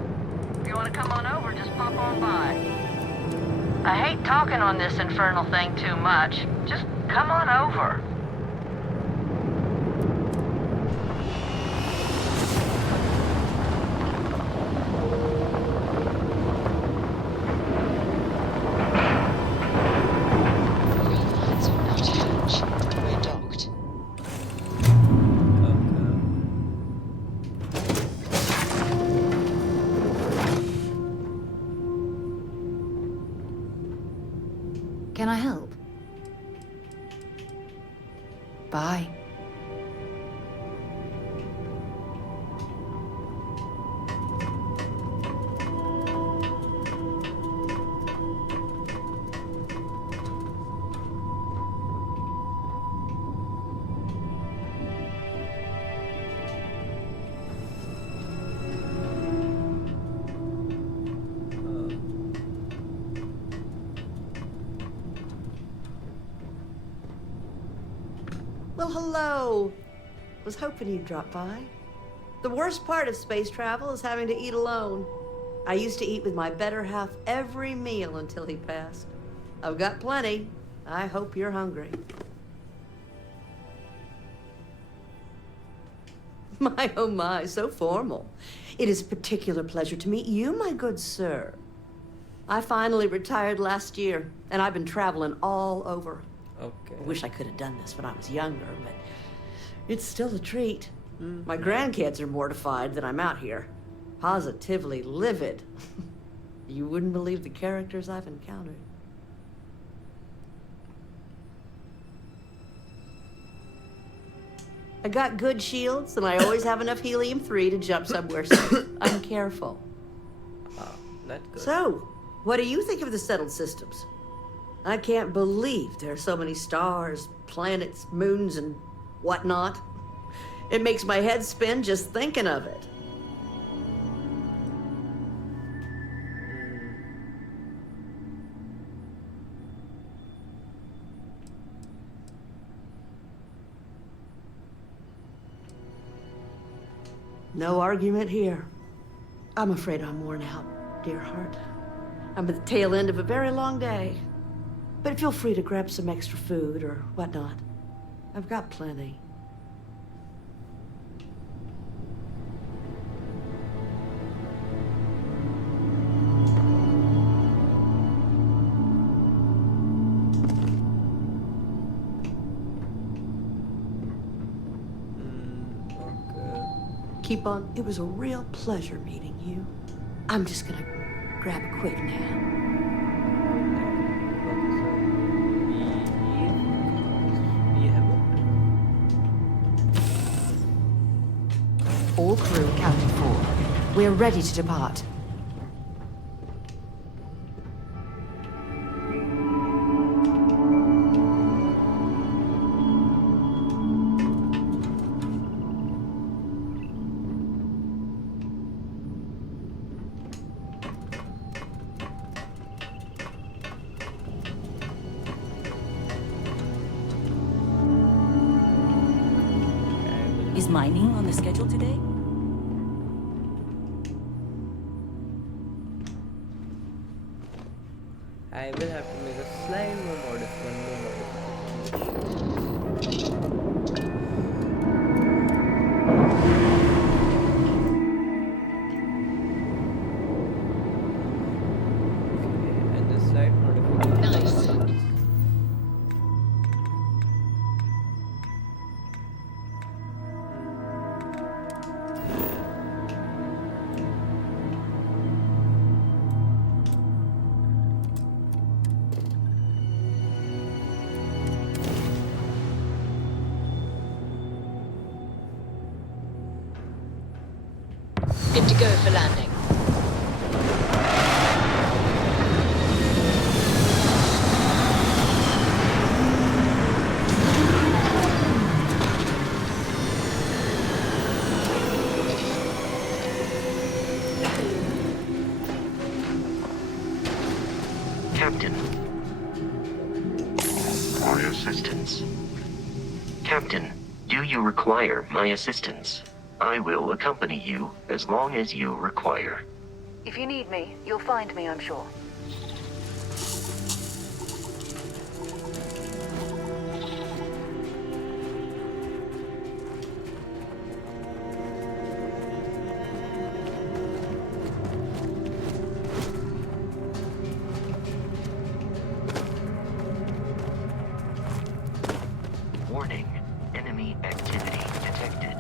If you want to come on over, just pop on by. I hate talking on this infernal thing too much. Just come on over. Can I help? Bye. Well, hello. Was hoping you'd drop by. The worst part of space travel is having to eat alone. I used to eat with my better half every meal until he passed. I've got plenty. I hope you're hungry. My, oh my, so formal. It is a particular pleasure to meet you, my good sir. I finally retired last year, and I've been traveling all over. Okay. I wish I could have done this when I was younger, but it's still a treat. My grandkids are mortified that I'm out here. Positively livid. You wouldn't believe the characters I've encountered. I got good shields, and I always have enough helium-3 to jump somewhere safe. I'm careful. That's good. So, what do you think of the settled systems? I can't believe there are so many stars, planets, moons, and whatnot. It makes my head spin just thinking of it. No argument here. I'm afraid I'm worn out, dear heart. I'm at the tail end of a very long day. But feel free to grab some extra food or whatnot. I've got plenty. Keep on. It was a real pleasure meeting you. I'm just gonna grab a quick nap. All crew accounted for. We're ready to depart. Is mining on the schedule today? I will have to make a slight more modification. And the slight modification. Nice. Good to go for landing. Captain. My assistance. Captain, do you require my assistance? I will accompany you as long as you require. If you need me, you'll find me, I'm sure. Warning, enemy activity detected.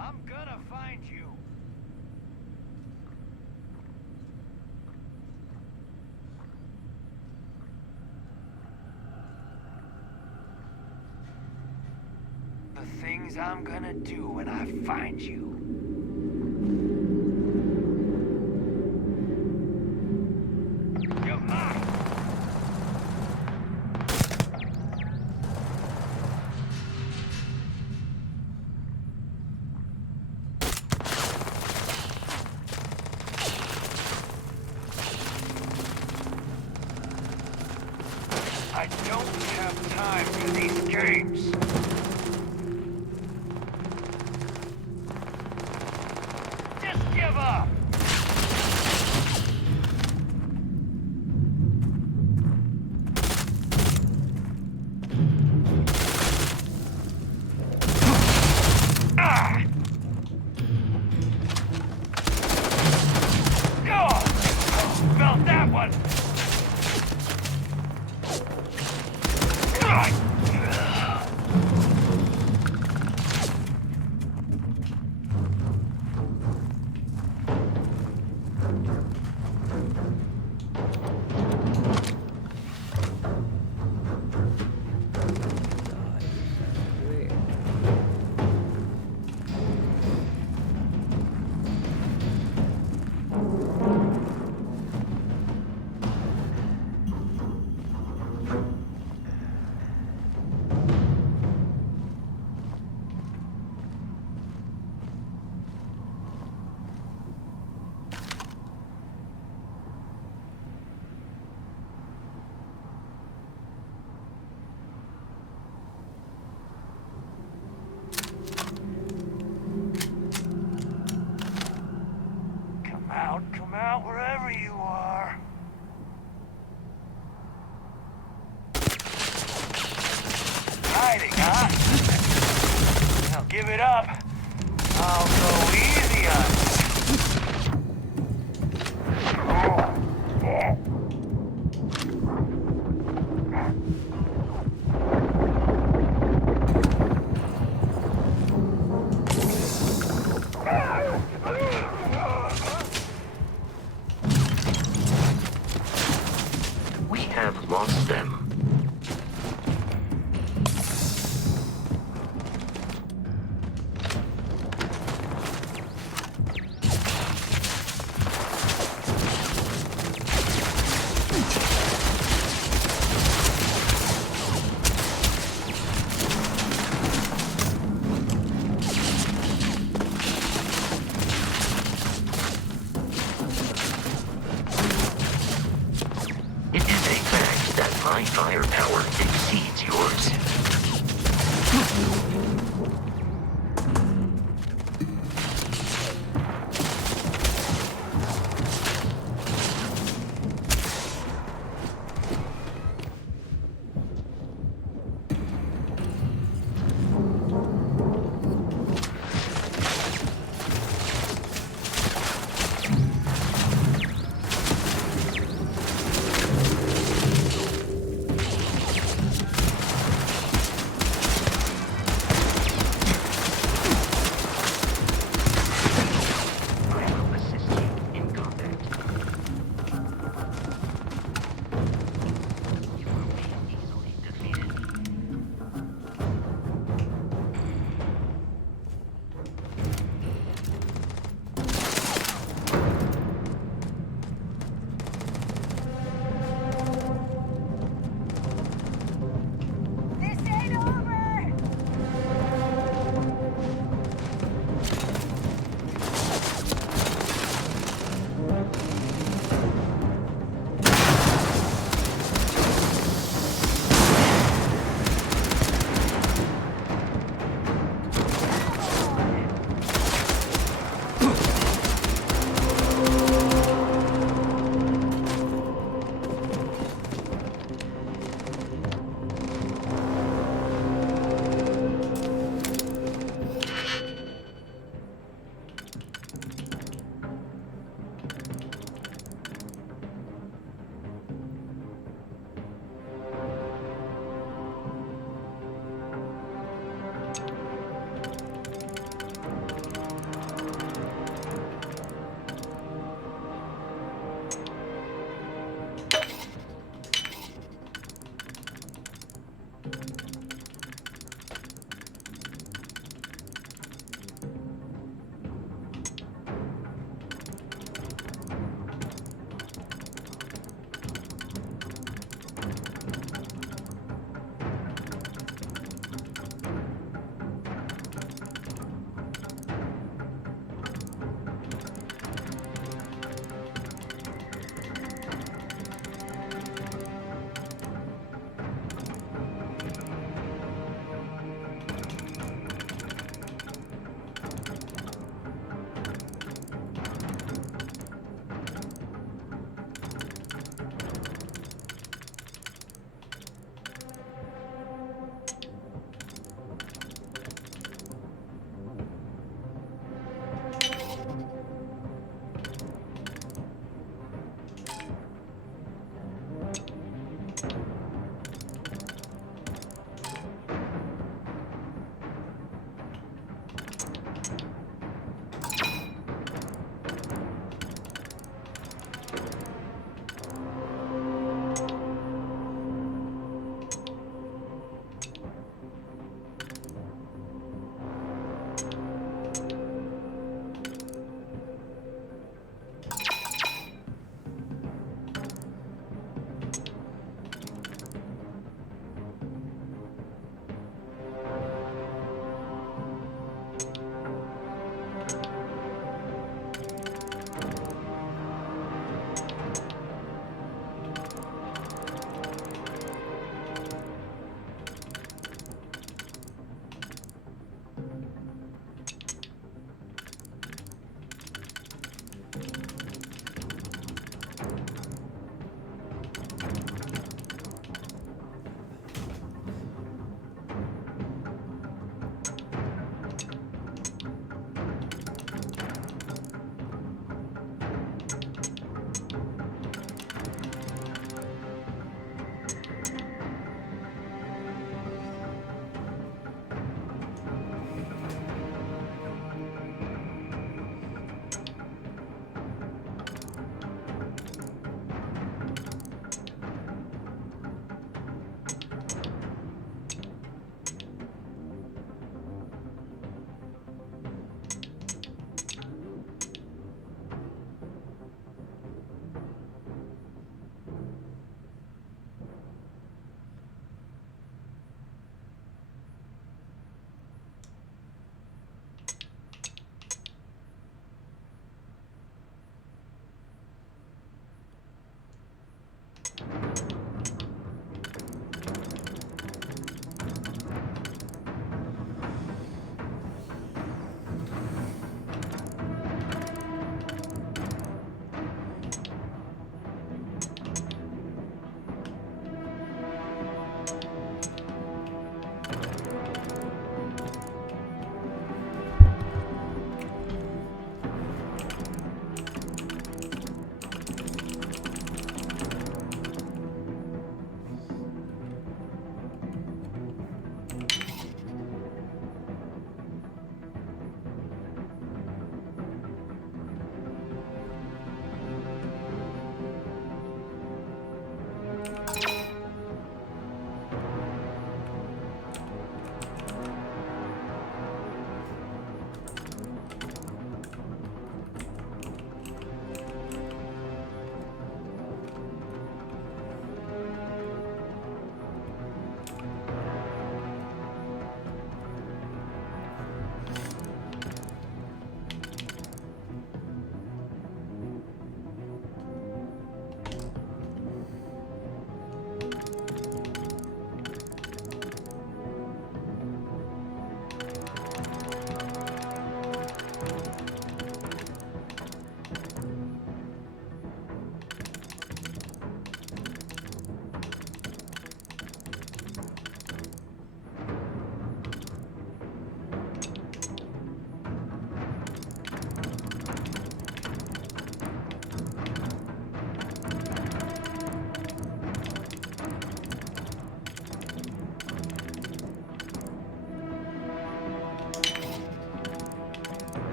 I'm gonna find you. The things I'm gonna do when I find you. You're mine. I don't have time for these games. Just give up. Ah! God! Felt that one. Come out wherever you are. Hiding, huh? Now give it up. I'll go easy on you. We have lost them. It is a fact that my firepower exceeds yours.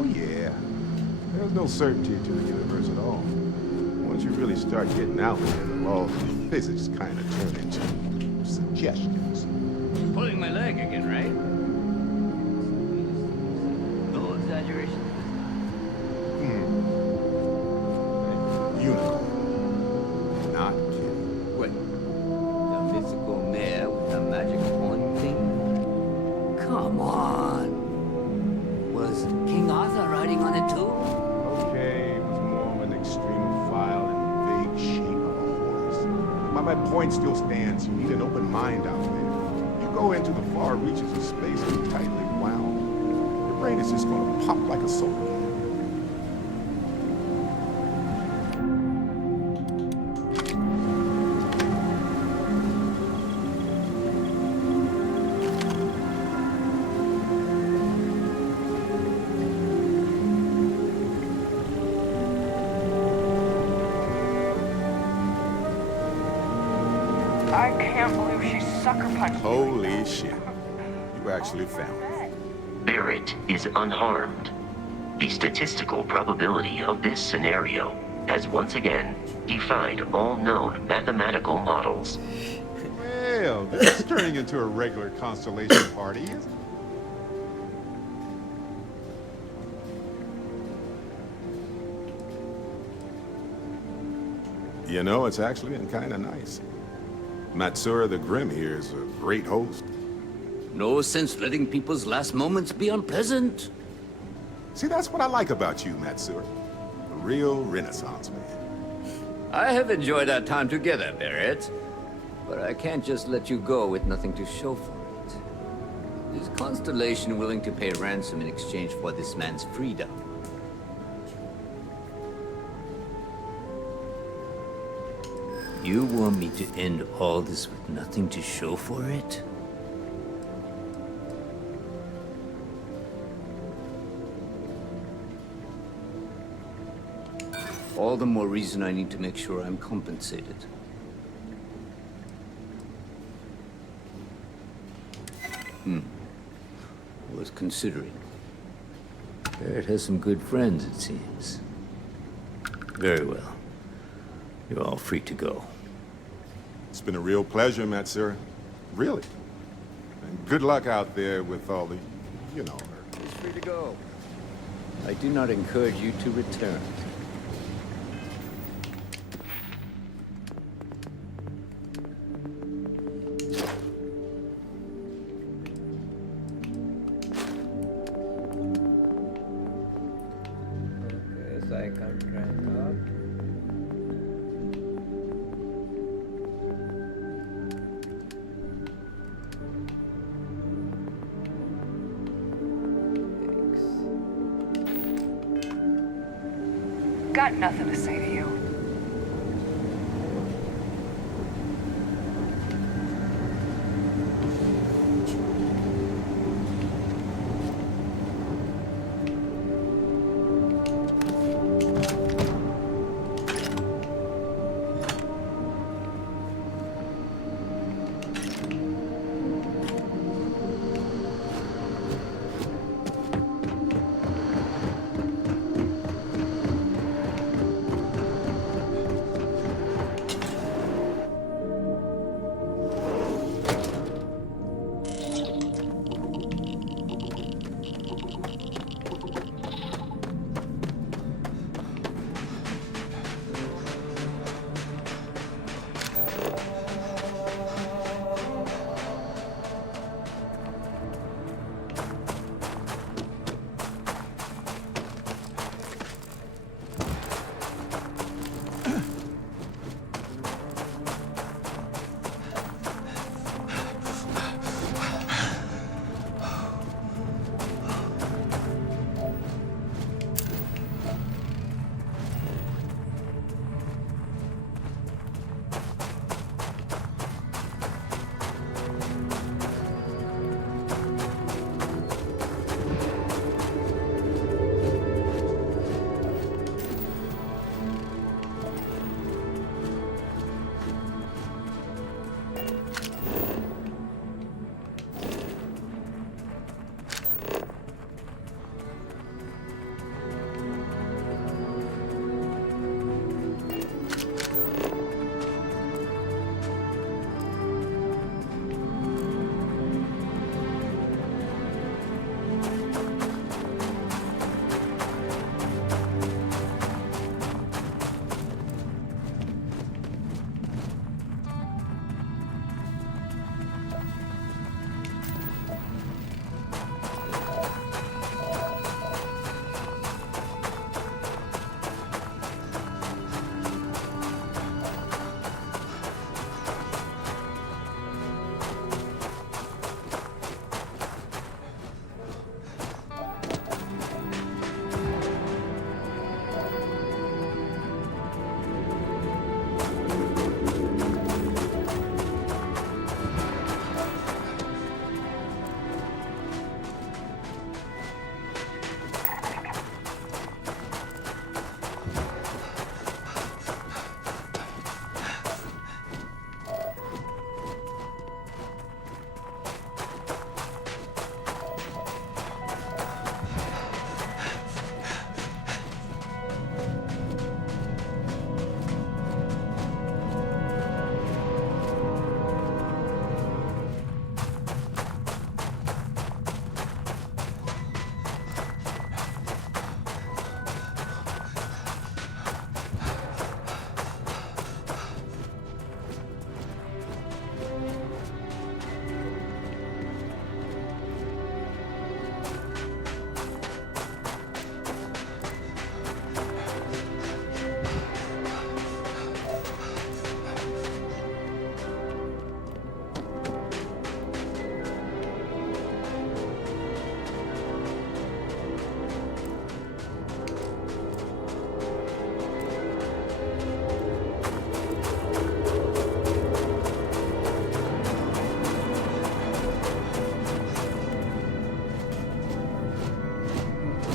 Oh, yeah. There's no certainty to the universe at all. Once you really start getting out there, the laws of physics kind of turn into suggestions. Pulling my leg again, right? No exaggeration. Unicorn. Not kidding. What? The mythical mare with the magic horn thing? Come on. Was King Arthur riding on it too? Okay, it was more of an extremophile and vague shape of a horse. But my point still stands. You need an open mind out there. You go into the far reaches of space and tightly wound. Your brain is just going to pop like a soda can. I can't believe she sucker punched me. Holy shit. You actually found it. Barrett is unharmed. The statistical probability of this scenario has once again defied all known mathematical models. Well, this is turning into a regular constellation party, isn't it? You know, it's actually been kind of nice. Matsura the Grim here is a great host. No sense letting people's last moments be unpleasant. See, that's what I like about you, Matsura. A real Renaissance man. I have enjoyed our time together, Barrett. But I can't just let you go with nothing to show for it. Is Constellation willing to pay ransom in exchange for this man's freedom? You want me to end all this with nothing to show for it? All the more reason I need to make sure I'm compensated. Was considering. Barrett has some good friends, it seems. Very well. You're all free to go. It's been a real pleasure, Matsura. Really. And good luck out there with all the, you know. He's free to go. I do not encourage you to return. Okay, so I can't rank up. Got nothing to say to you.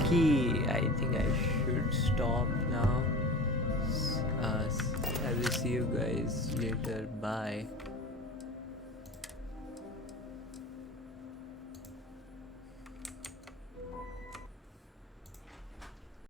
Okay, I think I should stop now. I will see you guys later. Bye.